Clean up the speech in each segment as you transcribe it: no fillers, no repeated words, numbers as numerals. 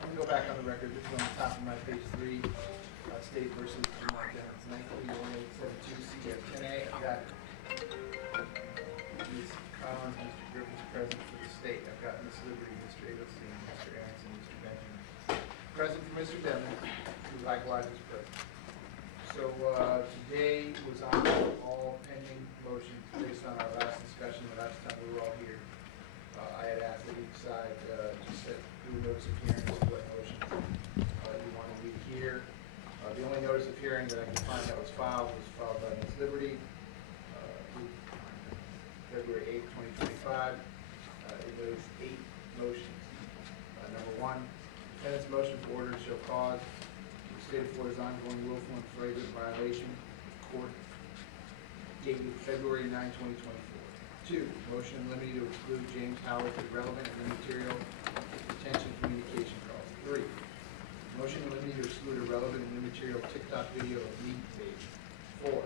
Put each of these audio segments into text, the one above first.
let me go back on the record. This is on the top of my page 3, State versus Vermont. It's 191872 CF 10A. I've got Ms. Collins, Mr. Griffiths present for the state. I've got Ms. Liberty, Mr. Adelstein, Mr. Aronson, Mr. Benjamin. Present for Mr. Devlin, who likewise is present. So today was on all pending motions based on our last discussion the last time we were all here. I had asked that each side just set through notice of hearing as to what motions you want to read here. The only notice of hearing that I could find that was filed by Ms. Liberty, February 8, 2025. It noticed 8 motions. Number 1, defendant's motion for order to show cause. The state of Florida's ongoing willful and flagrant violation. Court dated February 9, 2024. 2, motion in limine to exclude James Howard for irrelevant and immaterial detention communication calls. 3, motion in limine to exclude irrelevant and immaterial TikTok video of meat baby. 4,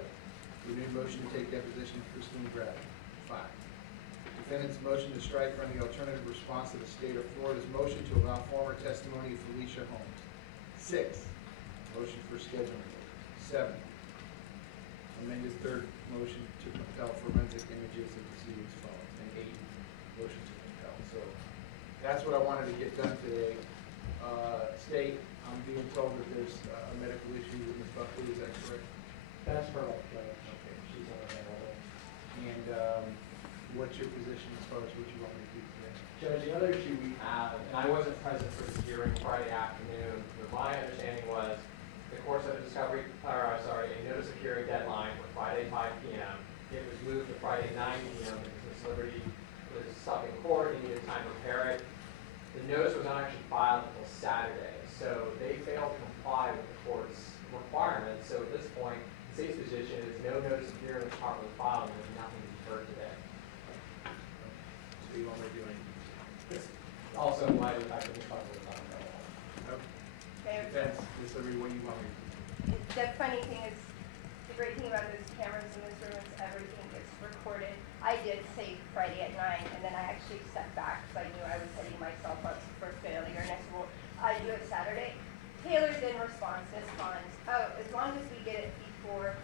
renewed motion to take deposition of Christine Bradley. 5, defendant's motion to strike from the alternative response to the state of Florida's motion to allow former testimony of Felicia Holmes. 6, motion for scheduling. 7, amended third motion to compel forensic images of proceedings following. And 8, motion to compel. So that's what I wanted to get done today. State, I'm being told that there's a medical issue with Ms. Buckley, is that correct? That's correct, Judge. Okay. She's unavailable. And what's your position as far as what you want me to do today? Judge, the other issue we have, and I wasn't present for the hearing Friday afternoon, but my understanding was the court set a a notice of hearing deadline for Friday 5 p.m. It was moved to Friday 9 p.m. because Ms. Liberty was stuck in court and needed time to prepare it. The notice was not actually filed until Saturday, so they failed to comply with the court's requirements. So at this point, the state's position is no notice of hearing was properly filed and there's nothing to be heard today. So you want me to do anything? This also in light of the fact that Ms. Buckley was not available. Defense, Ms. Liberty, what do you want me to do? The funny thing is, the great thing about those cameras in this room is everything gets recorded. I did say Friday at 9, and then I actually stepped back because I knew I was setting myself up for failure. And I said, well, I do it Saturday. Taylor then responds, oh, as long as we get it before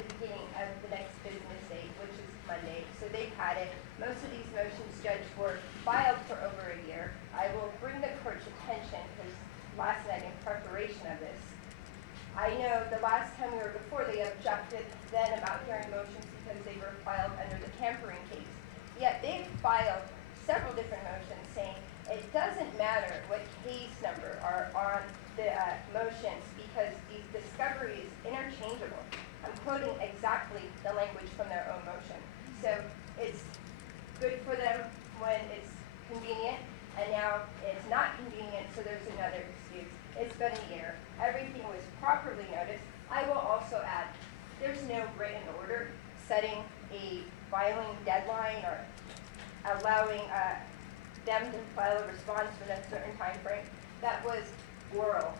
the beginning of the next business day, which is Monday. So they've had it. Most of these motions, Judge, were filed for over a year. I will bring the court's attention, because last night in preparation of this, I know the last time we were before, they objected then about hearing motions because they were filed under the Tampering case. Yet they've filed several different motions saying it doesn't matter what case number are on the motions because these discovery is interchangeable. I'm quoting exactly the language from their own motion. So it's good for them when it's convenient, and now it's not convenient, so there's another excuse. It's been a year. Everything was properly noticed. I will also add, there's no written order setting a filing deadline or allowing them to file a response within a certain time frame. That was oral.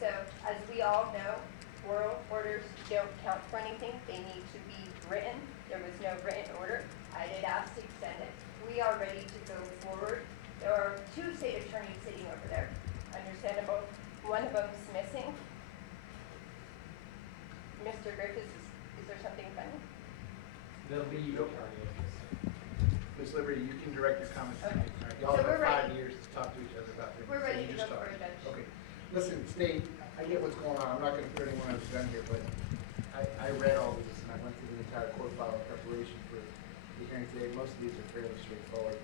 So as we all know, oral orders don't count for anything. They need to be written. There was no written order. I did ask to extend it. We are ready to go forward. There are 2 state attorneys sitting over there. Understandable. One of them is missing. Mr. Griffiths, is there something funny? The lead attorney is missing. Ms. Liberty, you can direct your comments. Okay. All right. Y'all So have we're 5 ready. years to talk to each other about this. We're So ready you to just go talk. for a judge. Okay. Listen, State, I get what's going on. I'm not going to put anyone else gun here, but I read all this and I went through the entire court file in preparation for the hearing today. Most of these are fairly straightforward.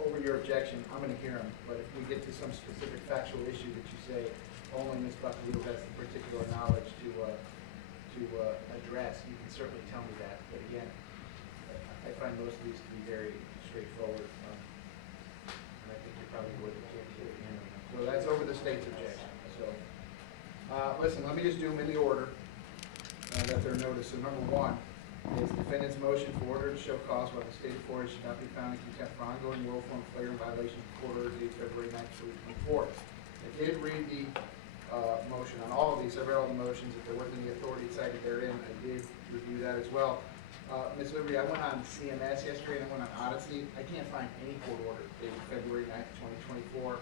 Over your objection, I'm going to hear them, but if we get to some specific factual issue that you say only Ms. Buckley has the particular knowledge to address, you can certainly tell me that. But again, I find most of these to be very straightforward, and I think you probably would object to it. So that's over the state's objection. So, listen, let me just do them in the order that they're noticed. So number 1 is defendant's motion for order to show cause why the state of Florida should not be found in contempt for ongoing willful and flagrant violation of court order dated February 9, 2024. I did read the motion on all of these. I read all the motions. If there wasn't any authority cited therein, I did review that as well. Ms. Liberty, I went on CMS yesterday and I went on Odyssey. I can't find any court order dated February 9, 2024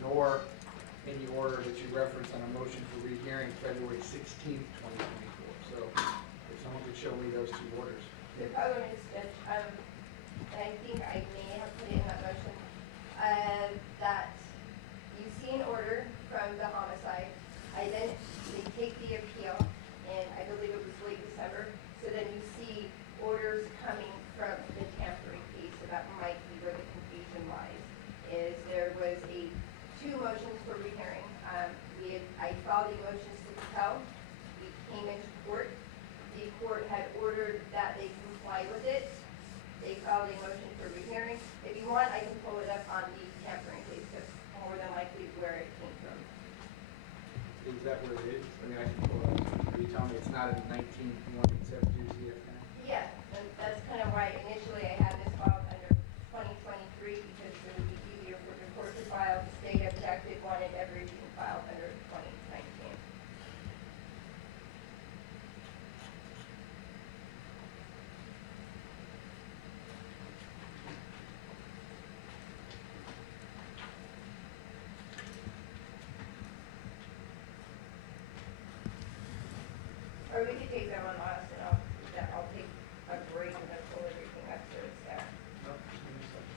nor any order that you reference on a motion for rehearing February 16th, 2024. So if someone could show me those two orders. The problem is, Judge, and I think I may have put it in that motion, that you see an order from the homicide. They take the appeal, and I believe it was late December. So then you see orders coming from the tampering case. So that might be where the confusion lies. Is there was two motions for rehearing. I filed the motions to compel. We came into court. The court had ordered that they comply with it. They filed a motion for rehearing. If you want, I can pull it up on the tampering case, because more than likely where it came from. Is that where it is? I mean, I can pull it up. Are you telling me it's not in 19.172 CFN? Yeah, and that's kind of why initially I had this filed under 2023, because it would be easier for the court to file. The state objected, wanted everything filed under 2019. Or we could take them on last, and I'll take a break and then pull everything up so it's there. No, just give me a second.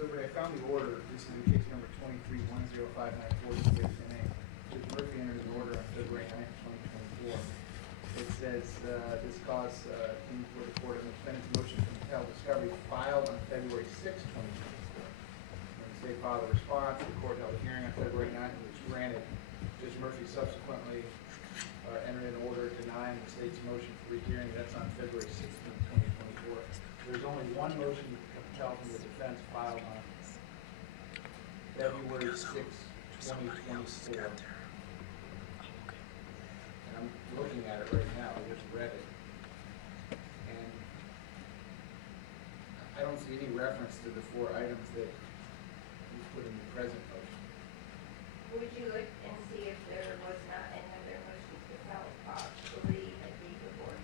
So I found the order. This is in case number 23-105946 NA. Judge Murphy entered an order on February 9th, 2024. It says this cause came before the court on the defendant's motion for compel discovery filed on February 6, 2024. When the state filed a response, the court held a hearing on February 9, which granted. Judge Murphy subsequently entered an order denying the state's motion for rehearing. That's on February 16, 2024. There's only one motion to compel from the defense filed on February 6, 2024. And I'm looking at it right now. I just read it. And I don't see any reference to the 4 items that you put in the present motion. Would you look and see if there was not another motion to compel possibly a day before?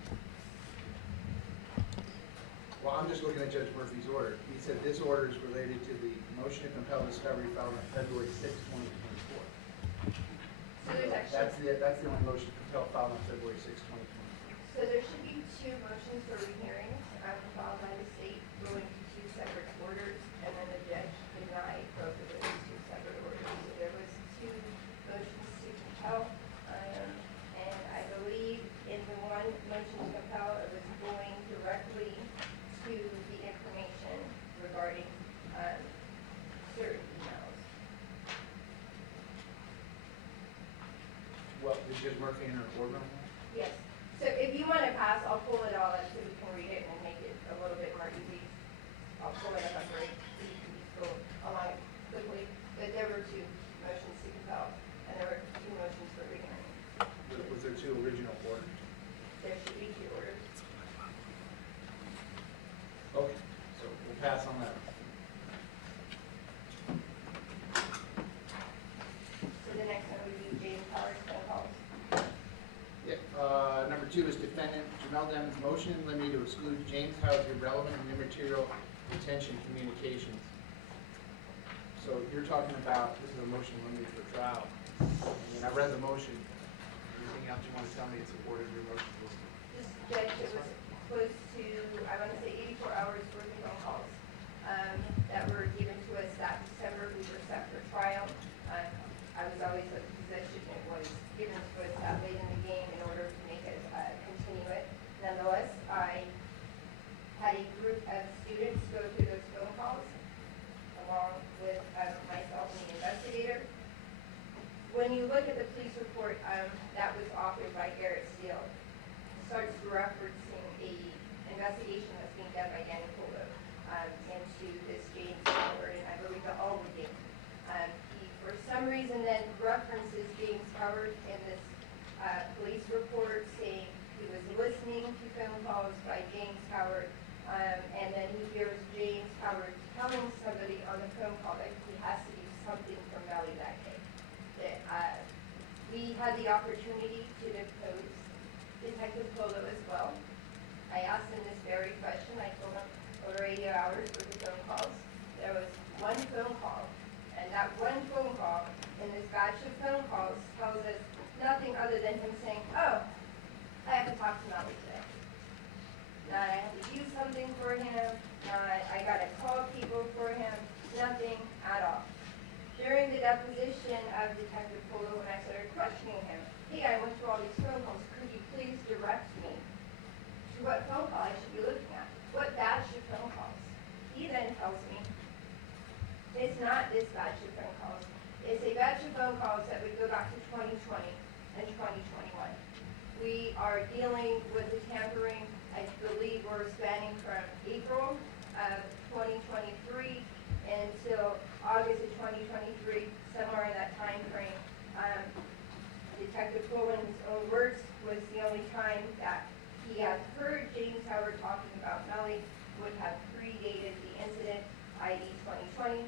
Well, I'm just looking at Judge Murphy's order. He said this order is related to the motion to compel discovery filed on February 6, 2024. So there's actually, That's the only motion to compel filed on February 6, 2024. so there should be 2 motions for rehearing, filed by the state, going to 2 separate orders, and then the judge denied both of those 2 separate orders. So there was 2 motions to compel, and I believe in the one motion to compel, it was going directly to the information regarding, certain emails. Well, did Judge Murphy enter an order on that? Yes. So if you want to pass, I'll pull it all up so we can read it and make it a little bit more easy. I'll pull it up on break so you can just go along it quickly. But there were 2 motions to compel, and there were 2 motions for rehearing. Was there 2 original orders? There should be 2 orders. Okay, so we'll pass on that. So the next one would be James Howard's phone calls. Yeah, number 2 is defendant Jamel Demon's motion in limine to exclude James Howard's irrelevant and immaterial detention communications. So you're talking about, this is a motion in limine for trial. And I read the motion. Anything else you want to tell me in support of your motion? This judge, it was close to, I want to say 84 hours worth of phone calls that were given to us that December. We were set for trial. I was always of the position it was given to us that late in the game in order to make it continue it. Nonetheless, I had a group of students go through those phone calls along with myself and the investigator. When you look at the police report that was authored by Garrett Steele, it starts referencing a investigation that's being done by Danny Polo into this James Howard, and I believe the Alwood game. He, for some reason, then references James Howard in this police report, saying he was listening to phone calls by James Howard, and then he hears James Howard telling somebody on the phone call that he has to do something from Melly that day. We had the opportunity to depose Detective Polo as well. I asked him this very question. I told him over 80 hours worth of phone calls. There was one phone call, and that one phone call in this batch of phone calls tells us nothing other than him saying, oh, I have to talk to Melly today. Not I have to do something for him, not I gotta call people for him, nothing at all. During the deposition of Detective Polo, when I started questioning him, hey, I went through all these phone calls, could you please direct me to what phone call I should be looking at? What batch of phone calls? He then tells me, it's not this batch of phone calls. It's a batch of phone calls that would go back to 2020 and 2021. We are dealing with the tampering, I believe we're spanning from April of 2023 until August of 2023, somewhere in that time frame. Detective Polo, in his own words, was the only time that he has heard James Howard talking about Melly, would have predated the incident, i.e. 2020,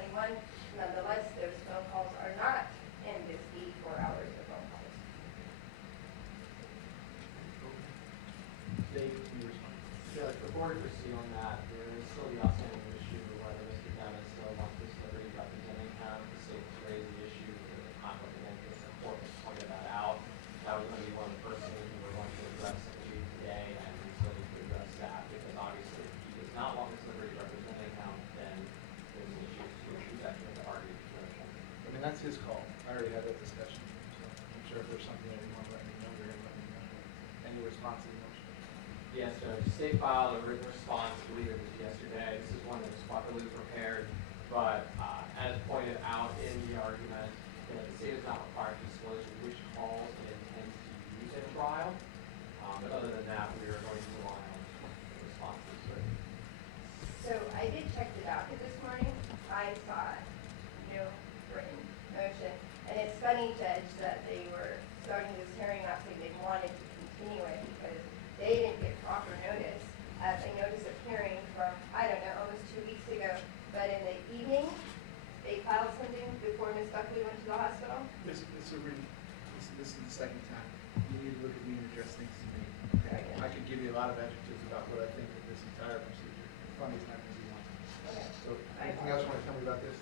2021. Nonetheless, those phone calls are not in this 84 hours of phone calls. Dave, can you respond? Judge, before we proceed on that, there is still the outstanding issue of whether Mr. Demon still wants this liberty representing him. The state has raised the issue of the conflict of interest. The court has pointed that out. That was going to be one of the first things we were going to address today, and we still need to address that, because obviously if he does not want this liberty representing him, then there's an issue to executive with the argument. I mean, that's his call. I already had that discussion, so I'm sure if there's something that you want to let me know, you're going to let me know. Any response to the motion? Yes, Judge. the state filed a written response, I believe it was yesterday. This is one that was properly prepared, but as pointed out in the argument, the state is not required to disclose which calls it intends to use in trial. But other than that, we are going to rely on the responses. So I did check the docket this morning. I saw no written motion. And it's funny, Judge, that they were starting this hearing off saying they wanted to continue it because they didn't get proper notice. A notice of hearing from, I don't know, almost 2 weeks ago. But in the evening, they filed something before Ms. Buckley went to the hospital. This is the second time. You need to look at me and address things to me. Very good. I could give you a lot of adjectives about what I think of this entire procedure. Funny's not going to be one. Okay. So, anything else you want to tell me about this?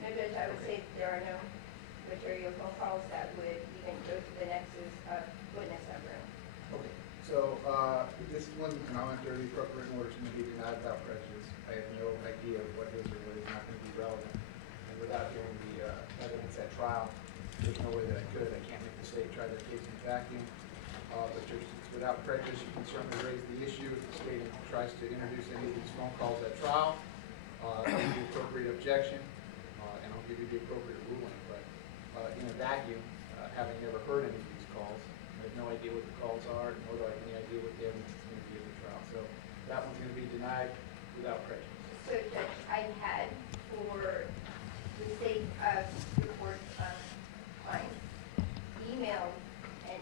No, Judge, I would say there are no material phone calls that would even go to the nexus of witness number. Okay, so, this is one, and I'll enter the appropriate order to be denied without prejudice. I have no idea of what is or what is not going to be relevant. And without hearing the evidence at trial, there's no way that I could. I can't make the state try their case in vacuum. But there's, without prejudice, you can certainly raise the issue if the state tries to introduce any of these phone calls at trial. Give the appropriate objection, and I'll give you the appropriate ruling. But in a vacuum, having never heard any of these calls, I have no idea what the calls are, nor do I have any idea what the evidence is going to be at the trial. So that one's going to be denied without prejudice. So, Judge, I had for the state of the court client emailed and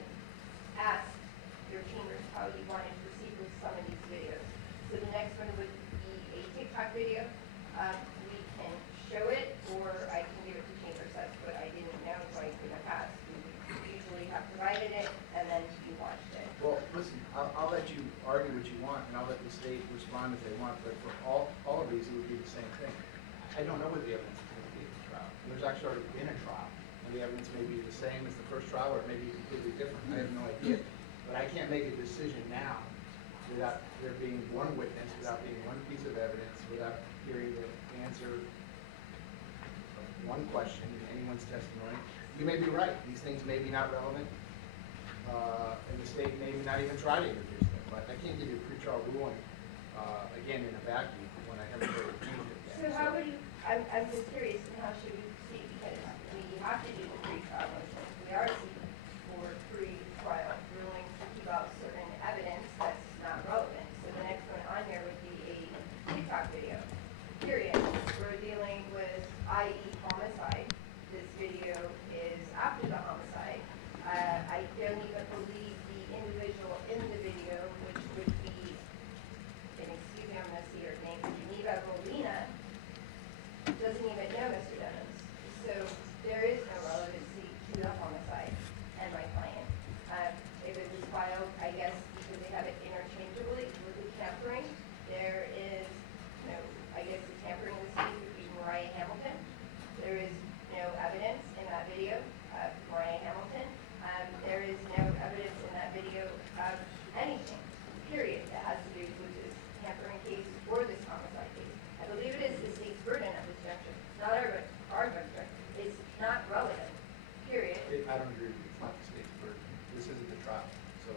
asked your chambers how you wanted to proceed with some of these videos. So the next one would be a TikTok video. We can show it, or I can give it to chambers. That's what I didn't know, so I couldn't have asked. We usually have provided it, and then you watched it. Well, listen, I'll let you argue what you want, and I'll let the state respond if they want, but for all of these, it would be the same thing. I don't know what the evidence is going to be at the trial. There's actually already been a trial, and the evidence may be the same as the first trial, or it may be completely different. I have no idea. But I can't make a decision now without there being one witness, without being one piece of evidence, without hearing the answer of one question in anyone's testimony. You may be right. These things may be not relevant. And the state may not even try to introduce them, but I can't give you a pretrial ruling, again, in a vacuum when I haven't heard it yet. So how would you, I'm just curious, how should we proceed? Because we have to do the pre-trial motions. We are seeking for pre-trial rulings to keep out certain evidence that's not relevant. So the next one on here would be a TikTok video, period. We're dealing with, i.e. homicide. This video is after the homicide. I don't even believe the individual in the video, which would be, and excuse me, I'm going to see her name, Geneva Molina, doesn't even know Mr. Dennis. So there is no relevancy to the homicide and my client. If it was filed, I guess, because they have it interchangeably with the tampering, there is no, I guess the tampering in this case would be Mariah Hamilton. There is no evidence in that video of Mariah Hamilton. There is no evidence in that video of anything, period, that has to do with this tampering case or this homicide case. I believe it is the state's burden at this juncture, not our juncture. It's not relevant, period. I don't agree with you. It's not the state's burden. This isn't the trial. So,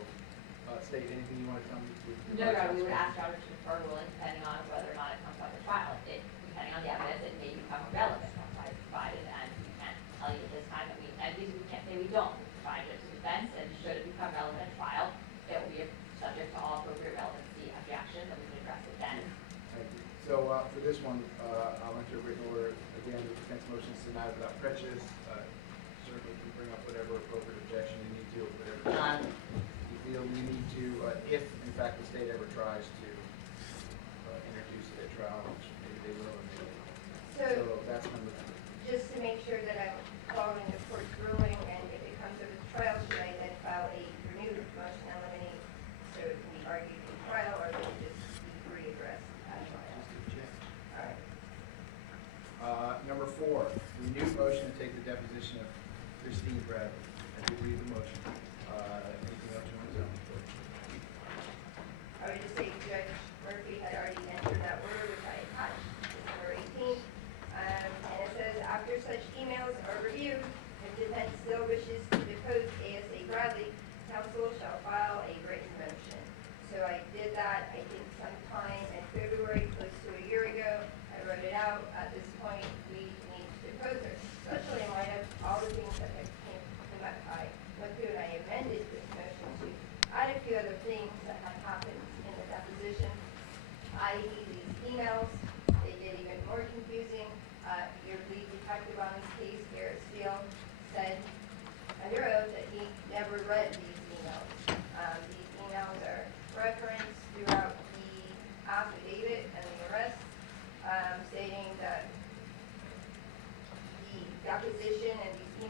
state, anything you want to tell me? No, we would ask Dr. to defer ruling depending on whether or not it comes up at trial. Depending on the evidence, it may become irrelevant once I provide it, and we can't tell you at this time that we, at least we can't say we don't. We provide it to defense, and should it become relevant at trial, it will be subject to all appropriate relevancy objections, and we can address it then. Thank you. So, for this one, I'll enter a written order. Again, the defense motion is denied without prejudice. Certainly can bring up whatever appropriate objection you need to at whatever time you feel you need to, if in fact the state ever tries to introduce it at trial, which maybe they will or maybe they won't. So that's number 2. Just to make sure that I'm following the court's ruling, and if it comes up at trial, should I then file a renewed motion in limine so it can be argued in trial, or will it just be readdressed at trial? All right. Number 4, renewed motion to take the deposition of Christine Bradley. I did read the motion. Anything else you want to tell me? I would just say Judge Murphy had already entered that order, which I attached, December 18th. And it says, after such emails are reviewed, if defense still wishes to depose ASA Bradley, counsel shall file a written motion. So I did that. I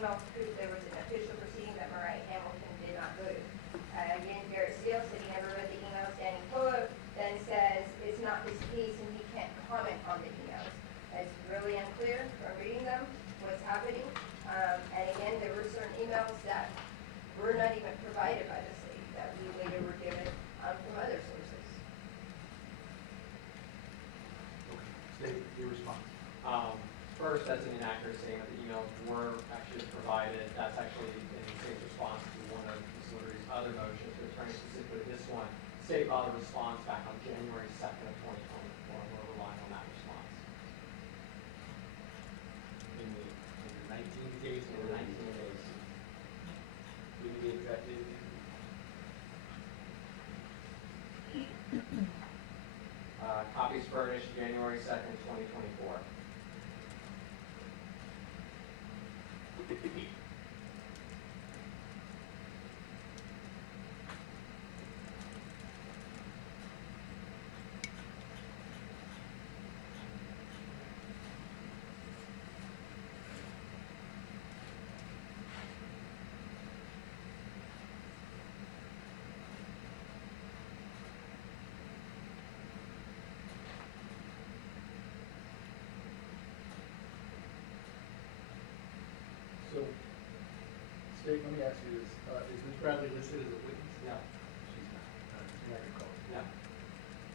email proof there was an official proceeding that Mariah Hamilton did not go to. Again, Garrett Steele said he never read the emails. Danny Polo then says it's not his case and he can't comment on the emails. It's really unclear from reading them what's happening. And again, there were certain emails that were not even provided by the state that we later were given from other sources. State your response. First, that's an inaccurate statement. The emails were actually provided. That's actually in the state's response to one of Ms. Liberty's other motions, returning specifically this one. The state filed a response back on January 2nd of 2024, and we're relying on that response. In the 19 days In the 19 days. Give me the exact date. Copies furnished January 2nd, 2024. So, State, let me ask you this, is Ms. Bradley listed as a witness? No. She's not, she's not gonna call. No.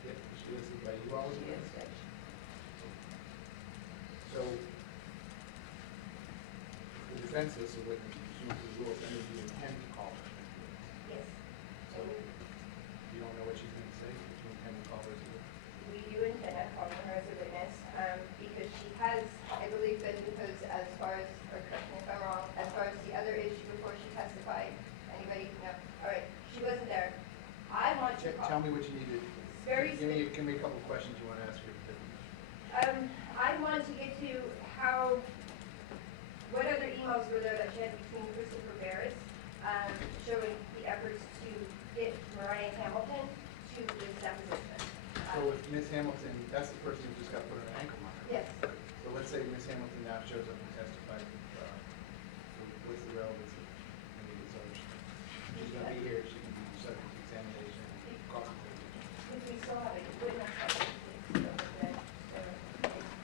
Yeah, is she listed by you all as a She is, witness? Judge. So, the defense lists a witness, presumably will, and if you intend to call her as a witness. Yes. So, you don't know what she's gonna say, but you intend to call her as a witness? We do intend on calling her as a witness, because she has, I believe, been deposed as far as, or correct me if I'm wrong, as far as the other issue before she testified. Anybody? No. All right, she wasn't there. I want to Tell me what you need to, Very give me a couple of questions you wanna ask her. I wanted to get to how, what other emails were there that she had between Christopher Barris, showing the efforts to get Mariah Hamilton to this deposition. So with Ms. Hamilton, that's the person who just got put on an ankle monitor. Yes. So let's say Ms. Hamilton now shows up and testifies, so what's the relevance of any of these others? She's gonna be here, she can be subject to examination, cross-examination. If we still have a witness,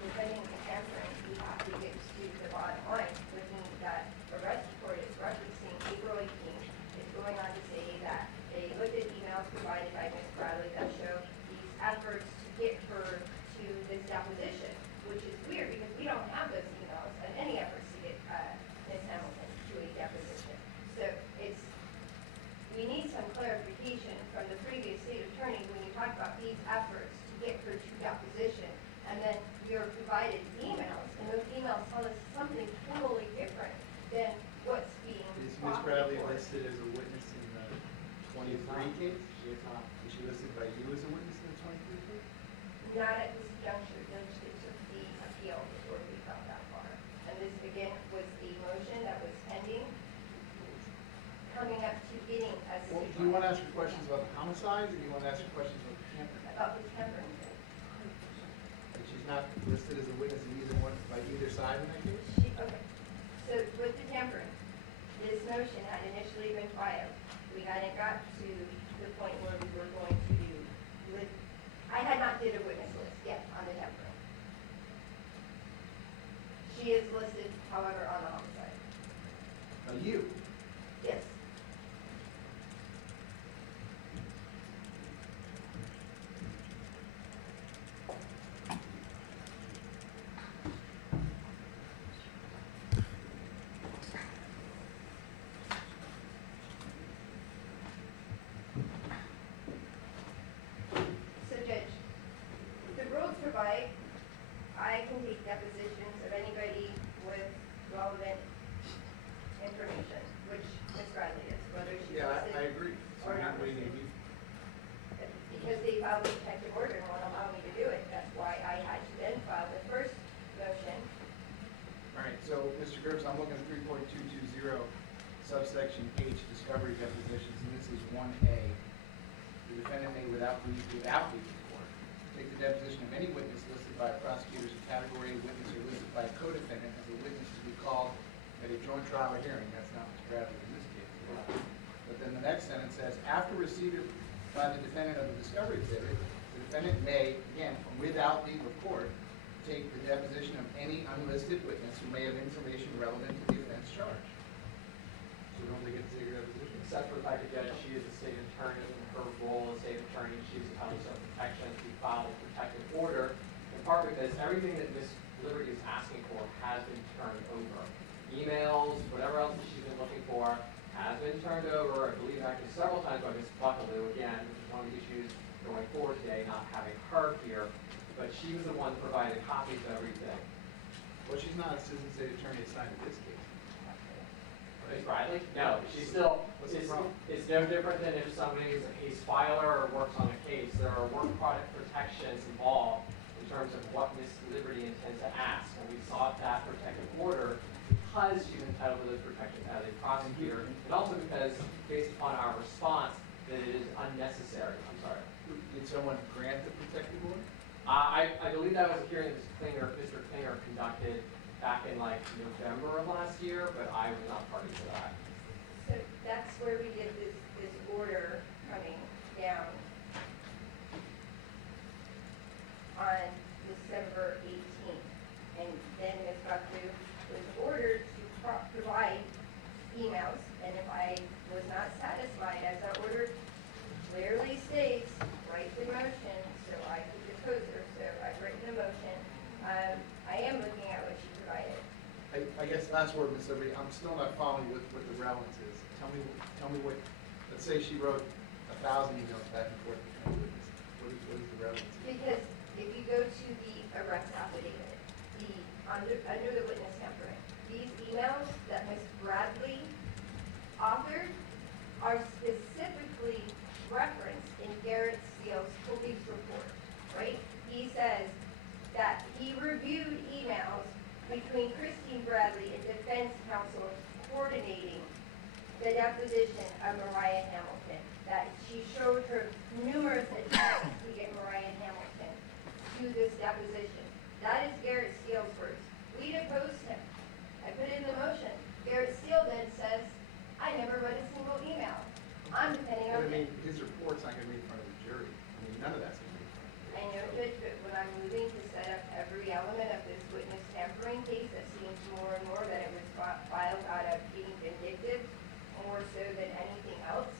defending the tampering, we have to get to the bottom line, which means that the arrest report is referencing April 18th. It's going on to say that they looked at emails provided by Ms. Bradley that show these efforts to get her to this deposition, which is weird because we don't have those emails and any efforts to get Ms. Hamilton to a deposition. So we need some clarification from the previous state attorney when you talk about these efforts to get her to deposition, and then you're provided emails, and those emails tell us something totally different than what's being Is Ms. brought Bradley before. listed as a witness in the 23 case? She is not. Is she listed by you as a witness in the 23 case? Not at this juncture, Judge, it took the appeal before we got that far. And this, again, was a motion that was pending, coming up to getting a Well, do you want to ask her questions about the homicide, or do you want to ask her questions about the tampering? about the tampering thing. And she's not listed as a witness in either one, by either side in that case? Okay, so with the tampering, this motion had initially been filed. We hadn't got to the point where we were going to do, I had not did a witness list yet on the tampering. She is listed, however, on the homicide. Now, you, Yes. So Judge, the rules provide I can take depositions of anybody with relevant information, which Ms. Bradley is, whether she's yeah, listed I agree. So or not what do you listed. need? Because they filed a protective order and won't allow me to do it, that's why I had to then file the first motion. All right, so, Mr. Gerbs, I'm looking at 3.220, subsection H, discovery depositions, and this is 1A. The defendant may, without leave of the court, take the deposition of any witness listed by a prosecutor's category of witness or listed by a co-defendant as a witness to be called at a joint trial or hearing, that's not what's drafted in this case. But then the next sentence says, after receipt by the defendant of the discovery exhibit, the defendant may, again, without leave of court, take the deposition of any unlisted witness who may have information relevant to the offense charge. So don't they get to take your deposition? Except for the fact that Judge, she is a state attorney, and her role as state attorney, she's entitled to some protection. She filed a protective order, in part because everything that Ms. Liberty is asking for has been turned over. Emails, whatever else that she's been looking for, has been turned over, I believe actually several times by Ms. Buckaloo, again, which is one of the issues going forward today, not having her here, but she was the one providing copies of everything. Well, she's not an assistant state attorney assigned to this case. Ms. Bradley? No, she's still, What's the it's, problem? it's no different than if somebody is a case filer or works on a case. There are work product protections involved in terms of what Ms. Liberty intends to ask. And we sought that protective order because she's entitled to those protections as a prosecutor, and also because, based upon our response, that it is unnecessary. I'm sorry. Did someone grant the protective order? I believe that was a hearing that Mr. Klinger conducted back in like November of last year, but I was not party to that. So that's where we get this order coming down on December 18th. And then Ms. Buckley was ordered to provide emails, and if I was not satisfied, as our order clearly states, write the motion, so I could depose her, so I've written the motion. I am looking at what she provided. I guess last word, Ms. Liberty, I'm still not following what the relevance is. Tell me what, let's say she wrote 1,000 emails back and forth between witnesses. What is the relevance? Because if you go to the arrest affidavit, under the witness tampering, these emails that Ms. Bradley authored are specifically referenced in Garrett Steele's police report, right? He says that he reviewed emails between Christine Bradley and defense counsel coordinating the deposition of Mariah Hamilton, that she showed her numerous attempts to get Mariah Hamilton to this deposition. That is Garrett Steele's words. We deposed him. I put it in the motion. Garrett Steele then says, I never read a single email. I'm depending on him. His report's not going to be in front of the jury. None of that's going to be in front of the jury. I know, Judge, but when I'm moving to set up every element of this witness tampering case, it seems more and more that it was filed out of being vindictive, more so than anything else.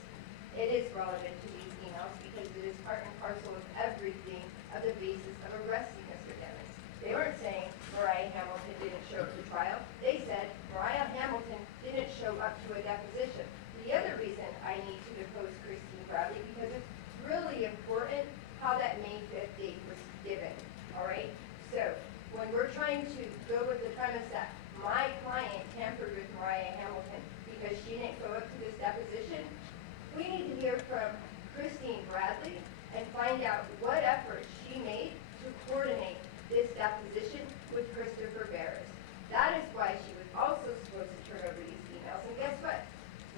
It is relevant to these emails because it is part and parcel of everything of the basis of arresting Mr. Demings. They weren't saying Mariah Hamilton didn't show up to trial. They said Mariah Hamilton didn't show up to a deposition. The other reason I need to depose Christine Bradley, because it's really important how that May 5th date was given, all right? So when we're trying to go with the premise that my client tampered with Mariah Hamilton because she didn't go up to this deposition, we need to hear from Christine Bradley and find out what efforts she made to coordinate this deposition with Christopher Barris. That is why she was also supposed to turn over these emails. And guess what?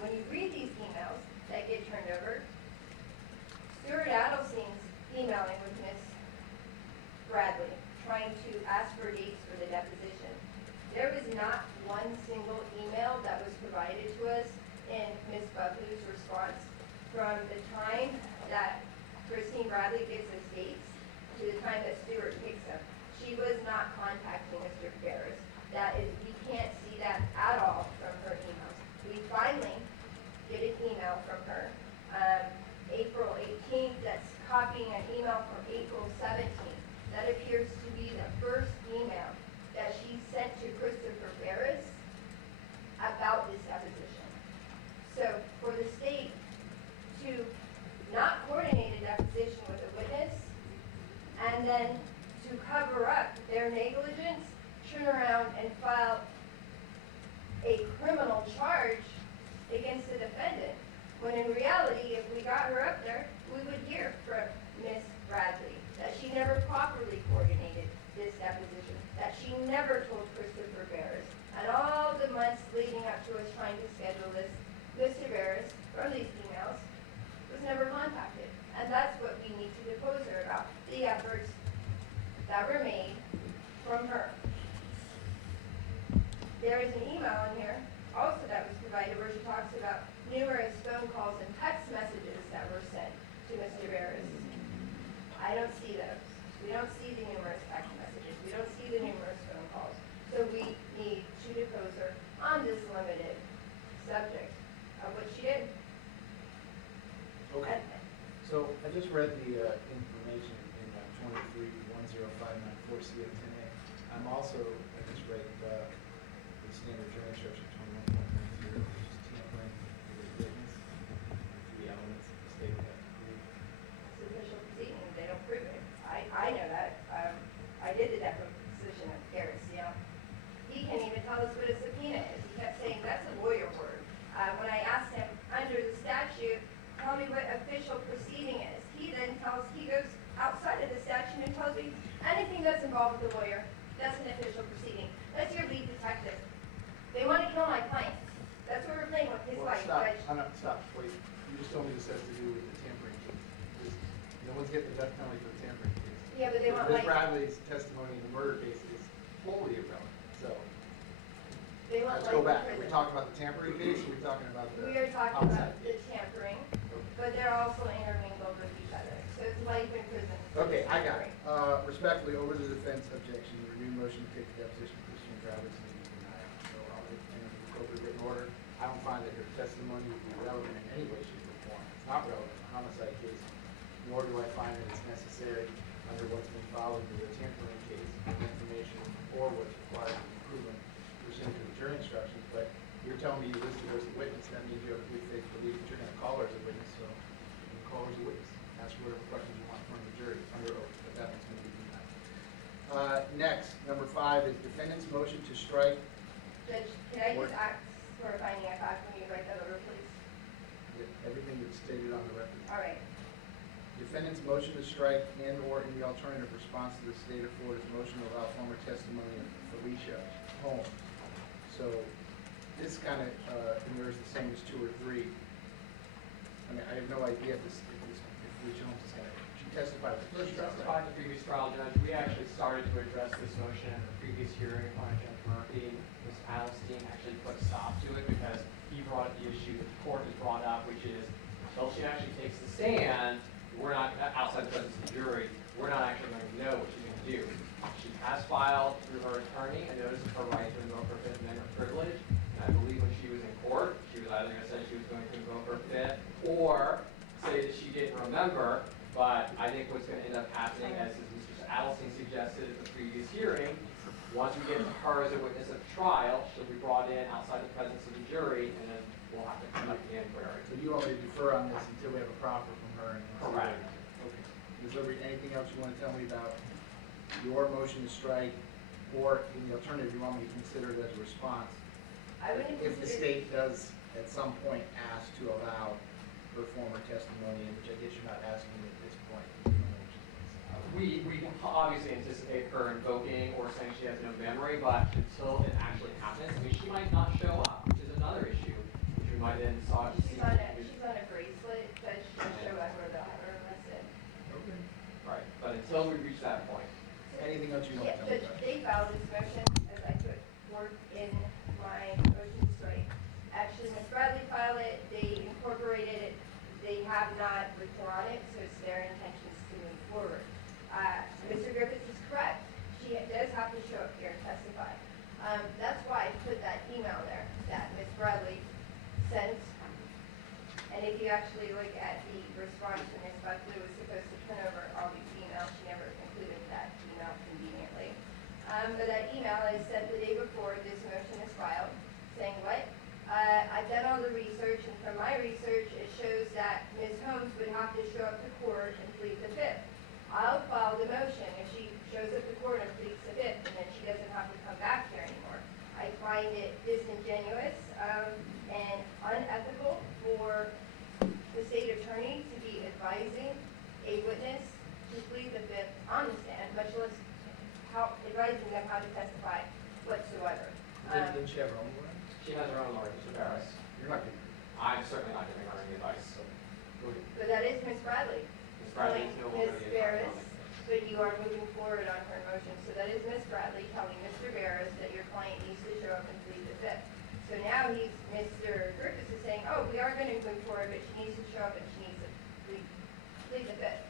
When you read these emails that get turned over, Stuart Adelstein's emailing with Ms. Bradley, trying to ask for dates for the deposition. There was not one single email that was provided to us in Ms. Buckley's response from the time that Christine Bradley gives us dates to the time that Stuart picks them. She was not contacting Mr. Barris. That is, we can't see that at all from her emails. We finally get an email from her, April 18th, that's copying an email from April 17th. That appears to be the first email that she sent to Christopher Barris about this deposition. So for the state to not coordinate a deposition with a witness and then to cover up their negligence, turn around and file a criminal charge against the defendant, when in reality, if we got her up there, we would hear from Ms. Bradley that she never properly coordinated this deposition, that she never told Christopher Barris, and all the months leading up to us trying to schedule this, Mr. Barris, from these emails, was never contacted. And that's what we need to depose her about, the efforts that were made from her. There is an email in here So I just read the information in 23-10594 CO10A. I'm also, I just read the standard jury instruction 21.10, which is tampering with witness. The elements of the state would have to prove. It's official proceeding, they don't prove it. I know that. I did the deposition of Harris, you know. He can't even tell us what a subpoena is. He kept saying, that's a lawyer word. When I asked him, under the statute, tell me what official proceeding is. He then he goes outside of the statute and tells me anything that's involved with the lawyer, that's an official proceeding. That's your lead detective. They want to kill my client. That's what we're playing with his Well, life, stop. Judge. Stop. Wait. You just told me this has to do with the tampering case. No one's getting the death penalty for the tampering case. Yeah, but they want Ms. like, Bradley's testimony in the murder case is wholly irrelevant. So they want let's like go back. Are prison. we talking about the tampering case or are we talking about the We are talking homicide about the case? tampering, but they're also intermingled with each other. So it's life in prison. for Okay, the I got it. tampering. Respectfully, over the defense objection, the renewed motion to take the deposition of Christian Travis and deny it. So I'll entertain the appropriate written order. I don't find that her testimony would be relevant in any way, shape, or form. It's not relevant in a homicide case, nor do I find that it's necessary under what's been followed in the tampering case, information or what's required for improvement pursuant to the jury instructions. But you're telling me you listed her as a witness, that means you have a good faith belief that you're gonna call her as a witness, so you can call her as a witness. Ask whatever questions you want from the jury under oath, but that one's gonna be denied. Next, number 5 is defendant's motion to strike. Judge, can I just ask for a finding of fact when you write that over, please? Everything that's stated on the record. All right. Defendant's motion to strike and or in the alternative response to the state of Florida's motion to allow former testimony of Felicia Holmes. So this kind of mirrors the same as 2 or 3. I mean, I have no idea if Felicia Holmes is going to, she testified at the first She trial, testified right? in the previous trial, Judge. We actually started to address this motion at the previous hearing on Judge Murphy. Ms. Allenstein actually put a stop to it because he brought up the issue that the court has brought up, which is until she actually takes the stand, we're not, outside the presence of the jury, we're not actually going to know what she's going to do. She has filed through her attorney a notice of her right to invoke her Fifth Amendment privilege. And I believe when she was in court, she was either going to say she was going to invoke her Fifth or say that she didn't remember. But I think what's going to end up happening, as Mr. Adelstein suggested at the previous hearing, once we get to her as a witness at the trial, she'll be brought in outside the presence of the jury, and then we'll have to conduct the inquiry. So you want me to defer on this until we have a proffer from her? And Correct. Okay. Is there anything else you want to tell me about your motion to strike, or in the alternative, you want me to consider it as a response? I wouldn't If the consider, state does at some point ask to allow her former testimony, which I guess you're not asking at this point. We can obviously anticipate her invoking or saying she has no memory, but until it actually happens, I mean, she might not show up, which is another issue, which we might then sought to see. she's on a bracelet, but she'll show up or they'll have her arrested. Okay. Right, but until we reach that point. Anything else you want Yeah, to tell me Judge, about? they filed this motion as I put forth in my motion to strike. Actually, Ms. Bradley filed it, they incorporated it, they have not withdrawn it, so it's their intentions to move forward. Mr. Griffiths is correct, she does have to show up here and testify. That's why I put that email there that Ms. Bradley sent. And if you actually look at the response from Ms. Buckley, was supposed to turn over all these emails, she never included that email conveniently. But that email is sent the day before this motion is filed, saying what? I've done all the research, and from my research, it shows that Ms. Holmes would have to show up to court and plead the Fifth. I'll file the motion if she shows up to court and pleads the Fifth, and then she doesn't have to come back here anymore. I find it disingenuous and unethical for the state attorney to be advising a witness to plead the Fifth on the stand, much less advising them how to testify whatsoever. Didn't she have her own lawyer? She has her own lawyer, Mr. Barris. You're not giving I'm certainly not giving her any advice. so go ahead. But that is Ms. Bradley. Ms. Bradley is no longer Ms. the Barris, attorney. but you are moving forward on her motion. So that is Ms. Bradley telling Mr. Barris that your client needs to show up and plead the Fifth. So now Mr. Griffiths is saying, oh, we are going to move forward, but she needs to show up and she needs to plead the Fifth.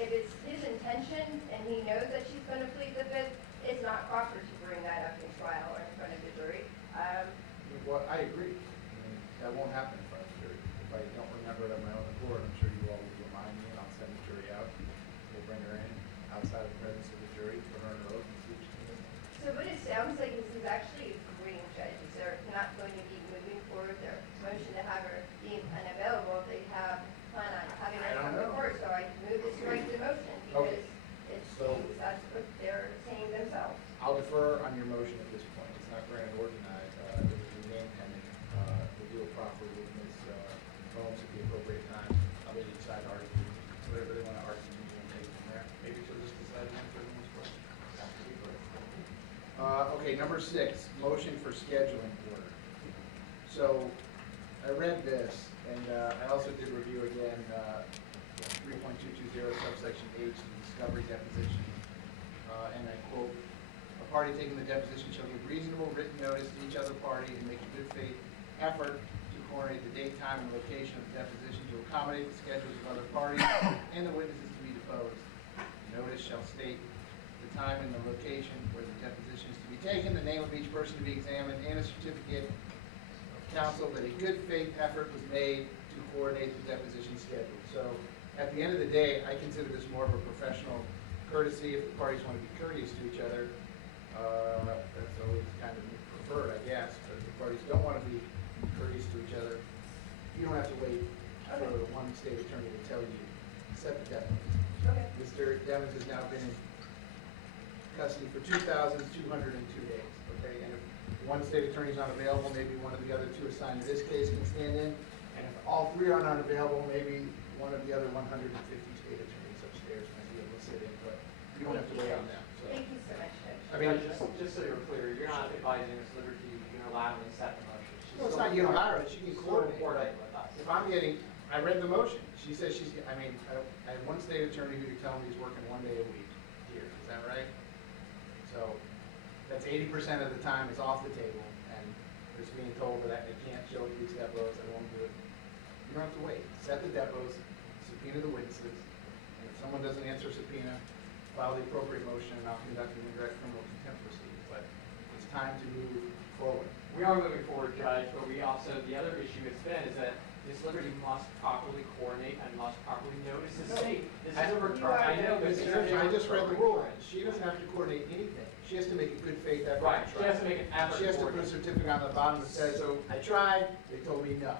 If it's his intention and he knows that she's going to plead the Fifth, it's not proper to bring that up in trial or in front of the jury. Well, I agree. I mean, that won't happen in front of the jury. If I don't remember it on my own accord, I'm sure you all will remind me, and I'll say bring her in outside the presence of the jury, put her under oath and see what she can do. So what it sounds like is he's actually agreeing, judges, they're not going to be moving forward their motion to have her deemed unavailable. They have plan on having her I don't come to know. court, so I move this right to motion Okay. because it So- seems that's what they're saying themselves. I'll defer on your motion at this point. It's not granted or denied. It will remain pending. We'll deal properly with Ms. Holmes at the appropriate time. I'll let each side argue, whatever they want to argue, and we'll take it from there. Maybe she'll just decide to answer everyone's question. After we vote. Okay, number 6, motion for scheduling order. So I read this, and I also did review again 3.220 subsection H, the discovery deposition. And I quote, "A party taking the deposition shall give reasonable written notice to each other party and make a good faith effort to coordinate the date, time, and location of the deposition to accommodate the schedules of other parties and the witnesses to be deposed. The notice shall state the time and the location where the deposition is to be taken, the name of each person to be examined, and a certificate of counsel that a good faith effort was made to coordinate the deposition schedule." So at the end of the day, I consider this more of a professional courtesy. If the parties want to be courteous to each other, that's always kind of preferred, I guess. But if the parties don't want to be courteous to each other, you don't have to wait for one state attorney to tell you, set the deadline. Okay. Mr. Devens has now been in custody for 2,202 days, okay? And if one state attorney is not available, maybe one of the other two assigned to this case can stand in. And if all 3 are not available, maybe one of the other 150 state attorneys upstairs might be able to sit in, but you don't have to wait on them, so. Thank you so much, Judge. I mean, Just so you're clear, you're not advising Ms. Liberty unilaterally set the motion. She's well, it's still- not unilateral, she can still coordinate. coordinate with us. If I'm getting, I read the motion, she says she's, I mean, I have one state attorney who tell me he's working 1 day a week here, is that right? So, that's 80% of the time is off the table, and just being told that I can't show these depots, I won't do it. You don't have to wait, set the depots, subpoena the witnesses, and if someone doesn't answer a subpoena, file the appropriate motion, and I'll conduct an indirect criminal contempt proceedings, but it's time to move forward. We are moving forward, Judge, but we also, the other issue has been is that Ms. Liberty must properly coordinate and must properly notice the state. This is a recur, I know, but Mr. this is Judge, a I just read the recurring rule, occurrence. she doesn't have to coordinate anything, she has to make a good faith effort. Right, to she try. has to make an effort. She has to put a coordinate. certificate on the bottom that says, So- I tried, they told me no.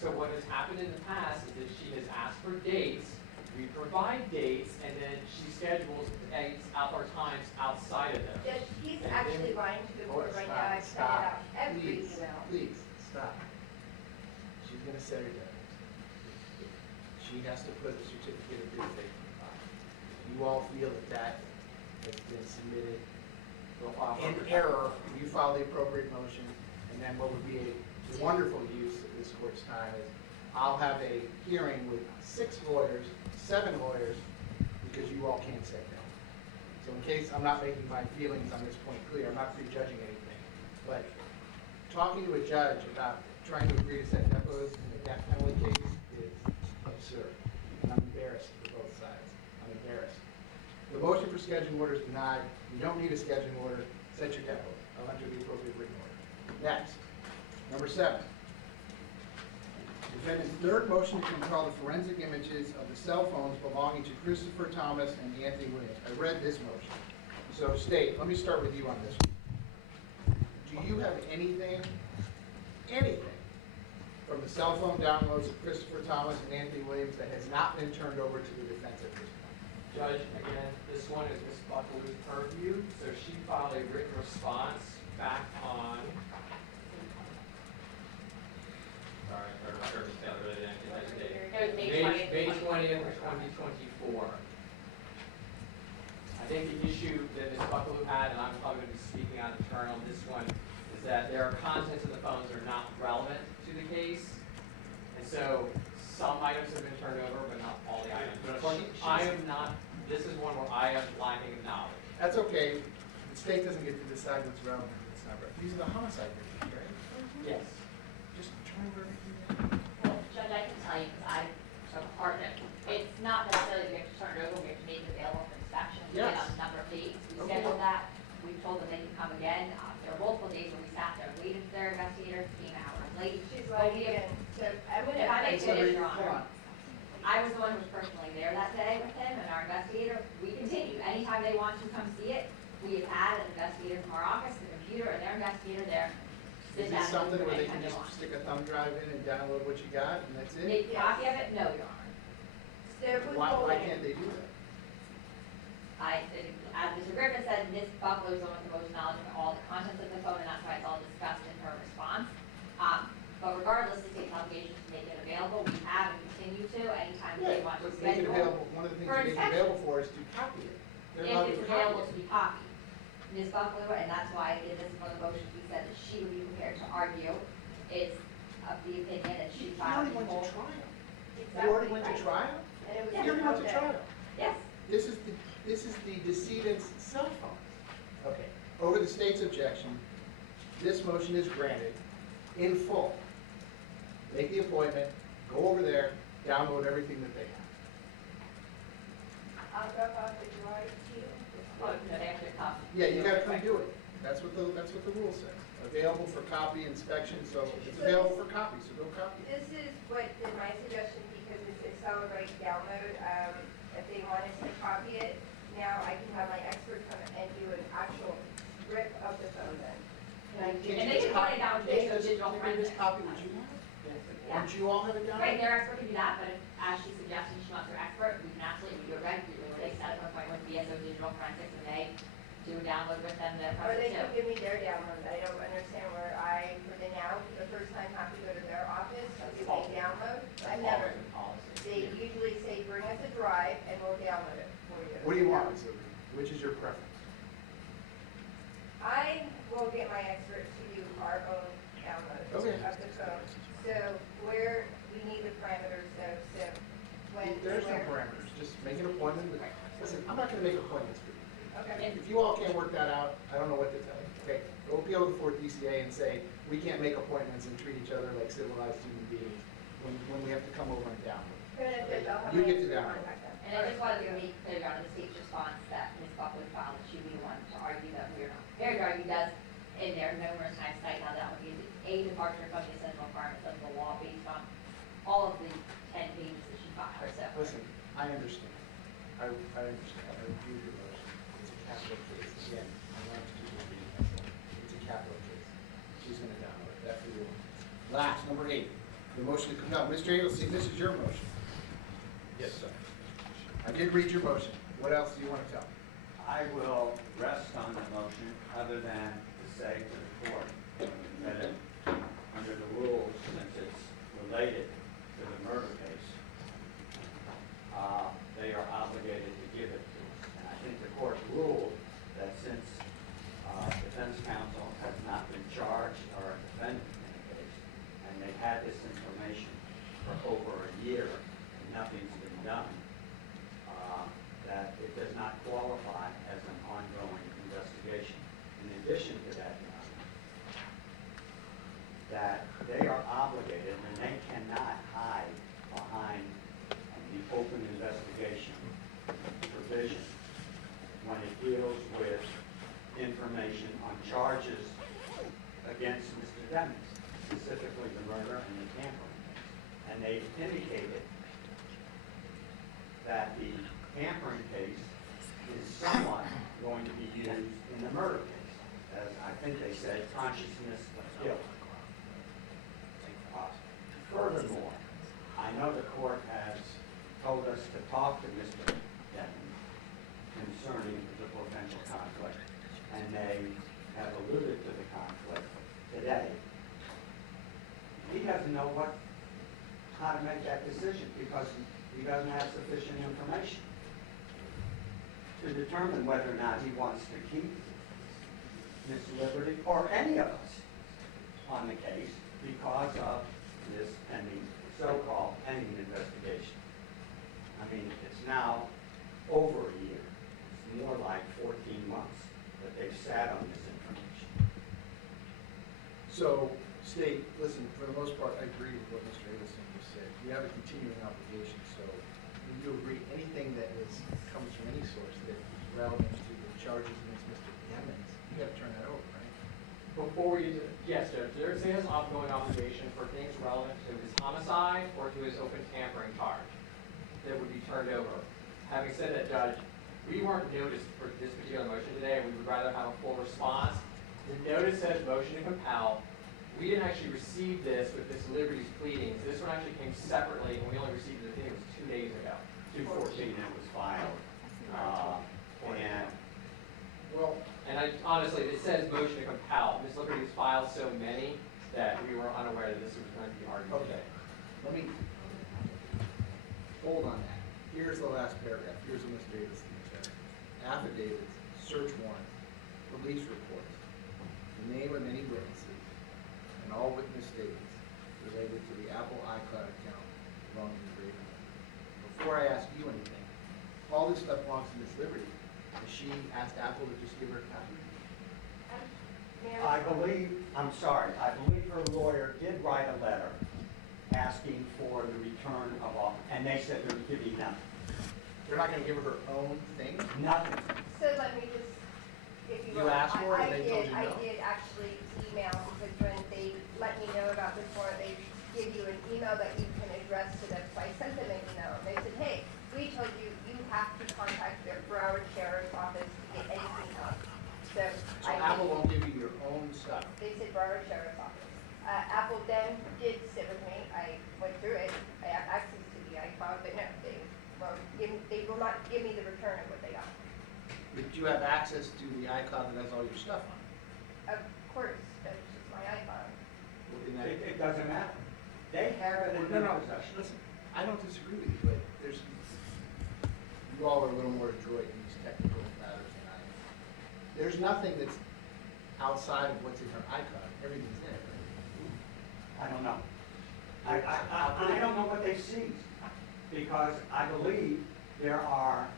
So what has happened in the past is that she has asked for dates, we provide dates, and then she schedules dates out our times outside of those. Judge, he's And actually then- lying to the court right now. Stop, I've sent it out stop, every please, email. please, stop. She's gonna set her deadline. She has to put a certificate of good faith on the bottom. You all feel that that has been submitted We'll file for in protection. error, you file the appropriate motion, and then what would be a wonderful use of this court's time is, I'll have a hearing with 6 lawyers, 7 lawyers, because you all can't set that. So in case I'm not making my feelings on this point clear, I'm not prejudging anything, but talking to a judge about trying to agree to set depots in a death penalty case is absurd, and I'm embarrassed for both sides. I'm embarrassed. The motion for scheduling order is denied. You don't need a scheduling order. Set your depot. I'll enter the appropriate written order. Next, number 7. Defendant's third motion to compel the forensic images of the cell phones belonging to Christopher Thomas and Anthony Williams. I read this motion. So State, let me start with you on this one. Do you have anything from the cell phone downloads of Christopher Thomas and Anthony Williams that has not been turned over to the defense at this point? Judge, again, this one is Ms. Buckaloo's purview, so she filed a written response back on, sorry, I heard Ms. Taylor really didn't get that date. It was May 20th. May 20th, 2024. I think the issue that Ms. Buckaloo had, and I'm probably going to be speaking on turn on this one, is that there are contents of the phones that are not relevant to the case. And so some items have been turned over, but not all the items. I am not, this is one where I am lacking knowledge. That's okay. The state doesn't get to decide what's relevant and what's not relevant. These are the homicide victims, right? Yes. Just turn over everything in. Well, Judge, I can tell you, because I am a partner, it's not necessarily we have to turn it over, we have to make it available for inspection. We get Yes. a number of dates, we Okay. scheduled that, we told them they can come again. There were multiple days where we sat there, waited for their investigator, came hours late. She's But lying we have- again. So I'm gonna. If I may Somebody- finish, Your hold Honor. on. I was the one who was personally there that day with him and our investigator. We anytime they want to come see it, we have had an investigator from our office, the computer, or their investigator there, sit Is down this and go something through where they anytime can they just want. stick a thumb drive in and download what you got and that's it? Make a copy of it? No, Your Honor. Why can't they do that? As Mr. Griffin said, Ms. Buckler is the one with the most knowledge of all the contents of the phone, and that's why it's all discussed in her response. But regardless, the state's obligation to make it available, we have and continue to, anytime they want to But make it schedule. available, one of the things for you make it inspection. available for is to copy it. They're allowed If to it's copy available it. to be copied. Ms. Buckler, and that's why in this one of the motions, we said that she would be prepared to argue, is of the opinion that she You filed already the went to whole. trial. You Exactly already went to right. trial? And it was You already went to out there. trial. Yes, This is the decedent's cell phone. Okay, over the state's objection, this motion is granted in full. Make the appointment, go over there, download everything that they have. I'll drop off the drive to you. oh, no, they have to come. Yeah, you gotta come do it. That's what the rule says. Available for copy inspection, so it's available for copy, so go copy it. This is what is my suggestion, because it's a solid right download. If they wanted to copy it, now I can have my expert come and do an actual rip of the phone then. Can't you And they just can run copy- it down to can't you digital just- forensics. Just copy what you have? Yeah. Don't you all have it down? Right, their expert can do that, but if, as she's suggesting, she wants her expert, we can absolutely do it regularly, where they set up an appointment with BSO Digital Forensics, and they do a download with them, their Or they process can too. give me their download. I don't understand where I, for the now, the first time have to go to their office to give me download. I've never. They usually say, bring us a drive and we'll download it for you. What do you want, Ms. Liberty? Which is your preference? I will get my expert to do our own download Okay. of the phone. So where, we need the parameters though, so when. There's no where- parameters, just make an appointment with, listen, I'm not gonna make appointments for you. Okay. If you all can't work that out, I don't know what to tell you, okay? Go appeal to the fourth DCA and say, we can't make appointments and treat each other like civilized human beings when we have to come over and download. You get to download. And I just wanted to make clear on the state's response that Ms. Buckley filed, that she would be the one to argue that we are not prepared to argue, does in there numerous times cite how that would be a departure from the essential requirements of the law based on all of the 10 pages that she filed, so. Listen, I understand. I understand. I review your motion. It's a capital case. Again, I want to do this reading myself. It's a capital case. She's gonna download it. That's the rule. Last, number 8, the motion to compel. Mr. Eaglesy, this is your motion. Yes, sir. I did read your motion. What else do you want to tell me? I will rest on the motion other than to say to the court that under the rules, since it's related to the murder case, they are obligated to give it to us. And I think the court ruled that since defense counsel has not been charged or a defendant in the case, and they've had this information for over a year and nothing's been done, that it does not qualify as an ongoing investigation. In addition to that, Your Honor, that they are obligated and they cannot hide behind the open investigation provision when it deals with information on charges against Mr. Demings, specifically the murder and the tampering case. And they've indicated that the tampering case is somewhat going to be used in the murder case, as I think they said, consciousness of guilt. Furthermore, I know the court has told us to talk to Mr. Demings concerning the potential conflict, and they have alluded to the conflict today. He doesn't know how to make that decision because he doesn't have sufficient information to determine whether or not he wants to keep Ms. Liberty or any of us on the case because of this pending, so-called pending investigation. I mean, it's now over a year. It's more like 14 months that they've sat on this information. So, State, listen, for the most part, I agree with what Mr. Eaglesy just said. You have a continuing obligation, so when you agree anything that comes from any source that is relevant to the charges against Mr. Demings, you gotta turn that over, right? Before we do, yes, Judge, there is an ongoing obligation for things relevant to his homicide or to his open tampering charge that would be turned over. Having said that, Judge, we weren't noticed for this particular motion today, and we would rather have a full response. The notice says motion to compel. We didn't actually receive this with Miss Liberty's pleadings. This one actually came separately, and we only received it, I think it was 2 days ago. 2/14 it was filed. And Well, And honestly, it says motion to compel. Miss Liberty's filed so many that we were unaware that this was going to be argued okay, today. let me, hold on that. Here's the last paragraph, here's what Ms. Davis said. Affidavits, search warrants, police reports, the name of any witnesses, and all witness statements related to the Apple iCloud account belonging to Raven. Before I ask you anything, all this stuff belongs to Ms. Liberty. Has she asked Apple to just give her a copy? I believe her lawyer did write a letter asking for the return of all, and they said they're giving nothing. They're not gonna give her her own thing? Nothing. So let me just, if you You will, asked for it, I they told you I no? did actually email, because when they let me know about this warrant, they give you an email that you can address to them. So I sent them an email, and they said, hey, we told you, you have to contact their Broward Sheriff's Office to get anything done. So So I Apple won't give you your own stuff? They said Broward Sheriff's Office. Apple then did sit with me, I went through it, I have access to the iCloud, but no, they will not give me the return of what they got. But you have access to the iCloud that has all your stuff on Of course, that's just my iPhone. it? In that- It doesn't matter. They have it in No, their no, possession. listen, I don't disagree with you, but there's, you all are a little more adroit in these technical matters than I am. There's nothing that's outside of what's in her iCloud, everything's in it, right? I don't know. I don't know what they seized, because I believe there are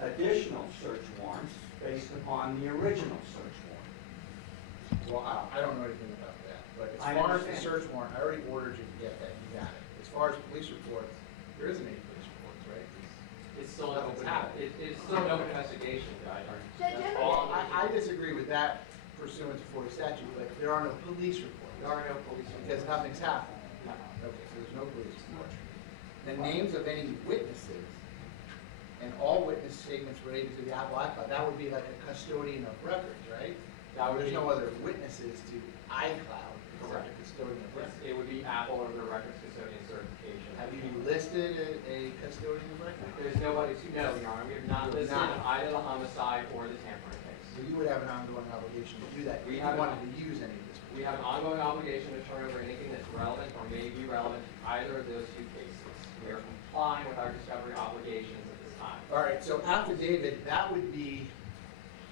additional search warrants based upon the original search warrant. Well, I don't know anything about that, but as I far as the understand. search warrant, I already ordered you to get that, you got it. As far as police reports, there isn't any police reports, right? It's still an open, it's still an open investigation, Judge. Judge, That's I'm all gonna- I'm- I disagree with that pursuant to Florida statute, but there are no police reports. There are no police Because reports. nothing's happened. No. Okay, so there's no police report. The names of any witnesses and all witness statements related to the Apple iCloud, that would be like a custodian of records, right? That would There's be- no other witnesses to iCloud except Correct. a custodian of records. It would be Apple or the records custodian certification. Have you listed a custodian of records? There's nobody to know, Your Honor. We have not You have listed not. either the homicide or the tampering case. So you would have an ongoing obligation to do that if We you have- wanted to use any of this. We have an ongoing obligation to turn over anything that's relevant or may be relevant to either of those two cases. We are complying with our discovery obligations at this time. All right, so affidavit, that would be,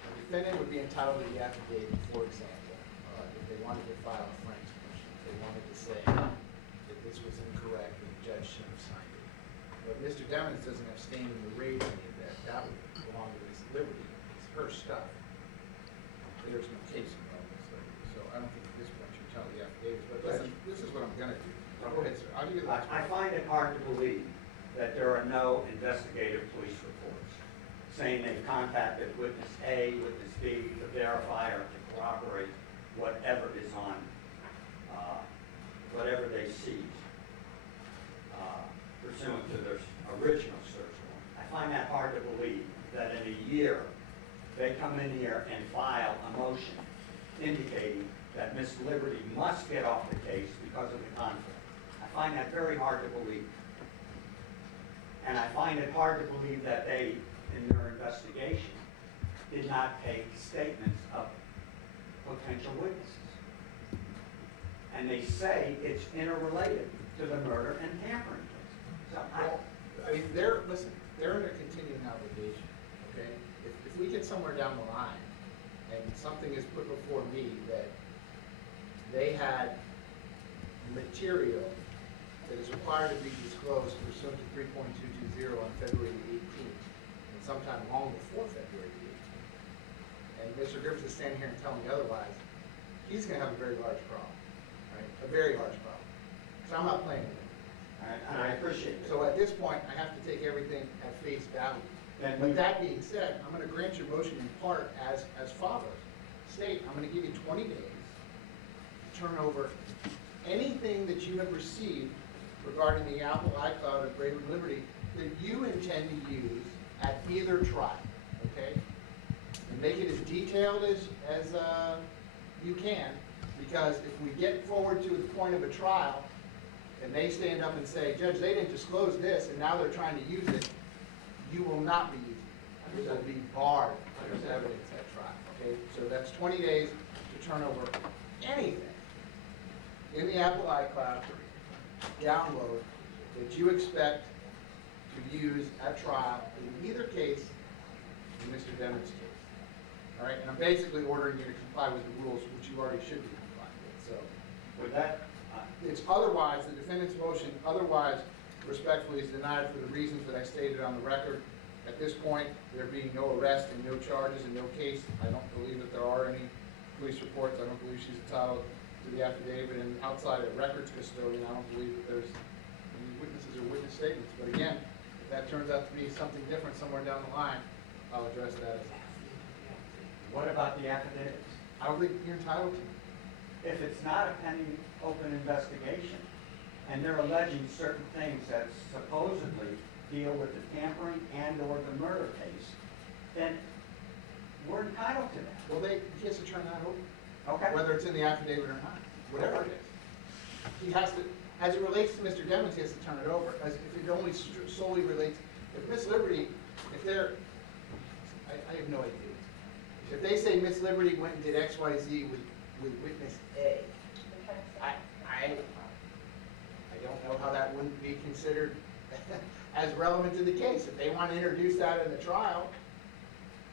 a defendant would be entitled to the affidavit, for example, if they wanted to file a Frank's motion, if they wanted to say that this was incorrect and the judge should have signed it. But Mr. Demons doesn't have standing to raise any of that, that would belong to Ms. Liberty, it's her stuff. There's no case involved, so I don't think at this point you're telling the affidavits, but listen, this is what I'm gonna do. Go ahead, sir, I'll give you the last I one. find it hard to believe that there are no investigative police reports saying they've contacted witness A, witness B to verify or to corroborate whatever is on, whatever they seize pursuant to their original search warrant. I find that hard to believe that in a year, they come in here and file a motion indicating that Miss Liberty must get off the case because of the conflict. I find that very hard to believe. And I find it hard to believe that they, in their investigation, did not take statements of potential witnesses. And they say it's interrelated to the murder and tampering case. So Well, I mean, listen, they're under continuing obligation, okay? If we get somewhere down the line and something is put before me that they had material that is required to be disclosed pursuant to 3.220 on February the 18th, and sometime long before February the 18th, and Mr. Griffiths is standing here and telling me otherwise, he's gonna have a very large problem, right? A very large problem. So I'm not playing with him. and I appreciate it. So at this point, I have to take everything at face value. Then But we- that being said, I'm gonna grant your motion in part as follows. State, I'm gonna give you 20 days to turn over anything that you have received regarding the Apple iCloud of Braven Liberty that you intend to use at either trial, okay? And make it as detailed as you can, because if we get forward to the point of a trial, and they stand up and say, Judge, they didn't disclose this, and now they're trying to use it, you will not be using it. It will be barred as evidence at trial, okay? So that's 20 days to turn over anything in the Apple iCloud, download, that you expect to use at trial in either case, in Mr. Demon's case. All right, and I'm basically ordering you to comply with the rules, which you already should be complying with, so. With that, It's otherwise, the defendant's motion otherwise respectfully is denied for the reasons that I stated on the record. At this point, there being no arrest and no charges and no case, I don't believe that there are any police reports. I don't believe she's entitled to the affidavit, and outside of records custodian, I don't believe that there's any witnesses or witness statements. But again, if that turns out to be something different somewhere down the line, I'll address that as what about the affidavits? I don't think you're entitled to. If it's not a pending open investigation, and they're alleging certain things that supposedly deal with the tampering and/or the murder case, then we're entitled to that. Well, he has to turn that over, Okay? whether it's in the affidavit or not, whatever it is. He has to, as it relates to Mr. Demons, he has to turn it over. As if it only solely relates, if Miss Liberty, if they're, I have no idea. If they say Miss Liberty went and did X, Y, Z with witness A, I don't know how that wouldn't be considered as relevant to the case. If they want to introduce that in the trial,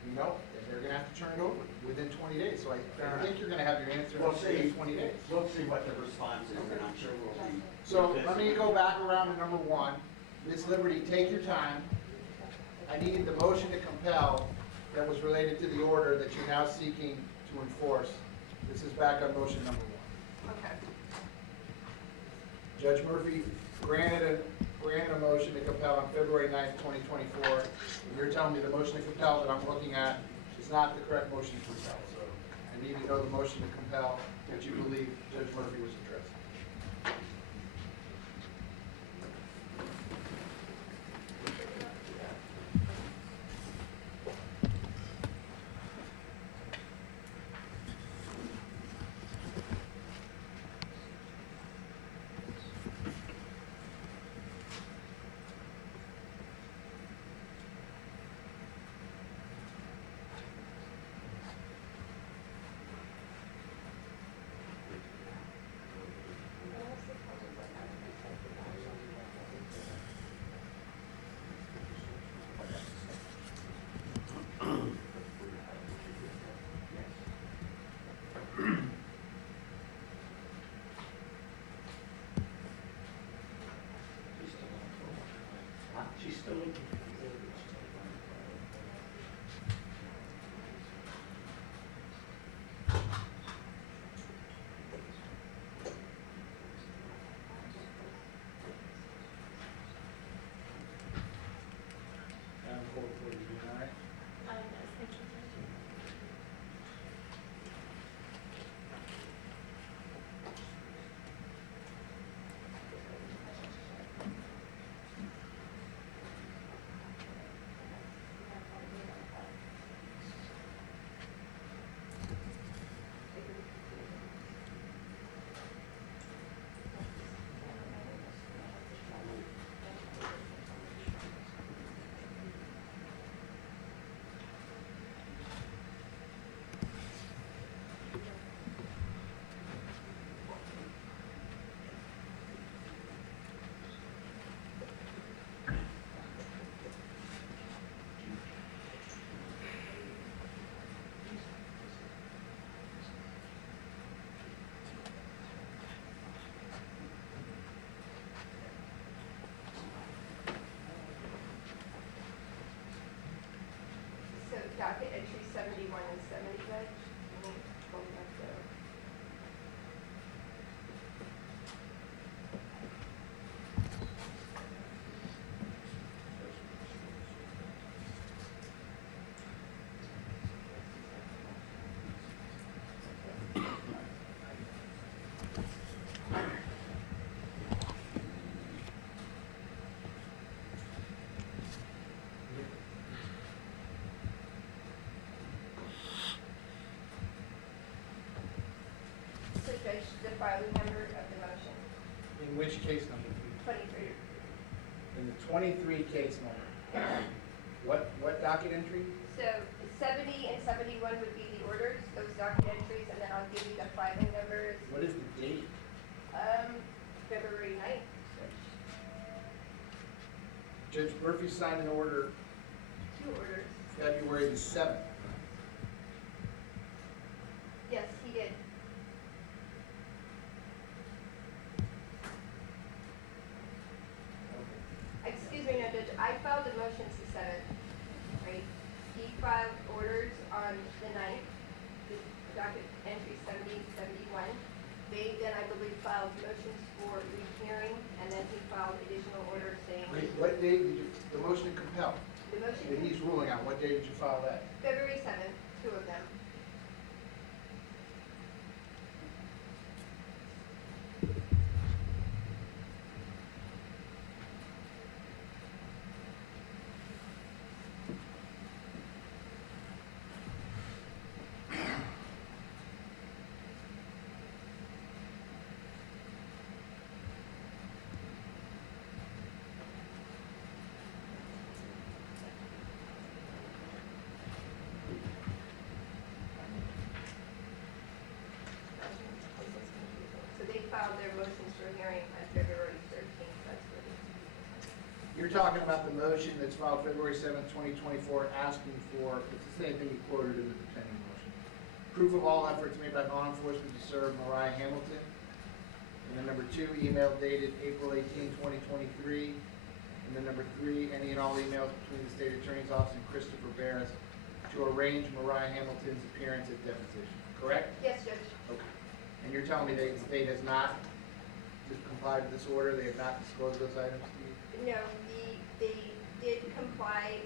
then they're gonna have to turn it over within 20 days. So I think you're gonna have your answer We'll see. in 20 days. We'll see what the response is, and I'm sure we'll be. So let me go back around to number one. Miss Liberty, take your time. I needed the motion to compel that was related to the order that you're now seeking to enforce. This is back on motion number one. Okay. Judge Murphy granted a motion to compel on February 9th, 2024. And you're telling me the motion to compel that I'm looking at is not the correct motion to compel. So I need to know the motion to compel that you believe Judge Murphy was addressing. She's still looking. Madam Court Reporter, you all right? So docket entry 71 and 70, Judge. Let me go back there. Judge, the filing number of the motion, In which case number? 23. In the 23 case number. What docket entry? So 70 and 71 would be the orders, those docket entries, and then I'll give you the filing numbers. What is the date? February 9th. Judge Murphy signed an order 2 orders. February the 7th. Yes, he did. Excuse me, no, Judge, I filed the motions the 7th, right? He filed orders on the 9th, the docket entry 70, 71. They then, I believe, filed motions for rehearing, and then he filed additional orders saying, Wait, what date did you, the motion to compel, the motion, that he's ruling on, what day did you file that? February 7th, 2 of them. So they filed their motions for hearing on February 13th, that's what it is. You're talking about the motion that's filed February 7th, 2024, asking for, it's the same thing you quoted in the defending motion. Proof of all efforts made by law enforcement to serve Mariah Hamilton. And then number 2, email dated April 18, 2023. And then number 3, any and all emails between the state attorney's office and Christopher Barris to arrange Mariah Hamilton's appearance at deposition, correct? Yes, Judge. Okay. And you're telling me the state has not complied with this order, they have not disclosed those items to you? No, they did comply,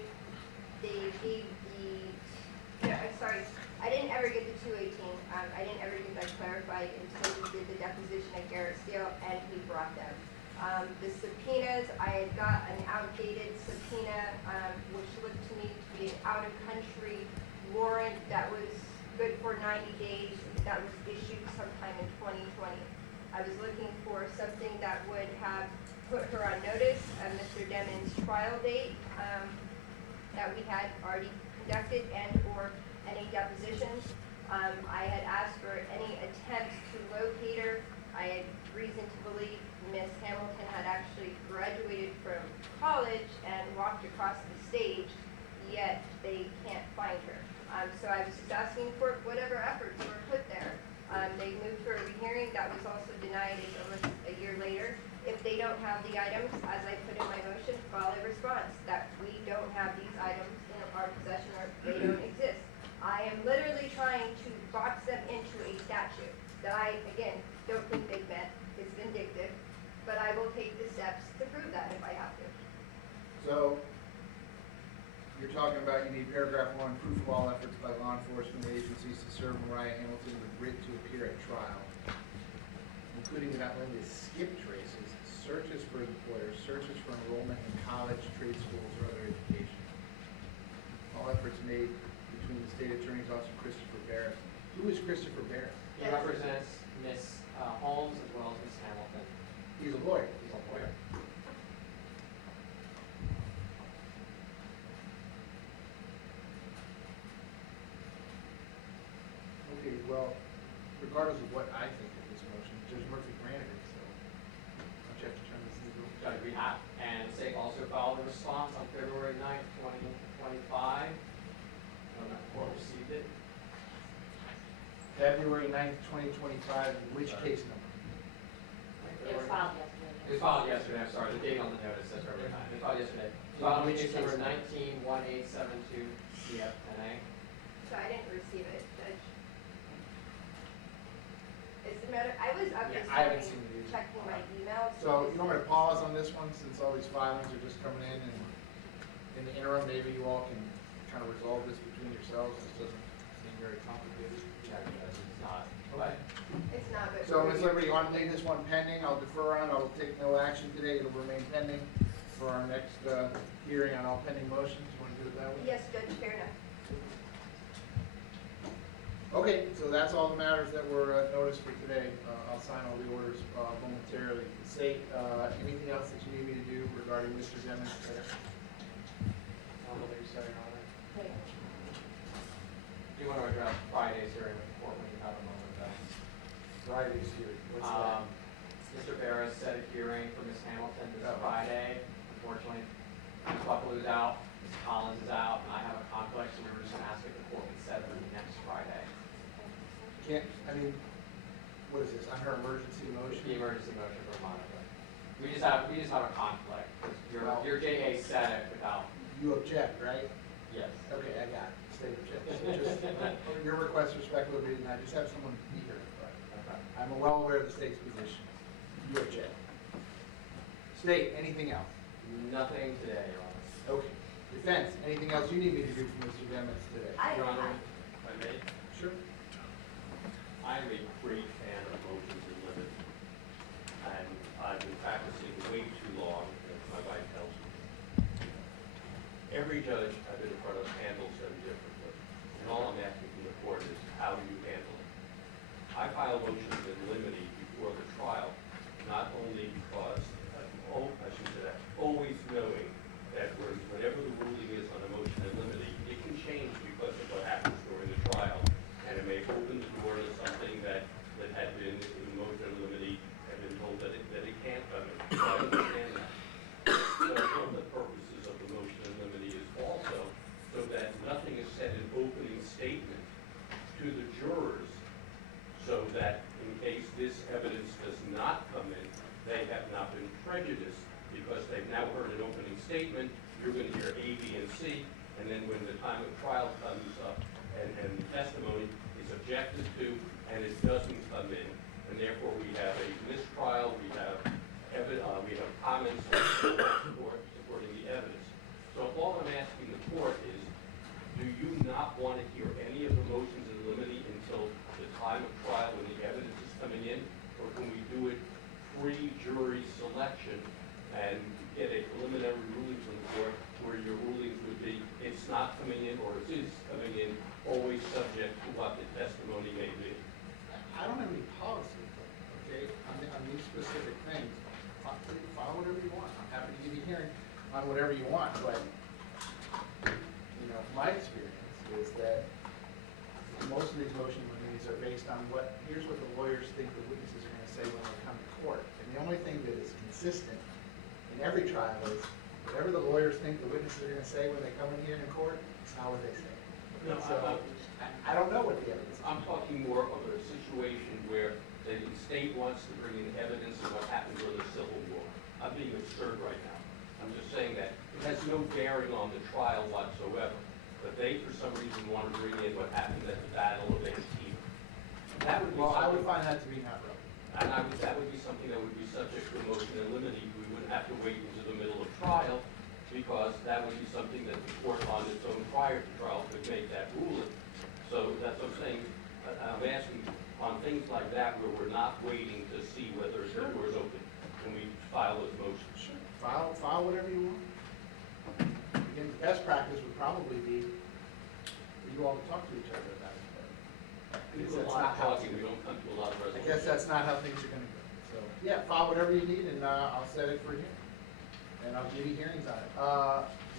they gave the, no, I'm sorry, I didn't ever get the 218, I didn't ever get that clarified until we did the deposition at Garrett Steele, and he brought them. The subpoenas, I had got an outdated subpoena, which looked to me to be an out-of-country warrant that was good for 90 days, that was issued sometime in 2020. I was looking for something that would have put her on notice of Mr. Demon's trial date that we had already conducted and/or any depositions. I had asked for any attempts to locate her. I had reason to believe Miss Hamilton had actually graduated from college and walked across the stage, yet they can't find her. So I was just asking for whatever efforts were put there. They moved for a rehearing, that was also denied almost a year later. If they don't have the items, as I put in my motion, file a response that we don't have these items in our possession or they don't exist. I am literally trying to box them into a statute that I, again, don't think they've met. It's vindictive, but I will take the steps to prove that if I have to. So, you're talking about you need paragraph 1, proof of all efforts by law enforcement agencies to serve Mariah Hamilton with writ to appear at trial, including but not limited to skip traces, searches for employers, searches for enrollment in college, trade schools, or other education. All efforts made between the state attorney's office and Christopher Barris. Who is Christopher Barris? He represents Miss Holmes as well as Miss Hamilton. He's a lawyer. He's a lawyer. Okay, well, regardless of what I think of this motion, Judge Murphy granted it, so I'll have to turn this into. Judge, we have, and the state also filed a response on February 9th, 2025. I don't know if the court received it. February 9th, 2025, which case number? It was filed yesterday. It was filed yesterday, I'm sorry, the date on the notice says February 9th. It was filed yesterday. Filed on case number 191872 CFNA. So I didn't receive it, Judge. It's a matter, I was up this Yeah, I haven't morning seen it either. checking my emails. So you want me to pause on this one, since all these filings are just coming in, and in the interim, maybe you all can kind of resolve this between yourselves, this doesn't seem very complicated. Yeah, because it's not. Okay. It's not, but. So, Ms. Liberty, you want to leave this one pending? I'll defer on, I'll take no action today, it'll remain pending for our next hearing on all pending motions. You want to do it that way? Yes, Judge, fair enough. Okay, so that's all the matters that were noticed for today. I'll sign all the orders momentarily. State, anything else that you need me to do regarding Mr. Dennis? I don't know what you said, Your Honor. Do you want to address Friday's hearing with the court when you have a moment though? Friday's here. What's that? Mr. Barris set a hearing for Ms. Hamilton this Oh. Friday. Unfortunately, Ms. Buckle is out, Ms. Collins is out, and I have a conflict, so we were just gonna ask if the court would set it for next Friday. Can't, I mean, what is this, on her emergency motion? The emergency motion for monitoring. We just have a conflict, because your JA said it without, You object, right? yes. Okay, I got it. State object. So just, your request respectfully, and I just have someone be here. Okay. I'm well aware of the state's position. You object. State, anything else? Nothing today, Your Honor. Okay. Defense, anything else you need me to do for Mr. Dennis today? Your Honor, if I may, Sure. I'm a great fan of motions and limits, and I've been practicing way too long, as my wife tells me. Every judge I've been in front of handles them differently, and all I'm asking from the court is, how do you handle it? I file motions in limine before the trial, not only because, I should say that, always knowing that whenever the ruling is on a motion in limine, it can change because of what happens during the trial. And it may open the door to something that had been in motion in limine, had been told that it can't come in. So I understand that. But one of the purposes of the motion in limine is also so that nothing is said in opening statement to the jurors, so that in case this evidence does not come in, they have not been prejudiced, because they've now heard an opening statement, you're going to hear A, B, and C, and then when the time of trial comes up, and the testimony is objected to, and it doesn't come in, and therefore we have a mistrial, we have comments supporting the evidence. So all I'm asking the court is, do you not want to hear any of the motions in limine until the time of trial when the evidence is coming in, or can we do it pre-jury selection and get a preliminary ruling from the court where your rulings would be, it's not coming in, or it is coming in, always subject to what the testimony may be? I don't have any policy, okay, on these specific things. File whatever you want. I'm happy to give you a hearing on whatever you want, but, you know, my experience is that most of these motion limines are based on here's what the lawyers think the witnesses are gonna say when they come to court. And the only thing that is consistent in every trial is whatever the lawyers think the witnesses are gonna say when they come in here in court, it's not what they say. No, So, I don't know what the evidence is. I'm talking more of a situation where the state wants to bring in evidence of what happened during the Civil War. I'm being absurd right now. I'm just saying that it has no bearing on the trial whatsoever. But they, for some reason, want to bring in what happened at the Battle of Antietam. That would be Well, I would something, find that to be not relevant. and that would be something that would be subject to a motion in limine. We wouldn't have to wait into the middle of trial, because that would be something that the court on its own prior to trial could make that ruling. So that's what I'm saying. I'm asking on things like that where we're not waiting to see whether the door is open. Can we file those motions? Sure. File whatever you want. Again, the best practice would probably be for you all to talk to each other about it. We Because do a that's lot not of how, talking, we don't come to a lot of I resolutions. guess that's not how things are gonna go. So, yeah, file whatever you need and, I'll set it for you. And I'll give you hearings on it.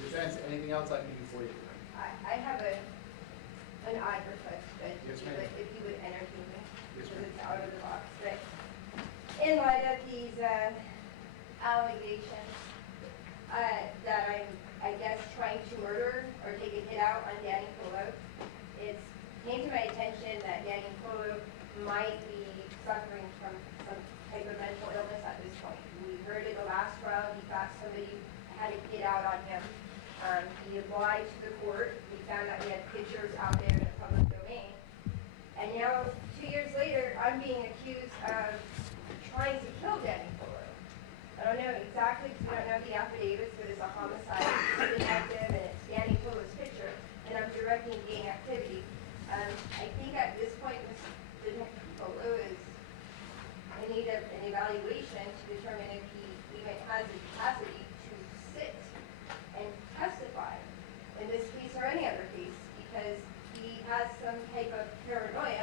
Defense, anything else I can do for you? I have an odd request, but Yes, ma'am. if you would entertain me, Yes, because ma'am. it's out of the box, but in light of these, allegations, that I'm, I guess, trying to murder or take a hit out on Danny Polo, it came to my attention that Danny Polo might be suffering from some type of mental illness at this point. We heard in the last trial, he thought somebody had a hit out on him. He lied to the court. We found that he had pictures out there in the public domain. And now, 2 years later, I'm being accused of trying to kill Danny Polo. I don't know exactly, because I don't know the affidavits, but it's a homicide, it's detective, and it's Danny Polo's picture, and I'm directing gang activity. I think at this point, Mr. Polo is in need of an evaluation to determine if he even has the capacity to sit and testify in this case or any other case, because he has some type of paranoia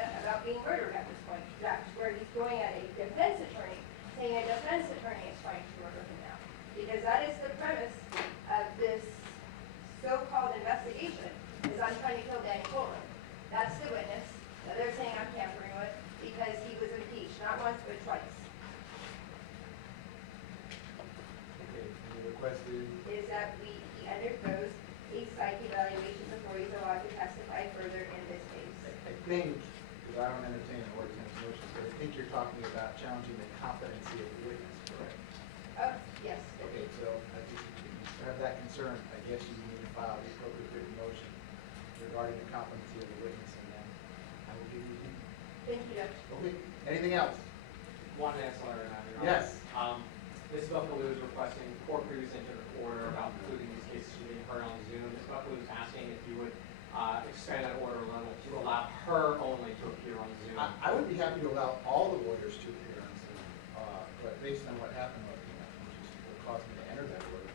investigation is I'm trying to kill Danny Coleman. That's the witness that they're saying I'm tampering with because he was impeached, not once, but twice. Okay, and the request is, Is that he undergoes a psych evaluation before he's allowed to testify further in this case. I think, because I don't entertain or tenants motions, but I think you're talking about challenging the competency of the witness, correct? Oh, yes. Okay, so I think if you have that concern, I guess you need to file the appropriate written motion regarding the competency of the witness, and then I will give you the. Thank you, Judge. Okay, anything else? One ancillary matter. Your Yes. Honor. Ms. Buckaloo is requesting, the court previously entered an order about including these cases being heard on Zoom. Ms. Buckaloo is asking if you would expand that order a little to allow her only to appear on Zoom. I would be happy to allow all the lawyers to appear on Zoom, but based on what happened, which is what caused me to enter that order.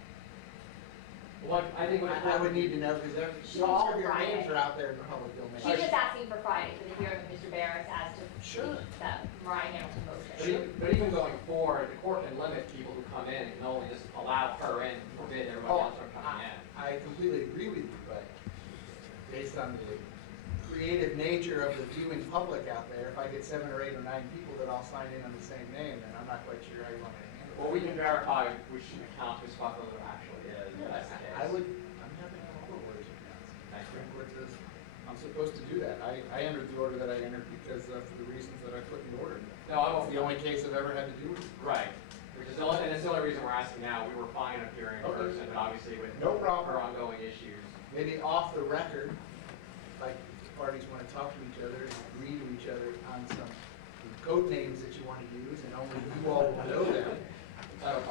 What, I think what. I would need to know, because She all of wants your for names Friday. are out there in the public domain. She's just asking for Friday for the hearing of Mr. Barris as to Sure. that Mariah Hamilton motion. But even going forward, the court can limit people who come in, and only just allow her in, forbid everybody Oh, else from coming in. I completely agree with you, but based on the creative nature of the viewing public out there, if I get 7 or 8 or 9 people that all sign in on the same name, then I'm not quite sure how you want me to handle it. Well, we can verify which account Ms. Buckaloo actually is, if that's the case. I'm happy to have all the lawyers accounts. Thank you. Supreme Court says I'm supposed to do that. I entered the order that I entered because for the reasons that I put in the order. No, I It's won't. the only case I've ever had to do with it. Right, which is the only, and it's the only reason we're asking now. We were fine appearing in Okay. person, but obviously with No problem. her ongoing issues. Maybe off the record, like if the parties want to talk to each other and agree to each other on some code names that you want to use, and only you all will know them.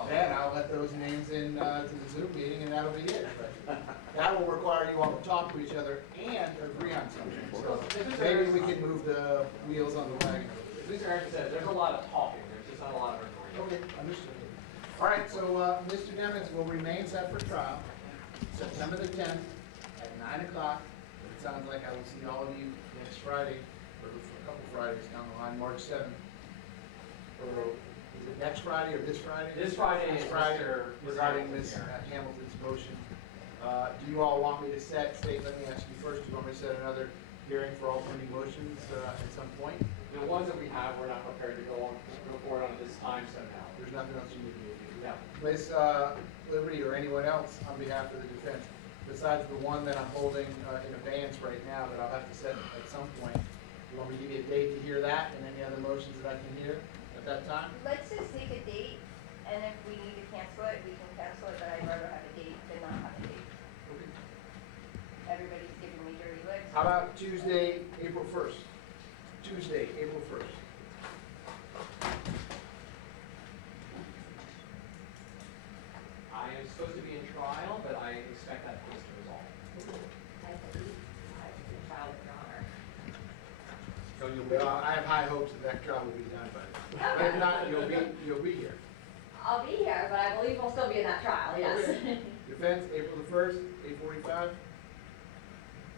Then I'll let those names in to the Zoom meeting, and that'll be it. But that will require you all to talk to each other and agree on something. So maybe we can move the wheels on the wagon. As Mr. Erickson said, there's a lot of talking, there's just not a lot of agreeing. Okay, understood. All right, so Mr. Demings will remain set for trial, September the 10th at 9 o'clock. It sounds like I will see all of you next Friday, or a couple Fridays down the line, March 7th. Or is it next Friday or this Friday? This Friday is This Friday, Mr. regarding Ms. Hamilton's motion. Do you all want me to set, let me ask you first, do you want me to set another hearing for all pending motions at some point? The ones that we have, we're not prepared to go forward on at this time, so no. There's nothing else you need me to do? No. Ms. Liberty or anyone else on behalf of the defense, besides the one that I'm holding in abeyance right now that I'll have to set at some point, you want me to give you a date to hear that and any other motions that I can hear at that time? Let's just take a date, and if we need to cancel it, we can cancel it, but I'd rather have a date than not have a date. Everybody's giving me dirty looks. How about Tuesday, April 1st? Tuesday, April 1st. I am supposed to be in trial, but I expect that case to resolve. I believe I was in trial with Your Honor. So I have high hopes that that trial will be done by then. But if not, you'll be here. I'll be here, but I believe we'll still be in that trial, yes. Okay. Defense, April the 1st, 8:45?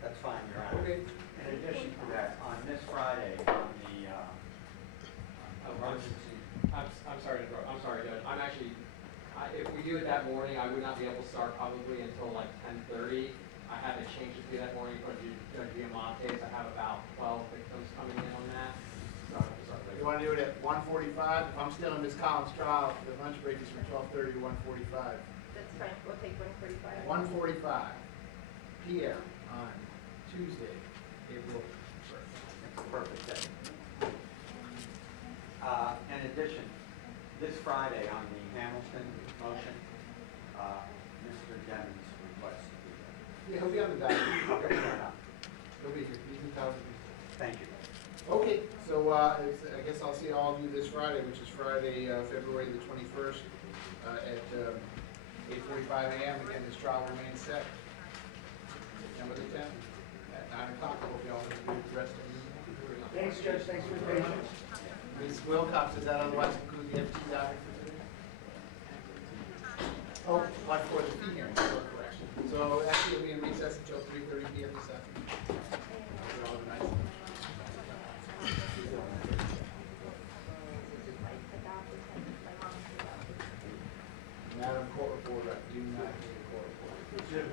That's fine, Your Honor. Okay. In addition to that, on this Friday, on the emergency, I'm sorry to interrupt, I'm sorry, Judge, I'm actually, if we do it that morning, I would not be able to start probably until like 10:30. I had to change it to that morning for Judge Diamante's, I have about 12 victims coming in on that. So I have to start You later. want to do it at 1:45? If I'm still in Ms. Collins' trial, the lunch break is from 12:30 to 1:45. That's fine, we'll take 1:45. 1:45 p.m. on Tuesday, April 1st. it's a perfect day. In addition, this Friday on the Hamilton motion, Mr. Demings requests to be there. Yeah, he'll be on the document. Okay, fair enough. He'll be here. He's in town. Thank you. Okay, so I guess I'll see all of you this Friday, which is Friday, February the 21st at 8:45 a.m. Again, this trial remains set. September the 10th at 9 o'clock. I hope you all have a good rest of the evening. Thanks, Judge, thanks for your patience. Ms. Wilcox, does that otherwise conclude the FT docket for today? Oh, but for the fee hearing, correction. So actually, it'll be in recess until 3:30 p.m. this afternoon. Hope you all have a nice evening. Madam Court Reporter, I do not need a court reporter.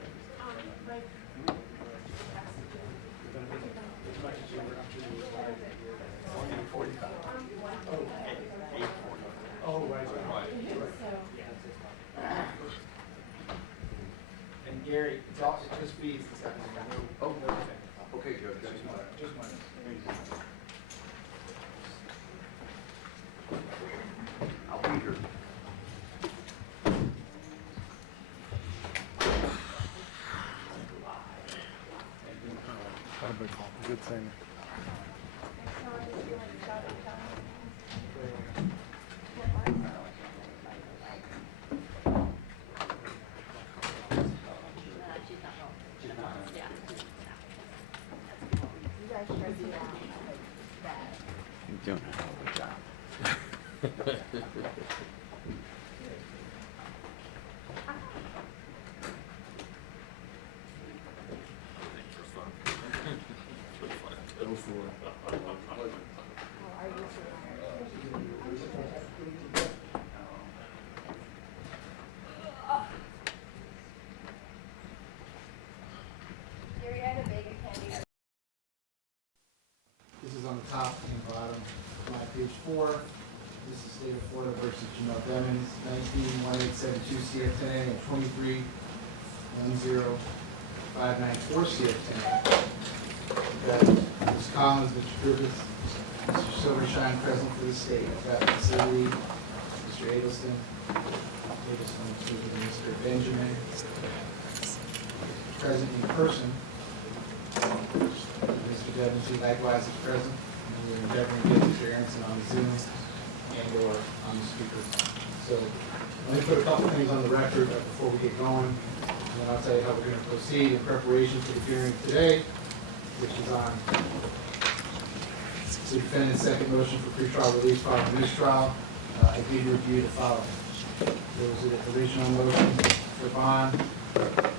Oh, right. And Gary, it's all, it just fees this afternoon. Oh, no. Okay, Judge, that's fine. Just money. I'll be here. Good thing. She's not home. Yeah. You guys sure do that. Bad. You're doing a hell of a job. Go for it. Gary, I had a bag of candy. This is on the top and bottom, my page 4. This is State of Florida versus Jamel Demons, 19-1872 CF10A and 23-10594 CF10A. We've got Ms. Collins, Mr. Griffiths, Mr. Silvershine present for the state. I've got Facility, Mr. Eggleston, Mr. Benjamin, present in person. Mr. Devonshire likewise is present, and we're endeavoring to get Mr. Aronson on Zoom and or on the speaker. So let me put a couple things on the record before we get going, and then I'll tell you how we're going to proceed in preparation for the hearing today, which is on the defendant's second motion for pretrial release following mistrial. I did review the following. There was an original motion for bond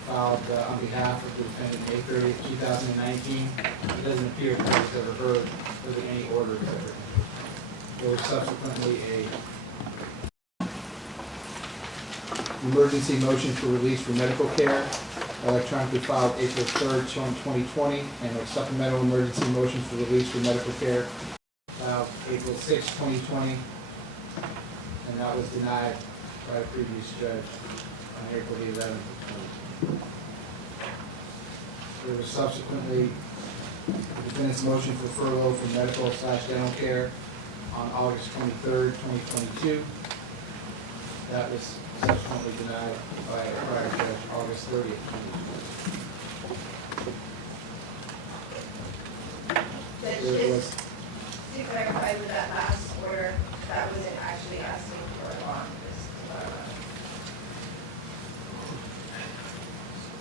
filed on behalf of the defendant May 30th, 2019. It doesn't appear that it was ever heard whether any order was ever entered. There was subsequently a emergency motion for release for medical care, electronically filed April 3rd, 2020, and a supplemental emergency motion for release for medical care filed April 6th, 2020, and that was denied by a previous judge on April the 11th of 2020. There was subsequently the defendant's motion for furlough for medical/dental care on August 23rd, 2022. That was subsequently denied by a prior judge August 30th, 2022. There was To clarify with that last order, that wasn't actually asking for a bond.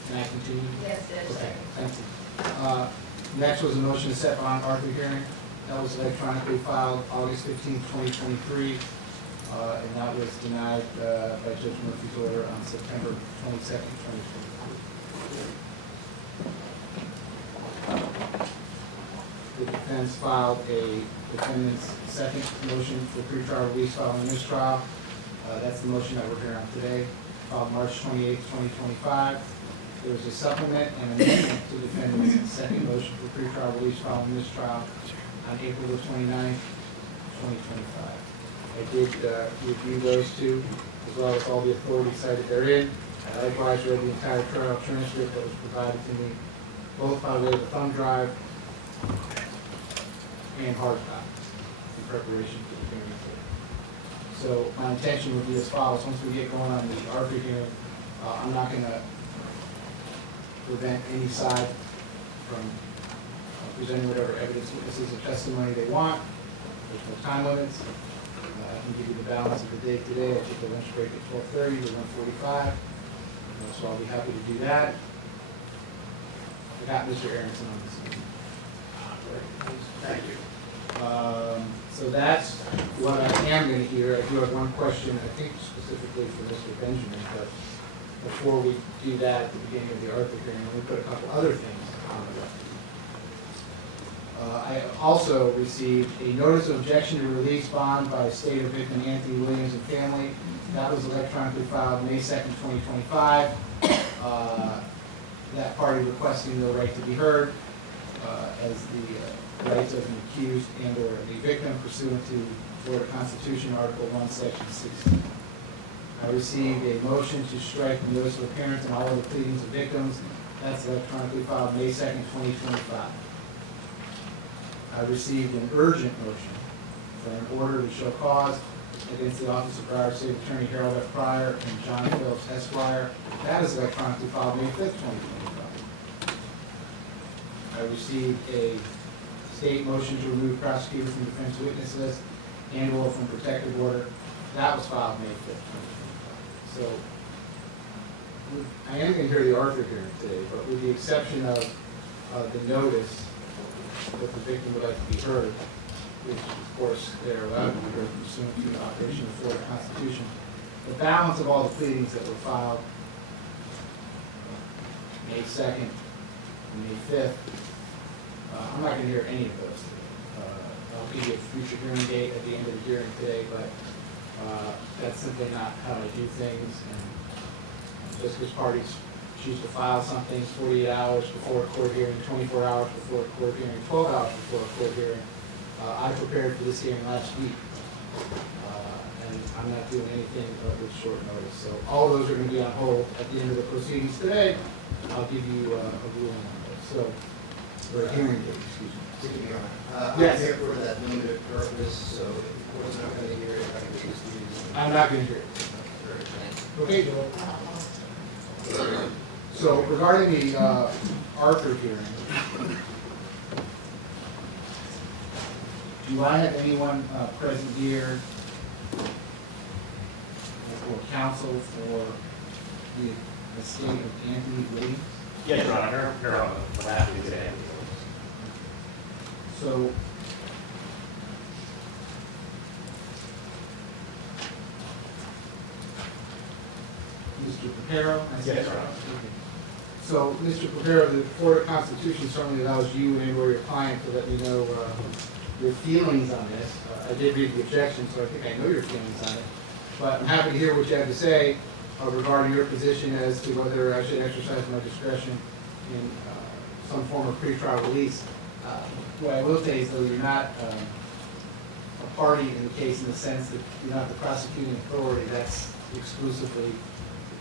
Can I continue? Yes, there's Okay, thank you. Next was a motion to set bond Arthur hearing. That was electronically filed August 15th, 2023, and that was denied by Judge Murphy's order on September 22nd, 2023. The defense filed a defendant's second motion for pretrial release following mistrial. That's the motion that we're hearing on today, filed March 28th, 2025. There was a supplement and amendment to the defendant's second motion for pretrial release following mistrial on April the 29th, 2025. I did review those two, as well as all the authority cited therein. I likewise read the entire trial transcript that was provided to me, both by way of the thumb drive and hard copy, in preparation for the hearing today. So my intention would be as follows. Once we get going on the Arthur hearing, I'm not going to prevent any side from presenting whatever evidence, witnesses, or testimony they want. There's no time limits. I can give you the balance of the day today. I took a lunch break at 12:30 to 1:45. So I'll be happy to do that. I got Mr. Aronson on this. Thank you. So that's what I am going to hear. I do have one question, I think specifically for Mr. Benjamin, but before we do that at the beginning of the Arthur hearing, let me put a couple other things on the record. I also received a notice of objection to release bond by State of Victim Anthony Williams and family. That was electronically filed May 2nd, 2025. that party requesting the right to be heard as the rights of an accused and or the victim pursuant to Florida Constitution, Article 1, Section 16. I received a motion to strike the notice of appearance and all of the pleadings of victims. That's electronically filed May 2nd, 2025. I received an urgent motion for an order to show cause against the Office of Broward State Attorney Harold F. Pryor and John Phillips Esquire. That is electronically filed May 5th, 2025. I received a state motion to remove prosecutor from defense witness list and or from protective order. That was filed May 5th, 2025. So I am going to hear the Arthur hearing today, but with the exception of the notice that the victim would like to be heard, which of course they're allowed to be heard pursuant to the operation of the Florida Constitution, the balance of all the pleadings that were filed May 2nd and May 5th, I'm not going to hear any of those today. I'll give you a future hearing date at the end of the hearing today, but that's simply not how I do things. And just because parties choose to file something 48 hours before a court hearing, 24 hours before a court hearing, 12 hours before a court hearing, I prepared for this hearing last week. And I'm not doing anything with short notice. So all of those are going to be on hold at the end of the proceedings today. I'll give you a ruling on those. So, or a hearing date, excuse me. Yes. I'm here for that limited purpose, so if the court's not going to hear it, I can just leave it. I'm not going to hear it. Okay, Joel. So regarding the Arthur hearing, do I have anyone present here for counsel for the estate of Anthony Williams? Yes, Your Honor, here on behalf of today. So, Mr. Papero? Yes, Your Honor. Okay. So, Mr. Papero, the Florida Constitution certainly allows you and or your client to let me know your feelings on this. I did read the objection, so I think I know your feelings on it. But I'm happy to hear what you have to say regarding your position as to whether I should exercise my discretion in some form of pretrial release. What I will say is, though, you're not a party in the case in the sense that you're not the prosecuting authority. That's exclusively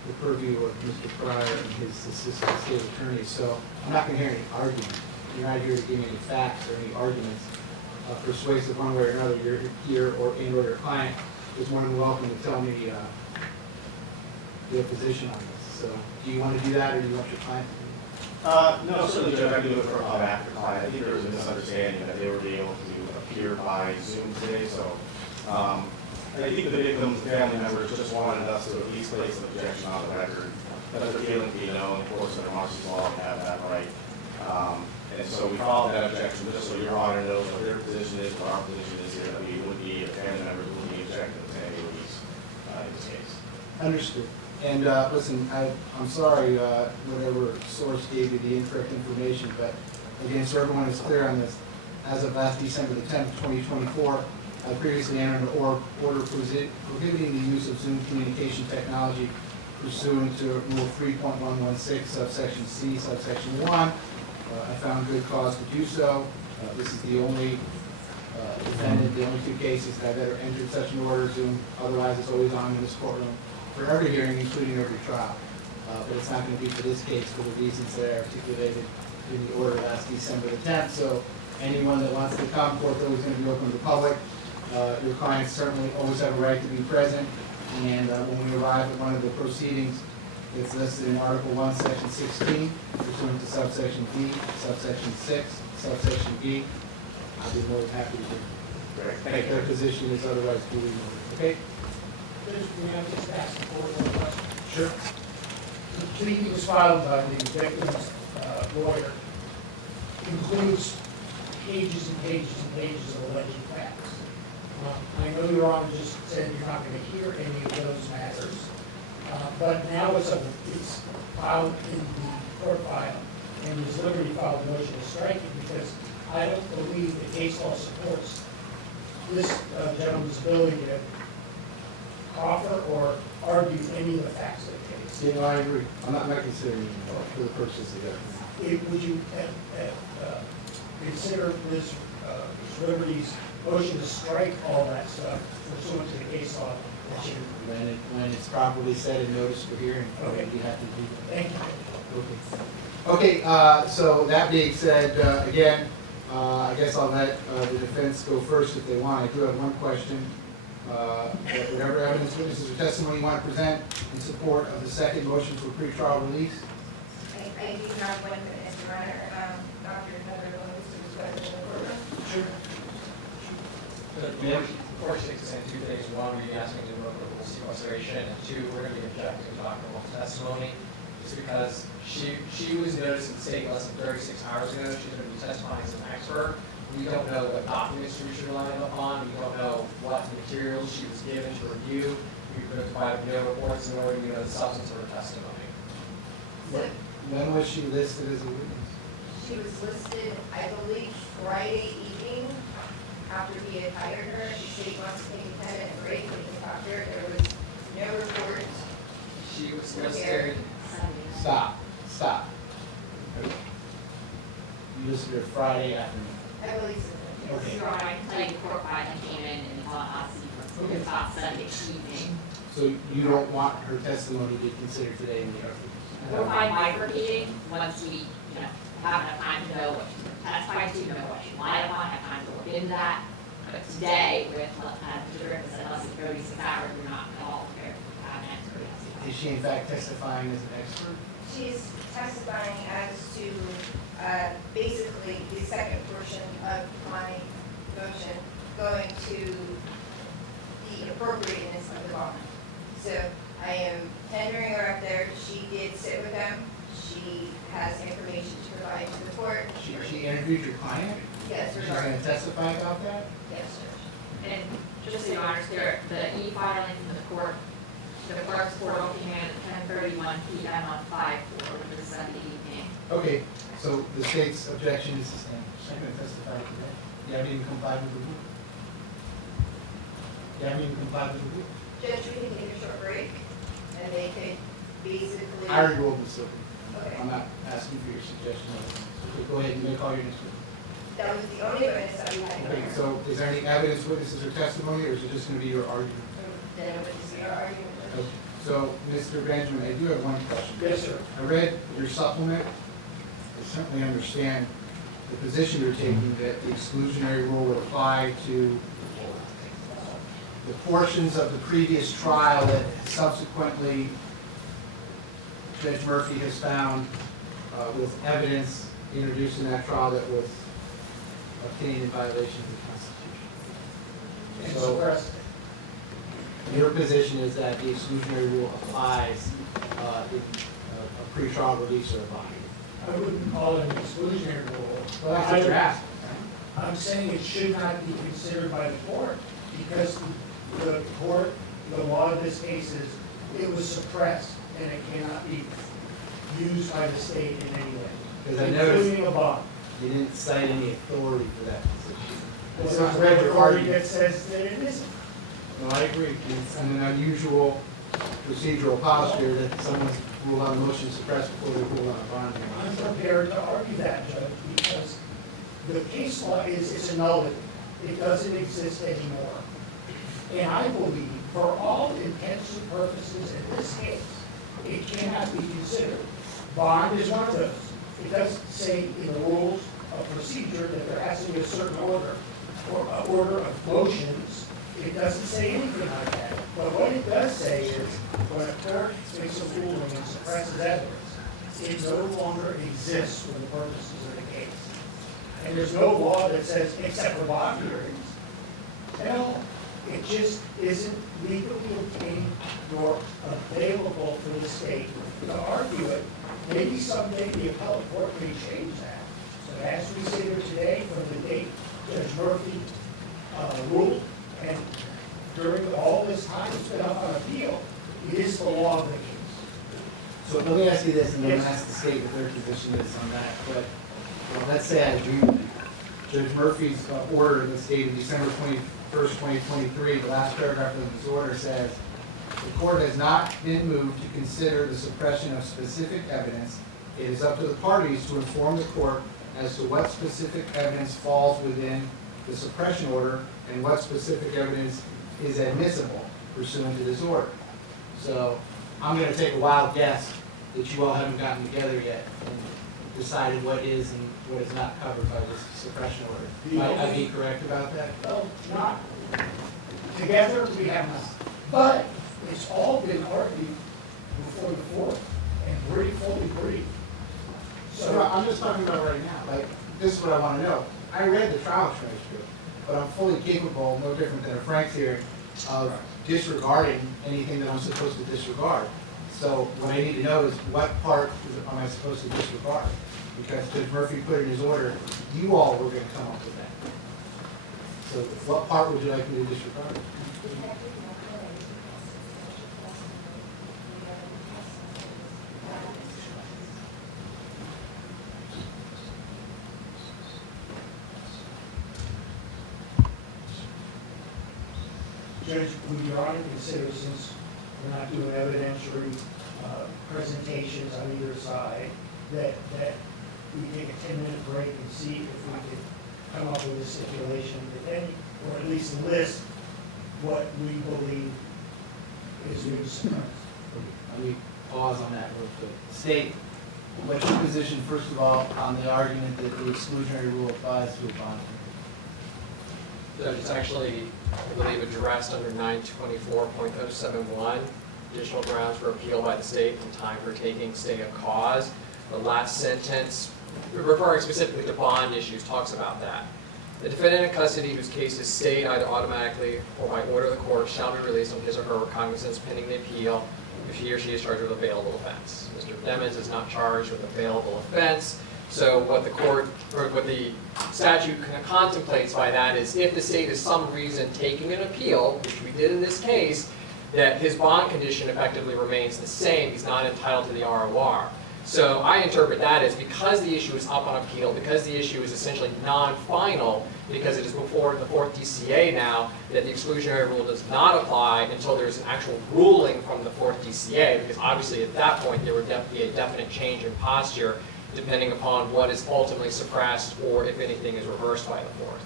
the purview of Mr. Pryor and his assistant state attorney. So I'm not going to hear any argument. You're not here to give me any facts or any arguments persuasive one way or another. You're here, or your client is more than welcome to tell me your position on this. So do you want to do that, or do you want your client to do that? No, certainly, Judge, I can do it for after client. I think there was a misunderstanding that they were being able to appear by Zoom today, so I think the victims, the family members just wanted us to at least place an objection on the record, that their feeling be known, of course, under Marshall's law, we have that right. And so we followed that objection, just so Your Honor knows what their position is, what our position is here, that we would be, family members would be objecting to any release in this case. Understood. And listen, I'm sorry, whatever source gave you the incorrect information, but again, so everyone is clear on this, as of last December the 10th, 2024, I previously entered an order prohibiting the use of Zoom communication technology pursuant to Rule 3.116, subsection C, subsection 1. I found good cause to do so. This is the only defendant, the only two cases that I've ever entered such an order. Zoom, otherwise it's always on in this courtroom for every hearing, including every trial. But it's not going to be for this case for the reasons that I articulated in the order last December the 10th. So anyone that wants to come, court's always going to be open to the public. Your clients certainly always have a right to be present. And when we arrive at one of the proceedings, it's listed in Article 1, Section 16, pursuant to subsection D, subsection 6, subsection B. I'll be more than happy to Thank you. their position is otherwise duly noted. Okay? May I just ask the board one question? Sure. The plea was filed by the victim's lawyer includes pages and pages and pages of alleged facts. I know Your Honor just said you're not going to hear any of those matters, but now it's filed in the court file, and Ms. Liberty filed a motion to strike it because I don't believe the case law supports this gentleman's ability to offer or argue any of the facts of the case. You know, I agree. I'm not considering it for the purposes of that. Would you consider Ms. Liberty's motion to strike all that stuff pursuant to the case law? that you- When it's properly set and noticed for hearing, Okay. you have to do that. Thank you. Okay, so that being said, again, I guess I'll let the defense go first if they want. I do have one question. Whatever evidence, witnesses, or testimony you want to present in support of the second motion for pretrial release? I do have 1 minute, Your Honor. Dr. Heather Lewis was present in the courtroom. Sure. Before she takes us in, 2 things. One, we're asking to revoke the rule sequestration, and 2, we're going to be objecting to Dr. Wolf's testimony, just because she was noticed in the state less than 36 hours ago. She's going to be testifying as an expert. We don't know what documents we should rely upon. We don't know what materials she was given to review. We could provide no reports, nor do we know the substance of her testimony. So When was she listed as a witness? she was listed, I believe, Friday evening after he had hired her. She said he wants to take a 10-minute break when he talked to her. There was no report. She was prepared. listed. Stop. You listed her Friday afternoon. I believe so. Okay. Your Honor, I can tell you court file came in and it's on us, it's on Sunday evening. So you don't want her testimony to be considered today in the argument? We're fine bifurcating once we, have enough time to know what she testified to, know what she lied about, have time to look into that. But today, with, Mr. Griffith said less than 36 hours, we're not at all prepared to have an answer. Is she in fact testifying as an expert? She's testifying as to basically the second portion of my motion, going to the appropriateness of the bond. So I am tendering her up there. She did sit with them. She has information to provide to the court. She interviewed your client? Yes, She's regarding. going to testify about that? Yes, Judge. And just so you understand, the e-filing from the court, the clerk's portal came in at 10:31 PM on 5/4, which is Sunday evening. Okay, so the state's objection is sustained. She's going to testify today. You haven't even complied with the rule? You haven't even complied with the rule? Judge, we can take a short break, and they could basically. I already ruled this open. Okay. I'm not asking for your suggestion. So go ahead, you may call your next witness. That was the only witness that we had. Okay, so is there any evidence, witnesses, or testimony, or is it just going to be your argument? Then it would just be our argument. Judge. Okay. So, Mr. Benjamin, I do have one question. Yes, sir. I read your supplement. I certainly understand the position you're taking that the exclusionary rule would apply to the portions of the previous trial that subsequently Judge Murphy has found with evidence introduced in that trial that was obtained in violation of the And Constitution. So, suppressed. your position is that the exclusionary rule applies in a pretrial release or a bond? I wouldn't call it an exclusionary rule. Well, that's what you're asking, right? I'm saying it should not be considered by the court, because the court, the law of this case is, it was suppressed, and it cannot be used by the state in any way. Because I noticed Including a bond. you didn't cite any authority for that position. Well, It's there's not no read your authority argument. that says that it isn't. No, I agree. It's an unusual procedural posture that someone's ruled on a motion to suppress before they rule on a bond I'm hearing. prepared to argue that, Judge, because the case law it's a nullity. It doesn't exist anymore. And I believe, for all intents and purposes in this case, it cannot be considered. Bond is one of those. It doesn't say in the rules of procedure that there has to be a certain order, or order of motions. It doesn't say anything like that. But what it does say is, when a court makes a ruling and suppresses evidence, it no longer exists for the purposes of the case. And there's no law that says, except for bond hearings. No, it just isn't legally obtained nor available for the state to argue it. Maybe someday the appellate court may change that. But as we sit here today, from the date Judge Murphy ruled, and during all this time it's been up on appeal, it is the law of the case. So let me ask you this, and then Yes. ask the state what their position is on that. But well, let's say I agree with you. Judge Murphy's order that's dated December 21st, 2023, the last paragraph of his order says, The court has not been moved to consider the suppression of specific evidence. It is up to the parties to inform the court as to what specific evidence falls within the suppression order and what specific evidence is admissible pursuant to this order. So I'm going to take a wild guess that you all haven't gotten together yet and decided what is and what is not covered by this suppression order. Might I be correct about that? Well, not together, we have not. But it's all been argued before the court and fully briefed. So I'm just talking about right now, like, this is what I want to know. I read the trial transcript, but I'm fully capable, no different than a Frank's hearing, of disregarding anything that I'm supposed to disregard. So what I need to know is what part am I supposed to disregard? Because Judge Murphy put in his order, you all were going to come up with that. So what part would you like me to disregard? Judge, would Your Honor consider, since we're not doing evidentiary presentations on either side, that we take a 10-minute break and see if we could come up with a stipulation, if any, or at least list what we believe is being suppressed? Let me pause on that real quick. State, what's your position, first of all, on the argument that the exclusionary rule applies to a bond? Judge, it's actually, I believe, addressed under 924.071, additional grounds for appeal by the state and time for taking stay of cause. The last sentence, referring specifically to bond issues, talks about that. The defendant in custody whose case is stayed either automatically or by order of the court shall be released on his or her recognizance pending the appeal if he or she is charged with a bailable offense. Mr. Demons is not charged with a bailable offense. So what the court, or what the statute contemplates by that is if the state is some reason taking an appeal, which we did in this case, that his bond condition effectively remains the same, he's not entitled to the ROR. So I interpret that as because the issue is up on appeal, because the issue is essentially non-final, because it is before the 4th DCA now, that the exclusionary rule does not apply until there's an actual ruling from the 4th DCA, because obviously at that point there would be a definite change in posture depending upon what is ultimately suppressed or if anything is reversed by the 4th.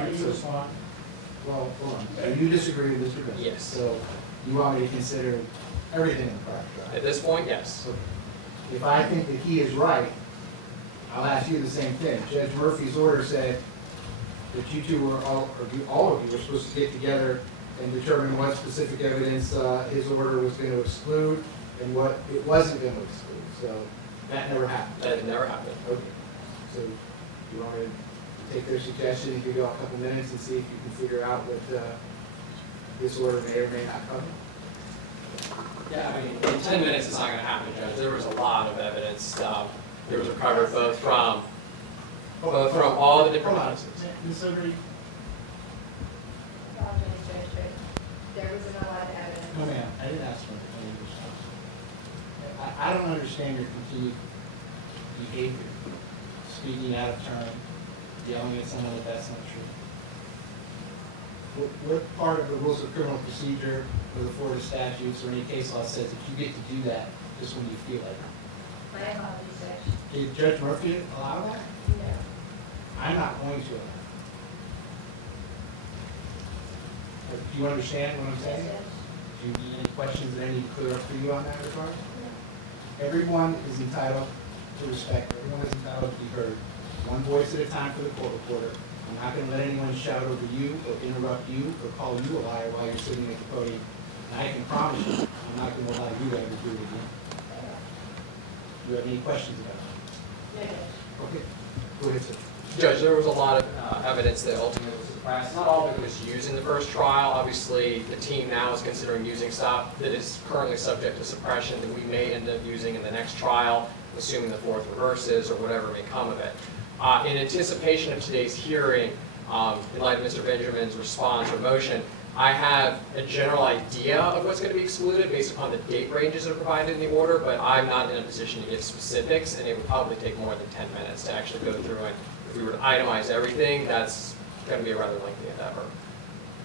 Are you respond? Well, hold on. So you disagree with Mr. Bishop? Yes. So you want me to consider everything in the prior trial? At this point, yes. Okay. If I think that he is right, I'll ask you the same thing. Judge Murphy's order said that you two were all of you were supposed to get together and determine what specific evidence his order was going to exclude and what it wasn't going to exclude. So that never happened. That never happened. Okay. So you want me to take their suggestion and give you all a couple minutes and see if you can figure out what this order may or may not cover? Yeah, I mean, in 10 minutes it's not going to happen, Judge. There was a lot of evidence. There was recovered both from all the different houses. Ms. O'Grady? There was not a lot of evidence. No, ma'am, I didn't ask for any response. I don't understand your continued behavior, speaking out of turn, yelling at someone if that's not true. What part of the rules of criminal procedure or the Florida statutes or any case law says that you get to do that just when you feel like it? My apologies, Judge. Did Judge Murphy allow that? No. I'm not going to allow it. Do you understand what I'm saying? Yes, Do you need any questions that I need to clear up for you on that regard? Everyone is entitled to respect. Everyone is entitled to be heard. One voice at a time for the court reporter. I'm not going to let anyone shout over you or interrupt you or call you a liar while you're sitting at the podium. And I can promise you, I'm not going to allow you to ever do it again. Do you have any questions about it? Okay. Go ahead, sir. Judge, there was a lot of evidence that ultimately was suppressed. Not all of it was used in the first trial. Obviously, the team now is considering using stuff that is currently subject to suppression that we may end up using in the next trial, assuming the 4th reverses or whatever may come of it. In anticipation of today's hearing, in light of Mr. Benjamin's response or motion, I have a general idea of what's going to be excluded based upon the date ranges that are provided in the order, but I'm not in a position to give specifics, and it would probably take more than 10 minutes to actually go through and if we were to itemize everything, that's going to be a rather lengthy endeavor.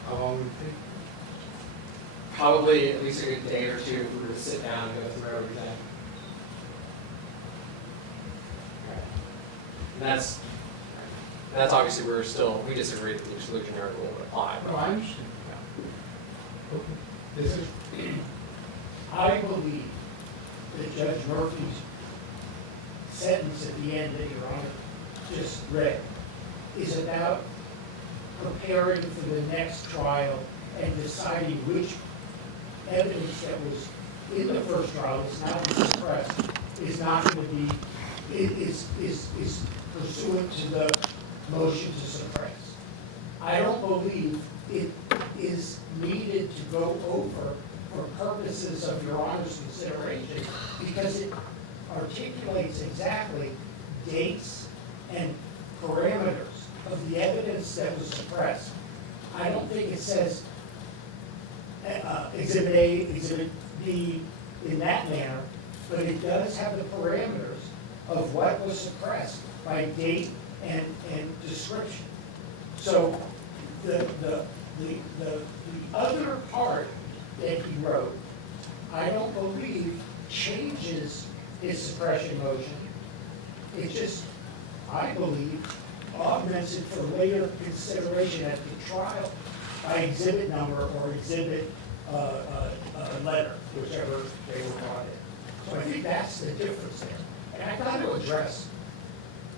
How long would it take? Probably at least a good day or two if we were to sit down and go through everything. And that's obviously we disagree that the exclusionary rule would apply. No, I understand. This is, I believe that Judge Murphy's sentence at the end that Your Honor just read is about preparing for the next trial and deciding which evidence that was in the first trial is now suppressed is not going to be, is pursuant to the motion to suppress. I don't believe it is needed to go over for purposes of Your Honor's consideration because it articulates exactly dates and parameters of the evidence that was suppressed. I don't think it says Exhibit A, Exhibit B in that manner, but it does have the parameters of what was suppressed by date and description. So the other part that he wrote, I don't believe changes his suppression motion. It just, I believe, augments it for later consideration at the trial by exhibit number or exhibit letter, whichever they were brought in. So I think that's the difference there. And I got to address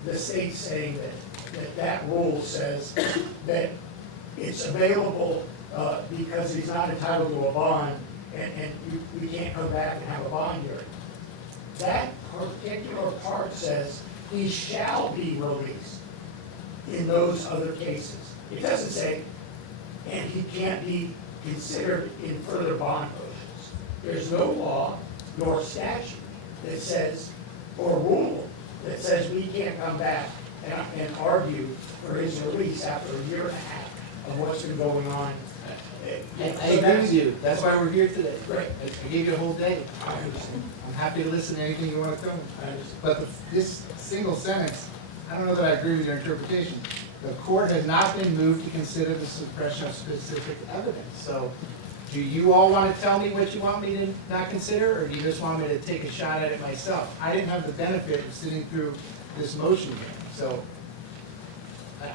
the state saying that rule says that it's available because he's not entitled to a bond and we can't come back and have a bond hearing. That particular part says he shall be released in those other cases. It doesn't say, and he can't be considered in further bond motions. There's no law nor statute that says, or rule that says we can't come back and argue for his release after a year and a half of what's been going on. I agree with you. That's why we're here today. Right. I gave you a whole day. I understand. I'm happy to listen to anything you want to tell me. I understand. But this single sentence, I don't know that I agree with your interpretation. The court has not been moved to consider the suppression of specific evidence. So do you all want to tell me what you want me to not consider, or do you just want me to take a shot at it myself? I didn't have the benefit of sitting through this motion hearing. So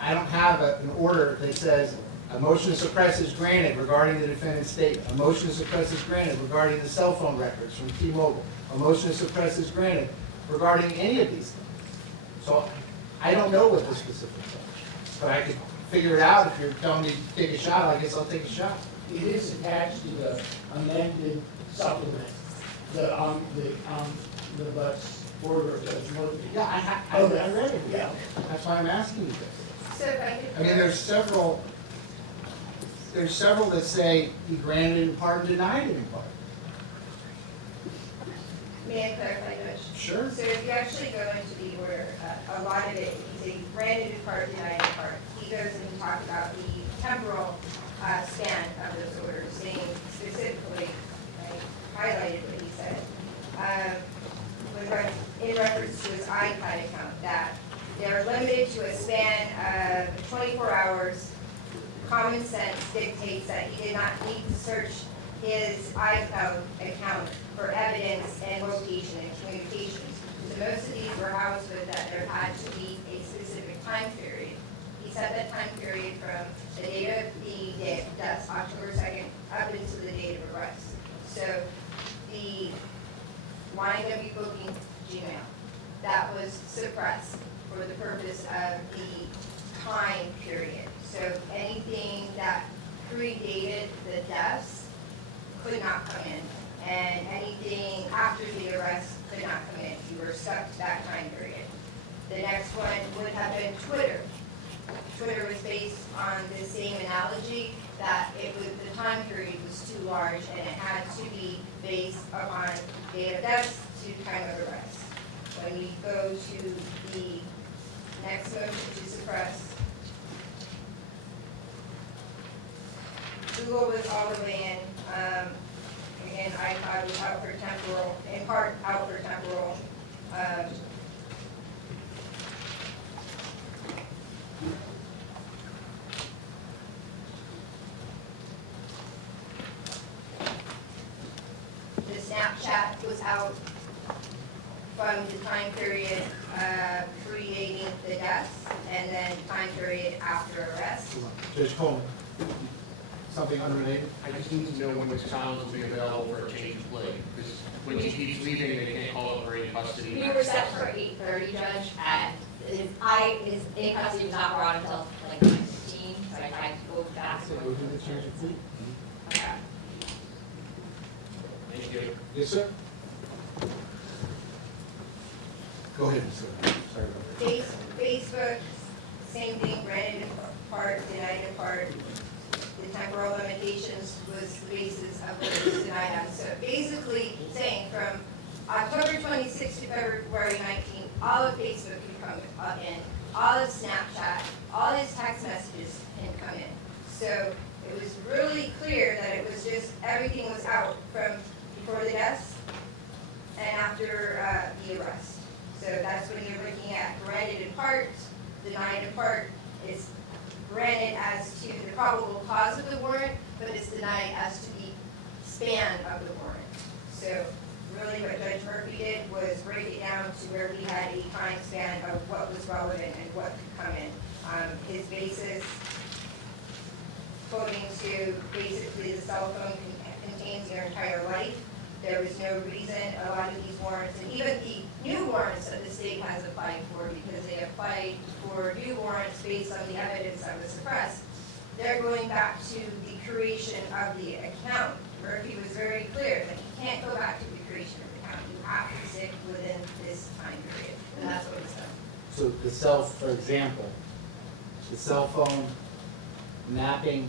I don't have an order that says a motion to suppress is granted regarding the defendant's statement. A motion to suppress is granted regarding the cell phone records from T-Mobile. A motion to suppress is granted regarding any of these things. So I don't know what the specifics are. But I could figure it out. If you're telling me to take a shot, I guess I'll take a shot. It is attached to the amended supplement, the order of Judge Murphy. Yeah, I read it. Yeah. That's why I'm asking you this. So if I could. I mean, there's several that say he granted in part and denied it in part. May I clarify, Judge? Sure. So if you actually go into the order, a lot of it, he's a granted in part, denied in part. He goes and he talks about the temporal span of those orders, saying specifically, I highlighted what he said, in reference to his iPad account, that they're limited to a span of 24 hours. Common sense dictates that he did not need to search his iPhone account for evidence and location and communications. So most of these were housed with that there had to be a specific time period. He set that time period from the date of the day, that's October 2nd, up until the date of arrest. So the YNW booking Gmail, that was suppressed for the purpose of the time period. So anything that predated the deaths could not come in, and anything after the arrest could not come in. You were stuck to that time period. The next one would have been Twitter. Twitter was based on the same analogy, that the time period was too large and it had to be based upon date of death to time of arrest. When we go to the next motion to suppress, Google was all the way in. Again, iPod was out for temporal, in part out for temporal. out from the time period creating the deaths and then time period after arrest. Judge Coleman, something unrelated? I just need to know when Ms. Collins will be available for a change of plea, because when she keeps leaving, they can't call up her in custody. We were set for 8:30, Judge, and his in custody was not brought until like 9:15, so I tried to go fast. So we'll do the change of plea? Okay. Thank you. Yes, sir? Go ahead, sir. Sorry about that. Facebook, same thing, granted in part, denied in part. The temporal limitations was the basis of what was denied on. So basically saying from October 26th to February 19th, all of Facebook can come in, all of Snapchat, all his text messages can come in. So it was really clear that it was just, everything was out from before the deaths and after the arrest. So that's when you're looking at granted in part, denied in part. It's granted as to the probable cause of the warrant, but it's denied as to the span of the warrant. So really what Judge Murphy did was break it down to where we had a time span of what was relevant and what could come in. His basis, quoting to basically the cell phone contains your entire life. There was no reason, a lot of these warrants, and even the new warrants that the state has applied for, because they applied for new warrants based on the evidence that was suppressed, they're going back to the creation of the account. Murphy was very clear that you can't go back to the creation of the account. You have to stick within this time period, and that's what was done. So for example, the cell phone mapping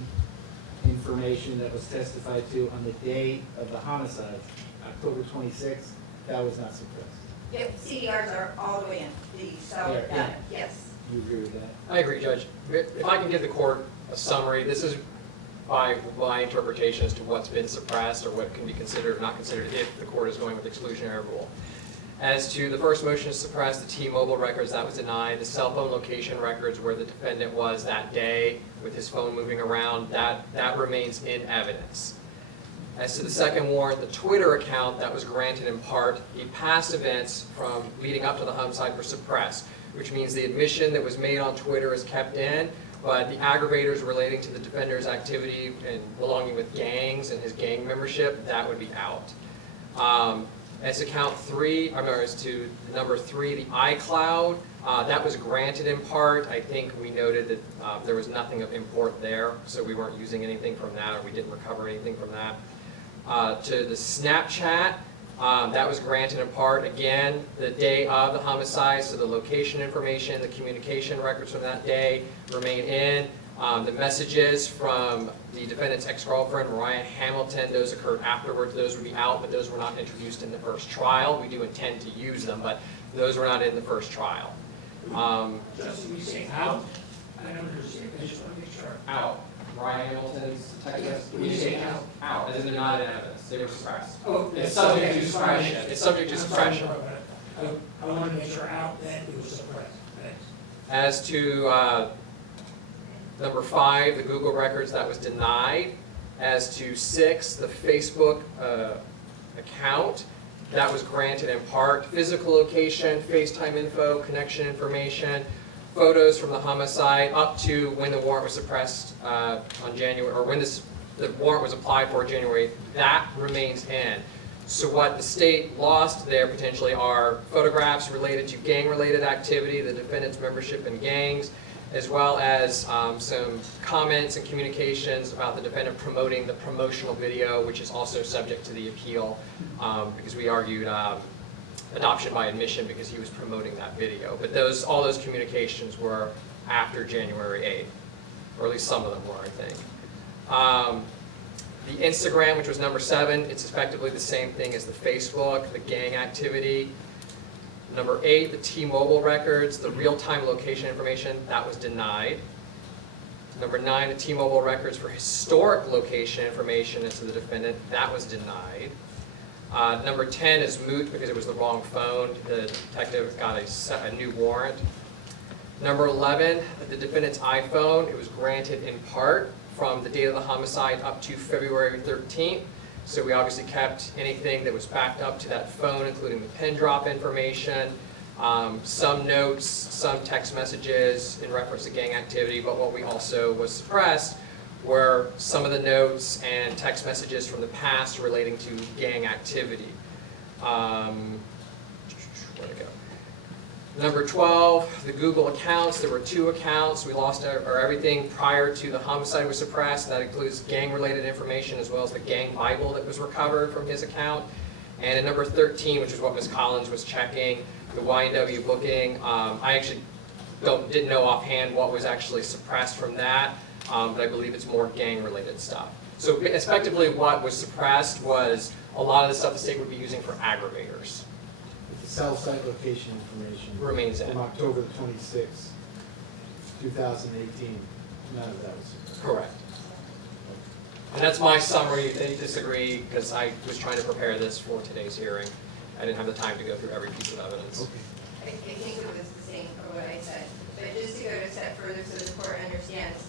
information that was testified to on the day of the homicide, October 26th, that was not suppressed. Yep, CDRs are all the way in, the cell Yeah, data, yeah. yes. You agree with that? I agree, Judge. If I can give the court a summary, this is by my interpretation as to what's been suppressed or what can be considered or not considered if the court is going with exclusionary rule. As to the first motion to suppress the T-Mobile records, that was denied. The cell phone location records where the defendant was that day with his phone moving around, that remains in evidence. As to the second warrant, the Twitter account that was granted in part, the past events from leading up to the homicide were suppressed, which means the admission that was made on Twitter is kept in, but the aggravators relating to the defender's activity and belonging with gangs and his gang membership, that would be out. As to number 3, the iCloud, that was granted in part. I think we noted that there was nothing of import there, so we weren't using anything from that, or we didn't recover anything from that. To the Snapchat, that was granted in part, again, the day of the homicide, so the location information, the communication records from that day remain in. The messages from the defendant's ex-girlfriend, Mariah Hamilton, those occurred afterwards. Those would be out, but those were not introduced in the first trial. We do intend to use them, but those were not in the first trial. Justin, you say out? I don't understand, I just want to make sure. Out. Mariah Hamilton's text message. When you say out? Out, as in they're not in evidence. They were suppressed. Oh, It's subject to suppression. It's subject to I'm suppression. sorry about it. I wanted to make sure out, then it was suppressed. Thanks. As to number 5, the Google records, that was denied. As to 6, the Facebook account, that was granted in part. Physical location, FaceTime info, connection information, photos from the homicide up to when the warrant was suppressed on January, or when the warrant was applied for January, that remains in. So what the state lost there potentially are photographs related to gang-related activity, the defendant's membership in gangs, as well as some comments and communications about the defendant promoting the promotional video, which is also subject to the appeal, because we argued adoption by admission because he was promoting that video. But all those communications were after January 8th, or at least some of them were, I think. The Instagram, which was number 7, it's effectively the same thing as the Facebook, the gang activity. Number 8, the T-Mobile records, the real-time location information, that was denied. Number 9, the T-Mobile records for historic location information as to the defendant, that was denied. Number 10 is moot because it was the wrong phone. The detective got a new warrant. Number 11, the defendant's iPhone, it was granted in part from the date of the homicide up to February 13th. So we obviously kept anything that was backed up to that phone, including the pin drop information, some notes, some text messages in reference to gang activity, but what we also was suppressed were some of the notes and text messages from the past relating to gang activity. Where'd it go? Number 12, the Google accounts. There were 2 accounts. We lost everything prior to the homicide was suppressed. That includes gang-related information as well as the gang Bible that was recovered from his account. And in number 13, which is what Ms. Collins was checking, the YNW booking. I actually didn't know offhand what was actually suppressed from that, but I believe it's more gang-related stuff. So effectively what was suppressed was a lot of the stuff the state would be using for aggravators. The cell site location information. Remains in. From October the 26th, 2018, none of that was. Correct. And that's my summary. They disagree because I was trying to prepare this for today's hearing. I didn't have the time to go through every piece of evidence. Okay. I think it was the same for what I said, but just to go a step further so the court understands,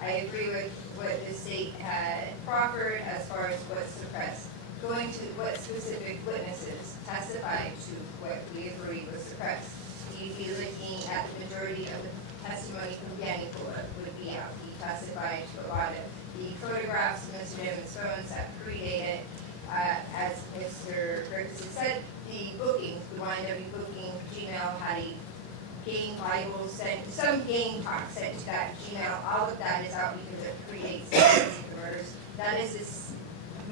I agree with what the state had proffered as far as what's suppressed. Going to what specific witnesses testified to what we agree was suppressed. You'd be looking at the majority of the testimony from Danny Fuller would be out. He testified to a lot of the photographs of Mr. Newman's phones that predated, as Mr. Recusal said, the bookings, the YNW booking, Gmail had a gang Bible sent, some gang talk sent to that Gmail. All of that is out because it predates the murders. That is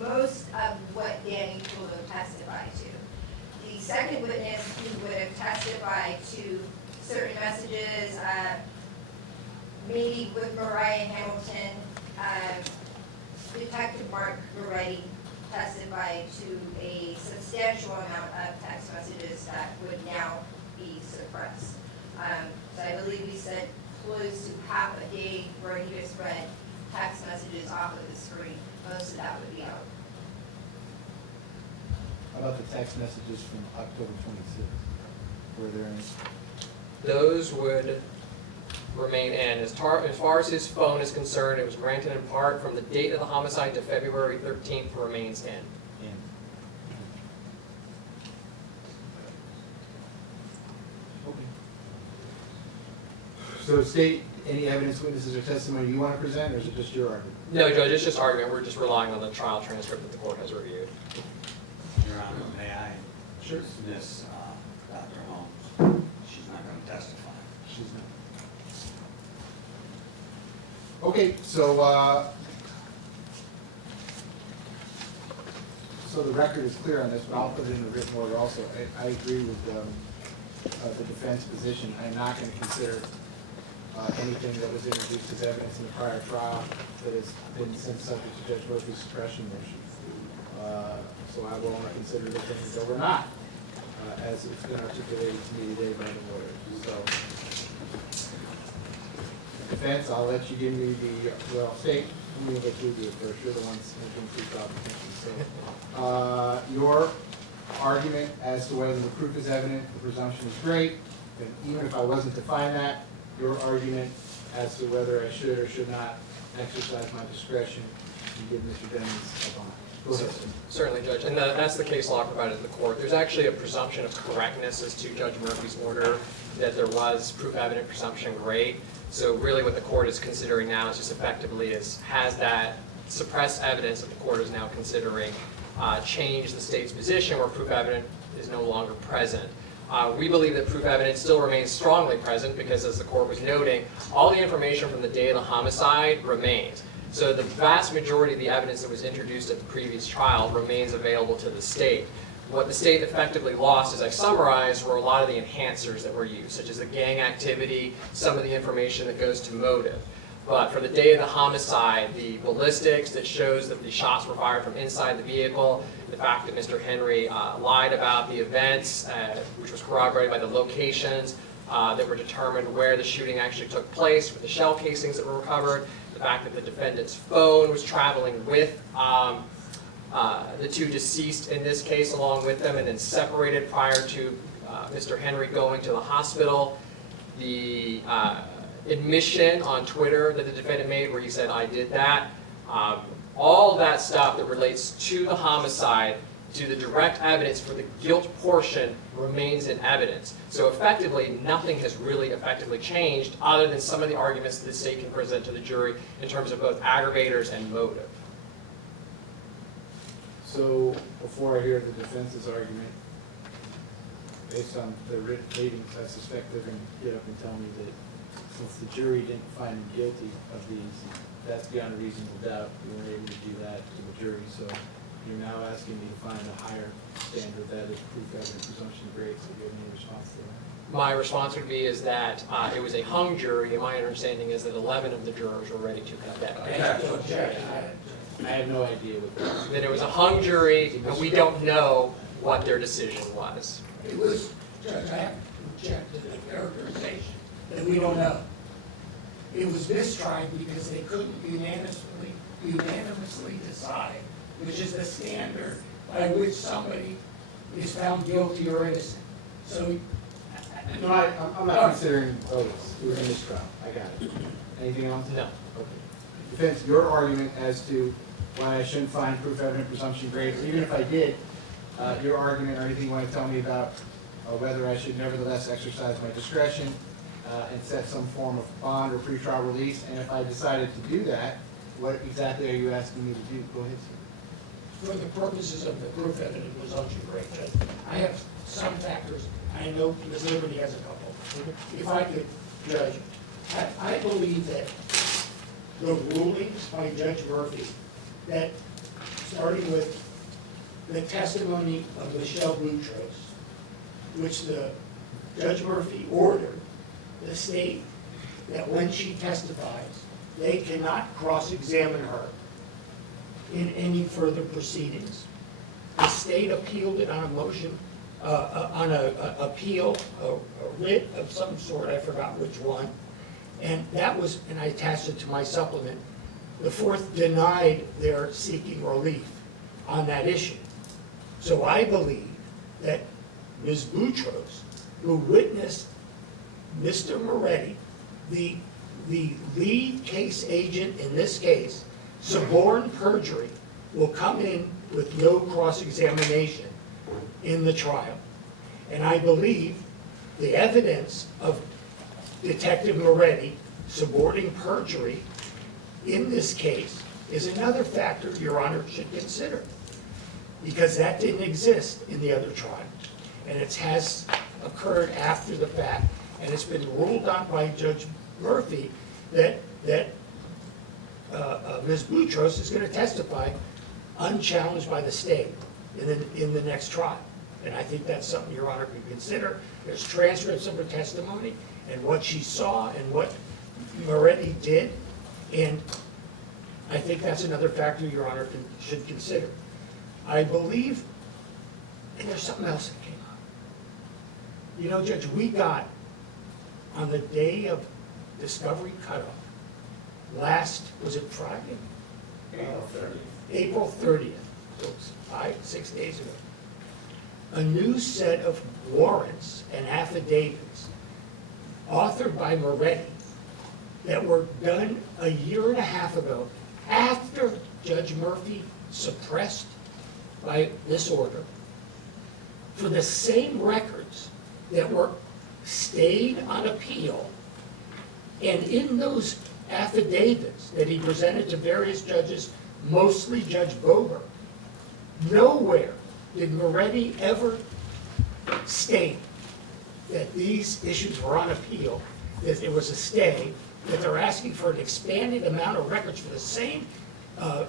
most of what Danny Fuller testified to. The second witness who would have testified to certain messages, maybe with Mariah Hamilton, Detective Mark Moretti testified to a substantial amount of text messages that would now be suppressed. So I believe we said close to half a day where he just read text messages off of the screen. Most of that would be out. How about the text messages from October 26th? Were there any? Those would remain in. As far as his phone is concerned, it was granted in part from the date of the homicide to February 13th remains in. Okay. So state any evidence, witnesses, or testimony you want to present, or is it just your argument? No, Judge, it's just argument. We're just relying on the trial transcript that the court has reviewed. Your Honor, may I Sure. dismiss Dr. Holmes? She's not going to testify. She's not. Okay, so the record is clear on this, but I'll put it in the written order also. I agree with the defense position. I'm not going to consider anything that was introduced as evidence in the prior trial that has been since subject to Judge Murphy's suppression motion. So I will only consider the things that were not, as it's been articulated to me today by the lawyers. So, defense, I'll let you give me the, well, state, I'm going to let you do it first. You're the ones making the proposition. So, your argument as to whether the proof is evident, the presumption is great, and even if I wasn't to find that, your argument as to whether I should or should not exercise my discretion and give Mr. Dennis a bond. Go ahead, sir. Certainly, Judge, and that's the case law provided to the court. There's actually a presumption of correctness as to Judge Murphy's order that there was proof evident presumption great. So really what the court is considering now is just effectively has that suppressed evidence that the court is now considering change the state's position where proof evident is no longer present. We believe that proof evidence still remains strongly present because, as the court was noting, all the information from the day of the homicide remains. So the vast majority of the evidence that was introduced at the previous trial remains available to the state. What the state effectively lost, as I summarized, were a lot of the enhancers that were used, such as the gang activity, some of the information that goes to motive. But for the day of the homicide, the ballistics that shows that the shots were fired from inside the vehicle, the fact that Mr. Henry lied about the events, which was corroborated by the locations that were determined where the shooting actually took place, with the shell casings that were recovered, the fact that the defendant's phone was traveling with the two deceased in this case along with them and then separated prior to Mr. Henry going to the hospital, the admission on Twitter that the defendant made where he said, "I did that." All that stuff that relates to the homicide, to the direct evidence for the guilt portion remains in evidence. So effectively, nothing has really effectively changed other than some of the arguments that the state can present to the jury in terms of both aggravators and motive. So before I hear the defense's argument, based on the written pleadings, I suspect they're going to get up and tell me that since the jury didn't find him guilty of these, that's beyond a reasonable doubt, we weren't able to do that to the jury. So you're now asking me to find a higher standard, that is proof, evidence, presumption of guilt. So do you have any response to that? My response would be is that it was a hung jury, and my understanding is that 11 of the jurors were ready to cut that down. I have no idea what that. That it was a hung jury, and we don't know what their decision was. It was, Judge, I have to object to the characterization that we don't know. It was mistried because they couldn't unanimously decide, which is the standard by which somebody is found guilty or innocent. So, No, I'm not considering votes. It was a mistrial. I got it. Anything else? No. Okay. Defense, your argument as to why I shouldn't find proof, evidence, presumption, grade, or even if I did, your argument or anything you want to tell me about whether I should nevertheless exercise my discretion and set some form of bond or pretrial release, and if I decided to do that, what exactly are you asking me to do? Go ahead, sir. for the purposes of the proof, evidence, presumption, grade, Judge, I have some factors. I know Ms. Liberty has a couple. If I could, Judge, I believe that the rulings by Judge Murphy, that starting with the testimony of Michelle Boutros, which the Judge Murphy ordered the state that when she testifies, they cannot cross-examine her in any further proceedings. The state appealed it on a motion, on a appeal, a writ of some sort, I forgot which one. And that was, and I attached it to my supplement, the fourth denied their seeking relief on that issue. So I believe that Ms. Boutros, who witnessed Mr. Moretti, the lead case agent in this case, suborn perjury, will come in with no cross-examination in the trial. And I believe the evidence of Detective Moretti suborning perjury in this case is another factor Your Honor should consider, because that didn't exist in the other trial. And it has occurred after the fact, and it's been ruled on by Judge Murphy that Ms. Boutros is going to testify unchallenged by the state in the next trial. And I think that's something Your Honor can consider. There's transcripts of her testimony and what she saw and what Moretti did. And I think that's another factor Your Honor should consider. I believe, and there's something else that came up. You know, Judge, we got, on the day of discovery cutoff, was it Friday? April 30th, so it was 6 days ago. A new set of warrants and affidavits authored by Moretti that were done a year and a half ago after Judge Murphy suppressed by this order for the same records that were stayed on appeal. And in those affidavits that he presented to various judges, mostly Judge Bober, nowhere did Moretti ever state that these issues were on appeal, that it was a stay, that they're asking for an expanded amount of records for the same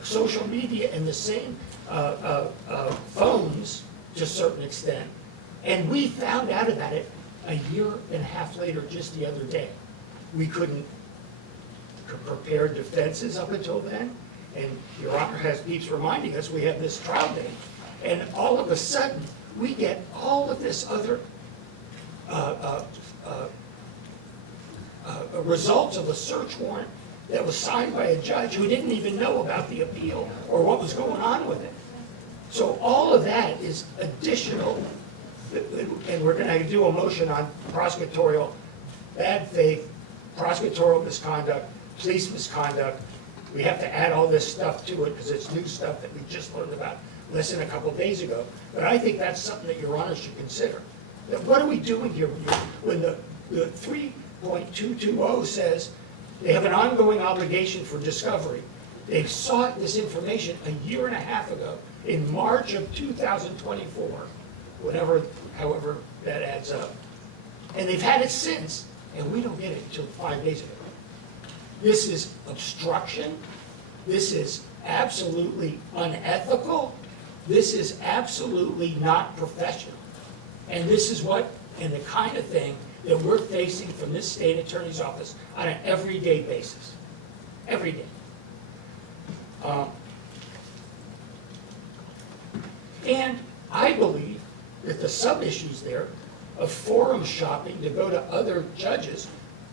social media and the same phones to a certain extent. And we found out about it a year and a half later, just the other day. We couldn't prepare defenses up until then, and Your Honor keeps reminding us we have this trial date. And all of a sudden, we get all of this other results of a search warrant that was signed by a judge who didn't even know about the appeal or what was going on with it. So all of that is additional, and we're going to do a motion on prosecutorial bad faith, prosecutorial misconduct, police misconduct, we have to add all this stuff to it because it's new stuff that we just learned about less than a couple days ago. But I think that's something that Your Honor should consider. That what are we doing here when the 3.220 says they have an ongoing obligation for discovery? They sought this information a year and a half ago, in March of 2024, however that adds up. And they've had it since, and we don't get it until 5 days ago. This is obstruction. This is absolutely unethical. This is absolutely not professional. And this is and the kind of thing that we're facing from this state attorney's office on an everyday basis. Every day. And I believe that the sub-issues there of forum shopping to go to other judges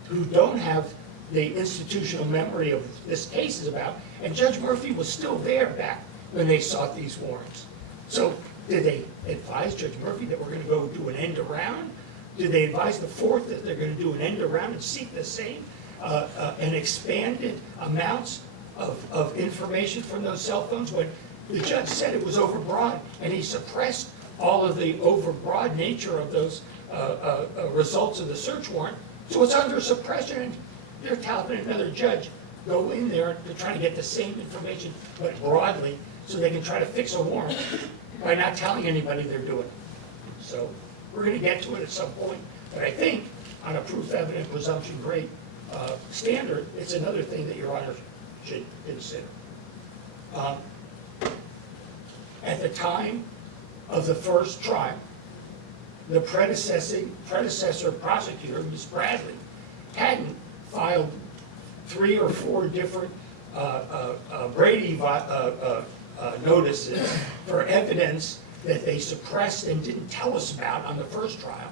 who don't have the institutional memory of this case is about, and Judge Murphy was still there back when they sought these warrants. So did they advise Judge Murphy that we're going to go do an end around? Did they advise the fourth that they're going to do an end around and seek the same and expanded amounts of information from those cell phones when the judge said it was overbroad and he suppressed all of the overbroad nature of those results of the search warrant? So it's under suppression, and they're telling another judge, go in there to try to get the same information, but broadly, so they can try to fix a warrant by not telling anybody they're doing it. So we're going to get to it at some point, but I think on a proof evident presumption grade standard, it's another thing that Your Honor should consider. At the time of the first trial, the predecessor prosecutor, Ms. Bradley, hadn't filed 3 or 4 different Brady notices for evidence that they suppressed and didn't tell us about on the first trial.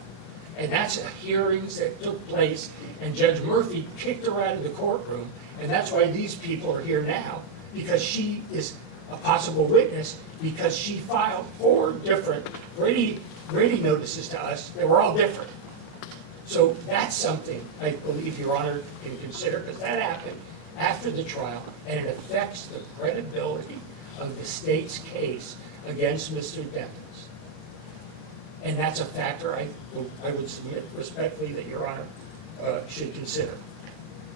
And that's hearings that took place, and Judge Murphy kicked her out of the courtroom, and that's why these people are here now, because she is a possible witness, because she filed 4 different Brady notices to us. They were all different. So that's something I believe Your Honor can consider, because that happened after the trial, and it affects the credibility of the state's case against Mr. Devins. And that's a factor I would submit respectfully that Your Honor should consider.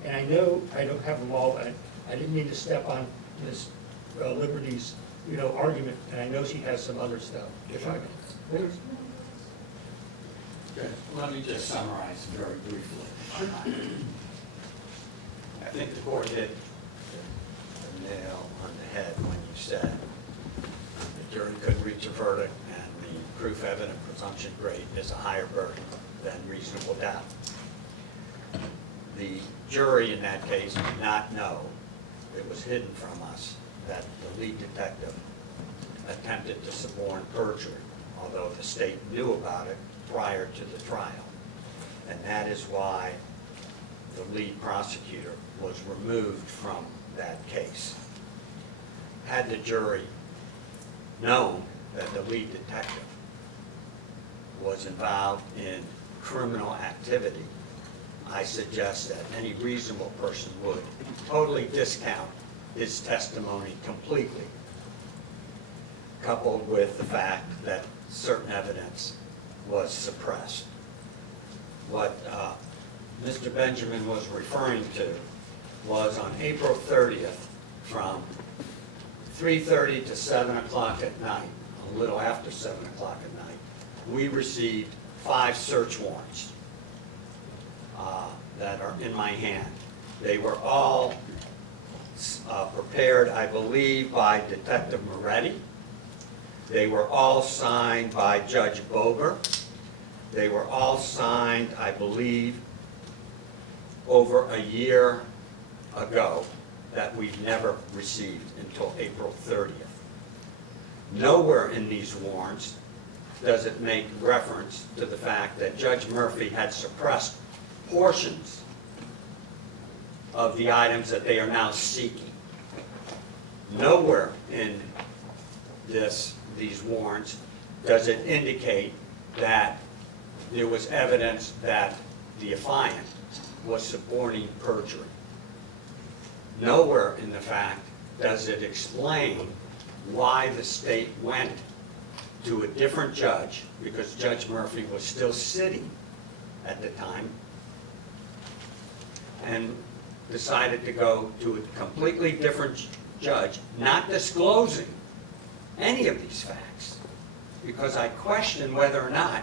And I know I don't have them all, but I didn't mean to step on Ms. Liberty's argument, and I know she has some other stuff, if I may. Let me just summarize very briefly. I think the court hit the nail on the head when you said the jury could reach a verdict and the proof evident presumption grade is a higher burden than reasonable doubt. The jury in that case did not know, it was hidden from us, that the lead detective attempted to suborn perjury, although the state knew about it prior to the trial. And that is why the lead prosecutor was removed from that case. Had the jury known that the lead detective was involved in criminal activity, I suggest that any reasonable person would totally discount his testimony completely, coupled with the fact that certain evidence was suppressed. What Mr. Benjamin was referring to was on April 30th from 3:30 to 7 o'clock at night, a little after 7 o'clock at night, we received 5 search warrants that are in my hand. They were all prepared, I believe, by Detective Moretti. They were all signed by Judge Boger. They were all signed, I believe, over a year ago that we've never received until April 30th. Nowhere in these warrants does it make reference to the fact that Judge Murphy had suppressed portions of the items that they are now seeking. Nowhere in these warrants does it indicate that there was evidence that the affiant was suborning perjury. nowhere in the fact does it explain why the state went to a different judge, because Judge Murphy was still sitting at the time, and decided to go to a completely different judge, not disclosing any of these facts. Because I question whether or not,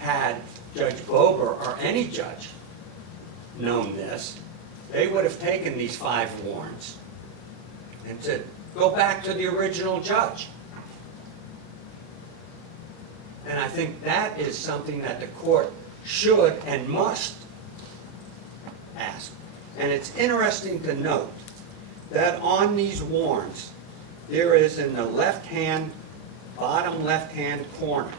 had Judge Bober or any judge known this, they would have taken these 5 warrants and said, go back to the original judge. And I think that is something that the court should and must ask. And it's interesting to note that on these warrants, there is in the left-hand, bottom left-hand corner,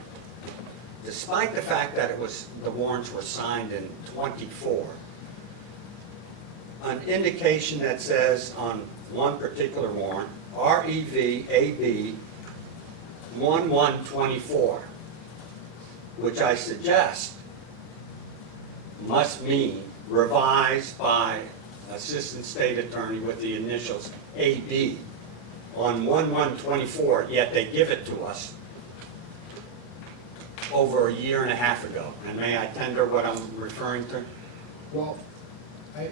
despite the fact that the warrants were signed in 24, an indication that says on one particular warrant, REV-AB 1124, which I suggest must mean revised by Assistant State Attorney with the initials AB on 1124, yet they give it to us over a year and a half ago. And may I tender what I'm referring to? Well, I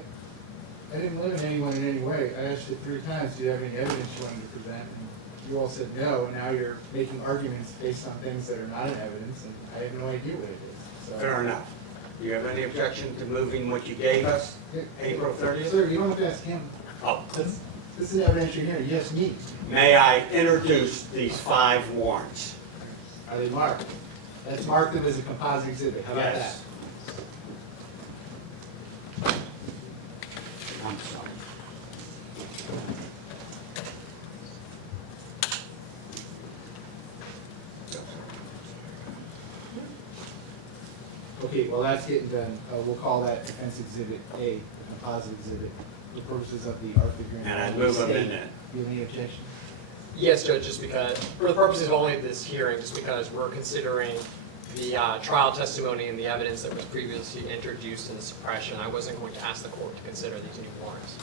didn't limit anyone in any way. I asked you 3 times, do you have any evidence you wanted to present? And you all said no, and now you're making arguments based on things that are not in evidence, and I have no idea what it is. So. Fair enough. Do you have any objection to moving what you gave us, April 30th? Sir, you don't have to ask him. Oh. This is evidentiary hearing. You ask me. May I introduce these 5 warrants? Are they marked? Let's mark them as a composite exhibit. How about that? Yes. I'm sorry. Okay, well, that's getting done. We'll call that defense exhibit A, the composite exhibit, for purposes of the Arthur hearing. And I'd move them in there. Do you have any objection? Yes, Judge, just because, for the purposes of only this hearing, just because we're considering the trial testimony and the evidence that was previously introduced in the suppression, I wasn't going to ask the court to consider these new warrants.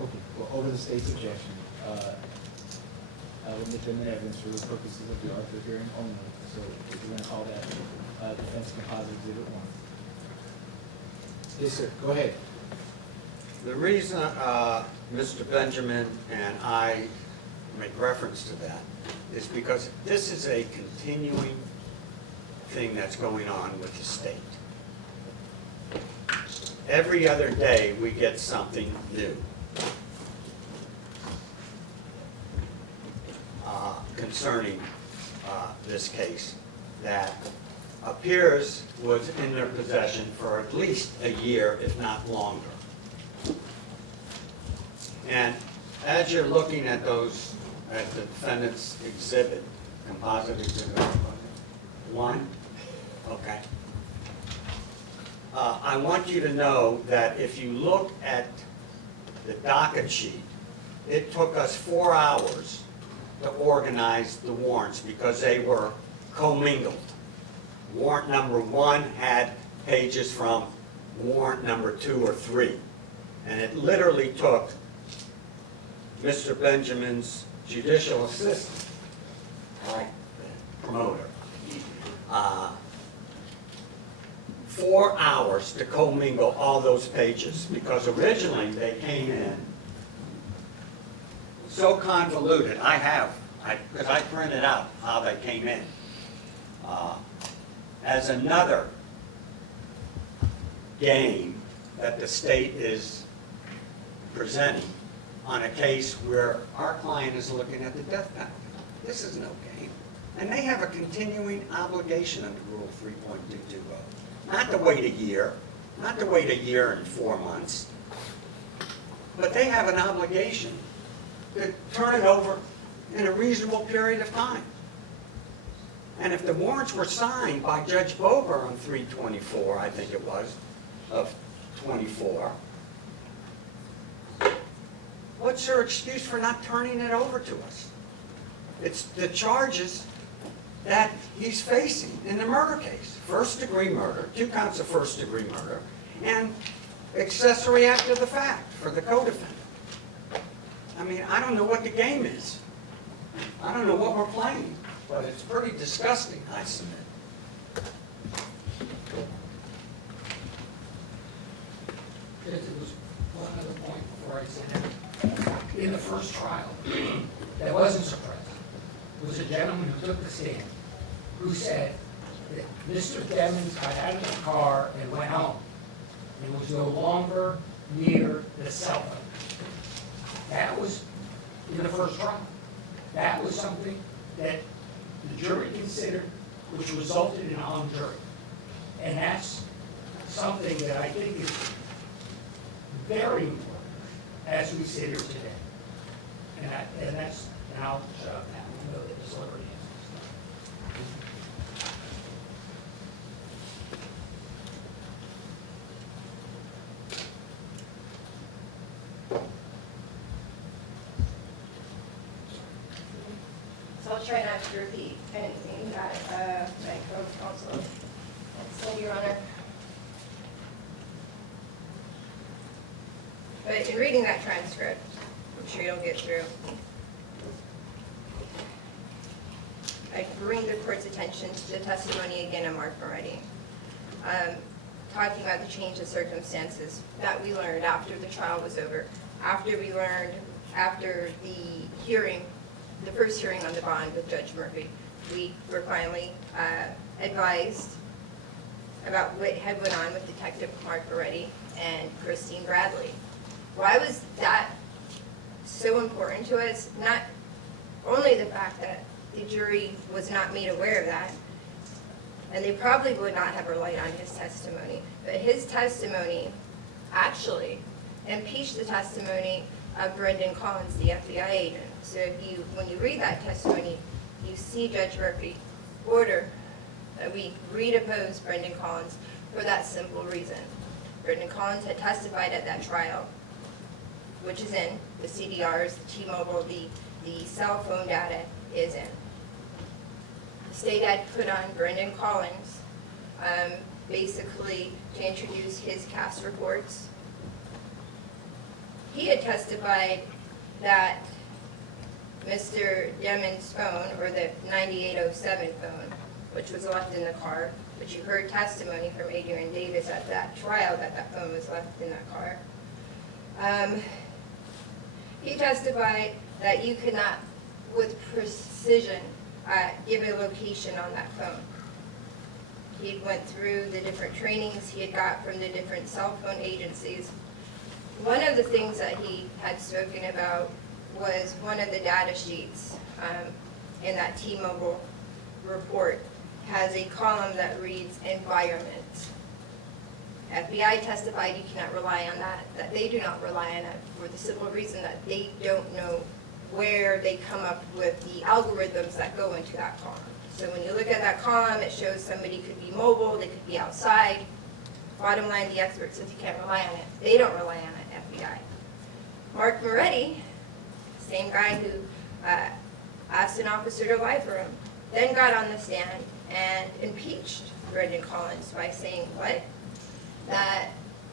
Okay, well, over the state's objection, I will make them in evidence for the purposes of the Arthur hearing only. So if you're going to call that defense composite exhibit 1. Yes, sir, go ahead. The reason Mr. Benjamin and I make reference to that is because this is a continuing thing that's going on with the state. Every other day we get something new concerning this case that appears was in their possession for at least a year, if not longer. And as you're looking at those, at the defendant's exhibit, composite exhibit 1, okay. I want you to know that if you look at the docket sheet, it took us 4 hours to organize the warrants because they were commingled. Warrant number 1 had pages from warrant number 2 or 3. And it literally took Mr. Benjamin's judicial assistant, like the promoter, 4 hours to commingle all those pages because originally they came in so convoluted. Because I printed out how they came in as another game that the state is presenting on a case where our client is looking at the death penalty. This is no game. And they have a continuing obligation under Rule 3.220. Not to wait a year, not to wait a year and 4 months, but they have an obligation to turn it over in a reasonable period of time. And if the warrants were signed by Judge Bober on 3/24, I think it was, of 24, what's your excuse for not turning it over to us? It's the charges that he's facing in the murder case. First-degree murder, 2 counts of first-degree murder, and accessory after the fact for the co-defendant. I mean, I don't know what the game is. I don't know what we're playing, but it's pretty disgusting, I submit. There was one other point before I sit down. In the first trial, that wasn't suppressed, was a gentleman who took the stand, who said that Mr. Demmons got out of the car and went home. He was no longer near the cell phone. That was in the first trial. That was something that the jury considered, which resulted in a hung jury. And that's something that I think is very important as we sit here today. And I'll shut up now, I know that it's liberty. So I'll try not to repeat anything that my co-counsel said, Your Honor. But in reading that transcript, I'm sure you'll get through, I bring the court's attention to the testimony again of Mark Moretti, talking about the change of circumstances that we learned after the trial was over, after the hearing, the first hearing on the bond with Judge Murphy. We were finally advised about what had went on with Detective Mark Moretti and Christine Bradley. Why was that so important to us? Not only the fact that the jury was not made aware of that, and they probably would not have relied on his testimony, but his testimony actually impeached the testimony of Brendan Collins, the FBI agent. So when you read that testimony, you see Judge Murphy order that we redepose Brendan Collins for that simple reason. Brendan Collins had testified at that trial, which is in the CDRs, the T-Mobile, the cell phone data is in. The state had put on Brendan Collins basically to introduce his CAS reports. He had testified that Mr. Demmons' phone, or the 9807 phone, which was left in the car, but you heard testimony from Adrian Davis at that trial that that phone was left in that car. He testified that you could not, with precision, give a location on that phone. He went through the different trainings he had got from the different cell phone agencies. One of the things that he had spoken about was one of the data sheets in that T-Mobile report has a column that reads environment. FBI testified you cannot rely on that they do not rely on it for the simple reason that they don't know where they come up with the algorithms that go into that column. So when you look at that column, it shows somebody could be mobile, they could be outside. Bottom line, the expert says you can't rely on it. They don't rely on it, FBI. Mark Moretti, same guy who asked an officer to lie for him, then got on the stand and impeached Brendan Collins by saying, what? That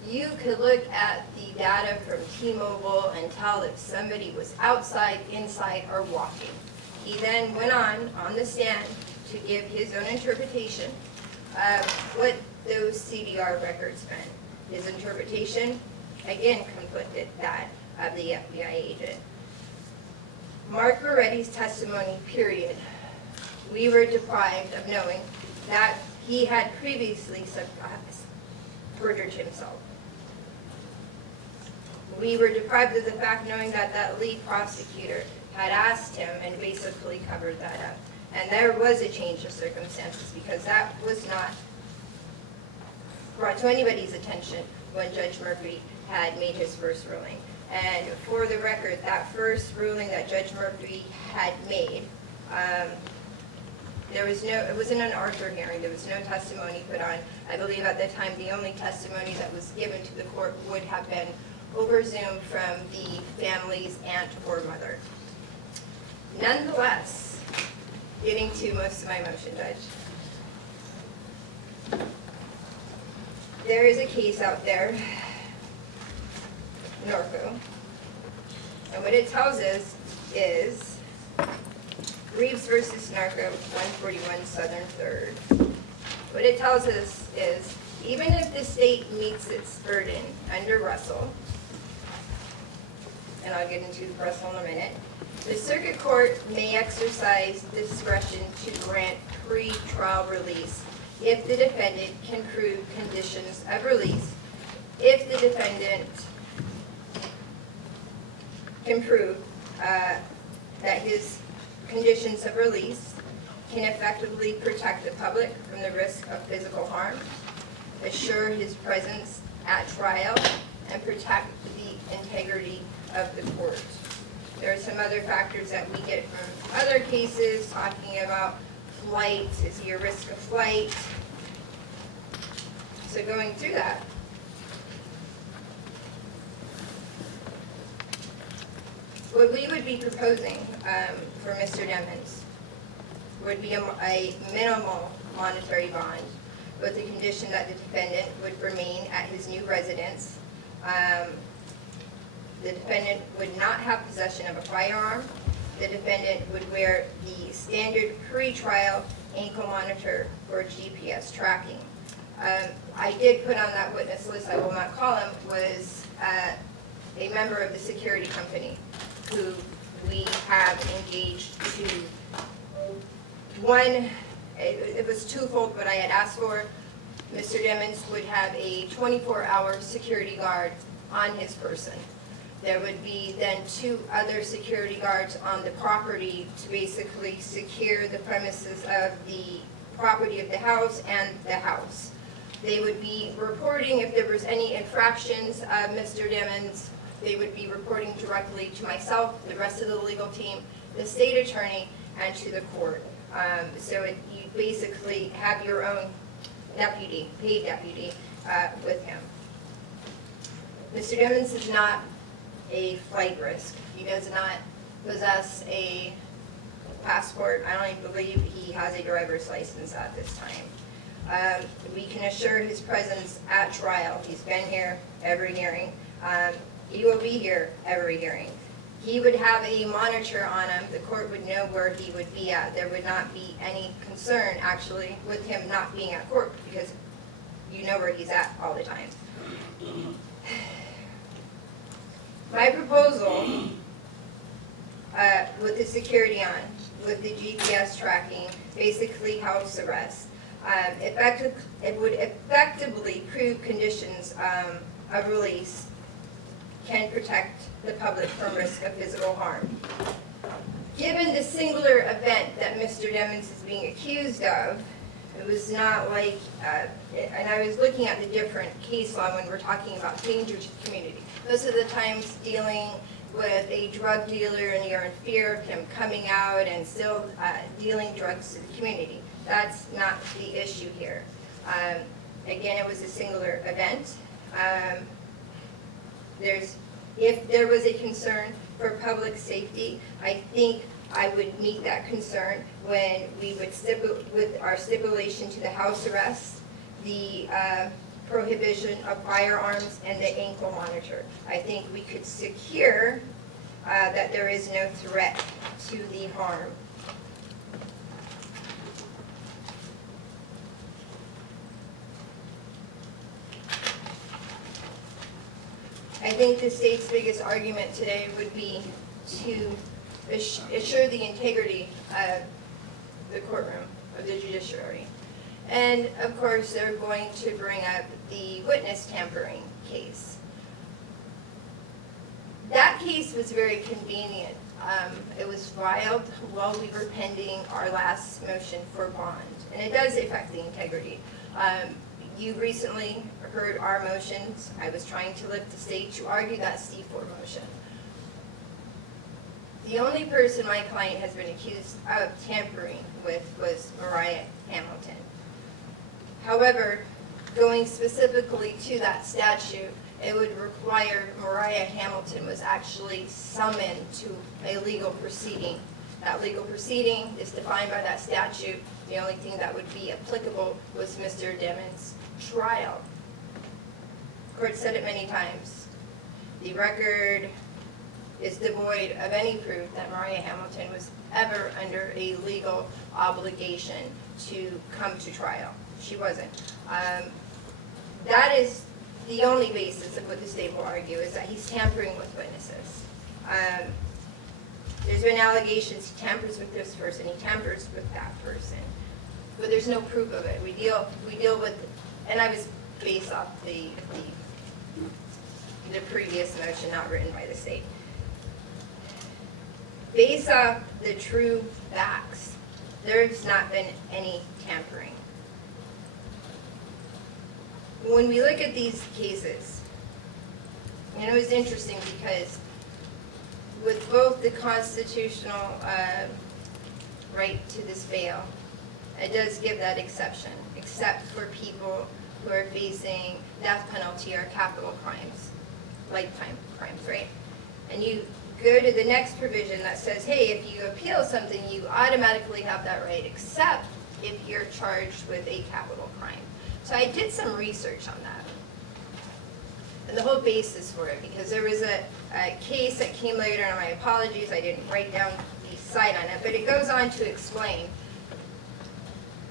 you could look at the data from T-Mobile and tell if somebody was outside, inside, or walking. He then went on the stand to give his own interpretation of what those CDR records meant. His interpretation, again, conflicted that of the FBI agent. Mark Moretti's testimony, period. We were deprived of knowing that he had previously perjured himself. We were deprived of the fact knowing that that lead prosecutor had asked him and basically covered that up. And there was a change of circumstances because that was not brought to anybody's attention when Judge Murphy had made his first ruling. And for the record, that first ruling that Judge Murphy had made, it wasn't an Arthur hearing, there was no testimony put on. I believe at the time the only testimony that was given to the court would have been over Zoom from the family's aunt or mother. Nonetheless, getting to most of my motion, Judge. There is a case out there, Norco, And what it tells us is, Reeves versus Narco, 141 Southern 3rd. What it tells us is, even if the state meets its burden under Russell, and I'll get into Russell in a minute, the circuit court may exercise discretion to grant pre-trial release if the defendant can prove conditions of release, if the defendant can prove that his conditions of release can effectively protect the public from the risk of physical harm, assure his presence at trial, and protect the integrity of the court. There are some other factors that we get from other cases, talking about flight, is he a risk of flight? So going through that. What we would be proposing for Mr. Demons would be a minimal monetary bond with the condition that the defendant would remain at his new residence. The defendant would not have possession of a firearm. The defendant would wear the standard pre-trial ankle monitor for GPS tracking. I did put on that witness list, I will not call him, was a member of the security company who we have engaged to, one, it was twofold what I had asked for. Mr. Demons would have a 24-hour security guard on his person. There would be then 2 other security guards on the property to basically secure the premises of the property of the house and the house. They would be reporting if there was any infractions of Mr. Demons. They would be reporting directly to myself, the rest of the legal team, the state attorney, and to the court. You basically have your own deputy, paid deputy, with him. Mr. Demons is not a flight risk. He does not possess a passport. I don't even believe he has a driver's license at this time. We can assure his presence at trial. He's been here every hearing. He will be here every hearing. He would have a monitor on him. The court would know where he would be at. There would not be any concern, actually, with him not being at court, because you know where he's at all the time. My proposal, with the security on, with the GPS tracking, basically house arrest, it would effectively prove conditions of release can protect the public from risk of physical harm. Given the singular event that Mr. Demons is being accused of, it was not like, and I was looking at the different case law when we're talking about danger to the community. Most of the times dealing with a drug dealer and you're in fear of him coming out and still dealing drugs to the community. That's not the issue here. Again, it was a singular event. If there was a concern for public safety, I think I would meet that concern when we would with our stipulation to the house arrest, the prohibition of firearms, and the ankle monitor. I think we could secure that there is no threat to the harm. I think the state's biggest argument today would be to assure the integrity of the courtroom, of the judiciary. And of course, they're going to bring up the witness tampering case. That case was very convenient. It was filed while we were pending our last motion for bond, and it does affect the integrity. You recently heard our motions. I was trying to lift the state to argue that C4 motion. The only person my client has been accused of tampering with was Mariah Hamilton. However, going specifically to that statute, it would require Mariah Hamilton was actually summoned to a legal proceeding. That legal proceeding is defined by that statute. The only thing that would be applicable was Mr. Demons' trial. Court said it many times. The record is devoid of any proof that Maria Hamilton was ever under a legal obligation to come to trial. She wasn't. That is the only basis of what the state will argue, is that he's tampering with witnesses. There's been allegations he tampers with this person, he tampers with that person, but there's no proof of it. We deal with, and I was based off the previous motion not written by the state. Based off the true facts, there's not been any tampering. When we look at these cases, and it was interesting because with both the constitutional right to this bail, it does give that exception, except for people who are facing death penalty or capital crimes, lifetime crimes, right? And you go to the next provision that says, hey, if you appeal something, you automatically have that right, except if you're charged with a capital crime. So I did some research on that. And the whole basis for it, because there was a case that came later, and my apologies, I didn't write down the site on it, but it goes on to explain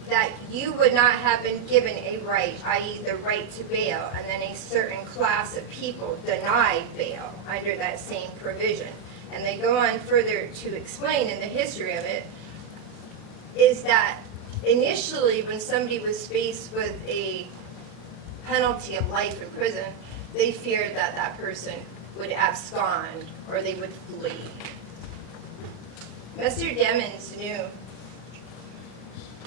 that you would not have been given a right, i.e. the right to bail, and then a certain class of people denied bail under that same provision. And they go on further to explain in the history of it, is that initially when somebody was faced with a penalty of life in prison, they feared that that person would abscond or they would flee. Mr. Demmons knew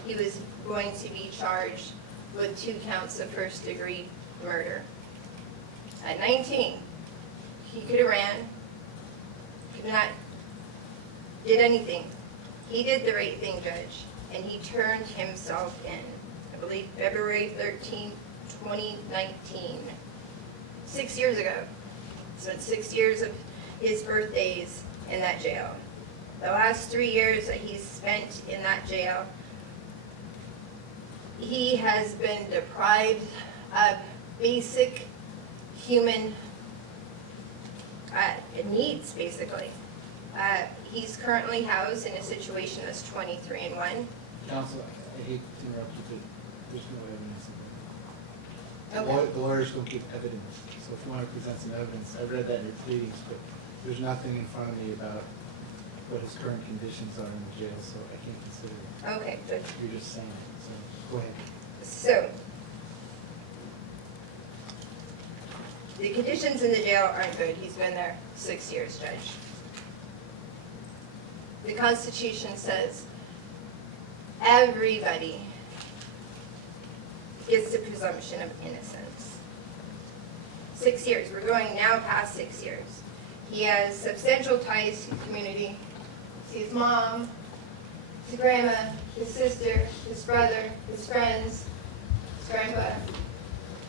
he was going to be charged with 2 counts of first-degree murder. At 19, he could have ran, could not, did anything. He did the right thing, Judge, and he turned himself in. I believe February 13, 2019. 6 years ago. Spent 6 years of his birthdays in that jail. The last 3 years that he's spent in that jail, he has been deprived of basic human needs, basically. He's currently housed in a situation that's 23-1. Counsel, I hate to interrupt you, but there's no evidence. Okay. The lawyers don't give evidence, so if you want to present some evidence, I read that in your pleadings, but there's nothing in front of me about what his current conditions are in the jail, so I can't consider it. Okay, good. You're just saying it, so go ahead. So, the conditions in the jail aren't good. He's been there 6 years, Judge. The Constitution says everybody gets the presumption of innocence. 6 years. We're going now past 6 years. He has substantial ties to the community. See his mom, his grandma, his sister, his brother, his friends, his grandpa.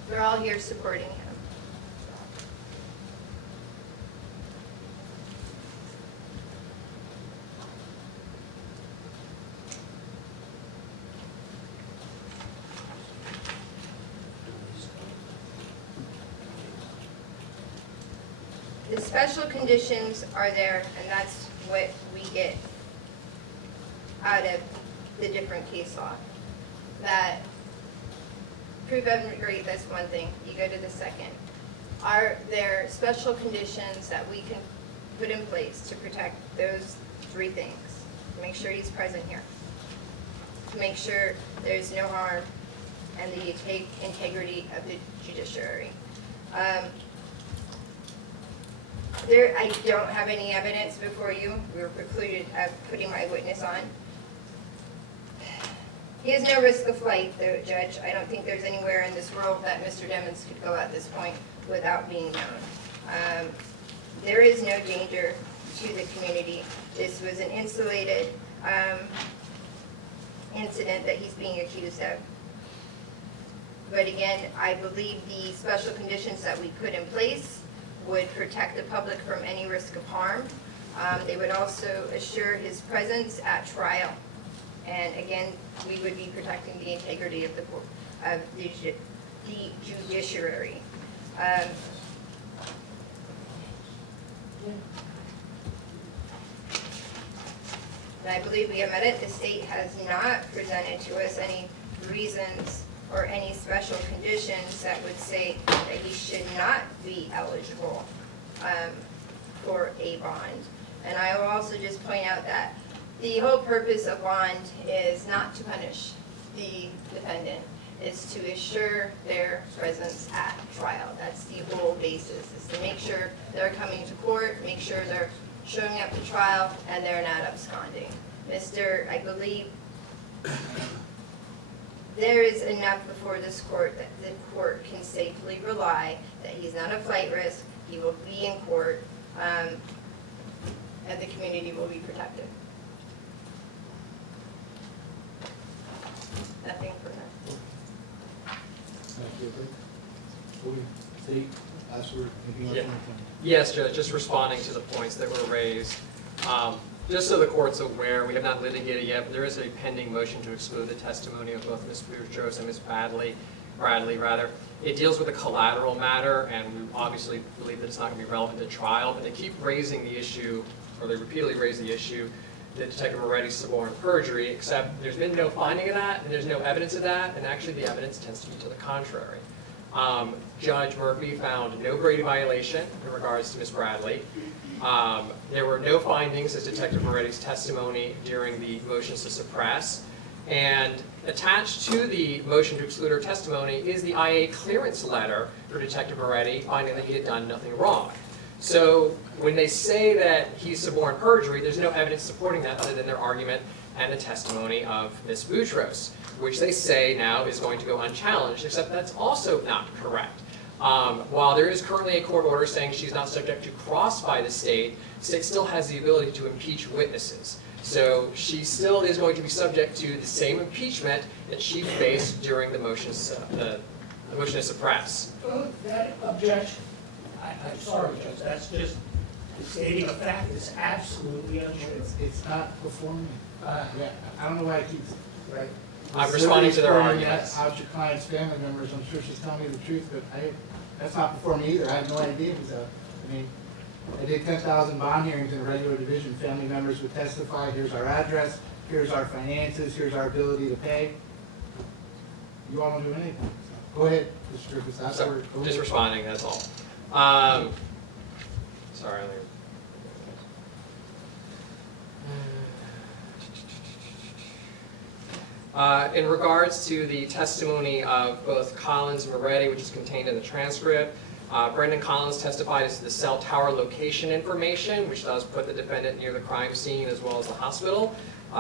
They're all here supporting him. The special conditions are there, and that's what we get out of the different case law. That proof evidence, great, that's one thing. You go to the second. Are there special conditions that we can put in place to protect those 3 things? To make sure he's present here. To make sure there's no harm and the integrity of the judiciary. I don't have any evidence before you. We were precluded of putting my witness on. He has no risk of flight, though, Judge. I don't think there's anywhere in this world that Mr. Demmons could go at this point without being known. There is no danger to the community. This was an insulated incident that he's being accused of. But again, I believe the special conditions that we put in place would protect the public from any risk of harm. They would also assure his presence at trial. And again, we would be protecting the integrity of the judiciary. believe we have met it. The state has not presented to us any reasons or any special conditions that would say that he should not be eligible for a bond. And I will also just point out that the whole purpose of bond is not to punish the defendant. It's to assure their presence at trial. That's the whole basis, is to make sure they're coming to court, make sure they're showing up to trial, and they're not absconding. I believe there is enough before this court that the court can safely rely that he's not a flight risk, he will be in court, and the community will be protected. Nothing further. Thank you. State, last word, anything else? Yes, Judge, just responding to the points that were raised. Just so the court's aware, we have not litigated yet, but there is a pending motion to exclude the testimony of both Ms. Boutros and Ms. Bradley. It deals with a collateral matter, and we obviously believe that it's not going to be relevant to trial, but they keep raising the issue, or they repeatedly raise the issue, that Detective Moretti's suborn perjury, except there's been no finding of that, and there's no evidence of that, and actually the evidence tends to be to the contrary. Judge Murphy found no Brady violation in regards to Ms. Bradley. There were no findings as Detective Moretti's testimony during the motions to suppress. And attached to the motion to exclude her testimony is the IA clearance letter for Detective Moretti, finding that he had done nothing wrong. So when they say that he's suborn perjury, there's no evidence supporting that other than their argument and the testimony of Ms. Boutros, which they say now is going to go unchallenged, except that's also not correct. While there is currently a court order saying she's not subject to cross by the state still has the ability to impeach witnesses. So she still is going to be subject to the same impeachment that she faced during the motion to suppress. That objection, I'm sorry, Judge, that's just stating a fact that's absolutely untrue. It's not before me. Yeah, I don't know why I keep, right? I'm responding to their arguments. Out your client's family members, I'm sure she's telling me the truth, but that's not before me either. I have no idea it was out. I mean, I did 10,000 bond hearings in a regular division. Family members would testify, here's our address, here's our finances, here's our ability to pay. You all don't do anything. So, go ahead, Mr. Griffiths. That's So, where- just responding, that's all. Sorry. In regards to the testimony of both Collins and Moretti, which is contained in the transcript, Brendan Collins testified as to the cell tower location information, which does put the defendant near the crime scene as well as the hospital,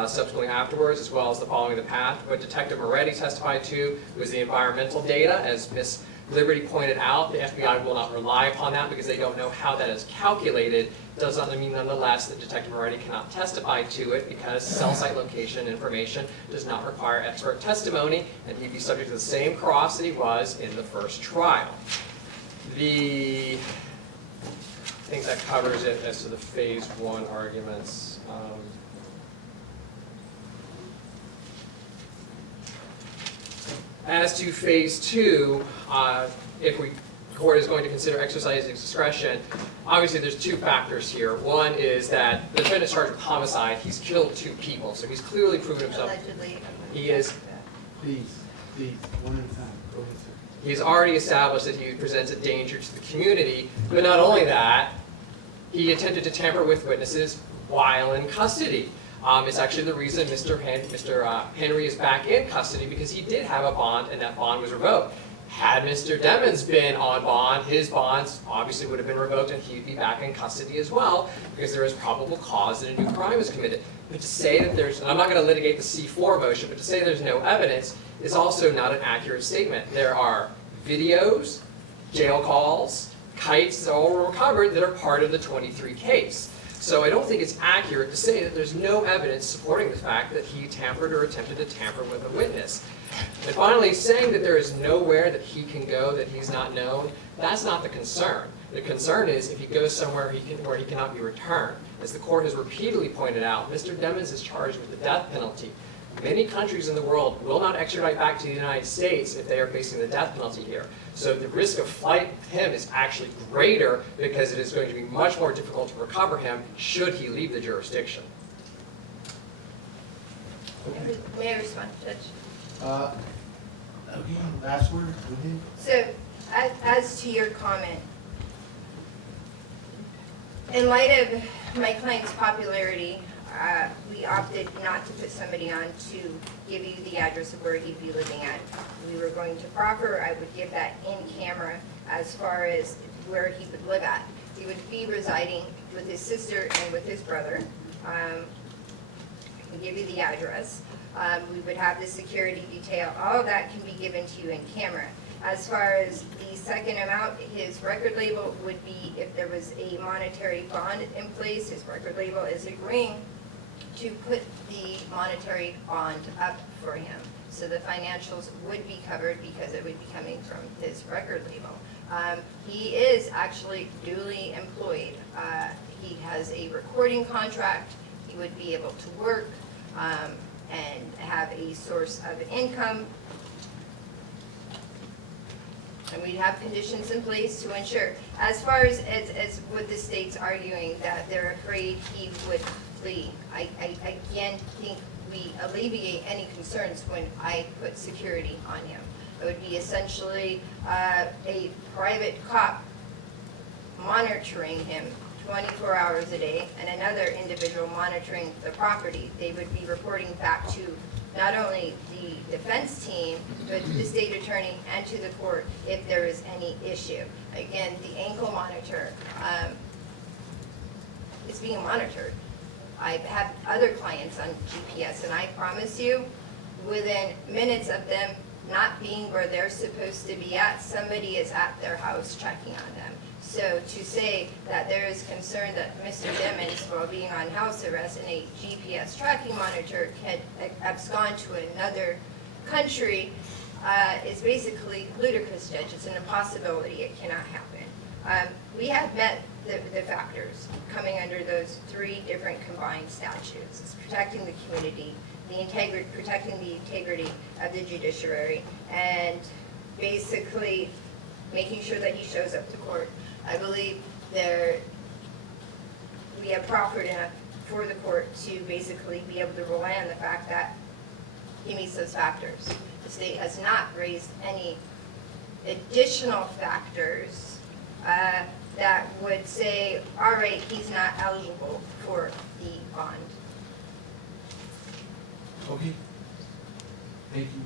subsequently afterwards, as well as the following the path. What Detective Moretti testified to was the environmental data. As Ms. Liberty pointed out, the FBI will not rely upon that because they don't know how that is calculated. Does not mean nonetheless that Detective Moretti cannot testify to it because cell site location information does not require expert testimony, and he'd be subject to the same cross that he was in the first trial. I think that covers it as to the phase 1 arguments. As to phase 2, if the court is going to consider exercising discretion, obviously there's two factors here. One is that the defendant is charged with homicide. He's killed 2 people, so he's clearly proven himself. Allegedly. He is. Please, one at a time. Go ahead, sir. He's already established that he presents a danger to the community, but not only that, he attempted to tamper with witnesses while in custody. It's actually the reason Mr. Henry is back in custody, because he did have a bond and that bond was revoked. Had Mr. Demons been on bond, his bonds obviously would have been revoked and he'd be back in custody as well, because there is probable cause that a new crime was committed. But to say that there's, and I'm not going to litigate the C4 motion, but to say there's no evidence is also not an accurate statement. There are videos, jail calls, kites that all were recovered that are part of the 23 case. So I don't think it's accurate to say that there's no evidence supporting the fact that he tampered or attempted to tamper with a witness. And finally, saying that there is nowhere that he can go that he's not known, that's not the concern. The concern is if he goes somewhere where he cannot be returned. As the court has repeatedly pointed out, Mr. Demons is charged with the death penalty. Many countries in the world will not extradite back to the United States if they are facing the death penalty here. So the risk of flight with him is actually greater because it is going to be much more difficult to recover him should he leave the jurisdiction. Okay. May I respond, Judge? Okay, last word, go ahead. So, as to your comment, in light of my client's popularity, we opted not to put somebody on to give you the address of where he'd be living at. We were going to proffer, I would give that in camera as far as where he would live at. He would be residing with his sister and with his brother. I can give you the address. We would have the security detail. All of that can be given to you in camera. As far as the second amount, his record label would be, if there was a monetary bond in place, his record label is agreeing to put the monetary bond up for him. So the financials would be covered because it would be coming from his record label. He is actually duly employed. He has a recording contract. He would be able to work and have a source of income. And we'd have conditions in place to ensure. As far as what the state's arguing that they're afraid he would flee, I again think we alleviate any concerns when I put security on him. It would be essentially a private cop monitoring him 24 hours a day and another individual monitoring the property. They would be reporting back to not only the defense team, but to the state attorney and to the court if there is any issue. Again, the ankle monitor is being monitored. I have other clients on GPS, and I promise you, within minutes of them not being where they're supposed to be at, somebody is at their house checking on them. So to say that there is concern that Mr. Demmons, while being on house arrest and a GPS tracking monitor, had abscond to another country is basically ludicrous, Judge. It's an impossibility. It cannot happen. We have met the factors coming under those three different combined statutes. It's protecting the community, protecting the integrity of the judiciary, and basically making sure that he shows up to court. I believe we have proffered enough for the court to basically be able to rely on the fact that he meets those factors. The state has not raised any additional factors that would say, all right, he's not eligible for the bond. Okay. Thank you.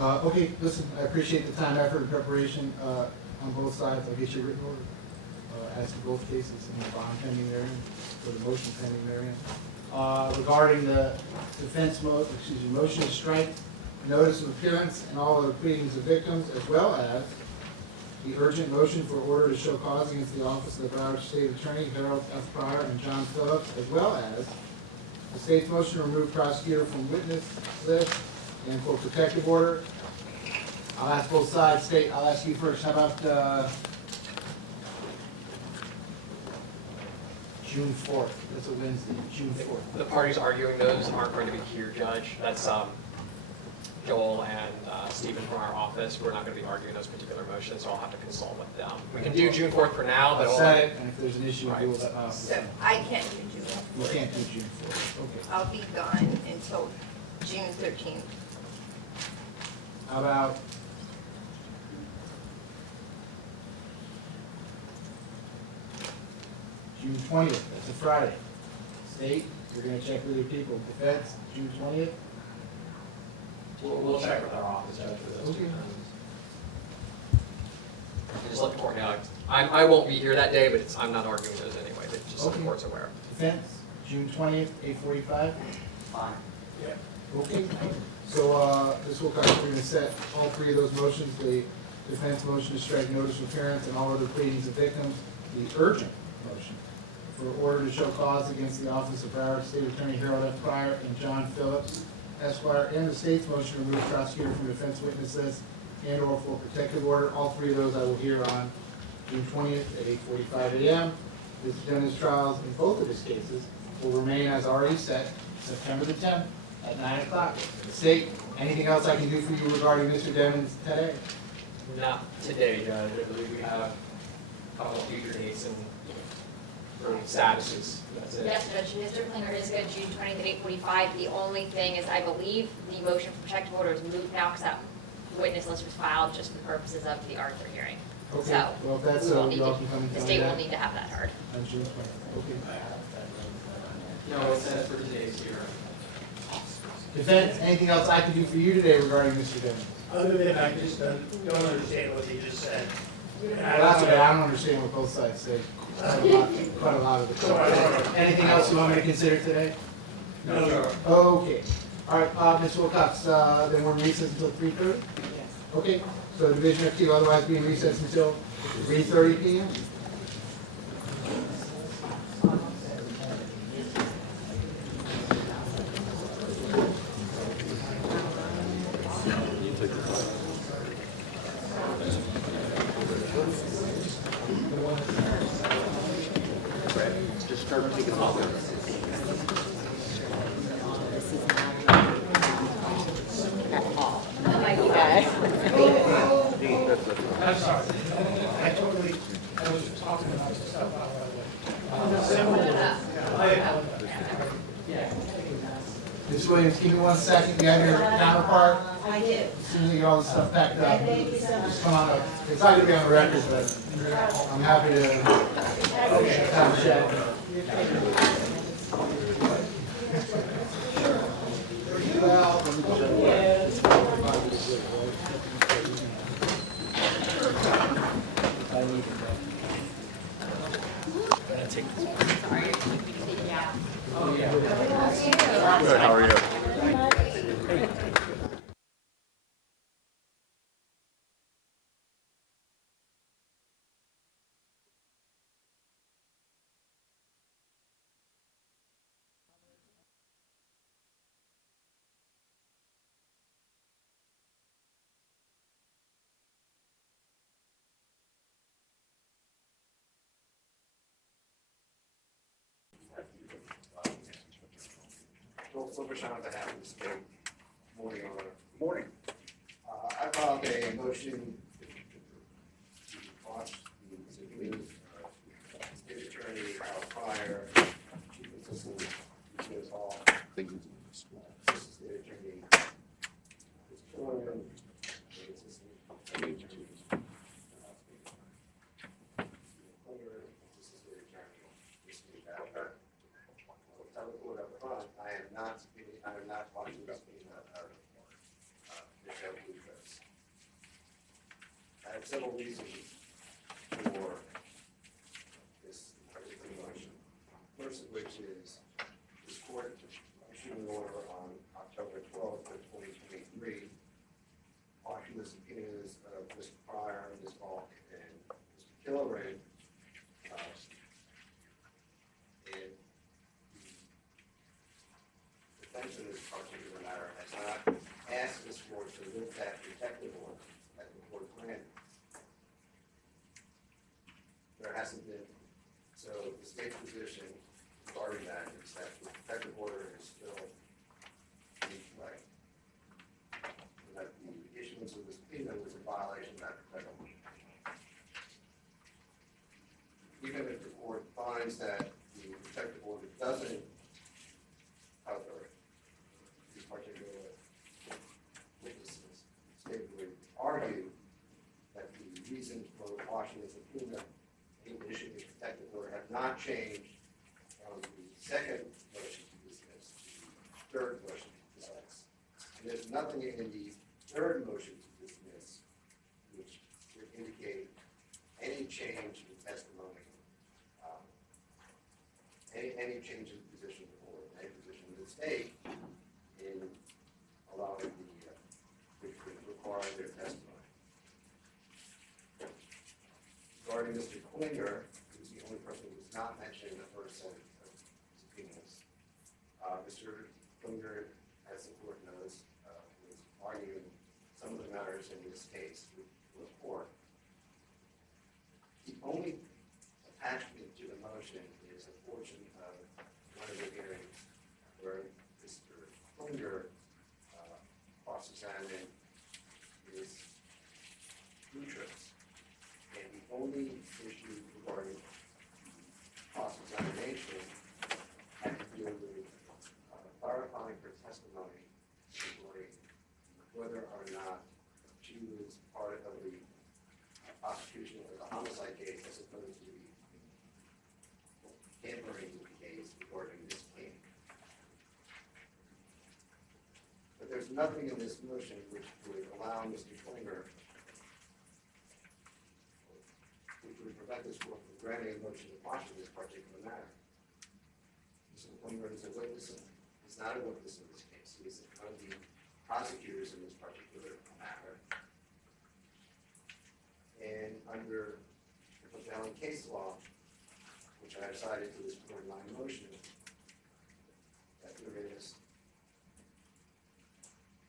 Okay, listen, I appreciate the time, effort, and preparation on both sides. I'll get you a written order as to both cases in the bond pending therein, or the motion pending therein. Regarding the defense motion to strike, notice of appearance, and all other pleadings of victims, as well as the urgent motion for order to show cause against the office of the Broward State Attorney, Harold F. Pryor and John Phillips, as well as the state's motion to remove prosecutor from witness list and for protective order. I'll ask both sides. State, I'll ask you first. How about June 4th? That's a Wednesday, June 4th. The parties arguing those aren't going to be here, Judge. That's Joel and Stephen from our office. We're not going to be arguing those particular motions, so I'll have to consult with them. We can do June 4th for now, but I'll set it, and if there's an issue, we'll deal with that. So I can't do June 4th. You can't do June 4th. Okay. I'll be gone until June 13th. How about June 20th? That's a Friday. State, you're going to check with your people. Defense, June 20th? We'll check with our office, Judge, for those two Okay. times. Just let the court know. I won't be here that day, but I'm not arguing those anyway, but just so the Okay. court's aware. Defense, June 20th, 8:45? Fine. Yeah. Okay, so this will come, we're going to set all three of those motions, the defense motion to strike notice of appearance and all other pleadings of victims, the urgent motion for order to show cause against the office of Broward State Attorney Harold F. Pryor and John Phillips, Esquire, and the state's motion to remove prosecutor from defense witness list and or for protective order. All three of those I will hear on June 20th at 8:45 a.m. The defendant's trials in both of his cases will remain as already set, September the 10th at 9 o'clock. State, anything else I can do for you regarding Mr. Demmons today? Not today, Judge. I believe we have a couple of future dates, and statuses, that's it. Yes, Judge, Mr. Klinger is good, June 20th at 8:45. The only thing is, I believe the motion for protective order is moved now because that witness list was filed just for the purposes of the Arthur hearing. Okay, So, well, if that's we so, will need you all to- can come and the tell me state will that need to have that heard. on June 20th. Okay. No, it says for today's hearing. Defense, anything else I can do for you today regarding Mr. Denton? Other than I just don't understand what he just said. Well, that's okay, I don't understand what both sides say. Quite a lot of it. Anything else you want me to consider today? No, sir. Okay. All right, Ms. Wilcox, then we're in recess until 3:30? Okay, so the division of Q otherwise being recessed until 3:30 p.m.? Just start taking off. I'm sorry. I was talking about the stuff Ms. Williams, give me 1 second, you have your counterpart? I do. As soon as you get all this stuff packed up, Thank you so much. just come on up. It's not gonna be on the record, but I'm happy to have a chat. Well, let me check. Good, how are you? Joel Silverstein on behalf of the state. Morning, Your Honor. Morning. I filed a motion to quash the subpoenas of state attorney Al Pryor, chief assistant Ms. Hall, assistant state attorney Ms. Killian, and assistant state attorney Klinger, assistant state attorney Ms. Bauer. I'll tell the court up front, I am not watching this subpoena of Michelle Bluegrass. I have several reasons for this particular motion. First of which is this court issued an order on October 12th of 2023, quashing the subpoenas of Mr. Pryor, Ms. Falk, and Mr. Killoran. And the defense in this particular matter has not asked this court to lift that protective order that the court granted. There hasn't been, so the state's position regarding that is that the protective order is still in play. And that the issuance of the subpoena was a violation of that protective order. Even if the court finds that the protective order doesn't cover these particular witnesses, the state would argue that the reasons for quashing the subpoena and issuing the protective order have not changed from the second motion to dismiss to the third motion to dismiss. And there's nothing in the third motion to dismiss which would indicate any change in testimony, any change in position or any position of the state in allowing the, which would require their testimony. Regarding Mr. Klinger, who's the only person who was not mentioned in the first set of subpoenas, Mr. Klinger, as the court knows, was arguing some of the matters in this case with the court. The only attachment to the motion is a portion of one of the hearings where Mr. Klinger cross-examined his interests. And the only issue regarding cross-examination whether or not she was part of the prosecution of the homicide case as opposed to the tampering case regarding this case. But there's nothing in this motion which would allow Mr. Klinger, which would prevent this court from granting a motion to quash in this particular matter. Mr. Klinger is a witness, is not a witness in this case. He is one of the prosecutors in this particular matter. And under the prevailing case law, which I have cited to this court in my motion, that there is,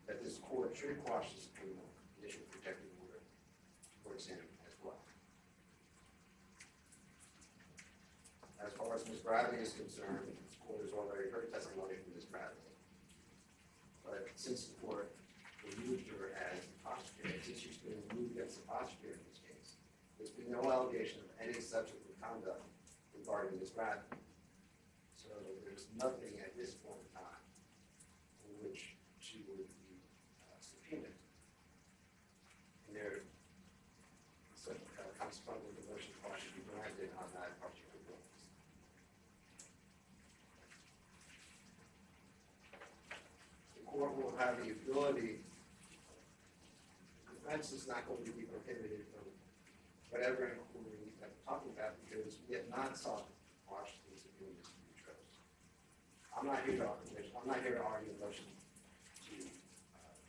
that this court should quash this criminal condition protective order for example as well. As far as Ms. Bradley is concerned, this court has already heard testimony from Ms. Bradley. But since the court removed her as the prosecutor, since she's been removed as the prosecutor in this case, there's been no allegation of any subsequent conduct regarding Ms. Bradley. So there's nothing at this point in time in which she would be subpoenaed. And there, so consequently, the motion to quash should be granted on that particular basis. The court will have the ability, the defense is not going to be prohibited from whatever inquiry that we're talking about because we have not sought to quash these opinions to be true. I'm not here to argue the motion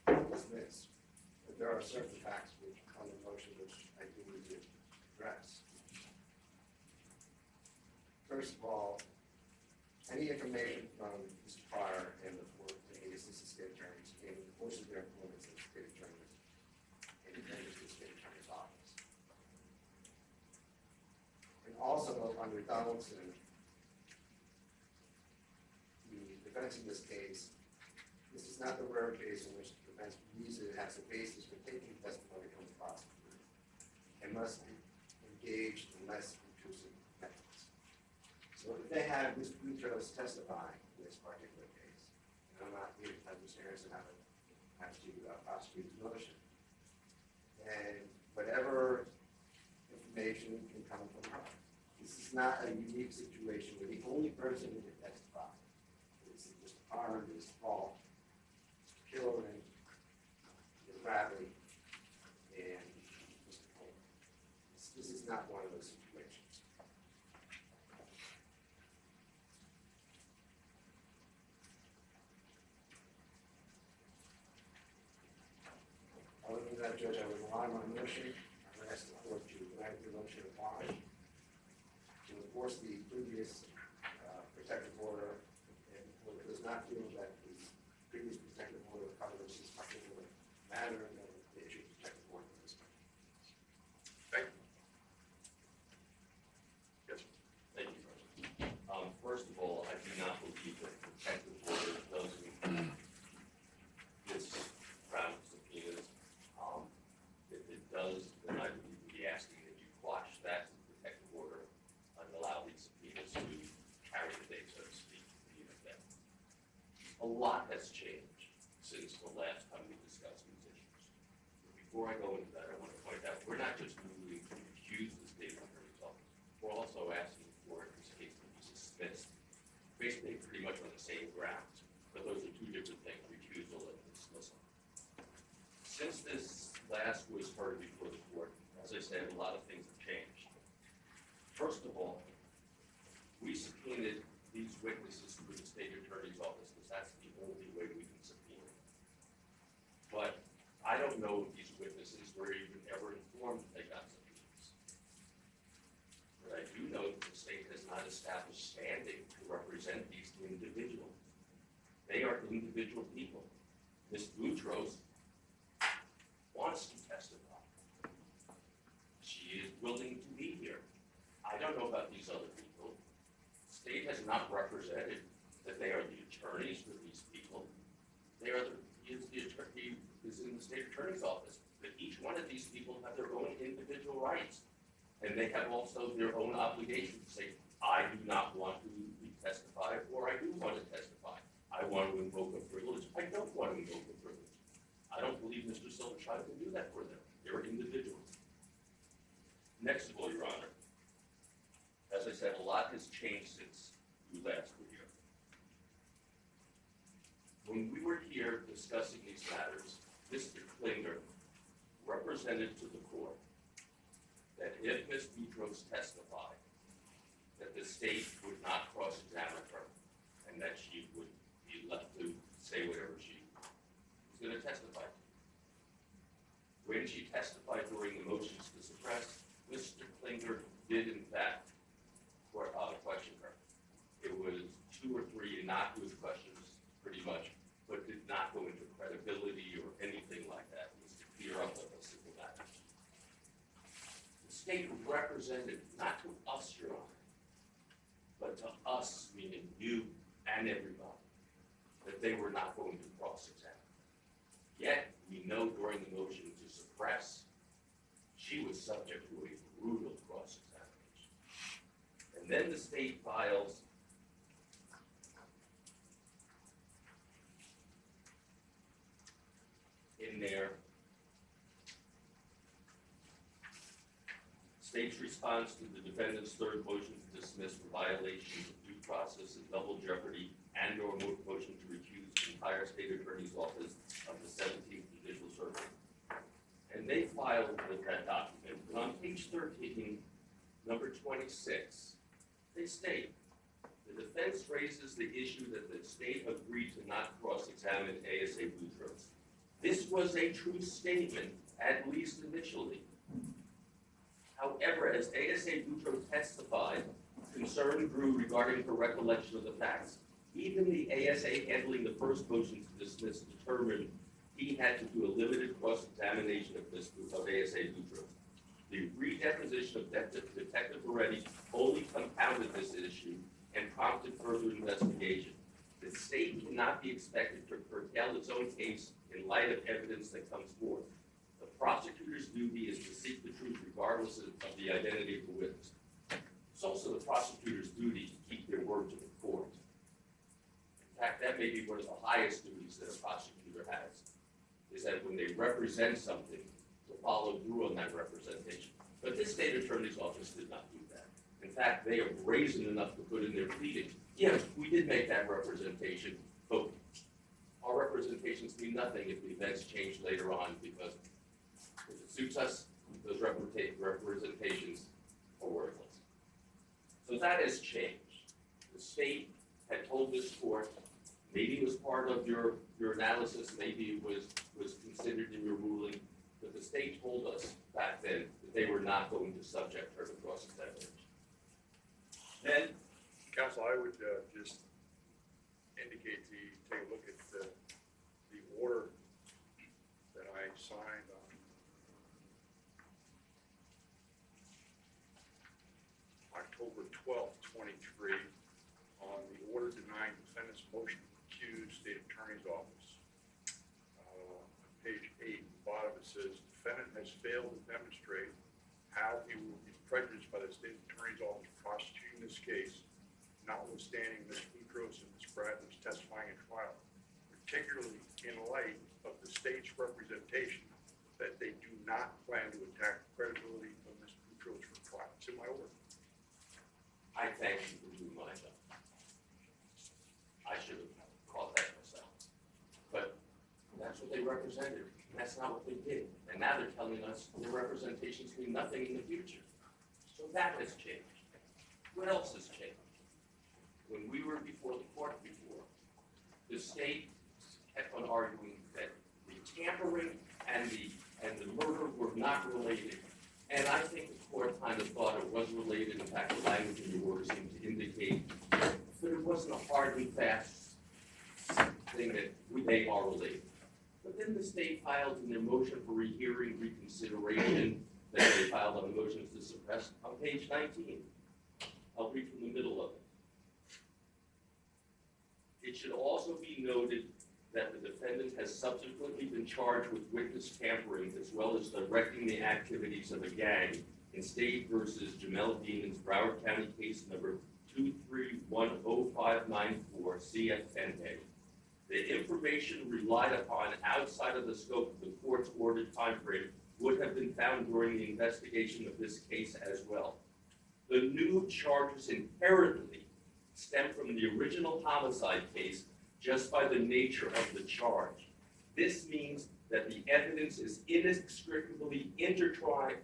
to dismiss, but there are certain facts which on the motion which I do need to address. First of all, any information from Mr. Pryor and the four assistant state attorneys in the course of their employment as state attorneys in the state attorney's office. And also under Donaldson, the defense in this case, this is not the rare case in which the defense believes it has a basis for taking testimony from the prosecutor and must engage in less intrusive methods. So if they had Mr. Boutros testifying in this particular case, and I'm not here to have Mr. Harrison have to prosecute the motion, and whatever information can come from her. This is not a unique situation where the only person who can testify is Mr. Pryor, Ms. Paul, Mr. Killoran, Ms. Bradley, and Mr. Cole. This is not one of those situations. Other than that, Judge, I would rely on my motion. I would ask the court to grant the motion of quash to enforce the previous protective order, and the court does not feel that the previous protective order covers this particular matter, and that they issue protective order for this matter. Thank you. Yes. Thank you, President. First of all, I do not believe that protective order does include this round of subpoenas. If it does, then I would be asking that you quash that protective order and allow these subpoenas to carry the day, so to speak, in the event. A lot has changed since the last time we discussed these issues. But before I go into that, I want to point out we're not just moving to accuse the state attorney's office. We're also asking for this case to be dismissed, basically pretty much on the same grounds. But those are two different things, recusal and dismissal. Since this last was heard before the court, as I said, a lot of things have changed. First of all, we subpoenaed these witnesses to the state attorney's office because that's the only way we can subpoena. But I don't know if these witnesses were even ever informed that they got subpoenas. But I do know that the state has not established standing to represent these individuals. They are individual people. Ms. Boutros wants to testify. She is willing to be here. I don't know about these other people. The state has not represented that they are the attorneys for these people. They are the attorney is in the state attorney's office. But each one of these people have their own individual rights. And they have also their own obligations to say, I do not want to testify, or I do want to testify. I want to invoke a privilege. I don't want to invoke a privilege. I don't believe Mr. Silver tried to do that for them. They were individuals. Next of all, Your Honor, as I said, a lot has changed since you last were here. When we were here discussing these matters, Mr. Klinger represented to the court that if Ms. Boutros testified, that the state would not cross-examine her and that she would be left to say whatever she was going to testify to. When she testified during the motions to suppress, Mr. Klinger did in fact question her. It was 2 or 3 innocuous questions, pretty much, but did not go into credibility or anything like that. It was to clear up a simple matter. The state represented, not to us, Your Honor, but to us, meaning you and everybody, that they were not going to cross-examine. Yet, we know during the motion to suppress, she was subject to a brutal cross-examination. And then the state files in their state's response to the defendant's third motion to dismiss for violations of due process and double jeopardy and or motion to recuse the entire state attorney's office of the 17th Judicial Circuit. And they filed with that document. And on page 13, number 26, they state, the defense raises the issue that the state agreed to not cross-examine ASA Boutros. This was a true statement, at least initially. However, as ASA Boutros testified, concern grew regarding her recollection of the facts. Even the ASA handling the first motion to dismiss determined he had to do a limited cross-examination of ASA Boutros. The redeposition of Detective Moretti only compounded this issue and prompted further investigation. The state cannot be expected to curtail its own case in light of evidence that comes forth. The prosecutor's duty is to seek the truth regardless of the identity of the witness. It's also the prosecutor's duty to keep their word to the court. In fact, that may be one of the highest duties that a prosecutor has, is that when they represent something, to follow through on that representation. But this state attorney's office did not do that. In fact, they are brazen enough to put in their pleading, yes, we did make that representation, but our representations mean nothing if the events change later on, because if it suits us, those representations are worthless. So that has changed. The state had told this court, maybe it was part of your analysis, maybe it was considered in your ruling, but the state told us back then that they were not going to subject her to cross-examination. Then, Counsel, I would just indicate to you, take a look at the order that I signed on October 12th, 23, on the order denying defendant's motion to recuse state attorney's office. Page 8, the bottom it says, defendant has failed to demonstrate how he will be prejudiced by the state attorney's office prosecuting this case, notwithstanding Ms. Boutros and Ms. Bradley's testifying in trial, particularly in light of the state's representation that they do not plan to attack the credibility of Ms. Boutros for trial. It's in my order. I thank you for doing my job. I should have caught that myself. But that's what they represented, and that's not what they did. And now they're telling us their representations mean nothing in the future. So that has changed. What else has changed? When we were before the court before, the state kept on arguing that the tampering and the murder were not related. And I think the court kind of thought it was related. In fact, the language in the order seemed to indicate that it wasn't a hard and fast thing that they are related. But then the state filed in their motion for rehearing reconsideration that they filed on the motions to suppress on page 19. I'll read from the middle of it. It should also be noted that the defendant has subsequently been charged with witness tampering as well as directing the activities of a gang in State versus Jamel Demon's Broward County case number 2310594 CF10A. The information relied upon outside of the scope of the court's ordered timeframe would have been found during the investigation of this case as well. The new charges inherently stem from the original homicide case just by the nature of the charge. This means that the evidence is inextricably intertwined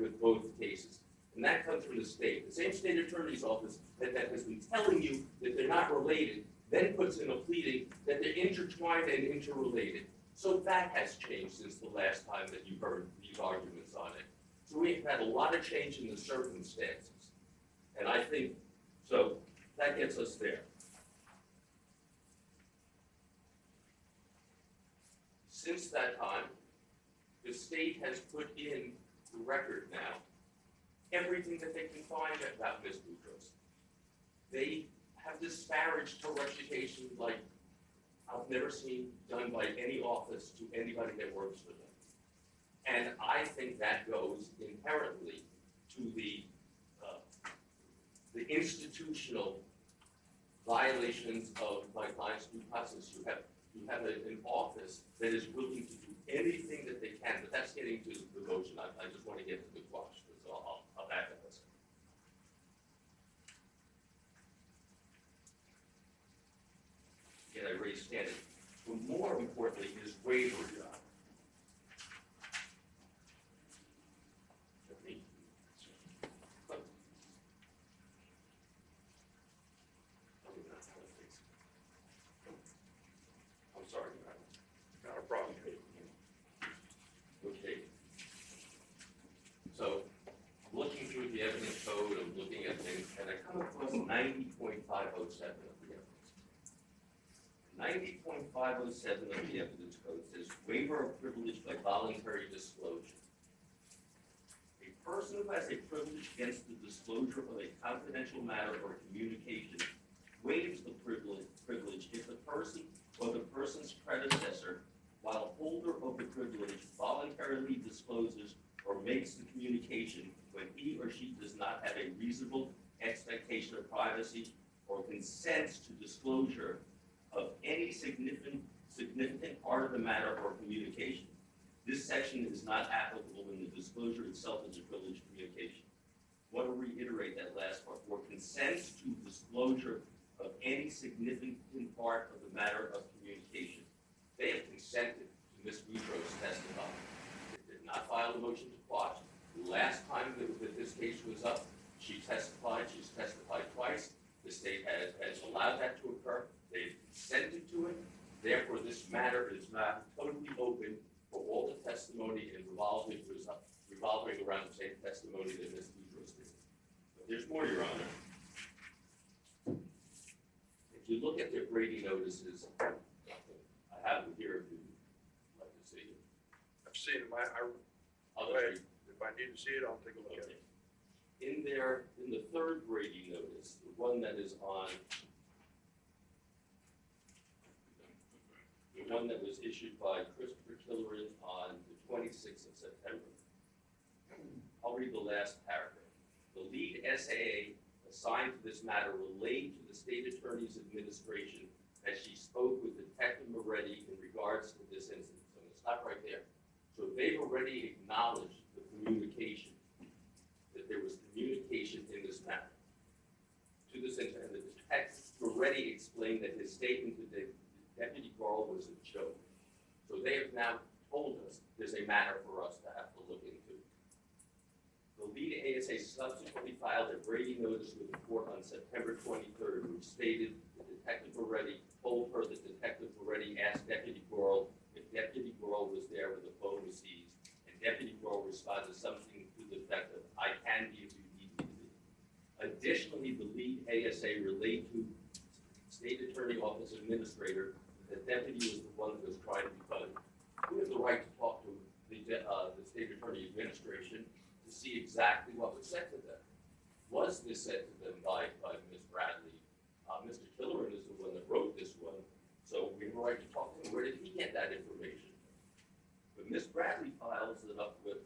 with both cases. And that comes from the state. The same state attorney's office that has been telling you that they're not related, then puts in a pleading that they're intertwined and interrelated. So that has changed since the last time that you heard these arguments on it. So we've had a lot of change in the circumstances. And I think, so that gets us there. Since that time, the state has put in the record now everything that they can find about Ms. Boutros. They have disparaged her reputation like I've never seen done by any office to anybody that works for them. And I think that goes inherently to the institutional violations of my client's due process. You have an office that is willing to do anything that they can, but that's getting to the motion. I just want to get to the quash, so I'll back up this. Again, I raised standard. But more importantly is waiver, Your Honor. I'm sorry, Your Honor. Not a problem. Okay. So, I'm looking through the evidence code, I'm looking at things, and I come across 90.507 of the evidence. 90.507 of the evidence code says waiver of privilege by voluntary disclosure. A person who has a privilege against the disclosure of a confidential matter or communication waives the privilege if the person or the person's predecessor, while holder of the privilege, voluntarily discloses or makes the communication when he or she does not have a reasonable expectation of privacy or consents to disclosure of any significant part of the matter or communication. This section is not applicable when the disclosure itself is a privileged communication. I want to reiterate that last part, or consents to disclosure of any significant part of the matter of communication. They have consented to Ms. Boutros testifying. They did not file a motion to quash. The last time that this case was up, she testified. She's testified twice. The state has allowed that to occur. They've consented to it. Therefore, this matter is not totally open for all the testimony and revolving around the same testimony that Ms. Boutros did. But there's more, Your Honor. If you look at their Brady notices, I have them here if you'd like to see it. I've seen them. If I need to see it, I'll take a look at it. In the third Brady notice, the one that is on, the one that was issued by Christopher Tillery on the 26th of September. I'll read the last paragraph. The lead SAA assigned to this matter relayed to the state attorney's administration that she spoke with Detective Moretti in regards to this incident. So I'm going to stop right there. So they've already acknowledged the communication, that there was communication in this matter. To this incident, the detective already explained that his statement to Deputy Garl was a joke. So they have now told us there's a matter for us to have to look into. The lead ASA subsequently filed a Brady notice with the court on September 23rd, which stated that Detective Moretti told her that Detective Moretti asked Deputy Garl if Deputy Garl was there when the phone was seized, and Deputy Garl responded something to the effect of, I can be if you need me to be. Additionally, the lead ASA relayed to State Attorney Office Administrator that the deputy was the one that was trying to be funny. We have the right to talk to the State Attorney Administration to see exactly what was said to them. Was this said to them by Ms. Bradley? Mr. Tillery is the one that wrote this one, so we have a right to talk to him. Where did he get that information? But Ms. Bradley follows it up with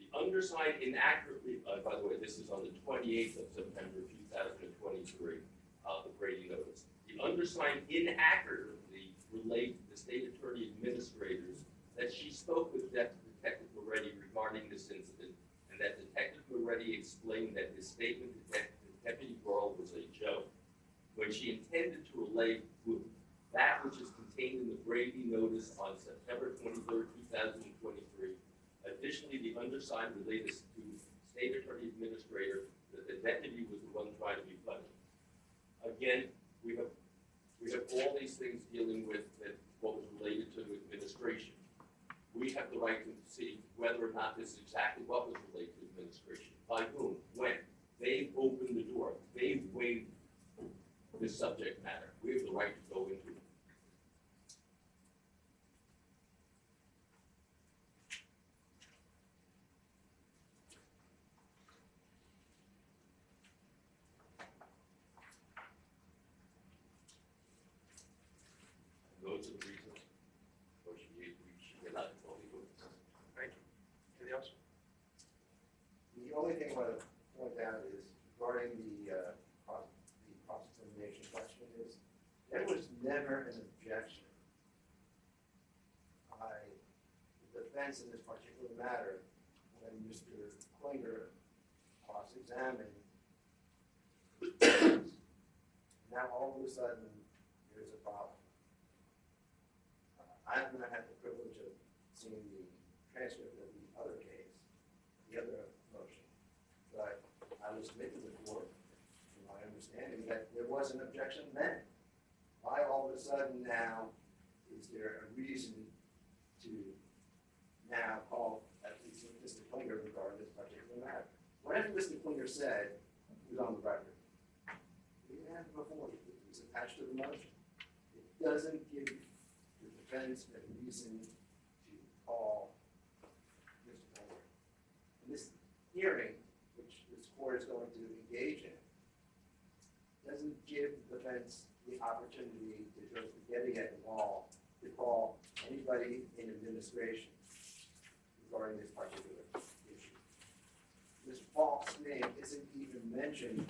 the undersigned inaccurately, by the way, this is on the 28th of September 2023, the Brady notice. The The undersigned inaccurately relayed to the state attorney administrators that she spoke with Detective Moretti regarding this incident, and that Detective Moretti explained that his statement to Deputy Burrell was a joke, when she intended to relay that which is contained in the Brady notice on September 23rd, 2023. Additionally, the undersigned relayed this to state attorney administrator that the deputy was the one trying to be funny. Again, we have all these things dealing with what was related to administration. We have the right to see whether or not this is exactly what was related to administration. By whom? When? They opened the door. They waived this subject matter. We have the right to go into it. Those are the reasons we should get out of Hollywood. Thank you. Anything else? The only thing I want to point out is regarding the cross-examination question is, there was never an objection by the defense in this particular matter when Mr. Klinger cross-examined. Now all of a sudden, there's a problem. I've not had the privilege of seeing the transcript of the other case, the other motion, but I was submitted to the court, from my understanding, that there was an objection then. Why all of a sudden now is there a reason to now call at least Mr. Klinger regarding this particular matter? Whatever Mr. Klinger said was on the record. We didn't have it before, it was attached to the motion. It doesn't give the defense a reason to call Mr. Klinger. And this hearing, which this court is going to engage in, doesn't give the defense the opportunity to throw spaghetti at the wall to call anybody in administration regarding this particular issue. This false name isn't even mentioned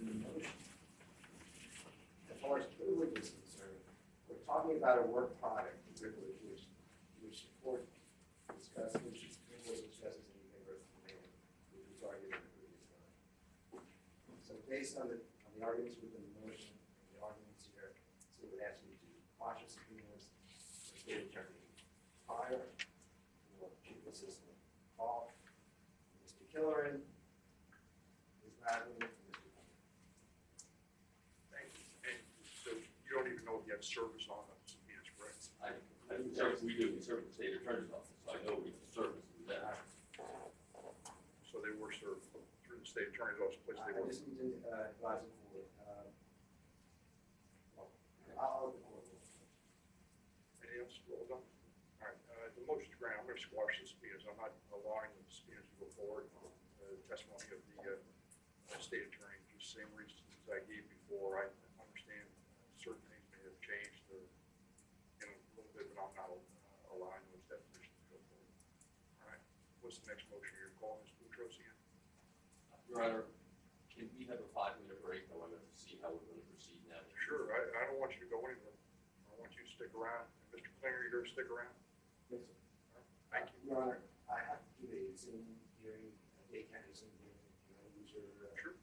in the motion. As far as privilege is concerned, we're talking about a work product privilege, which the court discussed, which the court discusses in the University of Maine, which was argued in the previous time. So based on the arguments within the motion and the arguments here, so it would ask me to quash the subpoenas for state attorney Pryor, for chief assistant Hall, Mr. Killeran, Ms. Radley, and Mr. Hunter. Thank you. And so you don't even know if you have service on the subpoenas, correct? We do. We serve the state attorney's office, so I know we can service through that. So they were served through the state attorney's office, place they I were. just need to advise the court. I'll the court. Anything else? Well done. All right, the motion's granted. I'm going to squash the subpoenas. I'm not allowing the subpoenas to go forward. Testimony of the state attorney, just the same reasons I gave before. I understand certain things may have changed, a little bit, but I'm not allowing those depositions to go forward. All right. What's the next motion you're calling, Ms. Boutros again? Your Honor, can we have a 5-minute break? I want to see how we're going to proceed now. Sure, I don't want you to go anywhere. I want you to stick around. And Mr. Klinger, you're going to stick around? Yes, sir. Thank you. Your Honor, I have to give a Zoom hearing, a day county Zoom hearing. Can I use your? Sure.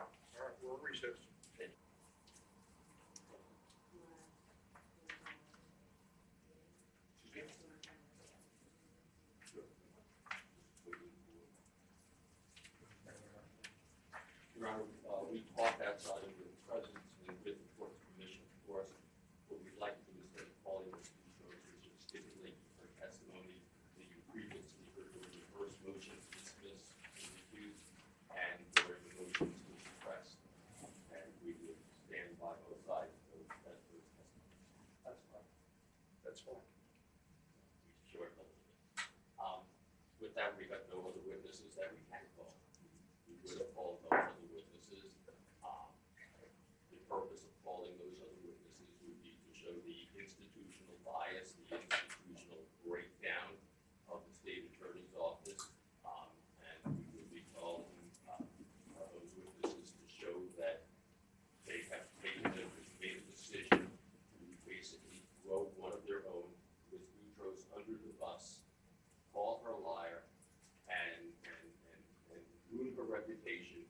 All right, we're in recess. Your Honor, we talked outside of the presence and with the court's permission, of course. What we'd like to do is that calling Ms. Boutros to stipulate her testimony that you previously heard during the first motion to dismiss and refuse, and during the motion to suppress. And reputation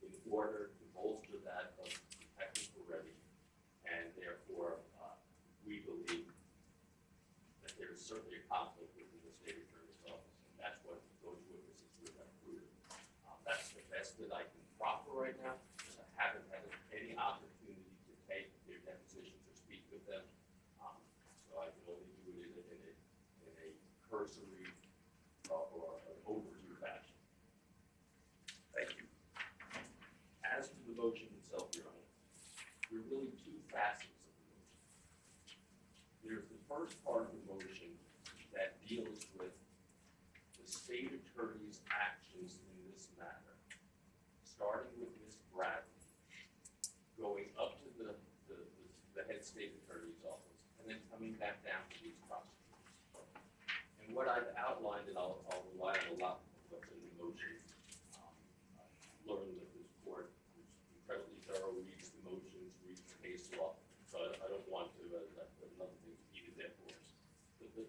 in order to bolster that of Detective Peretti, and therefore, we believe that there is certainly a conflict within the state attorney's office, and that's what those witnesses would have proven. That's the best that I can proffer right now, because I haven't had any opportunity to take their depositions or speak with them. So I can only do it in a cursory or an overview fashion. Thank you. As to the motion itself, Your Honor, there are really two facets of the motion. There's the first part of the motion that deals with the state attorney's actions in this matter, starting with Ms. Bradley, going up to the head state attorney's office, and then coming back down to these prosecutors. And what I've outlined, and I'll rely on a lot of what's in the motion. I've learned that this court is incredibly thorough, reads the motions, reads the case law, so I don't want to, another thing to beat a dead horse.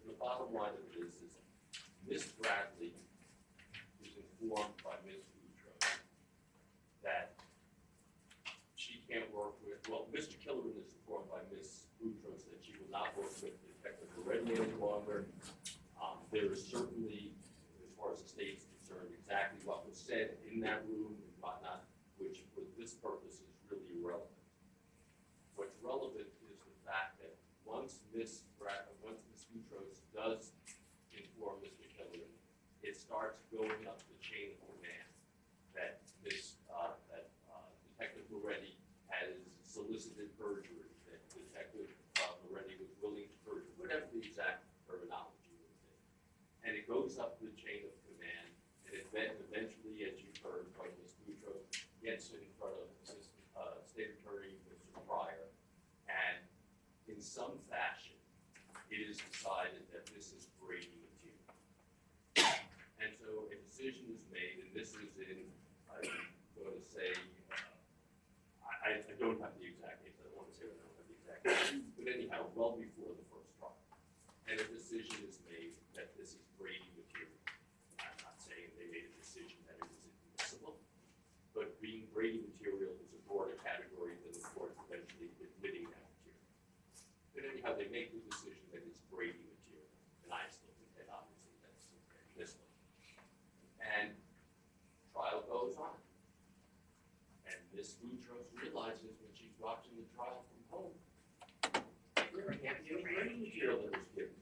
The bottom line of this is Ms. Bradley is informed by Ms. Boutros that she can't work with, well, Mr. Killerman is informed by Ms. Boutros that she will not work with Detective Peretti any longer. There is certainly, as far as the state is concerned, exactly what was said in that room and whatnot, which for this purpose is really irrelevant. What's relevant is the fact that once Ms. Boutros does inform Mr. Killerman, it starts going up the chain of command that Detective Peretti has solicited perjury, that Detective Peretti was willing to perjure, whatever the exact terminology would be. And it goes up the chain of command, and it then eventually, as you've heard from Ms. Boutros, gets in front of State Attorney Mr. Pryor, and in some fashion, it is decided that this is Brady material. And so a decision is made, and this is in, I'm going to say, I don't have the exact date, I don't want to say I don't have the exact date, but anyhow, well before the first trial. And a decision is made that this is Brady material. I'm not saying they made a decision that it is admissible, but being Brady material is a broader category than the court eventually admitting that material. But anyhow, they make the decision that it's Brady material, and I still think that obviously that's admissible. And trial goes on. And Ms. Boutros realizes when she's watching the trial from home, there can't be any Brady material that was given.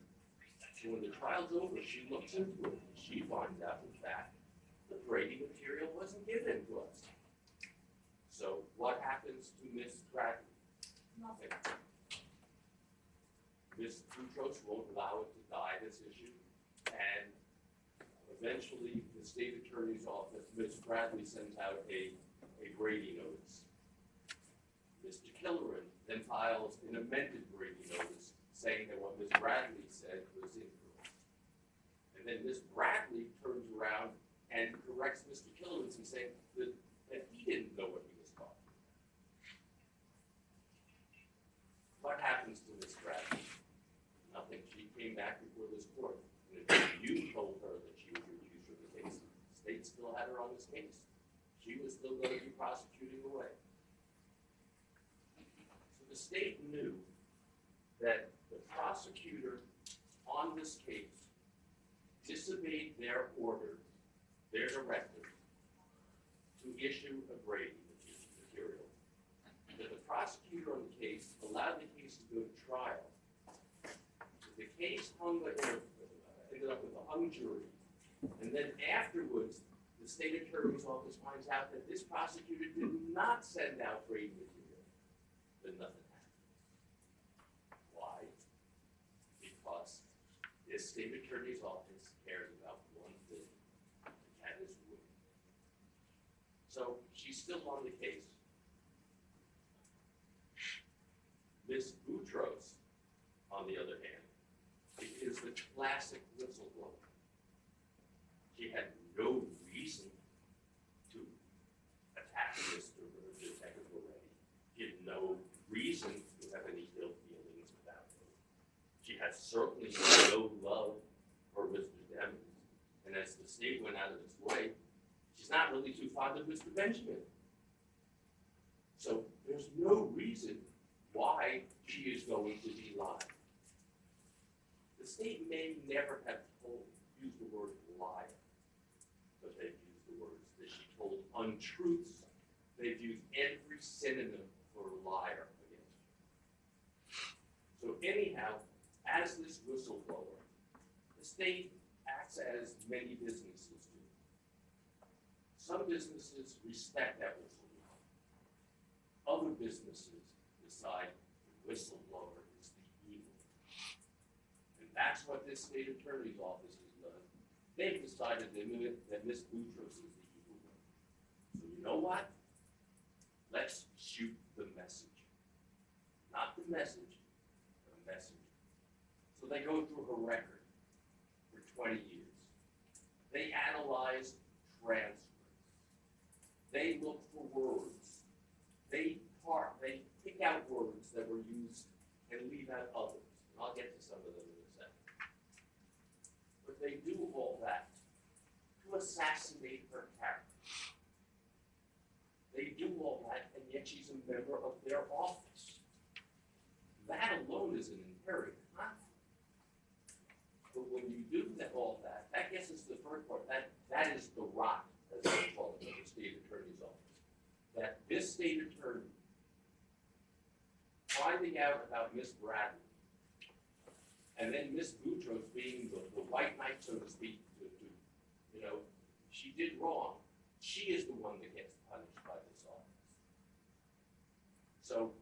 So when the trial's over, she looks into it, and she finds out, in fact, the Brady material wasn't given to us. So what happens to Ms. Bradley? Nothing. Ms. Boutros won't allow it to die, this issue, and eventually the state attorney's office, Ms. Bradley, sends out a Brady notice. Mr. Killerman then files an amended Brady notice saying that what Ms. Bradley said was incorrect. And then Ms. Bradley turns around and corrects Mr. Killerman and saying that he didn't know what he was talking about. What happens to Ms. Bradley? Nothing. She came back before this court. And if you told her that she was recused from the case, the state still had her on this case. She was still going to be prosecuting away. So the state knew that the prosecutor on this case disobeyed their order, their directive, to issue a Brady material. That the prosecutor on the case allowed the case to go to trial. The case ended up with a hung jury, and then afterwards, the state attorney's office finds out that this prosecutor did not send out Brady material. Then nothing happened. Why? Because this state attorney's office cares about one thing, and that is women. So she's still on the case. Ms. Boutros, on the other hand, is the classic whistleblower. She had no reason to attack Mr. Detective already. She had no reason to have any ill feelings about him. She has certainly no love for Mr. Demings. And as the state went out of its way, she's not really finally to find of Mr. Benjamin. So there's no reason why she is going to be lying. The state may never have used the word liar, but they've used the words that she told untruths. They've used every synonym for liar against her. So anyhow, as this whistleblower, the state acts as many businesses do. Some businesses respect that whistleblower. Other businesses decide the whistleblower is the evil. And that's what this state attorney's office has done. They've decided that Ms. Boutros is the evil one. So you know what? Let's shoot the message. Not the message, the message. So they go through her record for 20 years. They analyze transcripts. They look for words. They pick out words that were used and leave out others. And I'll get to some of them in a second. But they do all that to assassinate her character. They do all that, and yet she's a member of their office. That alone is an inherent conflict. But when you do all that, that gets us to the first part. That is the rot, as they call it, of the state attorney's office. That this state attorney, finding out about Miss Bradley, and then Miss Boutros being the white knight, so to speak, she did wrong. She is the one that gets punished by this office. So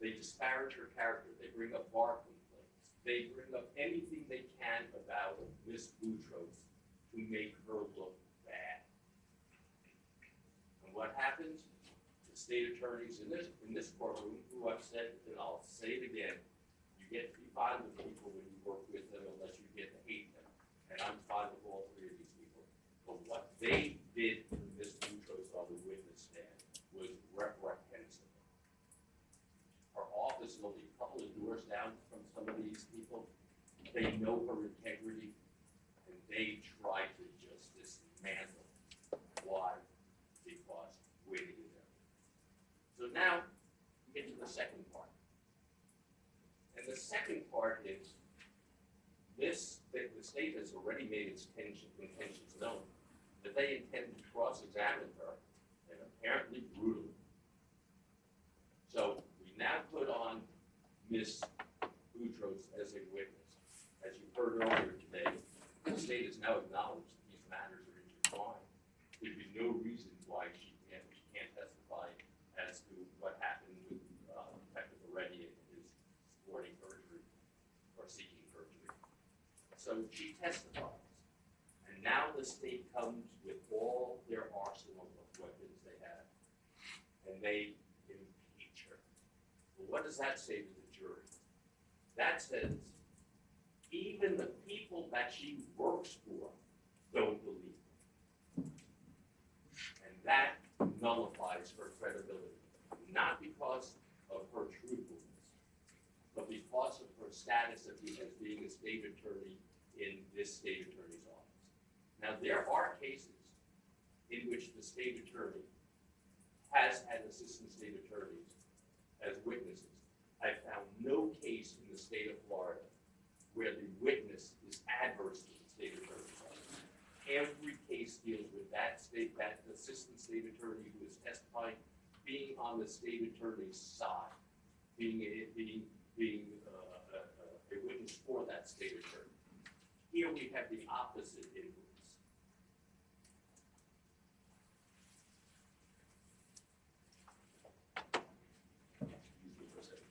they disparage her character. They bring up bar complaints. They bring up anything they can about Miss Boutros to make her look bad. And what happens? The state attorneys in this courtroom, who I've said, and I'll say it again, you get to be fond of people when you work with them unless you get to hate them. And I'm fond of all three of these people. But what they did to Miss Boutros on the witness stand was reprehensible. Her office is only a couple of doors down from some of these people. They know her integrity, and they try to just dismantle. Why? Because winning is everything. So now we get to the second part. And the second part is that the state has already made its intentions known, that they intend to cross-examine her, and apparently brutally. So we now put on Miss Boutros as a witness. As you heard earlier today, the state has now acknowledged that these matters are intertwined. There'd be no reason why she can't testify as to what happened with Detective Moretti and his supporting perjury or seeking perjury. So she testifies. And now the state comes with all their arsenal of weapons they have, and they impeach her. Well, what does that say to the jury? That says even the people that she works for don't believe her. And that nullifies her credibility, not because of her truthfulness, but because of her status as being a state attorney in this state attorney's office. Now, there are cases in which the state attorney has had assistant state attorneys as witnesses. I found no case in the state of Florida where the witness is adverse to the state attorney's office. Every case deals with that assistant state attorney who is testifying being on the state attorney's side, being a witness for that state attorney. Here we have the opposite influence. Excuse me for a second.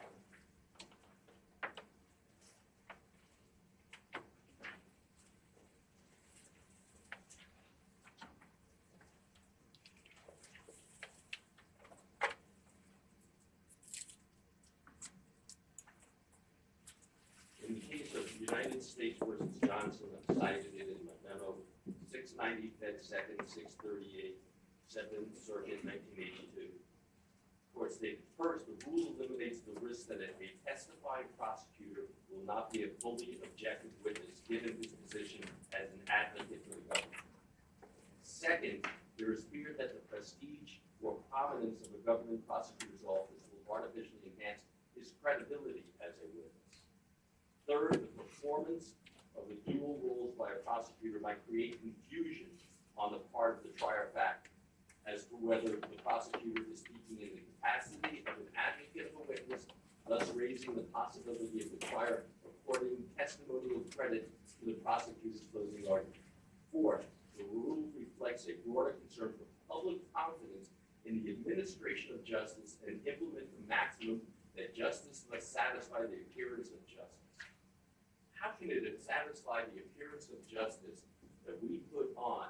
In the case of United States versus Johnson, I've cited it in my memo, 690 Fed 2nd, 638, 7th Circuit, 1982. Court stated, first, the rule eliminates the risk that a testifying prosecutor will not be a fully objective witness given his position as an advocate for the government. Second, there is fear that that the prestige or prominence of a government prosecutor's office will artificially enhance his credibility as a witness. Third, the performance of the dual roles by a prosecutor might create confusion on the part of the trier of fact as to whether the prosecutor is speaking in the capacity of an advocate of a witness, thus raising the possibility of the trier according testimonial credit to the prosecutor's closing argument. Fourth, the rule reflects a broader concern for public confidence in the administration of justice and implement the maximum that justice must satisfy the appearance of justice. How can it satisfy the appearance of justice that we put on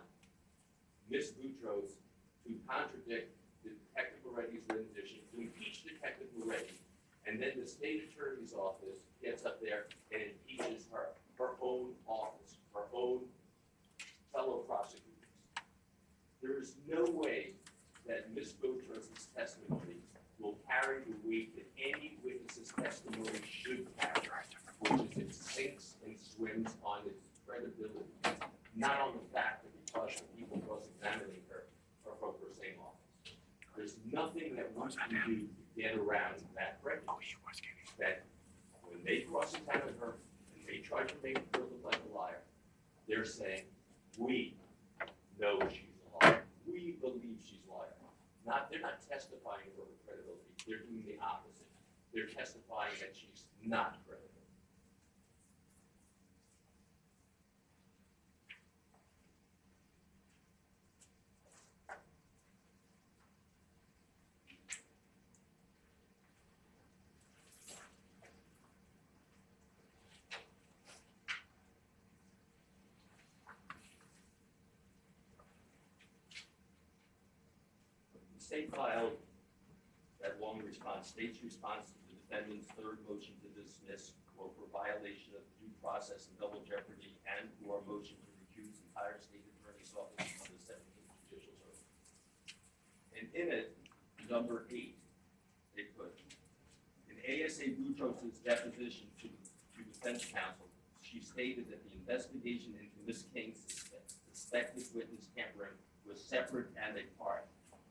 Ms. Boutros to contradict Detective Moretti's rendition, to impeach Detective Moretti, and then the state attorney's office gets up there and impeaches her own office, her own fellow prosecutors? There is no way that Ms. Boutros' testimony will carry the weight that any witness's testimony should carry, which is it sinks and swims on its credibility, not on the fact that because the people cross-examining her are from her same office. There's nothing that we can do to get around that prejudice. That when they cross-examine her and they try to make her look like a liar, they're saying, we know she's a liar. We believe she's a liar. They're not testifying for her credibility. They're doing the opposite. They're testifying that she's not credible. The state filed that long response, state's response to the defendant's third motion to dismiss or for violation of due process and double jeopardy and or motion to recuse entire state attorney's office from the 17th judicial circuit. And in it, number 8, they put, in ASA Boutros' deposition to defense counsel, she stated that the investigation into Ms. King's suspected witness tampering was separate and apart.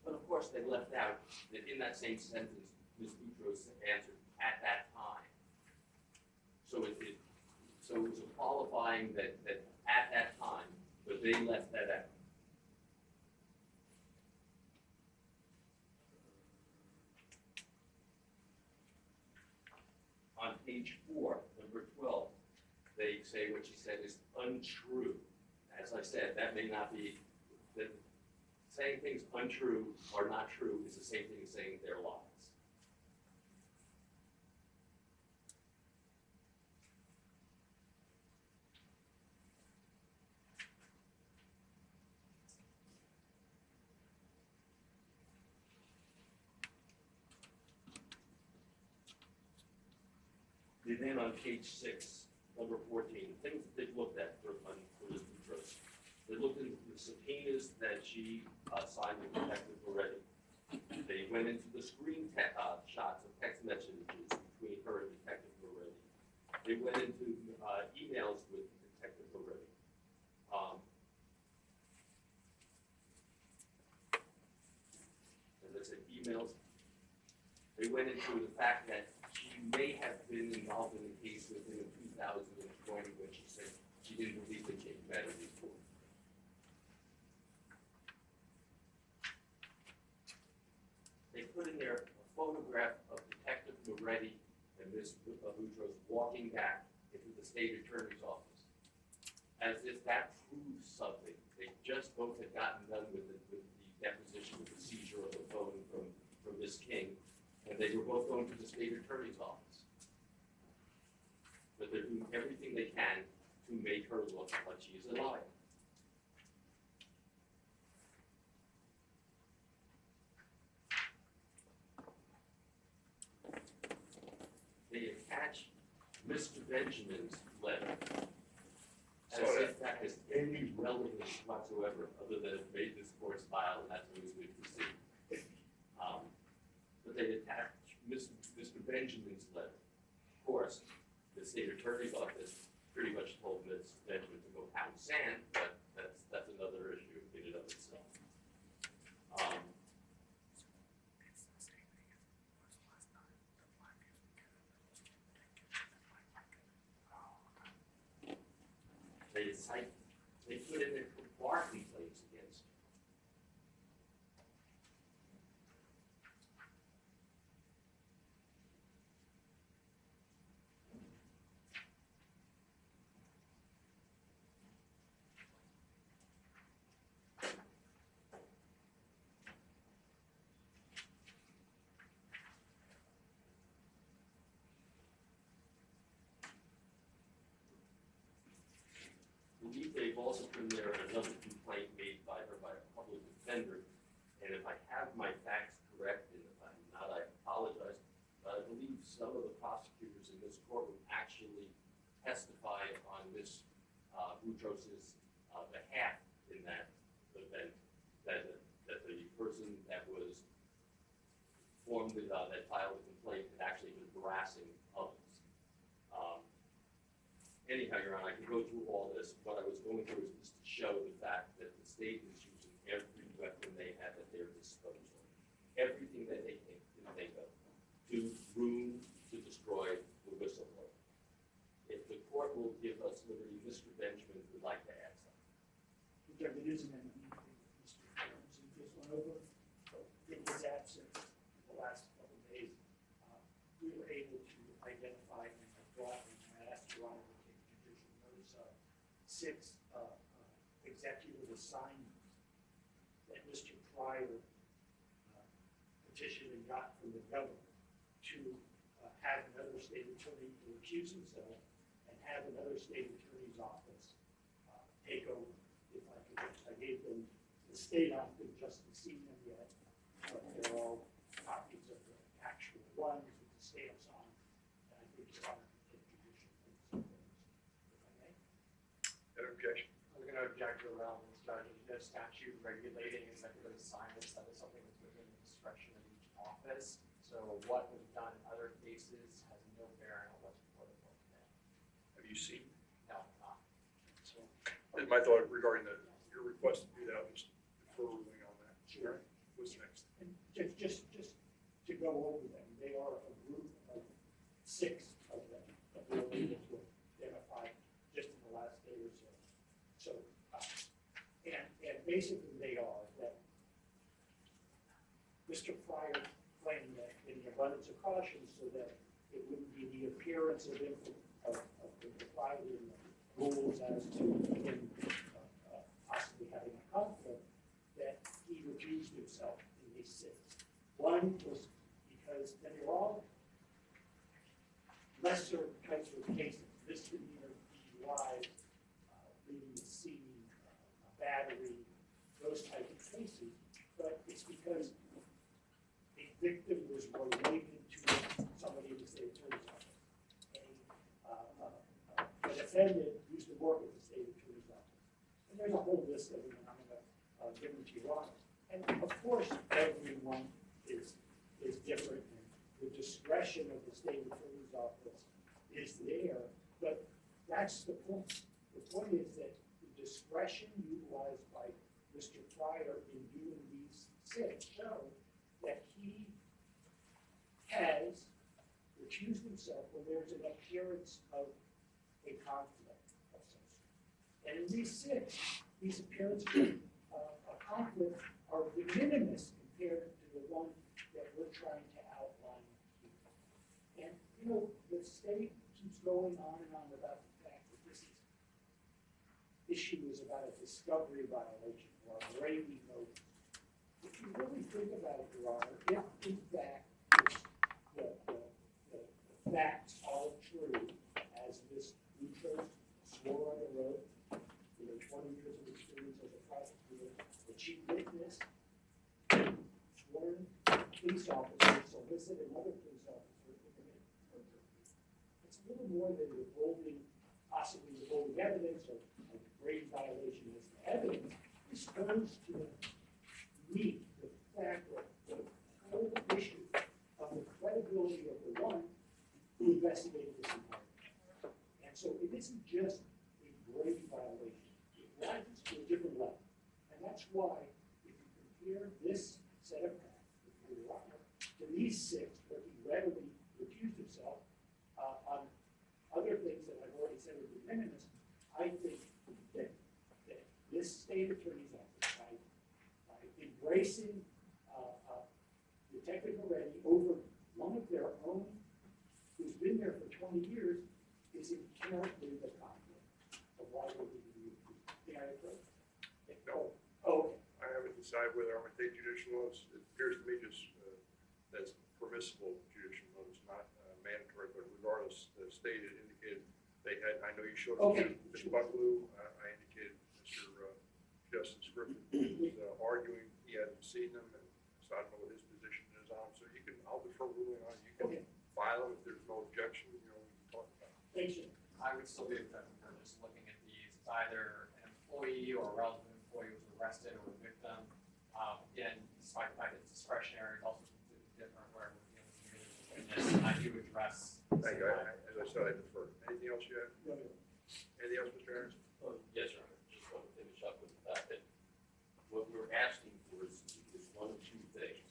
But of course, they left out that in that same sentence, Ms. Boutros answered at that time. So it was a qualifying that at that time, but they left that out. On page 4, number 12, they say what she said is untrue. As I said, that may not be, that saying things untrue or not true is the same thing as saying they're lies. And then on page 6, number 14, things that they've looked at for this Boutros. They looked into the subpoenas that she signed with Detective Moretti. They went into the screen shots of text messages between her and Detective Moretti. They went into emails with Detective Moretti. As I said, emails. They went into the fact that she may have been involved in the case within 2020 when she said she didn't believe the case mattered before. They put in there a photograph of Detective Moretti and Ms. Boutros walking back into the state attorney's office, as if that proves something. They just both had gotten done with the deposition, with the seizure of the phone from Ms. King, and they were both going to the state attorney's office. But they're doing everything they can to make her look like she is a liar. They attach Mr. Benjamin's letter as if that has any relevance whatsoever, other than it made this court smile, and that's always good to see. But they attach Mr. Benjamin's letter. Of course, the state attorney's office pretty much told Ms. Benjamin to go pound sand, but that's another issue in and of itself. It's like they put in their Barkley claims against you. Indeed, they've also put in there another complaint made by her by a public defender. And if I have my facts correct, and if I'm not, I apologize, but I believe some of the prosecutors in this courtroom actually testified on Ms. Boutros' behalf in that event, that the person that was formed with, that filed the complaint had actually been harassing others. Anyhow, Your Honor, I can go through all this. What I was going through is just to show the fact that the state is using every weapon they have at their disposal, everything that they can think of, to ruin, to destroy the whistleblower. If the court will give us liberty, Mr. Benjamin would like to add something. There is an amendment Mr. Jones just went over. In his absence, the last couple of days, we were able to identify and brought, and I asked Your Honor to take judicial notice of 6 executive assignments that Mr. Pryor petitioned and got from the governor to have another state attorney to recuse himself and have another state attorney's office take over. If I could, I gave them the state. I haven't just seen them yet, but they're all copies of the actual ones with the stamps on. And I think Your Honor can take judicial notice of those, if I may. An objection? I'm going to object to allowing this judge. There's no statute regulating executive assignments. That is something that's within the discretion of each office. So what was done in other cases has no bearing on what's before the court today. Have you seen? No, not. So, and my thought regarding your request to do that was defer ruling on that. Sure. What's next? And just to go over them, they are a group of 6 of them that we were able to identify just in the last day or so. So, and basically they are that Mr. Pryor claimed that in the abundance of caution, so that it wouldn't be the appearance of impropriety in the rules as to him possibly having a conflict, that he recused himself in these 6. One was because they were all lesser types of cases, misdemeanor, DUIs, leaving the scene, battery, those types of cases. But it's because a victim was related to somebody in the state attorney's office. The defendant used to work at the state attorney's office. And there's a whole list of them, and I'm going to give them to you on. And of course, everyone is different. And the discretion of the state attorney's office is there, but that's the point. The point is that the discretion utilized by Mr. Pryor in doing these 6 show that he has recused himself when there's an appearance of a conflict of some sort. And in these 6, these appearances of a conflict are de minimis compared to the one that we're trying to outline here. And, you know, the state keeps going on and on about the fact that this issue is about a discovery violation or a Brady notice. If you really think about it, Your Honor, if in fact the facts are true, as Ms. Boutros swore on the road, 20 years of experience as a prosecutor, that she witnessed sworn police officers solicit another police officer to commit perjury. It's a little more than possibly withholding evidence or a grave violation as to evidence. This goes to meet the fact that the whole issue of the credibility of the one who investigated this environment. And so it isn't just a grave violation. It rises to a different level. And that's why, if you compare this set of facts, to these 6, where he readily recused himself on other things that I've already said are de minimis, I think that this state attorney's office by embracing Detective Moretti over one of their own, who's been there for 20 years, is inherently the conflict of why they would be used. May I approach? No, Oh, I haven't decided whether I'm going to take judicial notice. It appears to me just that's permissible judicial notice, not mandatory, but regardless, the state had indicated they had, I know you showed Okay. Mr. Buckaloo, I indicated Mr. Justice Griffin was arguing he hadn't seen them, and so I don't know what his position is on, so you can, I'll defer ruling on it. You can Okay. file them if there's no objection, you know, we can talk about it. thank you. I would still be offended for just looking at these, it's either an employee or a relevant employee was arrested or a victim. Again, despite the fact that it's discretionary, it's also completely different where we're dealing with witness, and I do address. Thank you. As I said, I defer. Anything else you have? No, no. Anything else, Mr. Anderson? Yes, Your Honor, just want to finish up with the fact that what we're asking for is one of two things.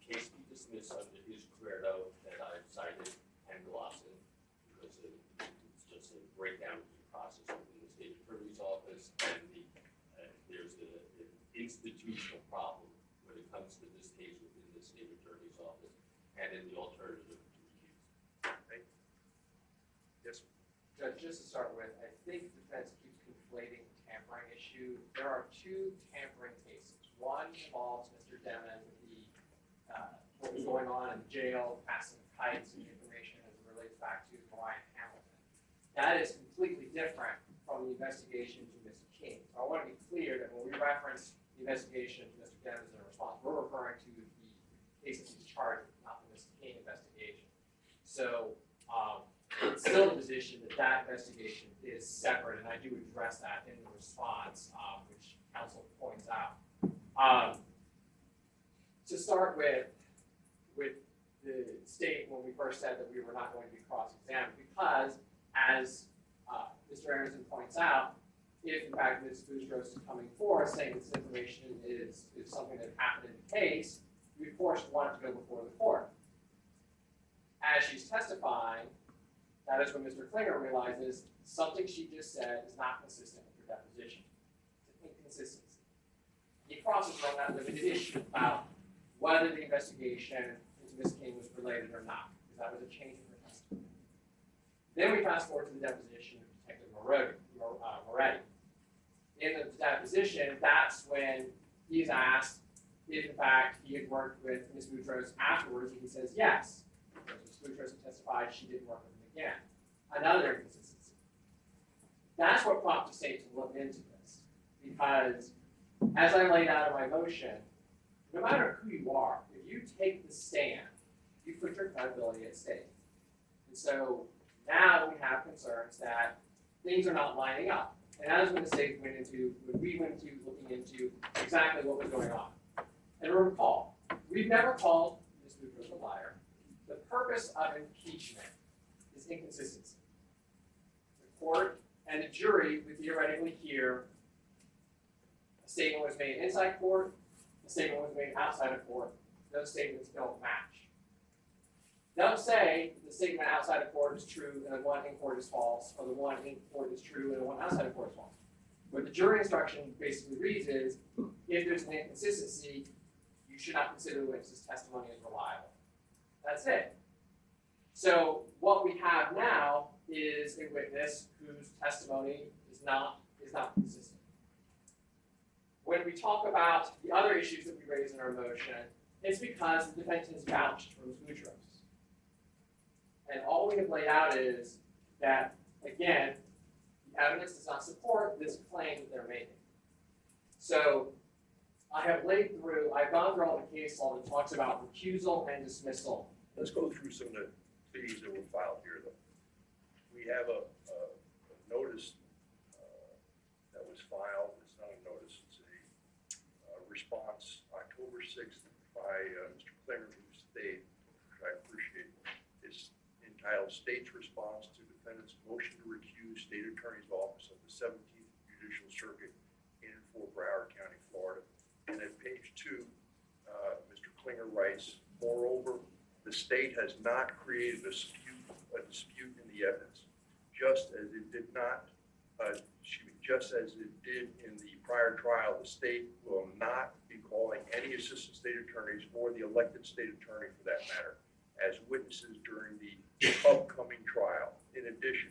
The case be dismissed under his credo that I've cited and Glosson, because it's just a breakdown of the process within the state attorney's office, and there's an institutional problem when it comes to this case within the state attorney's office, and in the alternative to recuse. Thank you. Yes, sir. Judge, just to start with, I think the defense keeps conflating the tampering issue. There are two tampering cases. One involves Mr. Demon, what was going on in jail, passing kites and information as it relates back to Mariah Hamilton. That is completely different from the investigation to Mr. King. So I want to be clear that when we reference the investigation to Mr. Demon as a response, we're referring to the case that he's charged with, not the Mr. King investigation. So it's still the position that that investigation is separate, and I do address that in the response, which counsel points out. To start with the state, when we first said that we were not going to be cross-examined, because as Mr. Anderson points out, if in fact Ms. Boudreaux is coming forward saying this information is something that happened in the case, we of course want it to go before the court. As she's testifying, that is when Mr. Klinger realizes something she just said is not consistent with her deposition. It's an inconsistency. He crosses on that limited issue about whether the investigation into Ms. King was related or not, because that was a change in her testimony. Then we fast forward to the deposition of Detective Moretti. In the deposition, that's when he's asked if in fact he had worked with Ms. Boudreaux afterwards, and he says yes. Ms. Boudreaux testified she didn't work with him again. Another inconsistency. That's what prompted the state to look into this, because as I laid out in my motion, no matter who you are, if you take the stand, you put your credibility at stake. And so now we have concerns that things are not lining up. And that is when the state went into, when we went into looking into exactly what was going on. And recall, we've never called Ms. Boudreaux a liar. The purpose of impeachment is inconsistency. The court and the jury would theoretically hear a statement was made inside court, a statement was made outside of court. Those statements don't match. They'll say the statement outside of court is true and the one in court is false, or the one in court is true and the one outside of court is false. What the jury instruction basically reads is, if there's an inconsistency, you should not consider the witness's testimony as reliable. That's it. So what we have now is a witness whose testimony is not consistent. When we talk about the other issues that we raise in our motion, it's because the defendant is vouched for Ms. Boudreaux. And all we have laid out is that, again, the evidence does not support this claim that they're making. So I've gone through all the case law that talks about recusal and dismissal. Let's go through some of the pleas that were filed here, though. We have a notice that was filed. It's not a notice, it's a response, October 6th, by Mr. Klinger from the state, which I appreciate. It's entitled State's Response to Defendant's Motion to Recuse State Attorney's Office of the 17th Judicial Circuit in and for Broward County, Florida. And at page 2, Mr. Klinger writes, moreover, the state has not created a dispute in the evidence, just as it did not, just as it did in the prior trial, the state will not be calling any assistant state attorneys or the elected state attorney for that matter as witnesses during the upcoming trial. In addition,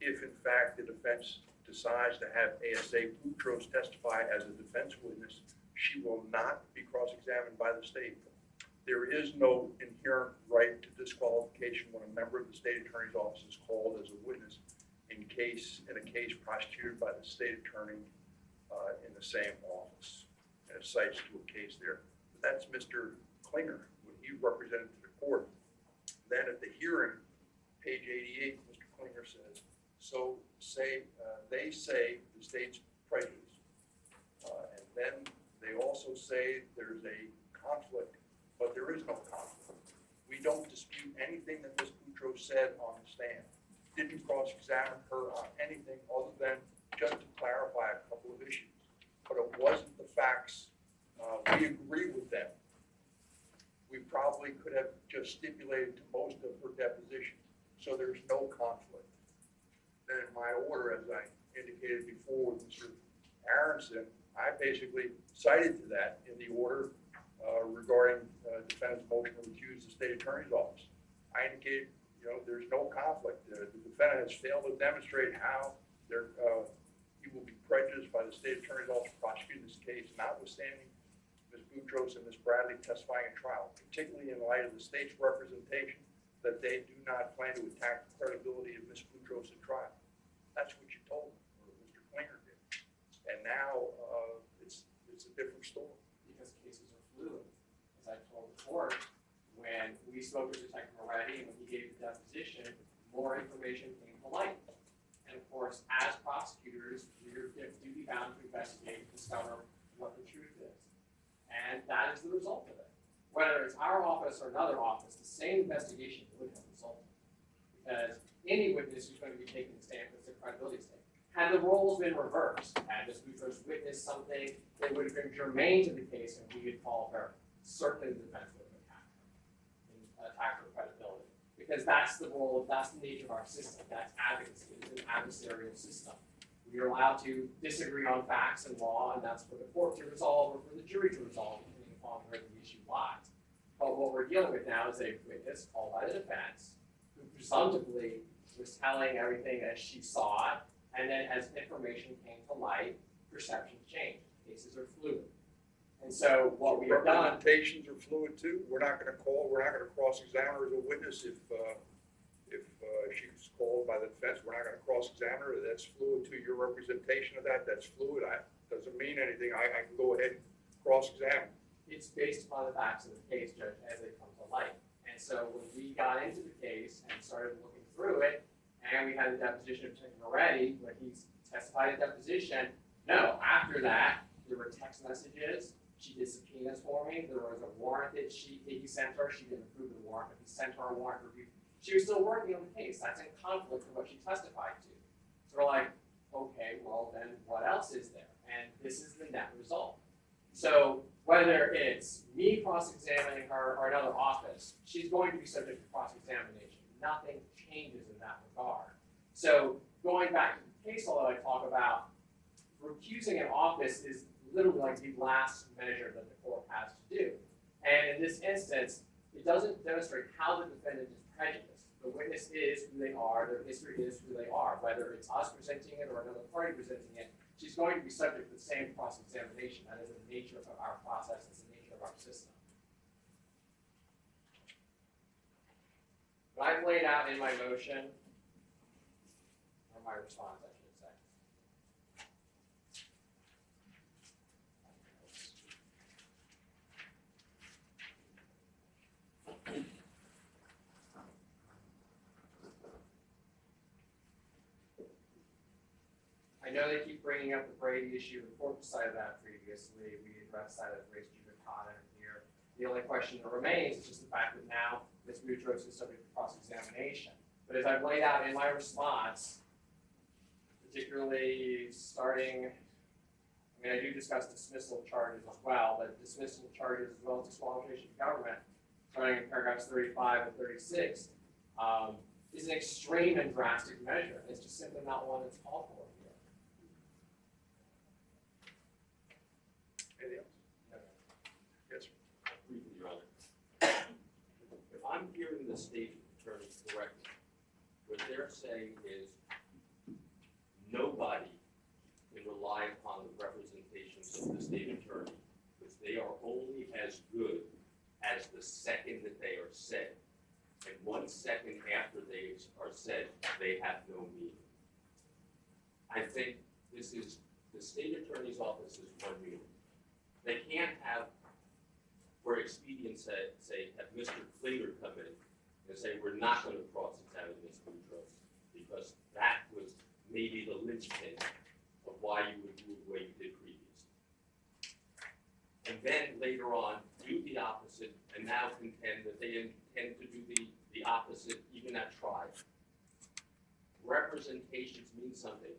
if in fact the defense decides to have ASA Boutros testify as a defense witness, she will not be cross-examined by the state. There is no inherent right to disqualification when a member of the state attorney's office is called as a witness in a case prosecuted by the state attorney in the same office. And it cites to a case there. But that's Mr. Klinger, when he represented to the court. Then at the hearing, page 88, Mr. Klinger says, they say the state's prejudiced. And then they also say there's a conflict, but there is no conflict. We don't dispute anything that Ms. Boutros said on the stand. Didn't cross-examine her on anything other than just to clarify a couple of issues. But it wasn't the facts. We agree with them. We probably could have just stipulated to most of her deposition, so there's no conflict. Then in my order, as I indicated before with Mr. Aronson, I basically cited to that in the order regarding defendant's motion to recuse the state attorney's office. I indicated, there's no conflict. The defendant has failed to demonstrate how he will be prejudiced by the state attorney's office prosecuting this case, notwithstanding Ms. Boutros and Ms. Bradley testifying in trial, particularly in light of the state's representation that they do not plan to attack the credibility of Ms. Boutros in trial. That's what you told me, or Mr. Klinger did. And now it's a different story. Because cases are fluid. As I told the court, when we spoke with Detective Moretti and when he gave the deposition, more information came to light. And of course, as prosecutors, we're duty bound to investigate and discover what the truth is. And that is the result of it. Whether it's our office or another office, the same investigation would have resulted. Because any witness who's going to be taking the stand puts their credibility at stake. Had the roles been reversed, had Ms. Boutros witnessed something that would have been germane to the case and we had followed her, certainly the defense would have attacked her credibility. Because that's the role, that's the nature of our system. That's advocacy. It's an adversarial system. We are allowed to disagree on facts and law, and that's for the court to resolve or for the jury to resolve, depending upon where the issue lies. But what we're dealing with now is a witness called by the defense who presumptively was telling everything as she saw it, and then as information came to light, perceptions changed. Cases are fluid. And so what we have done. Representations are fluid too. We're not going to cross-examine her as a witness if she's called by the defense. We're not going to cross-examine her. That's fluid too. Your representation of that, that's fluid. Doesn't mean anything. I can go ahead and cross-examine. It's based upon the facts of the case, Judge, as they come to light. And so when we got into the case and started looking through it, and we had the deposition of Detective Moretti, when he testified at deposition, no, after that, there were text messages. She did subpoenas for me. There was a warrant that he sent her. She didn't approve the warrant, but he sent her a warrant review. She was still working on the case. That's in conflict with what she testified to. So we're like, okay, well then what else is there? And this is the net result. So whether it's me cross-examining her or another office, she's going to be subject to cross-examination. Nothing changes in that regard. So going back to the case law that I talk about, recusing an office is literally like the last measure that the court has to do. And in this instance, it doesn't demonstrate how the defendant is prejudiced. The witness is who they are, their history is who they are. Whether it's us presenting it or another party presenting it, she's going to be subject to the same cross-examination. That is the nature of our process, it's the nature of our system. What I've laid out in my motion, or my response, I should say. I know they keep bringing up the Brady issue. The court decided that previously. We addressed that as race judicata here. The only question that remains is just the fact that now Ms. Boutros is subject to cross-examination. But as I've laid out in my response, particularly starting, I do discuss dismissal charges as well, but dismissal charges as well as disqualification of government, starting in paragraphs 35 and 36, is an extreme and drastic measure. It's just simply not one that's called for here. the state attorney correctly. What they're saying is nobody can rely upon the representations of the state attorney, because they are only as good as the second that they are said. And 1 second after they are said, they have no meaning. I think this is, the state attorney's office is one meaning. They can't have, for expedience, say, have Mr. Klinger come in and say, we're not going to cross-examine Ms. Boutros, because that was maybe the linchpin of why you would rule the way you did previously. And then later on, do the opposite, and now contend that they intend to do the opposite even at trial. Representations mean something.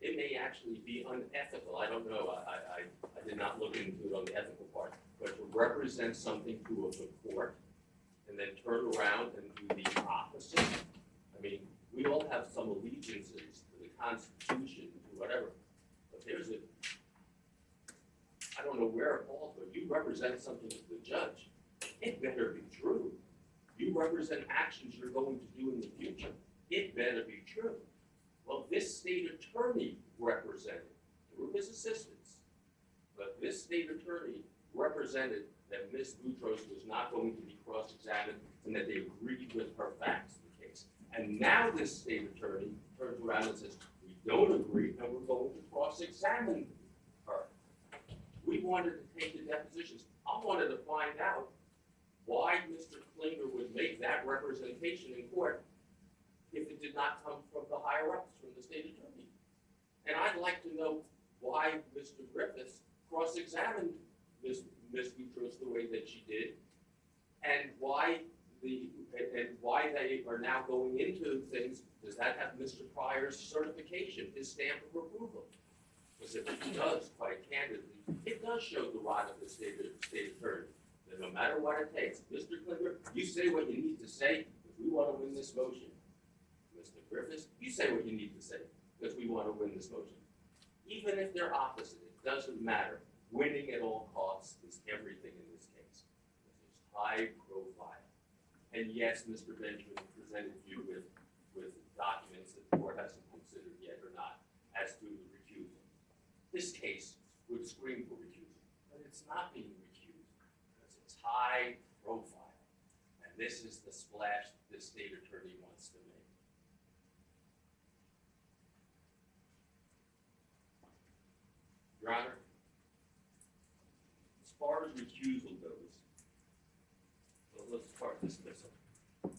It may actually be unethical. I don't know. I did not look into it on the ethical part. But to represent something to a court and then turn around and do the opposite. I mean, we all have some allegiances to the Constitution, to whatever. But there's a, I don't know where it falls, but you represent something to the judge. It better be true. You represent actions you're going to do in the future. It better be true. Well, this state attorney represented, they were his assistants, but this state attorney represented that Ms. Boutros was not going to be cross-examined and that they agreed with her facts of the case. And now this state attorney turns around and says, we don't agree and we're going to cross-examine her. We wanted to take the depositions. I wanted to find out why Mr. Klinger would make that representation in court if it did not come from the higher-ups, from the state attorney. And I'd like to know why Mr. Griffiths cross-examined Ms. Boutros the way that she did, and why they are now going into things. Does that have Mr. Pryor's certification, his stamp of approval? Because if it does, quite candidly, it does show the rod of the state attorney, that no matter what it takes, Mr. Klinger, you say what you need to say, because we want to win this motion. Mr. Griffiths, you say what you need to say, because we want to win this motion. Even if they're opposite, it doesn't matter. Winning at all costs is everything in this case. This is high profile. And yes, Mr. Benjamin presented you with documents that the court hasn't considered yet or not as to the recusal. This case would scream for recusal, but it's not being recused because it's high profile. And this is the splash that this state attorney wants to make. Your Honor, as far as recusal goes, well, let's start dismissal.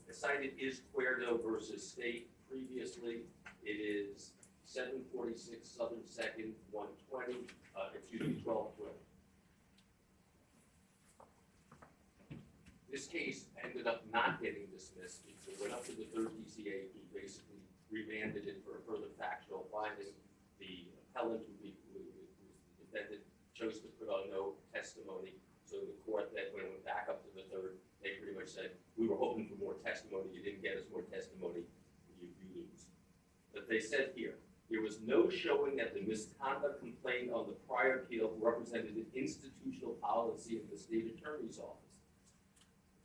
The cited is Cuerdo versus State. Previously, it is 746 Southern 2nd, 1220. This case ended up not getting dismissed because it went up to the 3rd DCA, who basically remanded it for a further factual finding. The appellant, who's the defendant, chose to put on no testimony. So the court then, when it went back up to the 3rd, they pretty much said, we were hoping for more testimony. You didn't get us more testimony. You lose. But they said here, there was no showing that the misconduct complained on the prior appeal represented an institutional policy of the state attorney's office.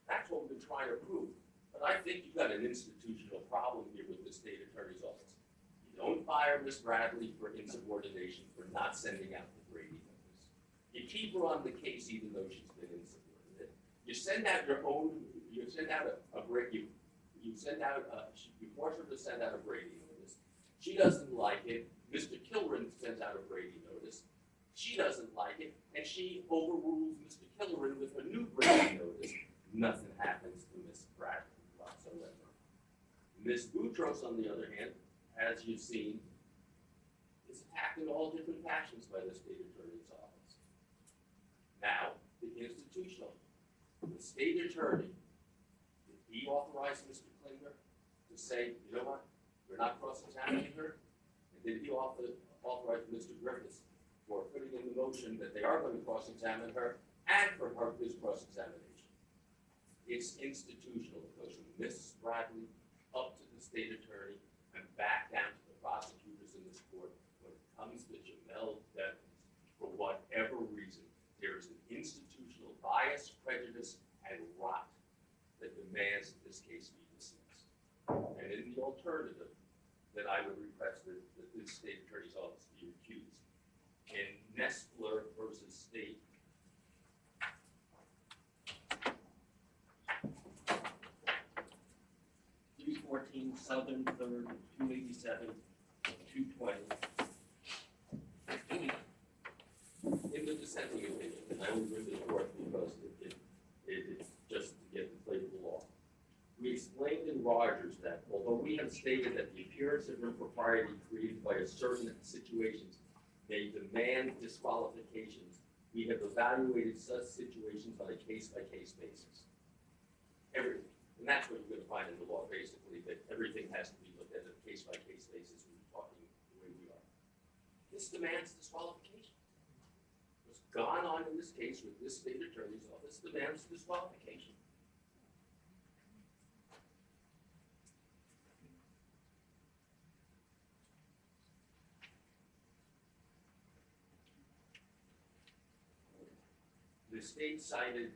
That's what we've been trying to prove. But I think you've got an institutional problem here with the state attorney's office. You don't fire Ms. Bradley for insubordination, for not sending out the Brady notice. You keep her on the case even though she's been insubordinate. You send out your own, you send out you force her to send out a Brady notice. She doesn't like it. Mr. Killoran sends out a Brady notice. She doesn't like it, and she overrules Mr. Killoran with a new Brady notice. Nothing happens to Ms. Bradley whatsoever. Ms. Boutros, on the other hand, as you've seen, is attacked in all different fashions by the state attorney's office. Now, the institutional. The state attorney, did he authorize Mr. Klinger to say, you know what, we're not cross-examining her? And did he authorize Mr. Griffiths for putting in the motion that they are going to cross-examine her and for his cross-examination? It's institutional. It goes from Ms. Bradley up to the state attorney and back down to the prosecutors in this court. When it comes to Jamel Devins, for whatever reason, there is an institutional bias, prejudice, and rot that demands that this case be alternative, then I would request that the state attorney's office be recused. In Nestler versus State, 314 Southern 3rd, 287, 220. In the dissenting opinion, and I only read the court because it's just to get the flavor of the law. We explained in Rogers that although we have stated that the appearance of impropriety created by a certain situations may demand disqualifications, we have evaluated such situations on a case-by-case basis. Everything. And that's what you're going to find in the law, basically, that everything has to be looked at a case-by-case basis when you're talking the way we are. This demands disqualification. What's gone on in this case with this state attorney's office demands disqualification. The state cited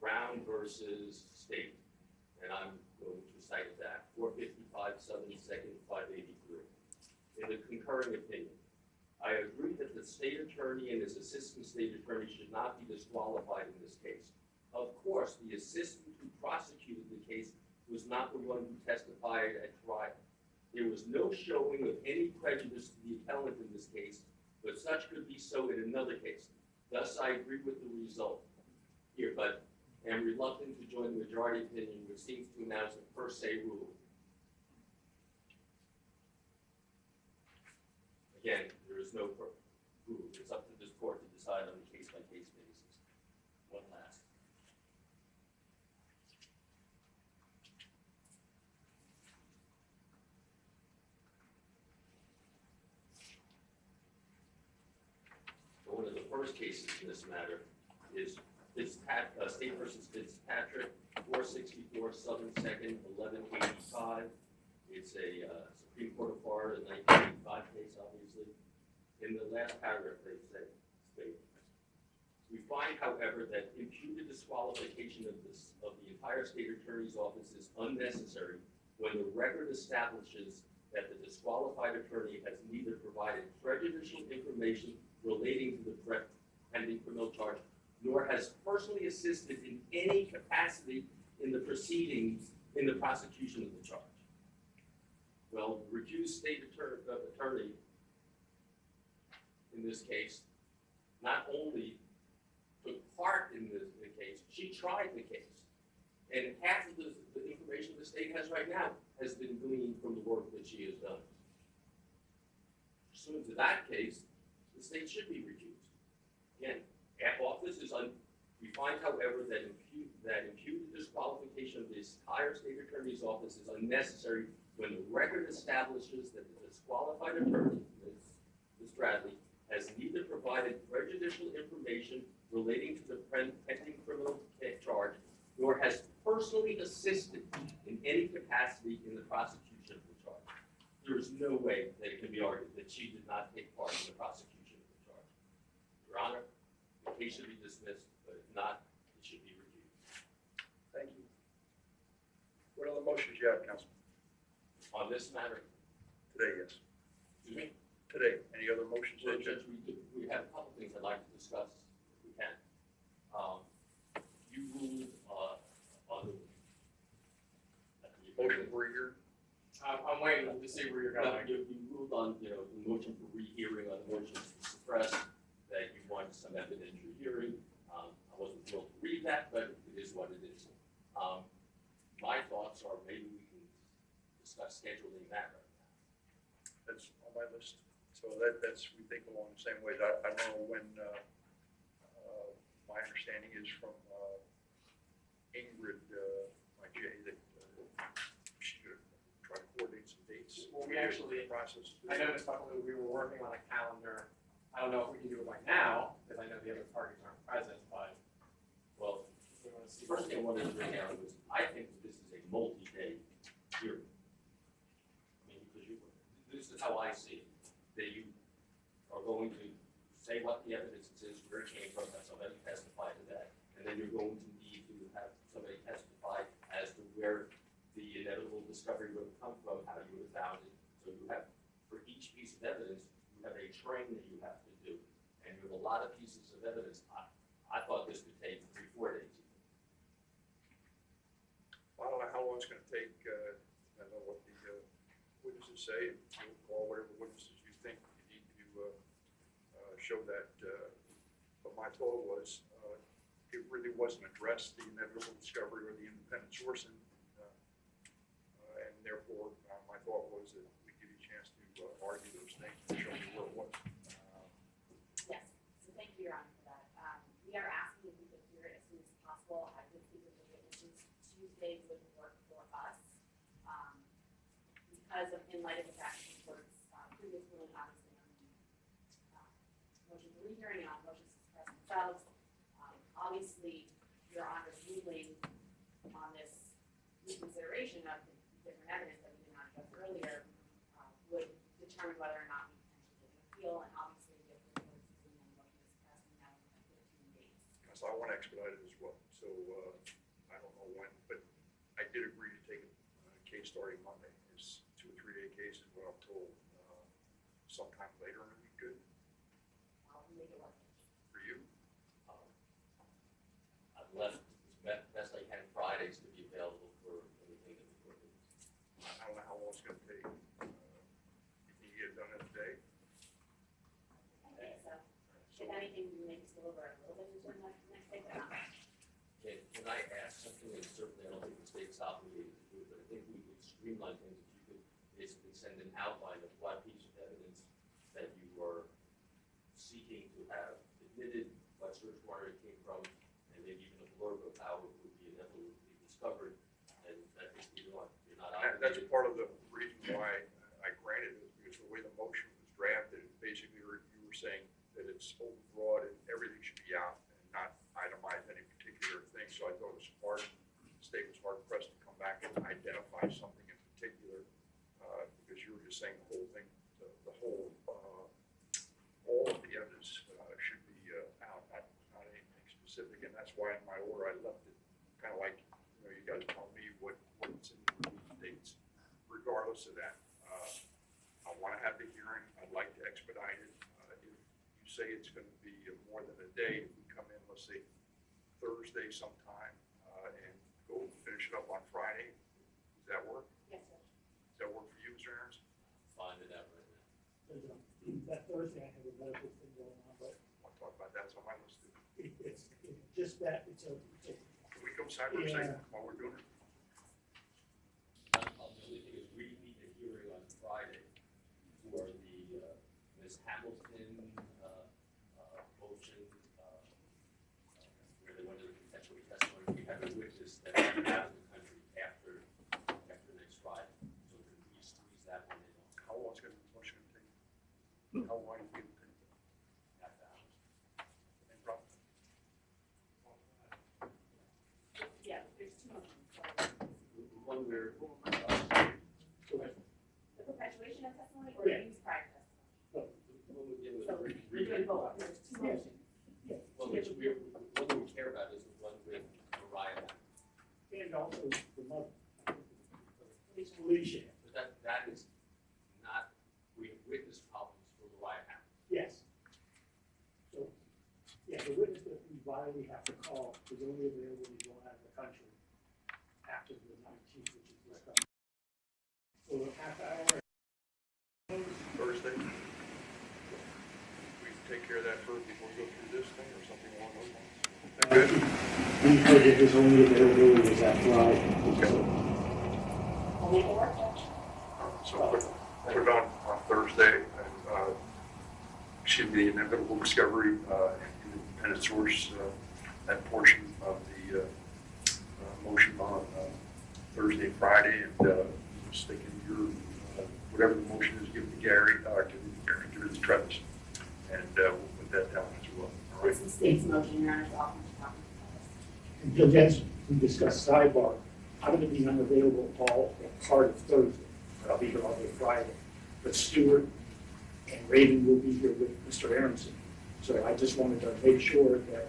Brown versus State, and I'm going to cite that, 455 Southern 2nd, 583. In the concurring opinion, I agree that the state attorney and his assistant state attorney should not be disqualified in this case. Of course, the assistant who prosecuted the case was not the one who testified at trial. There was no showing of any prejudice to the appellant in this case, but such could be so in another case. Thus, I agree with the result here, but am reluctant to join the majority opinion, which seems to announce a per se rule. Again, there is no rule. It's up to this court to decide on a case-by-case basis. One last. One of the first cases in this matter is State versus Fitzpatrick, 464 Southern 2nd, 1185. It's a Supreme Court of Florida 1985 case, obviously. In the last paragraph, they say, we find, however, that imputed disqualification of the entire state attorney's office is unnecessary when the record establishes that the disqualified attorney has neither provided prejudicial information relating to the pending criminal charge, nor has personally assisted in any capacity in the proceedings in the prosecution of the charge. Well, the recused state attorney in this case not only took part in the case, she tried the case. And half of the information the state has right now has been gleaned from the work that she has done. Pursuant to that case, the state should be recused. Again, office is we find, however, that imputed disqualification of the entire state attorney's office is unnecessary when the record establishes that the disqualified attorney, Ms. Bradley, has neither provided prejudicial information relating to the pending criminal charge, nor has personally assisted in any capacity in the prosecution of the charge. There is no way that it can be argued that she did not take part in the prosecution of the charge. Your Honor, the case should be dismissed, but if not, it should be reviewed. Thank you. What other motions you have, Councilman? On this matter, Today, yes. excuse me, Today, any other motions? Judge, we have a couple things I'd like to discuss, if we can. You ruled on the Motion for a year? I'm waiting to see where you're going. You ruled on, the motion for rehearing, on the motion to suppress, that you wanted some evidentiary hearing. I wasn't thrilled to read that, but it is what it is. My thoughts are maybe we can discuss scheduling that right now. That's on my list. So that's, we think along the same ways. I don't know when, my understanding is from Ingrid, my J, that she's going to try to coordinate some dates. Well, we actually, process. I noticed probably we were working on a calendar. I don't know if we can do it right now, because I know the other parties aren't present, but. Well, we want to see. the first thing I wanted to bring out was, I think that this is a multi-day hearing. I mean, because this is how I see it, that you are going to say what the evidence is, where it came from, have somebody testify to that, and then you're going to need to have somebody testify as to where the inevitable discovery would come from, how you would train that you have to do, and you have a lot of pieces of evidence. I thought this could take 3-4 days. I don't know how long it's gonna take, I don't know what the witnesses say, you'll call whatever witnesses you think you need to show that, but my thought was, it really wasn't addressed, the inevitable discovery or the independent sourcing, and therefore, my thought was that we give you a chance to argue those things and show you where it was. Yes, so thank you, Your Honor, for that. We are asking if we could hear it as soon as possible. I did speak with the witnesses. Tuesday wouldn't work for us. Because of, in light of the fact that the court's previous ruling, obviously, on motion for rehearing and on motions to suppress themselves. Obviously, Your Honor's ruling on this reconsideration of the different evidence that we did not address earlier would determine whether or not we potentially did an appeal, and obviously, we have the court's ruling on motion to suppress and now we have 15 days. So I want to expedite it as well, so I don't know when, but I did agree to take a case starting Monday. It's 2 or 3 day case is what I'm told. Sometime later in the week, good I'll make it work. for you? I've left as best I can Fridays to be available for anything that the court needs. I don't know how long it's gonna take. You can get it done in a day. I think so. If anything, we may spill over a little bit into the next day, but not much. Can I ask something, and certainly I don't think the state's obligated to do it, but I think we could streamline things if you could basically send an outline of what piece of evidence that you were seeking to have admitted, what search warrant it came from, and maybe even a blurb of how it would be inevitably discovered, and I think you're not And that's obligated. part of the reason why I granted it, because the way the motion was drafted, basically you were saying that it's overbroad and everything should be out and not itemize any particular thing. So I thought it was hard, the state was hard pressed to come back and identify something in particular, because you were just saying the whole thing, the whole, all of the evidence should be out, not anything specific. And that's why in my order, I left it kind of like, you guys tell me what's in the dates. Regardless of that, I want to have the hearing. I'd like to expedite it. If you say it's going to be more than a day, if we come in, let's say Thursday sometime, and go finish it up on Friday, does that work? Yes, sir. Does that work for you, Mr. Aaronson? Find it out right now. That Thursday, I have a medical thing going on, but I'll talk about that. It's on my list too. it's just that, it's a, Can we go side by side while we're doing it? The only thing is we need a hearing on Friday for the Ms. Hamilton motion, where they wanted to potentially testimony. We have a witness that will be out of the country after next Friday, so can we squeeze that one in? How long is the motion going to take? How long do you think? Half hour. Any problem? Yeah, there's two motions. One where, The perpetuation of testimony or Yeah. the use prior testimony? one we give So with we're doing both. There's two motions. Well, which one we care about is the one with Mariah. and also the mother. Alicia, But that is not, we have witness problems for Mariah Hamilton. yes. So, yeah, the witness that we vitally have to call is only available when you go out of the country after the 19th, which is this coming. So a half hour. Thursday? We take care of that first before we go through this thing or something along those lines? Is that good? We heard that his only availability is that Friday. Only four? So put it on Thursday, and, excuse me, the inevitable discovery, independent source, that portion of the motion on Thursday, Friday, and stick in your, whatever the motion is, give it to Gary, give it to Travis, and we'll put that down as well. All right? It's the state's motion, Your Honor's often talking And Judge Ensign, we discussed sidebar. I'm going to be unavailable all or part of Thursday, but I'll be here all day Friday. But Stewart and Raven will be here with Mr. Aronson. So I just wanted to make sure that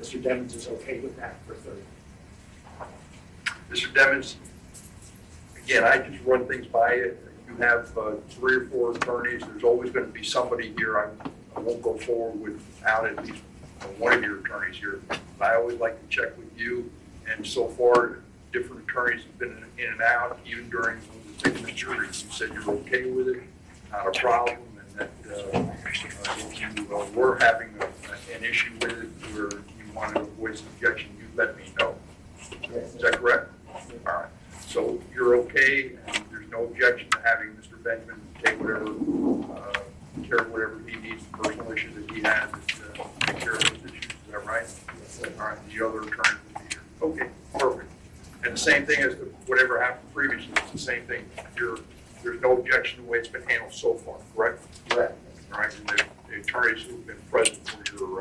Mr. Devens is okay with that for Thursday. Mr. Devens, again, I just run things by you. you have 3 or 4 attorneys, there's always going to be somebody here. I won't go forward without at least one of your attorneys here. But I always like to check with you, and so far, different attorneys have been in and out, even during the jury. You said you're okay with it, not a problem, and that if you were having an issue with it, or you wanted to voice an objection, you let me know. Is that correct? All right. So you're okay, and there's no objection to having Mr. Benjamin take whatever, care of whatever he needs, personal issues that he has, take care of those issues. Is that right? All right. The other attorneys will be here. Okay, perfect. And the same thing as whatever happened previously, it's the same thing. There's no objection to the way it's been handled so far, correct? Correct. All right, and the attorneys who've been present for your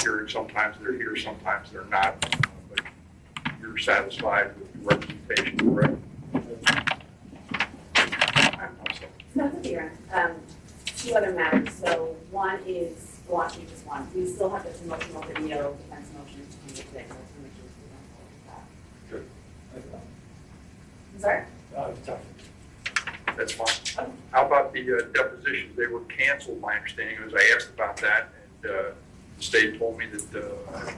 hearing, sometimes they're here, sometimes they're not, but you're satisfied with your representation, correct? No, it's okay, Ron. 2 other matters. So one is, well, actually just one. We still have this emotional video defense motion to come today. So let's make sure we don't hold that. I'm sorry? That's fine. How about the depositions? They were canceled, my understanding was. I asked about that, and the state told me that,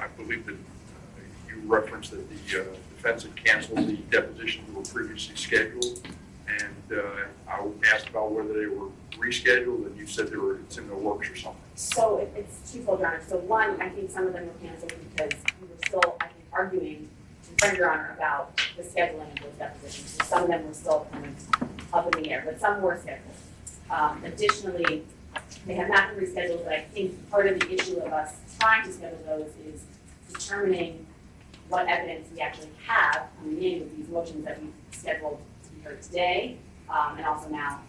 I believe that you referenced that the defense had canceled the depositions that were previously scheduled. And I asked about whether they were rescheduled, and you said it's in the works or something. So it's twofold, Your Honor. So one, I think some of them were canceled because we were still, I think, arguing in front of Your Honor about the scheduling of those depositions. So some of them were still kind of up in the air, but some were scheduled. Additionally, they have not been rescheduled, but I think part of the issue of us trying to schedule those is determining what evidence we actually have coming in with these motions that we've scheduled to be heard today, and also now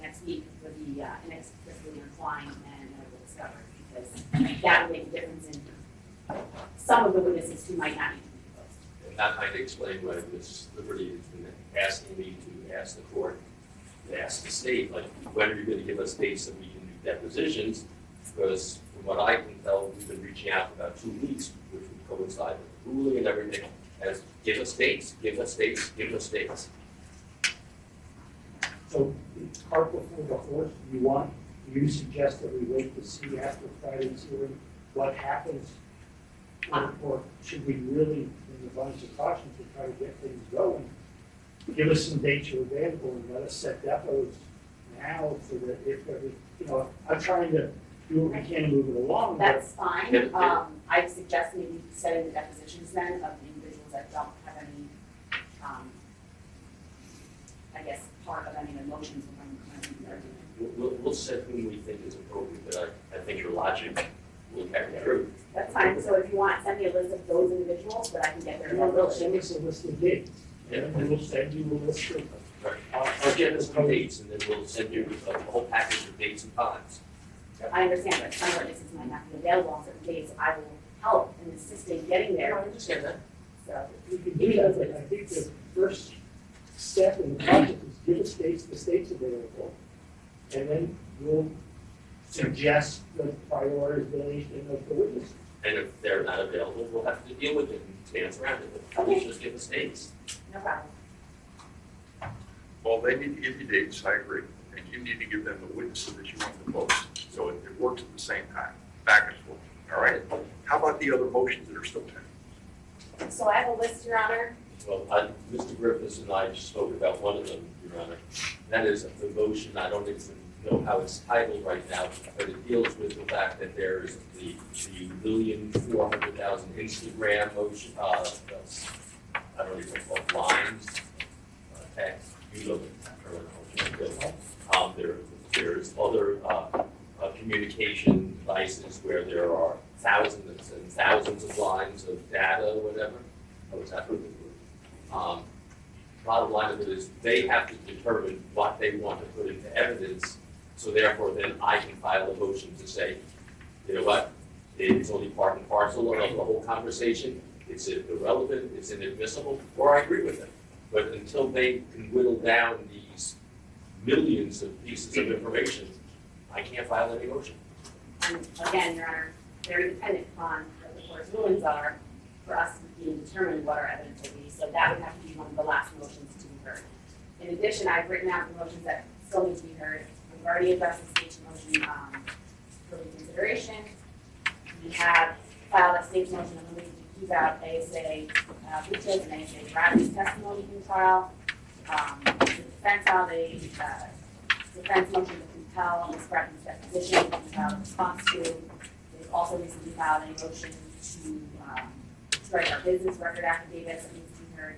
next week with the inexplicably implying and medical discovery, because that would make a difference in some of the witnesses who might not need to be deposed. And that might explain why Ms. Liberty has been asking me to ask the court, to ask the state, like, when are you going to give us dates that we can do depositions? Because from what I can tell, we've been reaching out for about 2 weeks, which would coincide with the ruling and everything, as give us dates, give us dates, give us dates. So, cart before the horse, you suggest that we wait to see after Friday's hearing what happens? Or should we really, in the bunch of caution, to try to get things going? Give us some dates you're available and let us set depots now so that if every, I'm trying to do what we can to move it along. That's fine. I suggest maybe setting the depositions then of the individuals that don't have any, I guess, part of any of the motions when the argument. We'll set whom we think is appropriate, but I think your logic will carry through. That's fine. So if you want, send me a list of those individuals that I can get their. They'll send us a list of dates. Yeah. And we'll send you a list of. I'll get us some dates, and then we'll send you a whole package of dates and times. I understand, but some witnesses might not be available on certain days. I will help in assisting getting there. I understand that. So, We can do that, but I think the first step in the project is give us dates, the state's available, and then we'll suggest the prioritization of the witnesses. And if they're not available, we'll have to deal with it and dance around it. Okay. Just give us dates. no problem. Well, they need to give you dates, I agree, and you need to give them the witnesses that you want to post, so it works at the same time, back and forth, all right? How about the other motions that are still pending? So I have a list, Your Honor. Well, Mr. Griffiths and I just spoke about one of them, Your Honor. That is the motion, I don't even know how it's titled right now, but it deals with the fact that there is the 1,400,000 Instagram motion, I don't even know what lines, text, you know the terminology. There's other communication devices where there are thousands and thousands of lines of data or whatever. Oh, is that what it is? Bottom line of it is they have to determine what they want to put into evidence, so therefore then I can file a motion to say, you know what, it's only part and parcel of the whole conversation, it's irrelevant, it's inadmissible, or I agree with it. But until they can whittle down these millions of pieces of information, I can't file any motion. And again, Your Honor, very dependent upon what the court's rulings are for us to determine what our evidence will be. So that would have to be one of the last motions to be heard. In In addition, I've written out the motions that still need to be heard. We've already addressed the state's motion for reconsideration. We have filed a state's motion on the to keep out ASA Lucas and ASA Bradley's testimony in trial. The defense filed a defense motion to compel Ms. Bradley's deposition, which we filed a response to. They've also recently filed a motion to strike our business record affidavits that needs to be heard.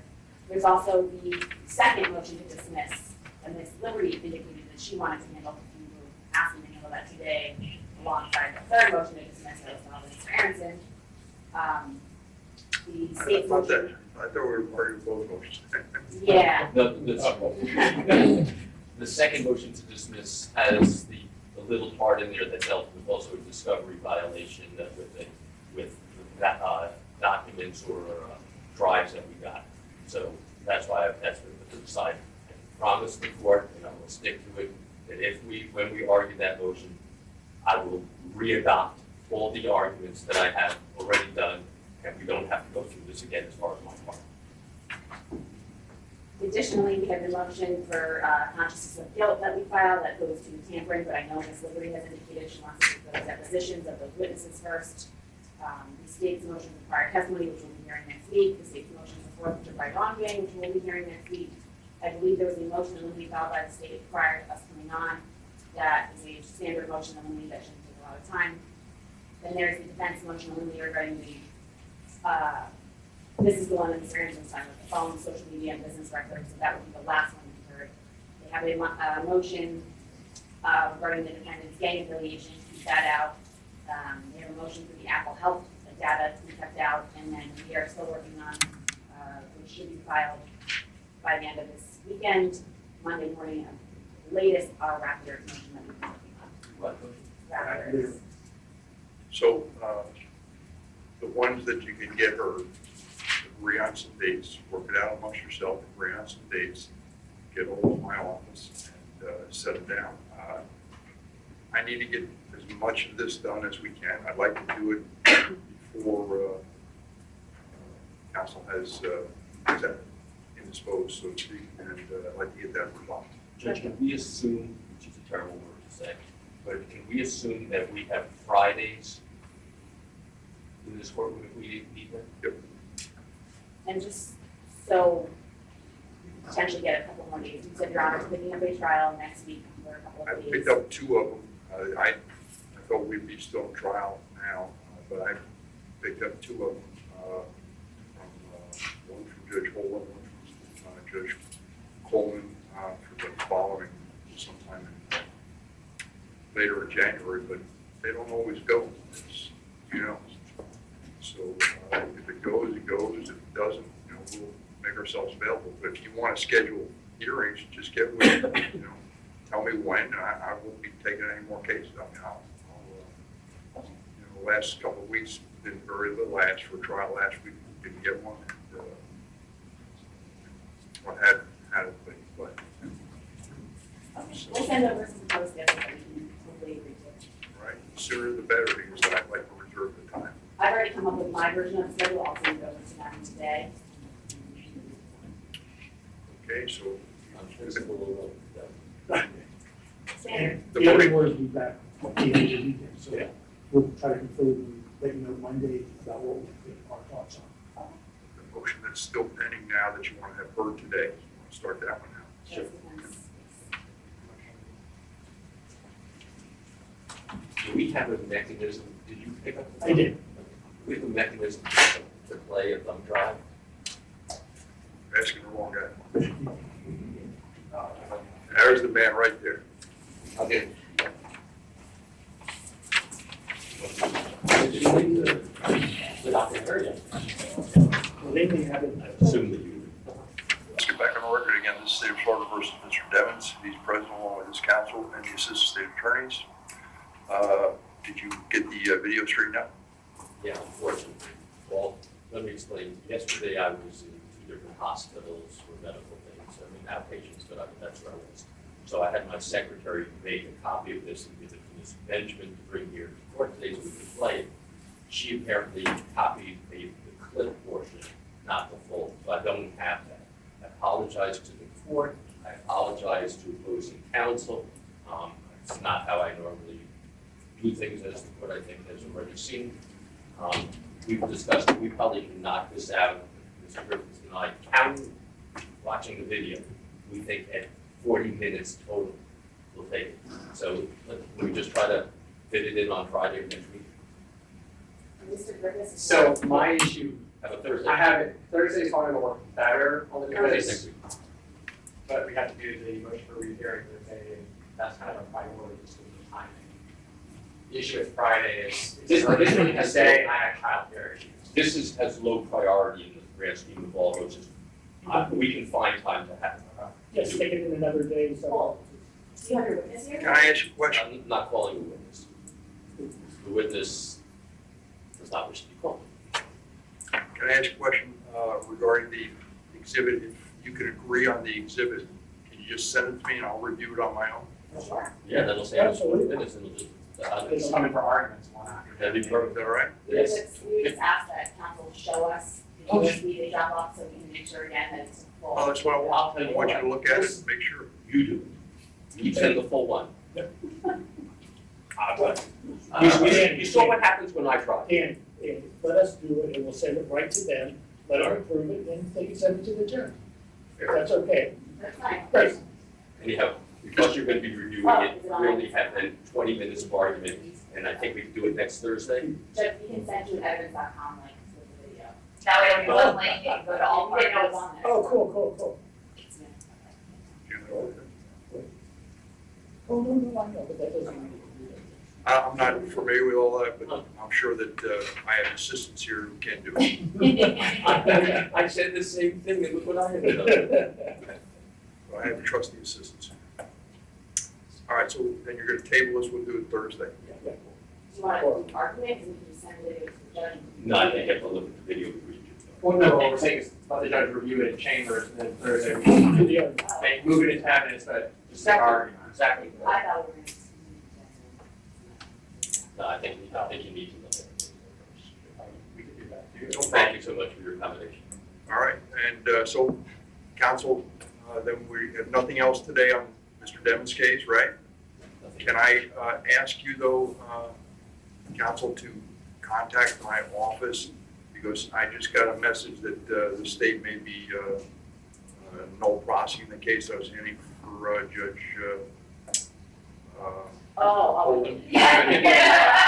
There's also the second motion to dismiss, and Ms. Liberty indicated that she wanted to handle, we were asking to handle that today, alongside the third motion to dismiss that was filed by Mr. Aronson. The state's motion. I thought we were part of both motions. Yeah. The second motion to dismiss has the little part in there that dealt with also a discovery violation with documents or drives that we got. So that's why that's been put to the side. I promise the court, and I will stick to it, that when we argue that motion, I will readopt all the arguments that I have already done, and we don't have to go through this again as far as my part. Additionally, we have the motion for consciousness of guilt that we filed that goes to tampering, but I know Ms. Liberty has indicated she wants to do those depositions of those witnesses first. The state's motion for prior testimony, which we'll be hearing next week. The state's motion for forfeiture by wrongdoing, which we'll be hearing next week. I believe there was a motion that will be filed by the state prior to us coming on. That is a standard motion that shouldn't take a lot of time. Then there's the defense motion regarding the this is the one that Mr. Aronson signed with the phone, social media, and business records, so that would be the last one we heard. They have a motion regarding the defendant's gang affiliation, keep that out. They have a motion for the Apple Health data to be kept out, and then we are still working on, which should be filed by the end of this weekend, Monday morning, the latest, our Raptor motion that we've been working on. Raptors. So, the ones that you can get heard, agree on some dates, work it out amongst yourself, agree on some dates, get hold of my office and set it down. I need to get as much of this done as we can. I'd like to do it before council has indisposed, so to speak, and I'd like to get that resolved. Judge, can we assume, which is a terrible word to say, but can we assume that we have Fridays in this courtroom if we need them? Yep. And just so we could potentially get a couple more days, you said your Honor, picking up a trial next week for a couple I of days. picked up two of them. I thought we'd be still in trial now, but I picked up two of them. One from Judge Holland, one from Judge Coleman, for the following sometime later in January, but they don't always go, it's, you know. So if it goes, it goes. If it doesn't, you know, we'll make ourselves available. But if you want to schedule hearings, just get with me, you know. Tell me when, and I won't be taking any more cases. I mean, I'll you know, the last couple of weeks been very little. I asked for a trial last week, didn't get one. And, I had it, but We'll send over some post schedules that we can hopefully agree to. right, the sooner the better, because I'd like to reserve the time. I've already come up with my version of the schedule, I'll send it over to them today. Okay, so I'm sure it's a little, Standard. The other word is be back at the end of the weekend, so we'll try to conclude and let you know Monday about what our thoughts are. the motion that's still pending now that you want to have heard today, we'll start that one now. Sure. do we have a mechanism, did you pick up? I did. We have a mechanism to play a thumb drive? Asking the wrong guy. There's the man right there. Okay. The doctor heard it. Well, they may have it. I assume that you. Let's get back on the record again. This is State of Florida versus Mr. Devens. He's present along with his counsel and the assistant state attorneys. Did you get the video straightened out? Yeah, unfortunately. Well, let me explain. Yesterday I was in two different hospitals for medical things. I mean, outpatients, but that's where I was. So I had my secretary make a copy of this and give it to Ms. Benjamin to bring here to court today so we could play it. She apparently copied the clip portion, not the full, so I don't have that. I apologize to the court. I apologize to opposing counsel. It's not how I normally do things, as the court, I think, has already seen. We've discussed it, we probably can knock this out, Mr. Griffiths and I, counting, watching the video, we think at 40 minutes total, we'll take it. So we just try to fit it in on Friday next week. Mr. Griffiths? So my issue, Have a Thursday. I have it, Thursday's probably gonna work better only Thursday's because, next week. but we have to do the motion for rehearing Thursday, and that's kind of a priority, just with the timing. The issue with Friday is, this being a day, I have childcare issues. This is, has low priority in the grand scheme of all roads. We can find time to have. Just take it in another day, so. Do you have your witness here? Can I ask you a question? I'm not calling a witness. The witness does not wish to be called. Can I ask a question regarding the exhibit? If you can agree on the exhibit, can you just send it to me and I'll review it on my own? Sure. Yeah, that'll stand for Absolutely. minutes and we'll just. It's coming for arguments one after. That'd be perfect. Is that all right? Yes. We just ask that council show us the USB they drop off so we can make sure again that it's full. Well, that's what I want. I want you to look at it and make sure. You do. You send the full one. But You saw what happens when I try. And let us do it, and we'll send it right to them, let them approve it, and they can send it to the attorney. If that's okay. That's fine. Great. Anyhow, because you're gonna be reviewing it, we only have then 20 minutes of argument, and I think we can do it next Thursday. Judge, we can send you evidence.com link with the video. That way when you go to link, you can go to all You didn't know parties. it's on there. Oh, cool. Oh, no, I know, but that doesn't mean we can do that. I'm not familiar with all that, but I'm sure that I have assistants here who can do it. I said the same thing, and look what I ended up with. I have trusty assistants. All right, so then you're gonna table this, we'll do it Thursday. Do you want to argument, and we can send it to the judge? No, I think I have to look at the video before you do that. Well, no, what we're saying is let the judge review it in chambers, and then Thursday we can Do the other. move it into evidence, but just the argument. Exactly. I thought we were gonna. No, I think you need to look at it. We could do that. Thank you so much for your accommodation. All right, and so, counsel, then we have nothing else today on Mr. Devon's case, right? Can I ask you though, counsel, to contact my office? Because I just got a message that the state may be null prosecuting the case I was hearing for Judge Oh, Yeah.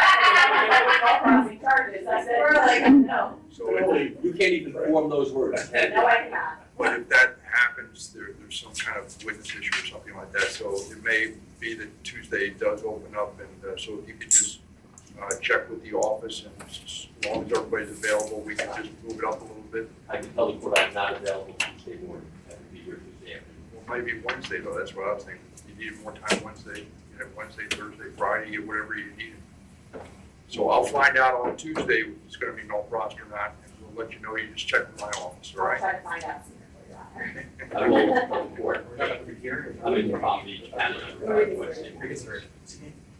Charges, I said, we're like, no, so You can't even form those words. no, I cannot. but if that happens, there's some kind of witness issue or something like that, so it may be that Tuesday does open up, and so if you could just check with the office, and as long as everybody's available, we can just move it up a little bit. I can tell the court I'm not available Tuesday morning. I will be here Tuesday afternoon. Well, maybe Wednesday though, that's what I was thinking. You needed more time Wednesday, you have Wednesday, Thursday, Friday, you get whatever you need. So I'll find out on Tuesday if it's gonna be no prosecute or not, and we'll let you know, you just check with my office, all I'll right? try to find out sooner for you, Your Honor. I will tell the court. We're not gonna be hearing. I'm in Palm Beach, Canada, Wednesday.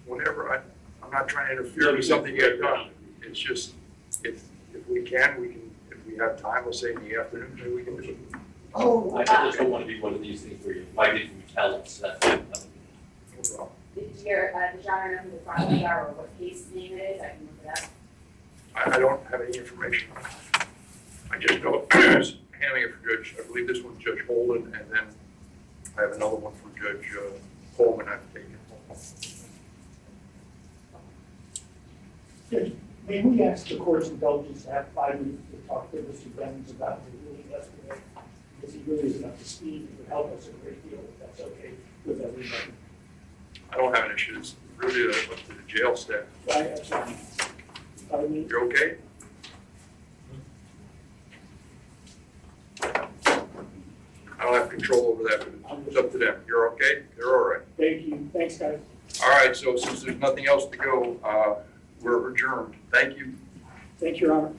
Whenever, I'm not trying to interfere with something you have done, it's just, if we can, if we have time, let's say in the afternoon, maybe we can do it. Oh, I just don't want to be one of these things where you, why didn't you tell us? That's it. Did Your Honor know who the prosecutor are or what case name it is? I can look it up. I don't have any information. I just know, handling it for Judge, I believe this one's Judge Holden, and then I have another one for Judge Coleman I've taken. Judge, may we ask the court's indulgence to have 5 minutes to talk to Mr. Devens about the ruling yesterday? Because he really isn't up to speed, it would help us a great deal if that's okay with everybody. I don't have an issue, it's really up to the jail staff. You're okay? I don't have control over that, but it's up to them. You're okay? They're all right. Thank you, thanks, guys. All right, so since there's nothing else to go, we're adjourned. Thank you. Thank you, Your Honor.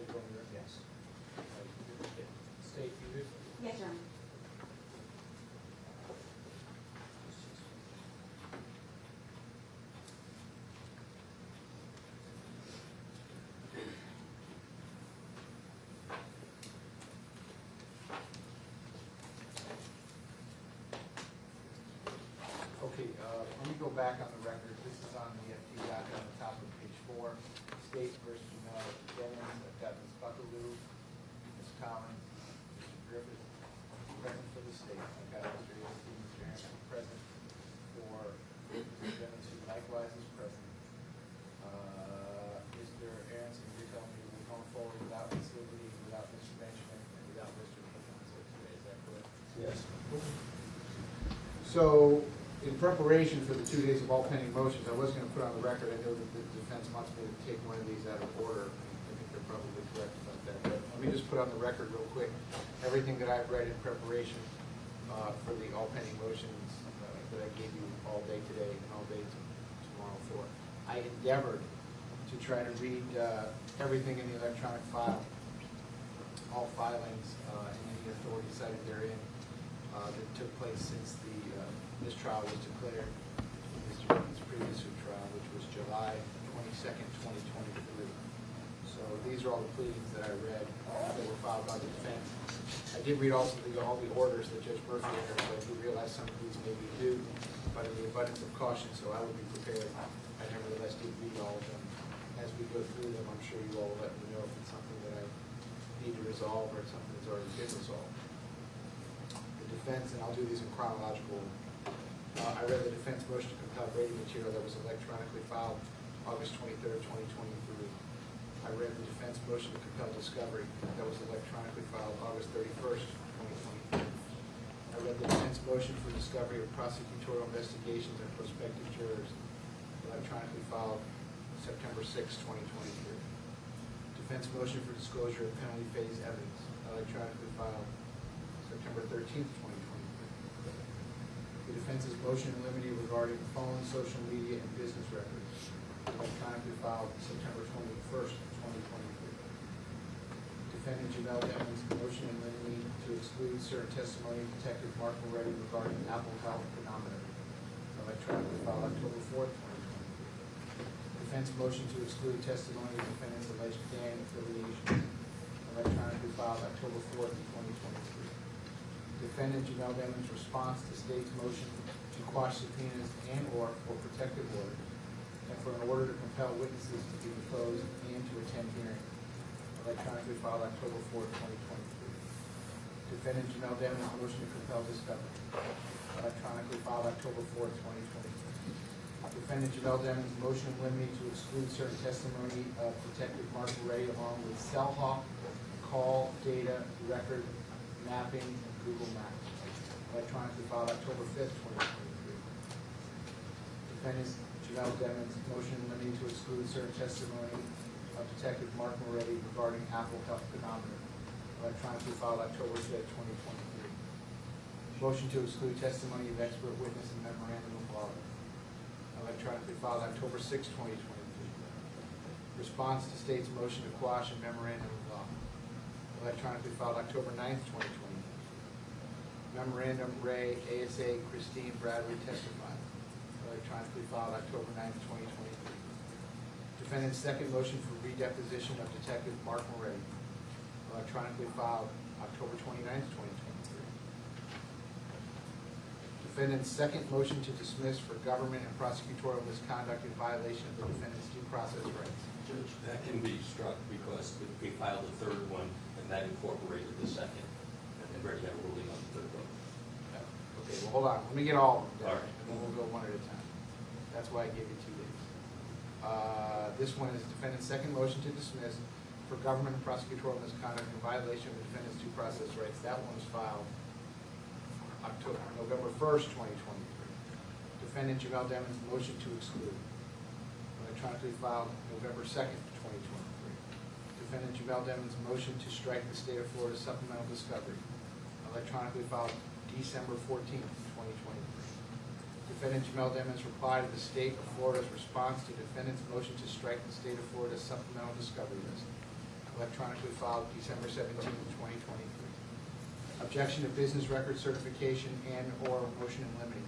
ready to go in there? Yes. State, you good? Yes, Your Honor. Okay, let me go back on the record. This is on the FT docket on the top of page 4. State versus Dennis, I've got Ms. Buckaloo, Ms. Collins, Mr. Griffith, present for the state. I've got Mr. Yelsey, Mr. Anderson, present for Mr. Dennis, who likewise is present. Mr. Anderson, you're telling me we're going forward without Ms. Liberty, without Mr. Benjamin, and without Mr. Pickens today, is that correct? Yes. So, in preparation for the 2 days of all pending motions, I was going to put on the record, I know that the defense wants me to take one of these out of order. I think they're probably correct about that, but let me just put on the record real quick, everything that I've read in preparation for the all pending motions that I gave you all day today and all day tomorrow for. I endeavored to try to read everything in the electronic file, all filings and any authority cited therein that took place since the mistrial was declared in Mr. Denton's previous trial, which was July 22nd, 2023. So these are all the pleadings that I read that were filed by the defense. I did read also all the orders that Judge Murphy entered, so I do realize some of these may be new, but in the abundance of caution, so I will be prepared. I nevertheless did read all of them. As we go through them, I'm sure you all will let me know if it's something that I need to resolve or it's something that's already been resolved. The defense, and I'll do these in chronological. I read the defense motion to compel Brady material that was electronically filed August 23rd, 2023. I read the defense motion to compel discovery that was electronically filed August 31st, 2023. I read the defense motion for discovery of prosecutorial investigations and prospective jurors electronically filed September 6th, 2023. Defense motion for disclosure of penalty phase evidence electronically filed September 13th, 2023. The defense's motion in limine regarding phone, social media, and business records electronically filed September 21st, 2023. Defendant Jamel Deming's motion in limine to exclude certain testimony of Detective Mark Moretti regarding Apple Health Phenomenon electronically filed October 4th, 2023. Defense motion to exclude testimony of defendant's alleged gang affiliation electronically filed October 4th, 2023. Defendant Jamel Deming's response to state's motion to quash subpoenas and or for protective orders and for an order to compel witnesses to be deposed and to attend hearing electronically filed October 4th, 2023. Defendant Jamel Deming's motion to compel discovery electronically filed October 4th, 2023. Defendant Jamel Deming's motion in limine to exclude certain testimony of Detective Mark Moretti along with cell hawk, call, data, record, mapping, and Google Maps electronically filed October 5th, 2023. Defendant Jamel Deming's motion in limine to exclude certain testimony of Detective Mark Moretti regarding Apple Health Phenomenon electronically filed October 5th, 2023. Motion to exclude testimony of expert witness and memorandum of law electronically filed October 6, 2023. Response to state's motion to quash a memorandum of law electronically filed October 9th, 2023. Memorandum Ray, ASA, Christine Bradley testified electronically filed October 9th, 2023. Defendant's second motion for redeposition of Detective Mark Moretti electronically filed October 29th, 2023. Defendant's second motion to dismiss for government and prosecutorial misconduct in violation of the defendant's due process rights. Judge, that can be struck because we filed the third one and that incorporated the second. And already have a ruling on the third one. Okay, well, hold on. Let me get all of them All done, right. and then we'll go one at a time. That's why I gave you 2 days. This one is defendant's second motion to dismiss for government and prosecutorial misconduct in violation of the defendant's due process rights. That one was filed November 1st, 2023. Defendant Jamel Deming's motion to exclude electronically filed November 2nd, 2023. Defendant Jamel Deming's motion to strike the state of Florida supplemental discovery electronically filed December 14th, 2023. Defendant Jamel Deming's reply to the state of Florida's response to defendant's motion to strike the state of Florida supplemental discovery list electronically filed December 17, 2023. Objection to business record certification and/or motion in limine,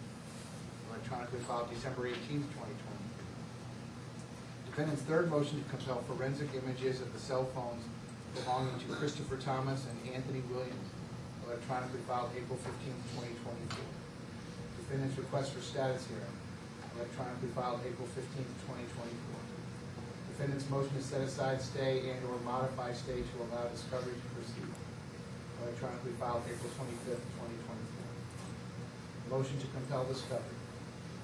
electronically filed December 18, 2023. Defendant's third motion to compel forensic images of the cell phones belonging to Christopher Thomas and Anthony Williams, electronically filed April 15, 2024. Defendant's request for status hearing, electronically filed April 15, 2024. Defendant's motion to set aside, stay, and/or modify stay to allow discovery to proceed, electronically filed April 25, 2024. Motion to compel discovery,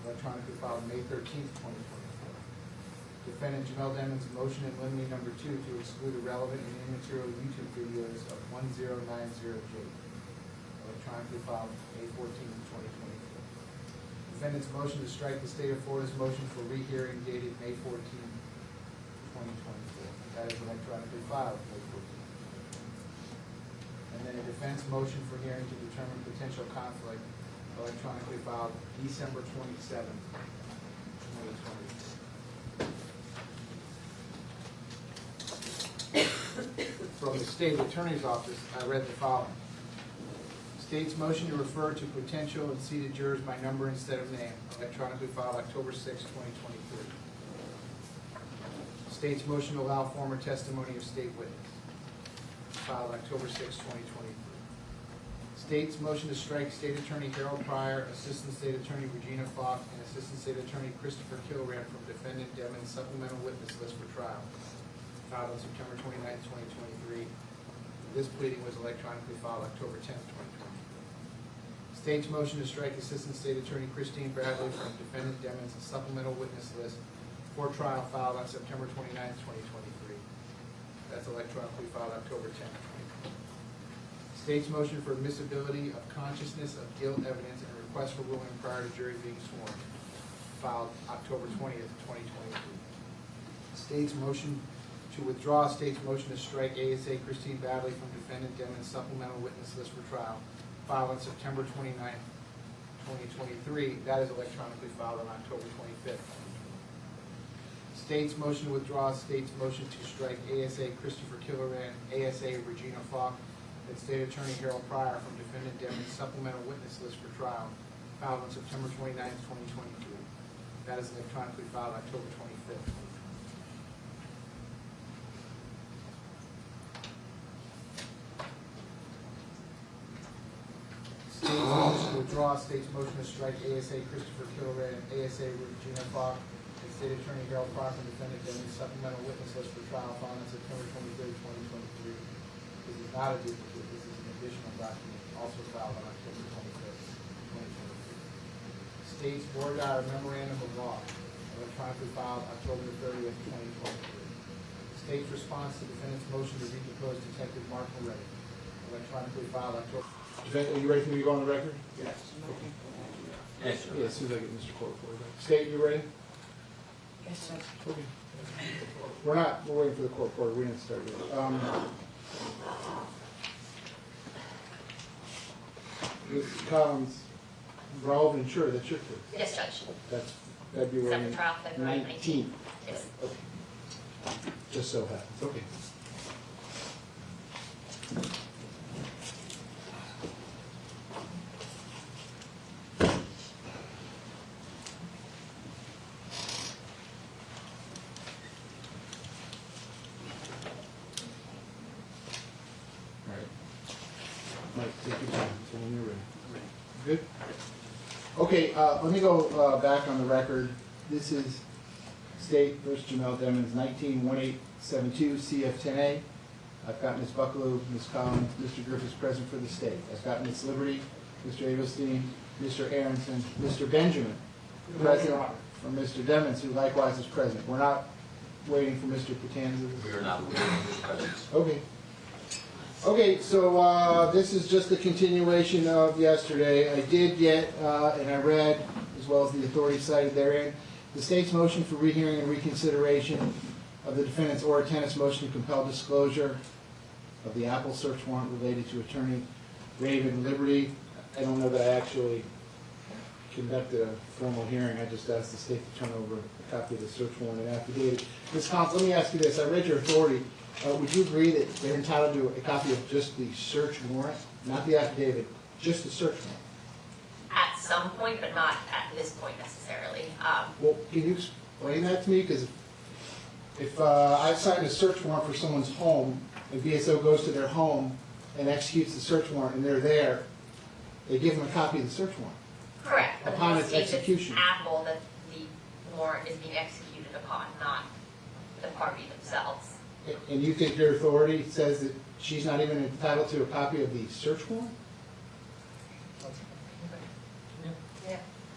electronically filed May 13, 2024. Defendant Jamel Demon's motion in limine number 2 to exclude irrelevant and immaterial YouTube videos of 1090J, electronically filed May 14, 2024. Defendant's motion to strike the state of Florida's motion for rehearing dated May 14, 2024. That is electronically filed May 14. And then a defense motion for hearing to determine potential conflict, electronically filed December 27, 2024. From the State Attorney's Office, I read the following. State's motion to refer to potential and seated jurors by number instead of name, electronically filed October 6, 2023. State's motion to allow former testimony of state witness, filed October 6, 2023. State's motion to strike State Attorney Harold Pryor, Assistant State Attorney Regina Falk, and Assistant State Attorney Christopher Kilran from Defendant Demon's supplemental witness list for trial, filed on September 29, 2023. This pleading was electronically filed October 10, 2023. State's motion to strike Assistant State Attorney Christine Bradley from Defendant Demon's supplemental witness list for trial, filed on September 29, 2023. That's electronically filed October 10, 2023. State's motion for admissibility of consciousness of guilt evidence and a request for ruling prior to jury being sworn, filed October 20th, 2023. State's motion to withdraw State's motion to strike ASA Christine Bradley from Defendant Demon's supplemental witness list for trial, filed on September 29, 2023. That is electronically filed on October 25th. State's motion to withdraw State's motion to strike ASA Christopher Killoran, ASA Regina Falk, and State Attorney Harold Pryor from Defendant Demon's supplemental witness list for trial, filed on September 29, 2023. That is electronically filed October 25th. State's motion to withdraw State's motion to strike ASA Christopher Killoran, ASA Regina Falk, and State Attorney Harold Pryor from Defendant Demon's supplemental witness list for trial, filed on September 23, 2023. This is not a duplicate. This is an additional document, also filed on October 25th, 2023. State's board memorandum of law, electronically filed October 30th, 2023. State's response to defendant's motion to redepose Detective Mark Moretti, electronically filed October. Are you ready for me to go on the record? Yes. Yes, sir. Yeah, as soon as I get Mr. Court for it. State, you ready? Yes, sir. Okay. We're waiting for the court reporter. We didn't start yet. Ms. Collins, Raul Ventura, that's your case. Yes, Judge. That's February Second trial, February 19th. Yes. Okay. Just so happens. Okay. Mike, take your time, so when you're ready. Good? Okay, let me go back on the record. This is State versus Jamel Demons, 19-1872 CF10A. I've got Ms. Bucklew, Ms. Collins, Mr. Griffiths present for the state. I've got Ms. Liberty, Mr. Abelstein, Mr. Aronson, Mr. Benjamin, present from Mr. Demons, who likewise is present. We're not waiting for Mr. Patanza. We are not waiting for his presence. Okay. Okay, so this is just a continuation of yesterday. I did get, and I read, as well as the authority cited therein, the state's motion for rehearing and reconsideration of the defendant's or tenant's motion to compel disclosure of the Apple search warrant related to Attorney Raven Liberty. I don't know that I actually conducted a formal hearing, I just asked the state to turn over a copy of the search warrant and affidavit. Ms. Collins, let me ask you this. I read your authority. Would you agree that they're entitled to a copy of just the search warrant, not the affidavit, just the search warrant? At some point, but not at this point necessarily. Well, can you explain that to me? Because if I sign a search warrant for someone's home, and BSO goes to their home and executes the search warrant, and they're there, they give them a copy of the search warrant. Correct. But in Upon this its case, it's execution. Apple that the warrant is being executed upon, not the party themselves. And you think your authority says that she's not even entitled to a copy of the search warrant?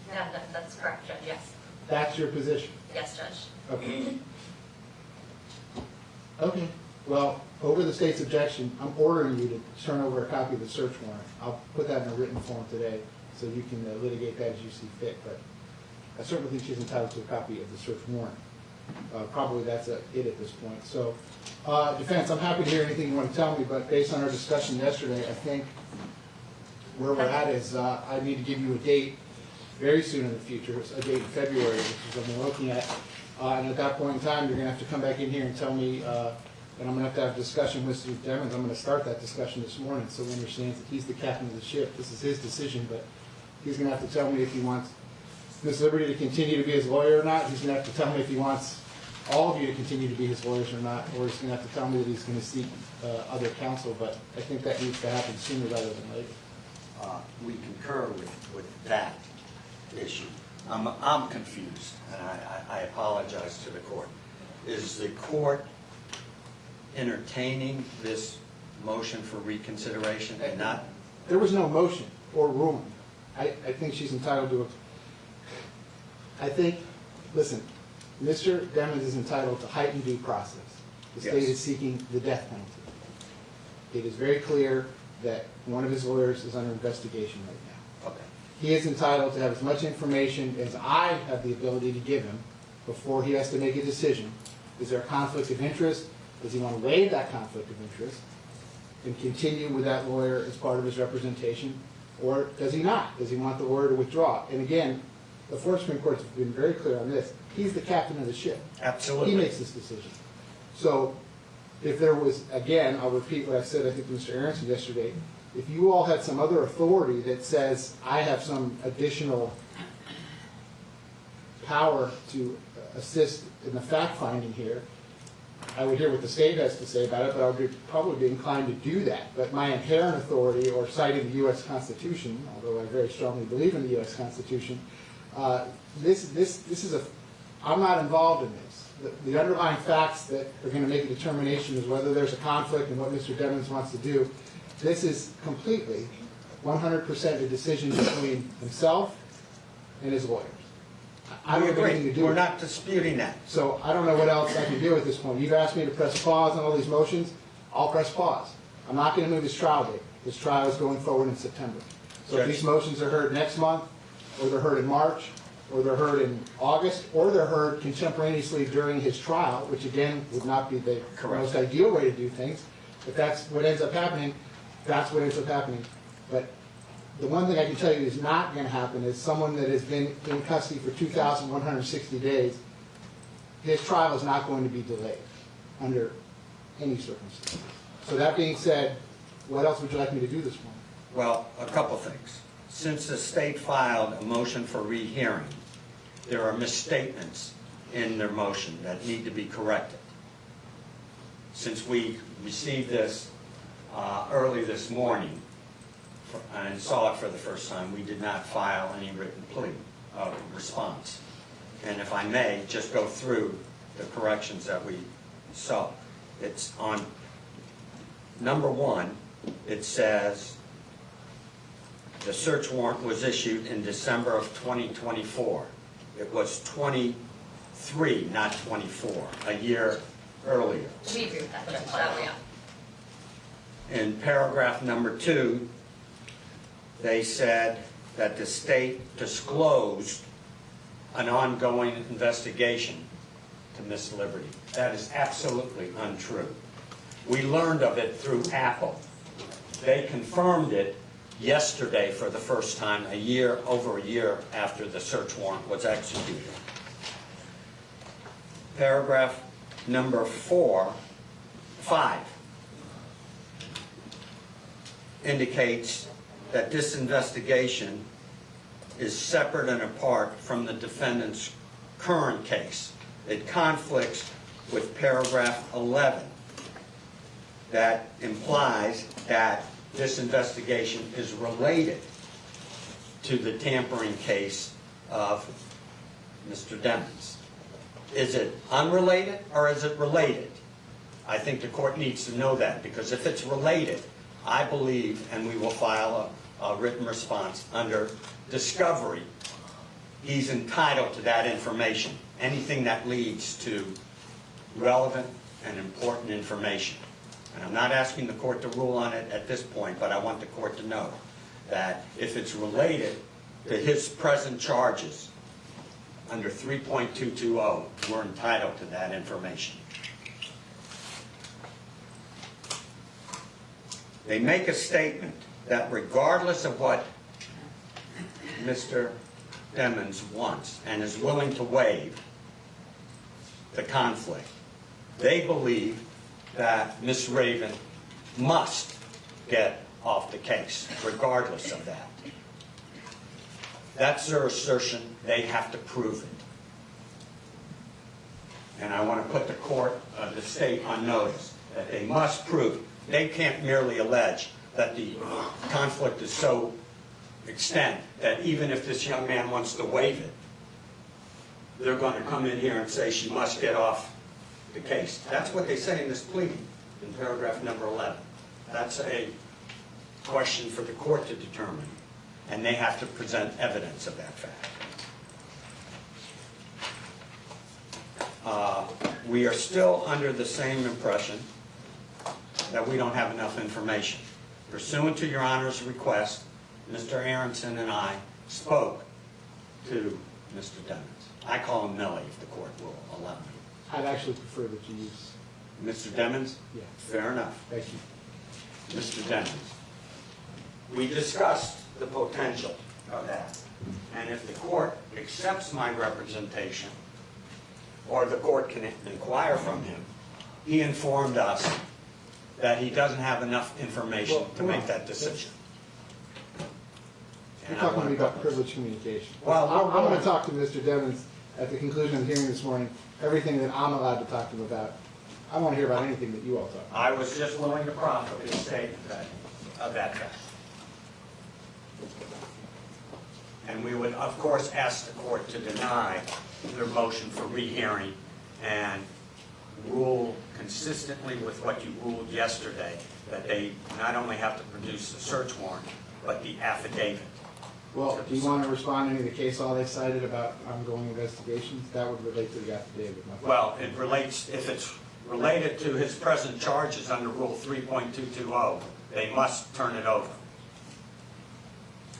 Yeah, that's correct, Judge, yes. That's your position? Yes, Judge. Okay. Okay, well, over the state's objection, I'm ordering you to turn over a copy of the search warrant. I'll put that in a written form today, so you can litigate that as you see fit, but I certainly think she's entitled to a copy of the search warrant. Probably that's it at this point. So, defense, I'm happy to hear anything you want to tell me, but based on our discussion yesterday, I think where we're at is I need to give you a date very soon in the future, a date in February, which is what we're looking at. And at that point in time, you're going to have to come back in here and tell me, and I'm going to have a discussion with Mr. Devins. I'm going to start that discussion this morning so he understands that he's the captain of the ship. This is his decision, but he's going to have to tell me if he wants Ms. Liberty to continue to be his lawyer or not. He's going to have to tell me if he wants all of you to continue to be his lawyers or not, or he's going to have to tell me that he's going to seek other counsel, but I think that needs to happen sooner rather than later. We concur with that issue. I'm confused, and I apologize to the court. Is the court entertaining this motion for reconsideration and not? There was no motion or ruling. I think she's entitled to I think, listen, Mr. Devins is entitled to heightened due process. The state Yes. is seeking the death penalty. It is very clear that one of his lawyers is under investigation right now. Okay. He is entitled to have as much information as I have the ability to give him before he has to make a decision. Is there a conflict of interest? Does he want to waive that conflict of interest and continue with that lawyer as part of his representation? Or does he not? Does he want the lawyer to withdraw? And again, the Florida Supreme Court has been very clear on this. He's the captain of the ship. Absolutely. He makes this decision. So if there was, again, I'll repeat what I said, I think, to Mr. Aronson yesterday, if you all had some other authority that says I have some additional power to assist in the fact-finding here, I would hear what the state has to say about it, but I would probably be inclined to do that. But my inherent authority, or citing the U.S. Constitution, although I very strongly believe in the U.S. Constitution, this is I'm not involved in this. The underlying facts that are going to make a determination is whether there's a conflict and what Mr. Devins wants to do. This is completely 100% a decision between himself and his lawyers. I don't have anything to do We're with it. not disputing that. So I don't know what else I can do at this point. You've asked me to press pause on all these motions. I'll press pause. I'm not going to move this trial date. This trial is going forward in September. So if Judge. these motions are heard next month, or they're heard in March, or they're heard in August, or they're heard contemporaneously during his trial, which again would not be the Correct. most ideal way to do things, if that's what ends up happening, that's what ends up happening. But the one thing I can tell you is not going to happen is someone that has been in custody for 2,160 days, his trial is not going to be delayed under any circumstances. So that being said, what else would you like me to do this morning? Well, a couple things. Since the state filed a motion for rehearing, there are misstatements in their motion that need to be corrected. Since we received this early this morning and saw it for the first time, we did not file any written plea response. And if I may, just go through the corrections that we saw. It's on number 1, it says the search warrant was issued in December of 2024. It was 23, not 24, a year earlier. We agree with that, Judge, that way up. In paragraph number 2, they said that the state disclosed an ongoing investigation to Miss Liberty. That is absolutely untrue. We learned of it through Apple. They confirmed it yesterday for the first time, over a year after the search warrant was executed. Paragraph number 5 indicates that this investigation is separate and apart from the defendant's current case. It conflicts with paragraph 11 that implies that this investigation is related to the tampering case of Mr. Demons. Is it unrelated or is it related? I think the court needs to know that, because if it's related, I believe, and we will file a written response under discovery, he's entitled to that information, anything that leads to relevant and important information. And I'm not asking the court to rule on it at this point, but I want the court to know that if it's related to his present charges under 3.220, we're entitled to that information. They make a statement that regardless of what Mr. Demons wants and is willing to waive the conflict, they believe that Ms. Raven must get off the case, regardless of that. That's their assertion. They have to prove it. And I want to put the court, the state, on notice that they must prove. They can't merely allege that the conflict is so extent that even if this young man wants to waive it, they're going to come in here and say she must get off the case. That's what they say in this pleading in paragraph number 11. That's a question for the court to determine, and they have to present evidence of that fact. We are still under the same impression that we don't have enough information. Pursuant to Your Honor's request, Mr. Aronson and I spoke to Mr. Demons. I call him Melly if the court will allow me. I'd actually prefer that you use... Mr. Demons? Yeah. Fair enough. Thank you. Mr. Demons, we discussed the potential of that. And if the court accepts my representation, or the court can inquire from him, he informed us that he doesn't have enough information to make that decision. You're talking to me about privileged communication. Well, I'm going to talk to Mr. Demons at the conclusion of the hearing this morning, everything that I'm allowed to talk to him about. I want to hear about anything that you all talk about. I was just willing to profit his statement of that fact. And we would, of course, ask the court to deny their motion for rehearing and rule consistently with what you ruled yesterday, that they not only have to produce the search warrant, but the affidavit. Well, do you want to respond to any of the case law they cited about ongoing investigations? That would relate to the affidavit. Well, it relates, if it's related to his present charges under Rule 3.220, they must turn it over.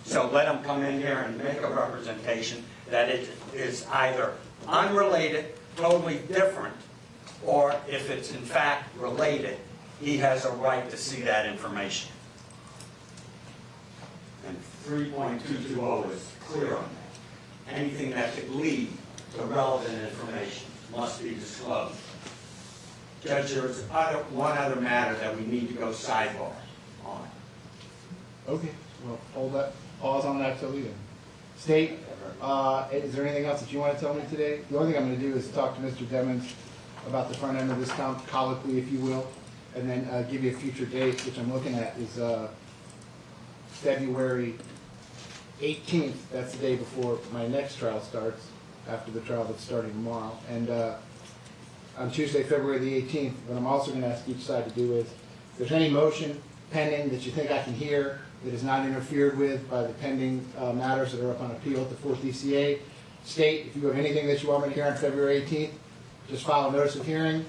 So let them come in here and make a representation that it is either unrelated, totally different, or if it's in fact related, he has a right to see that information. And 3.220 is clear on that. Anything that could lead to relevant information must be disclosed. Judge, there is one other matter that we need to go sidebar on. Okay, well, hold that, pause on that till we then. State, is there anything else that you want to tell me today? The only thing I'm going to do is talk to Mr. Demons about the front end of this colloquy, if you will, and then give you a future date, which I'm looking at is February 18th. That's the day before my next trial starts, after the trial that's starting tomorrow. And on Tuesday, February the 18th, what I'm also going to ask each side to do is, if there's any motion pending that you think I can hear that is not interfered with by the pending matters that are up on appeal at the 4th DCA, state if you have anything that you want me to hear on February 18th, just file a notice of hearing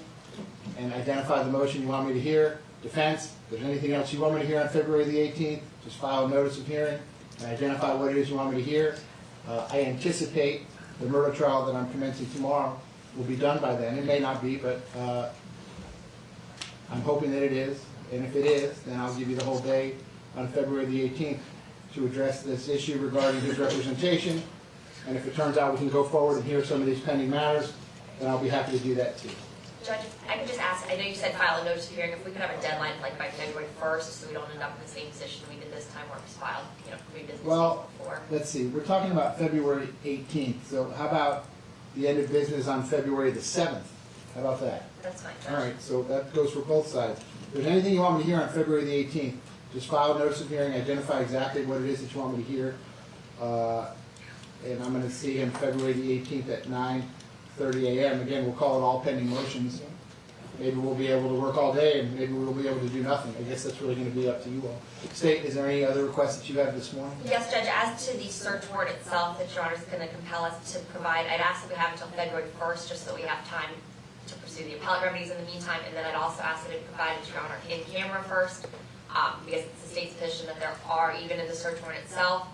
and identify the motion you want me to hear. Defense, if there's anything else you want me to hear on February the 18th, just file a notice of hearing and identify what it is you want me to hear. I anticipate the murder trial that I'm commencing tomorrow will be done by then. It may not be, but I'm hoping that it is. And if it is, then I'll give you the whole day on February the 18th. to address this issue regarding his representation. And if it turns out we can go forward and hear some of these pending matters, then I'll be happy to do that too. Judge, I could just ask, I know you said file a notice of hearing, if we could have a deadline like by February 1st, so we don't end up in the same position we did this time where it was filed, pre-business Well, before. let's see, we're talking about February 18th, so how about the end of business on February the 7th? How about that? That's fine, Judge. All right, so that goes for both sides. If there's anything you want me to hear on February the 18th, just file a notice of hearing, identify exactly what it is that you want me to hear. And I'm gonna see him February the 18th at 9:30 a.m. Again, we'll call it all pending motions. Maybe we'll be able to work all day, and maybe we'll be able to do nothing. I guess that's really gonna be up to you all. State, is there any other requests that you have this morning? Yes, Judge, as to the search warrant itself that Your Honor is going to compel us to provide, I'd ask that we have until February 1st, just so that we have time to pursue the appellate remedies in the meantime, and then I'd also ask that it be provided to Your Honor in camera first, because it's the state's position that there are, even in the search warrant itself,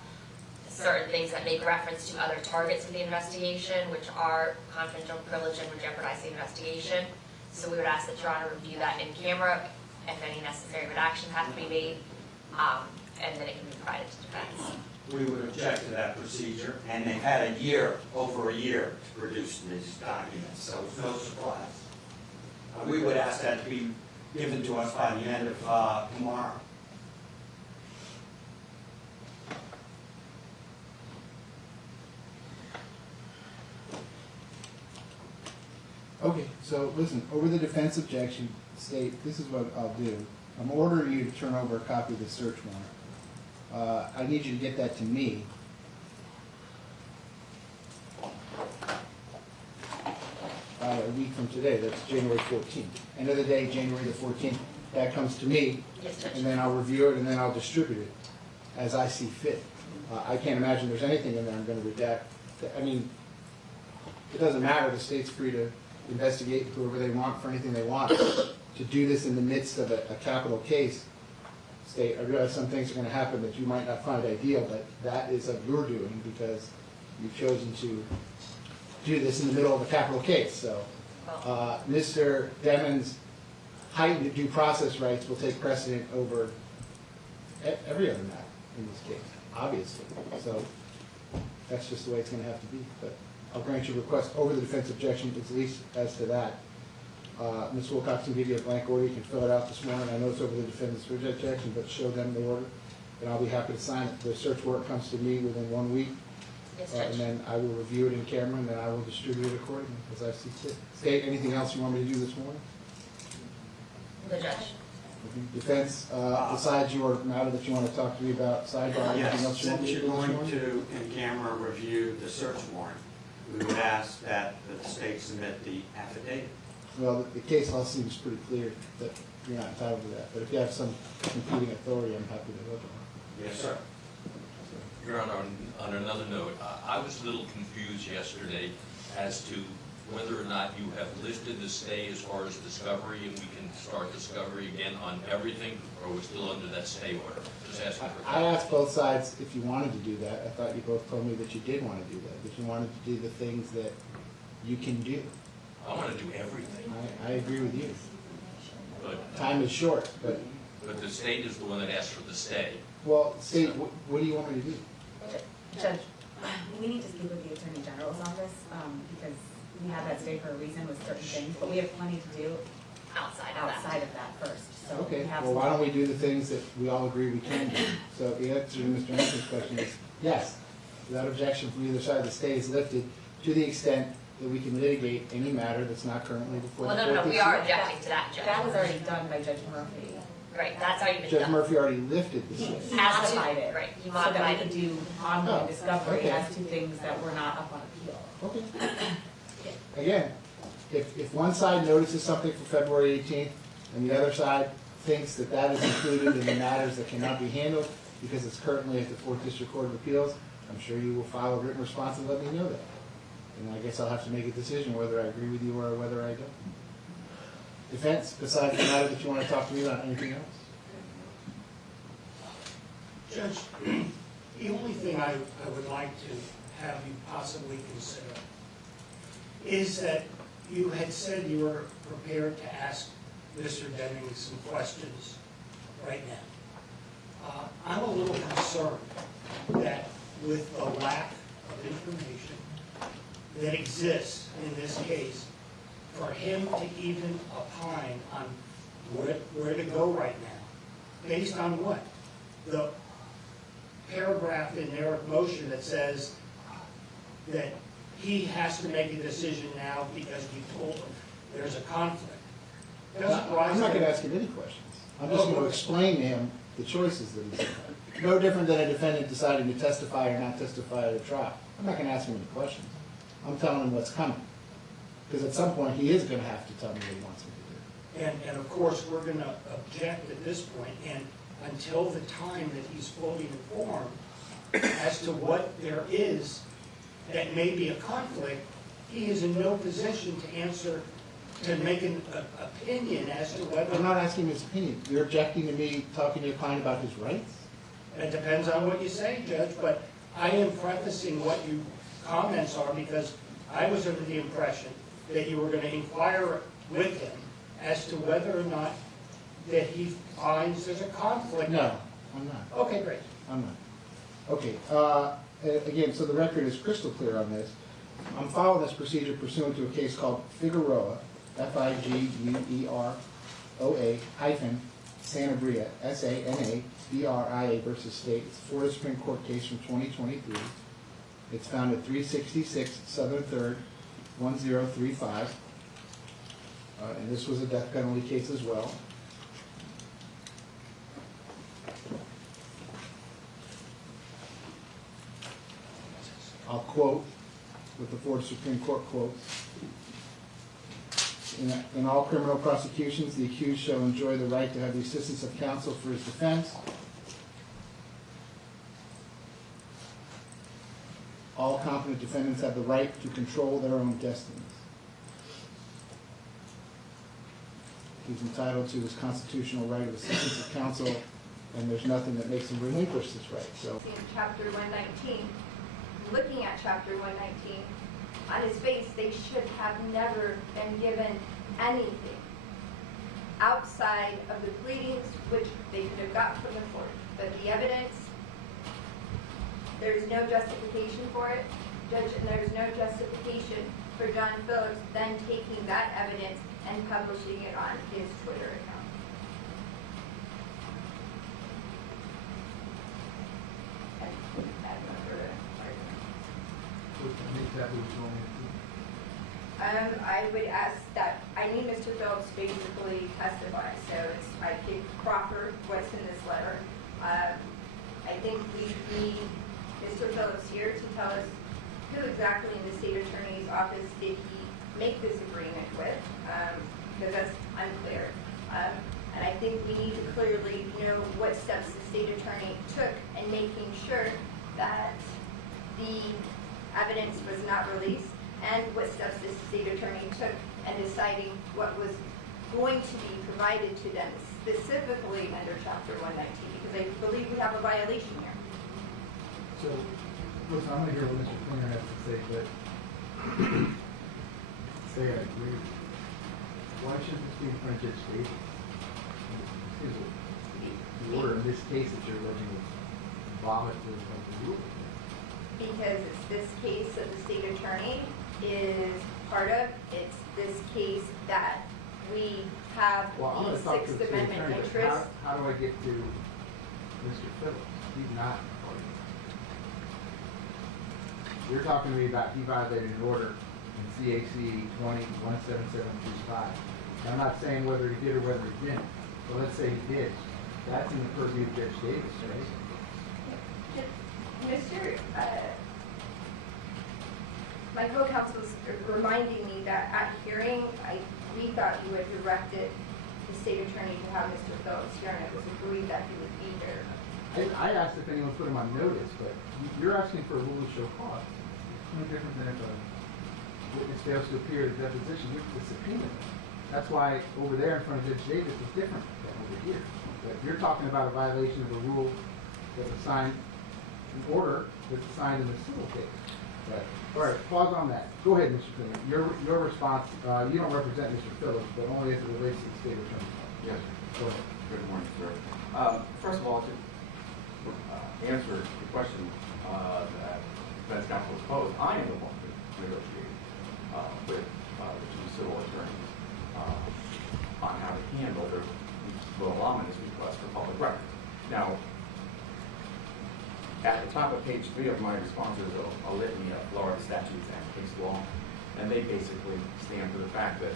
certain things that make reference to other targets of the investigation, which are confidential privilege and would jeopardize the investigation. So we would ask that Your Honor review that in camera, if any necessary redactions have to be made, and then it can be provided to defense. We would object to that procedure, and they've had over a year to produce these documents, so it's no surprise. We would ask that to be given to us by the end of tomorrow. Okay, so listen, over the defense objection, State, this is what I'll do. I'm ordering you to turn over a copy of the search warrant. I need you to get that to me. A week from today, that's January 14th. End of the day, January the 14th, that comes to me, Yes, Judge. and then I'll review it, and then I'll distribute it as I see fit. I can't imagine there's anything in there I'm gonna redact. I mean, it doesn't matter, the state's free to investigate whoever they want for anything they want. To do this in the midst of a capital case, State, I realize some things are gonna happen that you might not find ideal, but that is of your doing because you've chosen to do this in the middle of a capital case, so. Mr. Demon's heightened due process rights will take precedent over every other matter in this case, obviously. So that's just the way it's gonna have to be, but I'll grant your request over the defense objection, at least as to that. Ms. Wilcox can give you a blank order, you can fill it out this morning. I know it's over the defendant's objection, but show them the order, and I'll be happy to sign it. The search warrant comes to me within 1 week. Yes, Judge. And then I will review it in camera, and then I will distribute it accordingly, as I see fit. State, anything else you want me to do this morning? The Judge. Defense, besides your matter that you want to talk to me about, sidebar, anything else Yes, you want since me to you're do this going morning? to, in camera, review the search warrant, we would ask that the state submit the affidavit. Well, the case law seems pretty clear that you're not entitled to that, but if you have some competing authority, I'm happy to look at it. Yes, sir. Your Honor, on another note, I was a little confused yesterday as to whether or not you have lifted the stay as far as discovery, and we can start discovery again on everything, or we're still under that stay order? Just asking for I asked both sides if you wanted to do that. I thought you both told me that you did want to do that, that you wanted to do the things that you can do. I want to do everything, I agree with you. but Time is short, but, the state is the one that asked for the stay. well, State, what do you want me to do? Judge, we need to speak with the Attorney General's office, because we have that stay for a reason with certain things, but we have plenty to do Outside outside of that first, so. Okay, we have well, some- why don't we do the things that we all agree we can do? So the answer to Mr. Hanson's question is yes. Without objection from either side, the stay is lifted to the extent that we can litigate any matter that's not currently before the Well, court. no, we are objecting to that, Judge. That was already done by Judge Murphy. Right, that's already been Judge done. Murphy already lifted the He stay. modified it. Right, he So that modified we it. could do ongoing Oh, discovery okay. as to things that were not up on appeal. Okay. Again, if one side notices something for February 18th and the other side thinks that that is included in the matters that cannot be handled because it's currently at the 4th District Court of Appeals, I'm sure you will file a written response and let me know that. And I guess I'll have to make a decision whether I agree with you or whether I don't. Defense, besides the matter that you want to talk to me about, anything else? Judge, the only thing I would like to have you possibly consider is that you had said you were prepared to ask Mr. Deming some questions right now. I'm a little concerned that with the lack of information that exists in this case, for him to even opine on where to go right now, based on what? The paragraph in their motion that says that he has to make a decision now because we told him there's a conflict. Doesn't rise I'm not to- gonna ask him any questions. I'm just gonna explain to him the choices that he's made. No different than a defendant deciding to testify or not testify at a trial. I'm not gonna ask him any questions. I'm telling him what's coming. Because at some point, he is gonna have to tell me what he wants me to do. And of course, we're gonna object at this point, and until the time that he's fully informed as to what there is that may be a conflict, he is in no position to answer, to make an opinion as to whether. I'm not asking his opinion. You're objecting to me talking to your client about his rights? It depends on what you say, Judge, but I am prefacing what your comments are because I was under the impression that you were going to inquire with him as to whether or not that he finds there's a conflict. No, I'm not. Okay, great. I'm not. Okay, again, so the record is crystal clear on this. I'm following this procedure pursuant to a case called Figueroa, Figueroa hyphen Sanabria, Sanabria versus State. It's a Florida Supreme Court case from 2023. It's found at 366 Southern 3rd, 1035. And this was a death penalty case as well. I'll quote what the Florida Supreme Court quotes. In all criminal prosecutions, the accused shall enjoy the right to have the assistance of counsel for his defense. All competent defendants have the right to control their own destinies. He's entitled to his constitutional right of assistance of counsel, and there's nothing that makes him relinquish this right. So, In Chapter 119, looking at Chapter 119, on his face, they should have never been given anything outside of the pleadings, which they could have got from the court. But the evidence, there's no justification for it, Judge, and there's no justification for John Phillips then taking that evidence and publishing it on his Twitter account. And that's not further argument. I would ask that, I need Mr. Phillips to basically testify, so it's, I think Crawford, what's in this letter. I think we need Mr. Phillips here to tell us who exactly in the state attorney's office did he make this agreement with, because that's unclear. And I think we need to clearly know what steps the state attorney took in making sure that the evidence was not released, and what steps the state attorney took in deciding what was going to be provided to them, specifically under Chapter 119, because I believe we have a violation here. So, listen, I'm gonna hear what Mr. Klinger has to say, but say I agree. Why shouldn't this be in front of Judge State? The order in this case that you're alleging was vomit to the rule. Because it's this case that the state attorney is part of, it's this case that we have Well, I'm the gonna talk to Sixth the state Amendment attorney, but interest. how do I get to Mr. Phillips? He's not part of it. You're talking to me about he violated an order in CAC 20-17725. I'm not saying whether he did or whether he didn't, but let's say he did. That's in the purview of Judge Davis, right? Mr. My co-counsel's reminding me that at hearing, we thought you had directed the state attorney to have Mr. Phillips here, and it was agreed that he would be here. I asked if anyone put him on notice, but you're asking for a rule to show cause. It's no different than if a witness fails to appear at a deposition, you have to subpoena them. That's why over there in front of Judge Davis is different than over here. But you're talking about a violation of a rule that was signed, an order that's signed in a civil case. But, all right, pause on that. Go ahead, Mr. Klinger. Your response, you don't represent Mr. Phillips, but only as it relates to the state attorney. Yes. Go ahead. Good morning, sir. First of all, answer the question that defense counsel has posed, I am the one who negotiated with the two civil attorneys on how to handle their voluminous request for public record. Now, at the top of page 3 of my response is a litany of Florida statutes and case law, and they basically stand for the fact that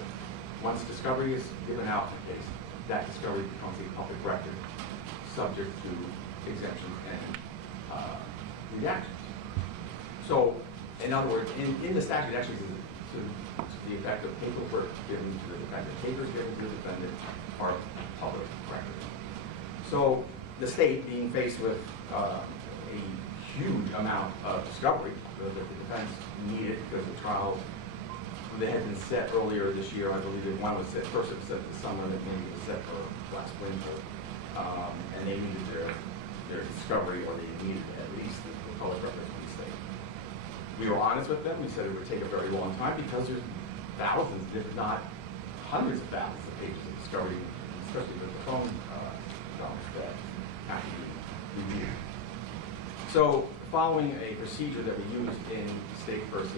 once discovery is given out in a case, that discovery becomes a public record, subject to exemptions and redactions. So, in other words, in the statute actually says to the effect of paperwork given to the defendant, papers given to the defendant are public record. So, the state being faced with a huge amount of discovery that the defense needed because the trial, they had been set earlier this year. I believe that one was set, first it was set this summer, then maybe it was set for last winter. And they needed their discovery, or they needed at least the public records from the state. We were honest with them. We said it would take a very long time because there's thousands, if not hundreds of thousands of pages of discovery, especially with the phone dollars that have to be reviewed. So, following a procedure that we used in State versus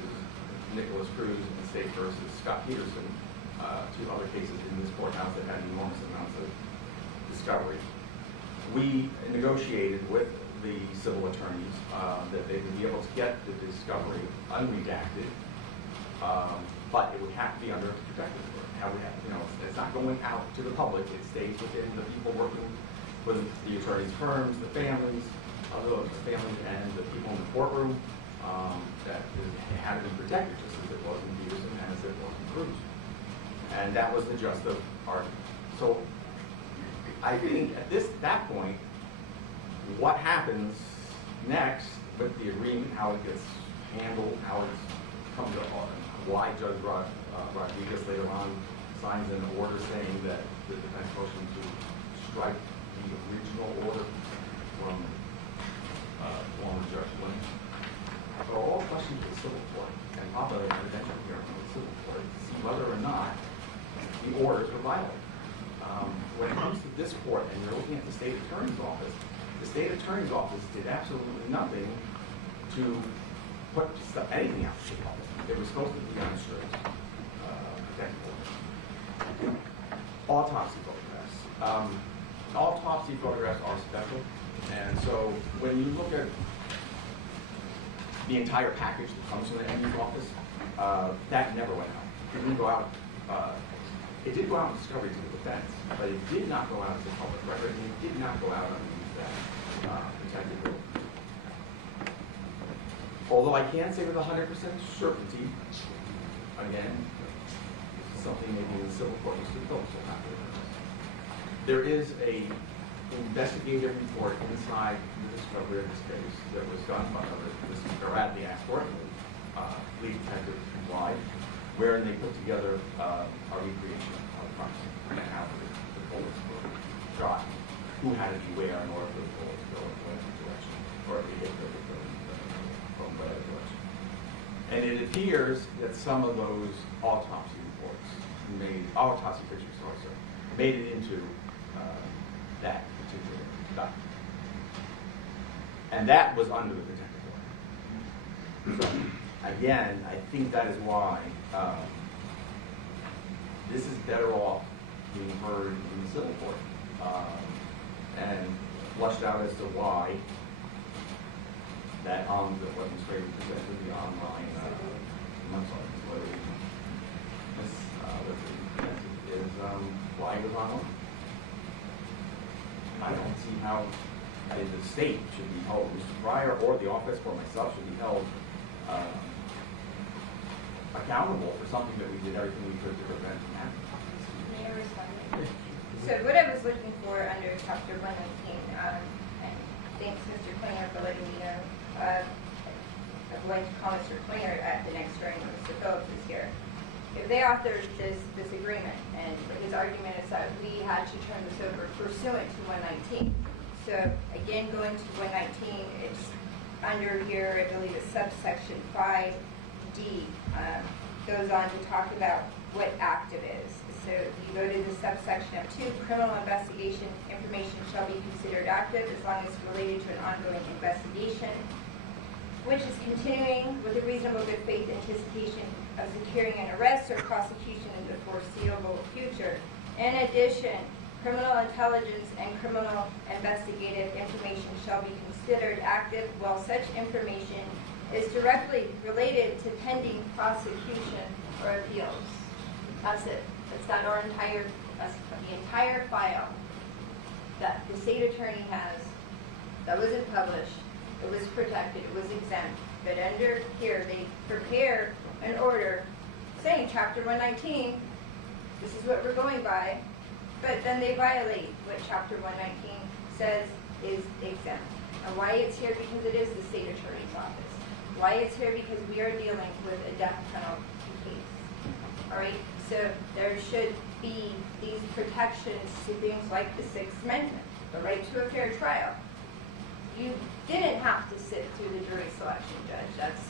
Nicholas Cruz and State versus Scott Peterson, two other cases in this courthouse that had enormous amounts of discovery, we negotiated with the civil attorneys that they would be able to get the discovery unredacted, but it would have to be under protective order. How we have, it's not going out to the public. It stays within the people working with the attorneys' firms, the families, and the people in the courtroom. That it had to be protected, just as it was in Peterson and as it was in Cruz. And that was the gist of our. So I think at that point, what happens next with the agreement, how it gets handled, how it comes to why Judge Rodriguez later on signs an order saying that the defense motion to strike the original order from former Judge Lynn. So all questions of the civil court and probably an evidentiary hearing of the civil court to see whether or not the orders were violated. When it comes to this court and you're looking at the state attorney's office did absolutely nothing to put anything out to the public. It was supposed to be on strict protective order. Autopsy photographs. Autopsy photographs are special, and so when you look at the entire package that comes from the MD's office, that never went out. It didn't go out. It did go out in discovery to the defense, but it did not go out as a public record, and it did not go out underneath that protective order. Although I can't say with 100% certainty, again, something maybe in the civil court was supposed to happen. There is a investigative report inside the discovery of this case that was done by Mr. Bradley Astor, lead detective complied, wherein they put together a recreation of crimes and how the bullets were shot, who had to be where in order for the bullets to go in whatever direction, or if they hit from whatever direction. And it appears that some of those autopsy reports autopsy pictures, made it into that particular document. And that was under the protective order. So, again, I think that is why this is better off being heard in the civil court and flushed out as to why that what Ms. Brady presented, the online, is why it was online. I don't see how the state should be held, Mr. Breyer or the office or myself should be held accountable for something that we did everything we could to prevent from happening. May I respond? So what I was looking for under Chapter 119, and thanks Mr. Klinger for letting me know, I'm going to call Mr. Klinger at the next hearing when Mr. Phillips is here. If they authored this agreement, and his argument is that we had to turn this over pursuant to 119. So again, going to 119, it's under here, I believe it's subsection 5D, goes on to talk about what active is. So the noted in subsection of 2, criminal investigation information shall be considered active as long as related to an ongoing investigation, which is continuing with a reasonable good faith anticipation of securing an arrest or prosecution in the foreseeable future. In addition, criminal intelligence and criminal investigative information shall be considered active while such information is directly related to pending prosecution or appeals. That's it. That's the entire file that the state attorney has that wasn't published. It was protected, it was exempt. But under here, they prepare an order saying Chapter 119, this is what we're going by, but then they violate what Chapter 119 says is exempt. And why it's here? Because it is the state attorney's office. Why it's here? Because we are dealing with a death penalty case. All right, so there should be these protections to things like the Sixth Amendment, the right to a fair trial. You didn't have to sit through the jury selection, Judge. That's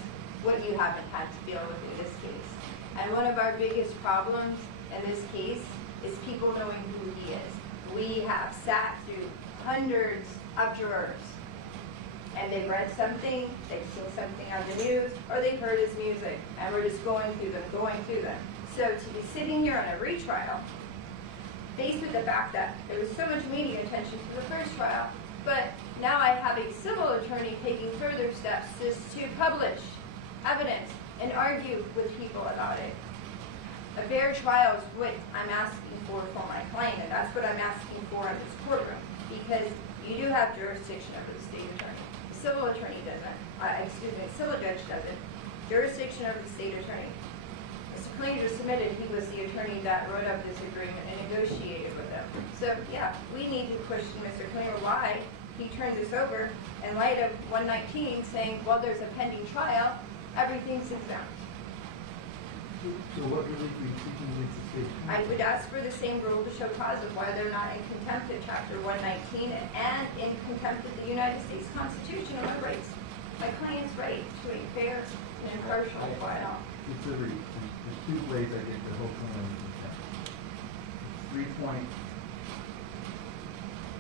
what you haven't had to deal with in this case. And one of our biggest problems in this case is people knowing who he is. We have sat through hundreds of jurors, and they've read something, they've seen something on the news, or they've heard his music, and we're just going through them. So to be sitting here on a retrial, faced with the fact that there was so much media attention to the first trial, but now I have a civil attorney taking further steps just to publish evidence and argue with people about it. A fair trial is what I'm asking for my client, and that's what I'm asking for in this courtroom, because you do have jurisdiction over the state attorney. The civil attorney doesn't, civil judge doesn't. Jurisdiction over the state attorney. Mr. Klinger just submitted he was the attorney that wrote up this agreement and negotiated with them. So yeah, we need to question Mr. Klinger why he turned this over in light of 119 saying, well, there's a pending trial, everything's exempt. So what relief are you seeking against the state? I would ask for the same rule to show cause of why they're not in contempt of Chapter 119 and in contempt of the United States Constitution and my rights. My client's right to a fair and impartial trial. It's a read. There's two ways I get the whole thing on contempt.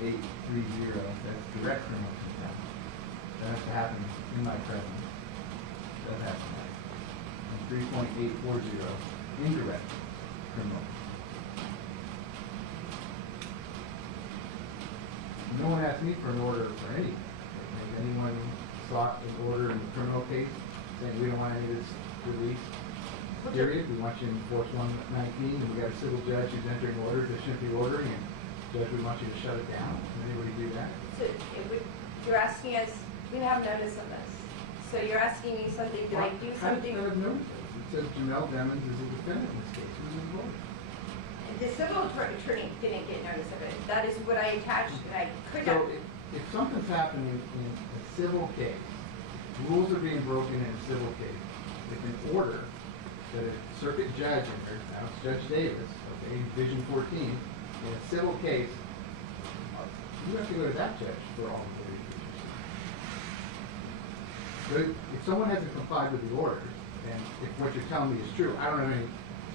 3.830, that's direct criminal contempt. That has to happen in my presence. That has to happen. 3.840, indirect criminal. No one asked me for an order for anything. Has anyone sought an order in the criminal case saying we don't want any of this released? Period. We want you to enforce 119, and we got a civil judge who's entering orders that shouldn't be ordering, and judge, we want you to shut it down. Can anybody do that? So you're asking us, we have notice of this. So you're asking me something, did I do something? I have notice. It says Janelle Demons is a defendant in this case. Who's involved? The civil attorney didn't get notice of it. That is what I attached, and I could not. So if something's happening in a civil case, rules are being broken in a civil case, if an order that a circuit judge entered, now it's Judge Davis, okay, Division 14, in a civil case, you have to go to that judge for all the issues. If someone hasn't complied with the order, and if what you're telling me is true, I don't have any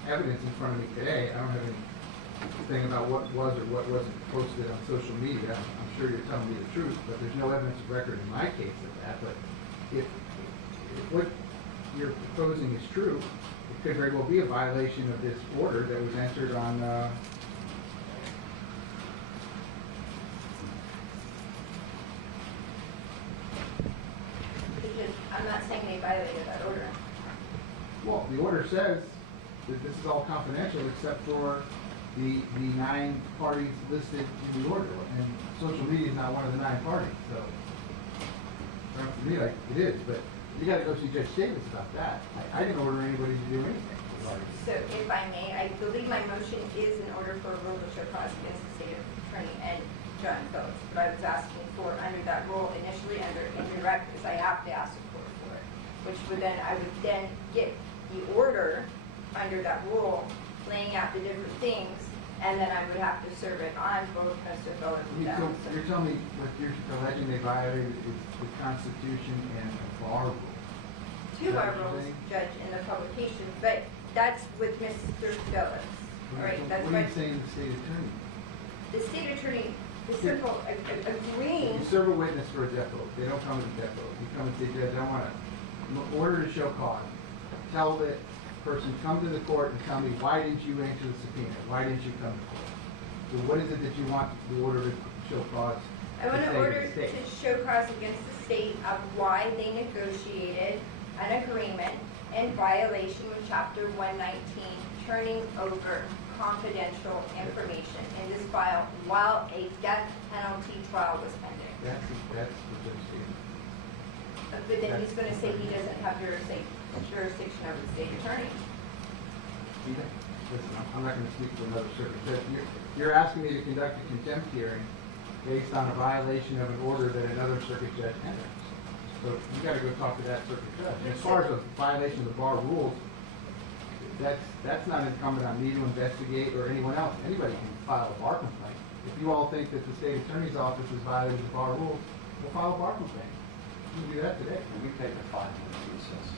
evidence in front of me today, I don't have anything about what was or what wasn't posted on social media. I'm sure you're telling me the truth, but there's no evidence of record in my case of that. But if what you're proposing is true, it could very well be a violation of this order that was entered on I'm not saying they violated that order. well, the order says that this is all confidential except for the 9 parties listed in the order, and social media is not one of the 9 parties, so for me, like, it is, but you gotta go see Judge Davis about that. I didn't order anybody to do anything. So if I may, I believe my motion is in order for a rule to show cause against the state attorney and John Phillips, but I was asking for under that rule initially under indirect, because I have to ask the court for it, which would then, I would then get the order under that rule, laying out the different things, and then I would have to serve it on both Mr. Phillips and So John. you're telling me what you're alleging they violated is the Constitution and the bar rule? 2 bar rules, Judge, in the publication, but that's with Mr. Phillips. All right, that's What my, are you saying to the state attorney? the state attorney, the simple, agreeing, You serve a witness for a depo, they don't come to the depo. You come and say, Judge, I want an order to show cause. Tell the person, come to the court and tell me, why didn't you answer the subpoena? Why didn't you come to court? So what is it that you want the order to show cause? I want to an say order the state? to show cause against the state of why they negotiated an agreement in violation of chapter 119, turning over confidential information in this file while a death penalty trial was pending. That's what they're saying. But then he's gonna say he doesn't have jurisdiction over the state attorney. Listen, I'm not gonna speak for another circuit judge. You're asking me to conduct a contempt hearing based on a violation of an order that another circuit judge entered. So you gotta go talk to that circuit judge. And as far as a violation of the bar rules, that's not incumbent on me to investigate or anyone else. Anybody can file a bar complaint. If you all think that the state attorney's office is violating the bar rules, we'll file a bar complaint. You can do that today. And we take a 5-minute recess.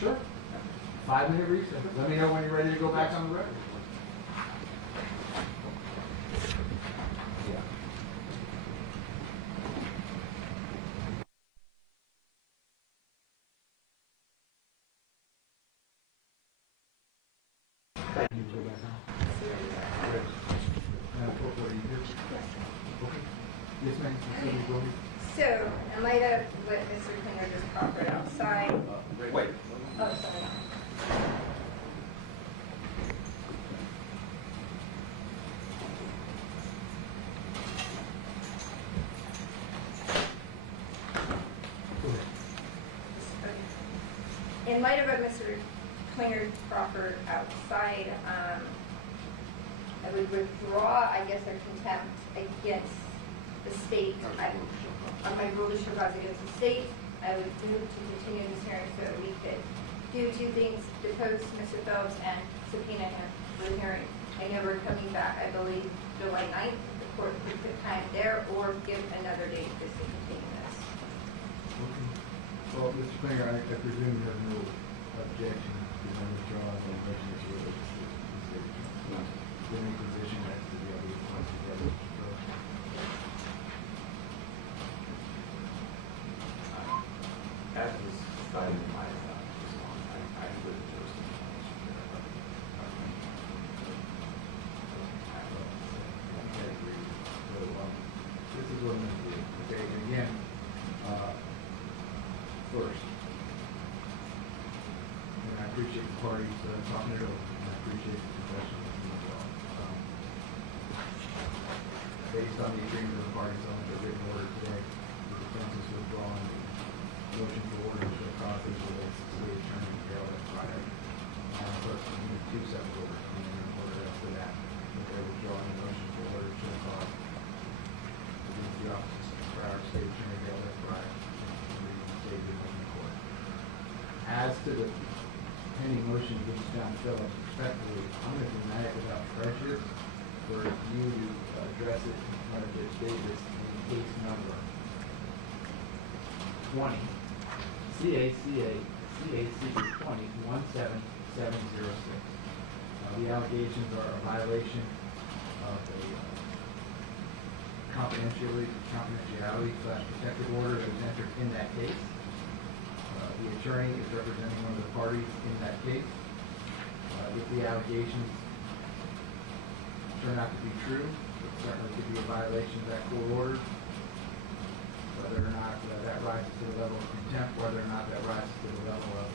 Sure. 5-minute recess. Let me know when you're ready to go back on the record. Thank you. Go back on. What do you do? Okay. Yes, ma'am. Go ahead. So, in light of what Mr. Klinger just proffered outside, Wait. oh, sorry. In light of what Mr. Klinger proffered outside, I would withdraw, I guess, a contempt against the state. On my rule to show cause against the state, I would move to continue this hearing so that we could do two things: depose Mr. Phillips and subpoena him for the hearing. I know we're coming back, I believe, July 9th. The court could put time there or give another date just to continue this. Okay. Well, Mr. Klinger, I presume you have no objection to the withdrawal of the motion that you were in any position that the other one together. As was cited in my response, I would just. I agree. So, this is what I'm going to do. Okay, and again, first, and I appreciate the parties talking it over, and I appreciate the professionalism as well. Based on the agreement of the parties on the written order today, the defense is withdrawing the motion for order to show cause as relates to the attorney bail at Friday. But we need two separate orders, and then an order after that, that they're withdrawing the motion for order to show cause against the office for our state attorney bail at Friday. As to the pending motion against John Phillips, respectfully, I'm going to deny it without prejudice for you to address it in front of Judge Davis in case number 20, CAC 20-17706. The allegations are a violation of a confidentiality/protective order that was entered in that case. The attorney is representing one of the parties in that case. If the allegations turn out to be true, it certainly could be a violation of that court order. Whether or not that rises to the level of contempt, whether or not that rises to the level of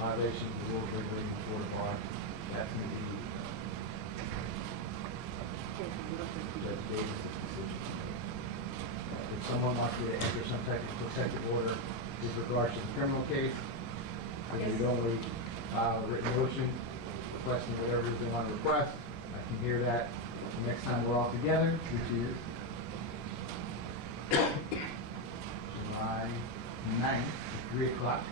violation of the rules regulating the court of law, that's going to be Judge Davis' decision. If someone wants to enter some type of protective order with regards to the criminal case, I can only file a written motion requesting whatever it is they want to request. I can hear that the next time we're all together, which is July 9th, 3 o'clock.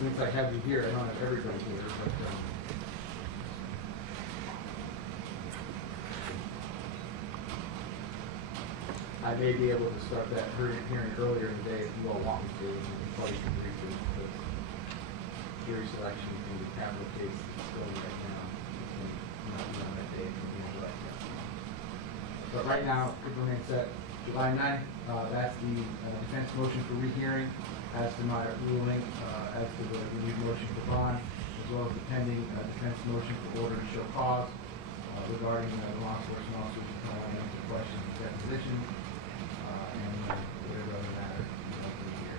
Since I have you here, I don't have everybody here, but I may be able to start that hearing earlier in the day if you all want me to, and you probably can brief it. jury selection in the capital case that's going right now. On that day, it's going to right now. But right now, it remains set July 9th. That's the defense motion for rehearing as to my ruling, as to the renewed motion for bond, as well as the pending defense motion for order to show cause regarding the law enforcement officers calling up the question of deposition and whatever other matter you'd like to hear.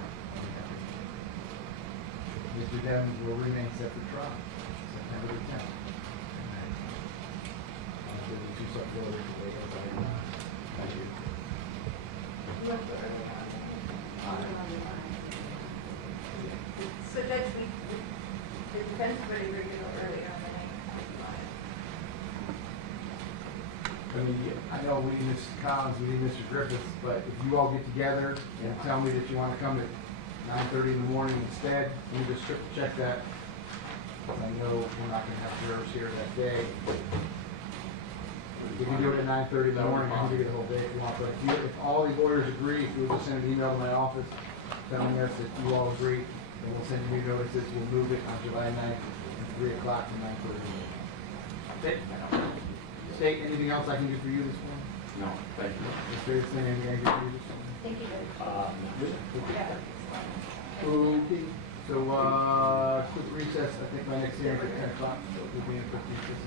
Mr. Devon will remain set for trial, September the 10th. There will be two sub-voters to wait as I do. So Judge, the defense really regular earlier on the night. I mean, I know we need Mr. Collins, we need Mr. Griffiths, but if you all get together and tell me that you want to come at 9:30 in the morning instead, we just triple check that. I know we're not going to have jurors here that day. We can do it at 9:30 in the morning, I can give you the whole day if you want, but if all the lawyers agree, if you'll just send an email to my office telling us that you all agree, then we'll send you new notices, we'll move it on July 9th at 3 o'clock to 9:30. Okay? State, anything else I can do for you this morning? No, thank you. Is there anything I can do for you this morning? Thank you, Judge. Okay, so, quick recess, I think my next hearing is at 10 o'clock, so we'll be in a quick recess.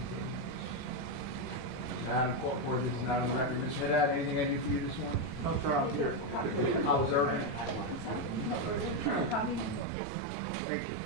Madam Court, Board, this is not on the record. Ms. Haddad, anything I do for you this morning? Oh, Charles, here. I was early. Thank you.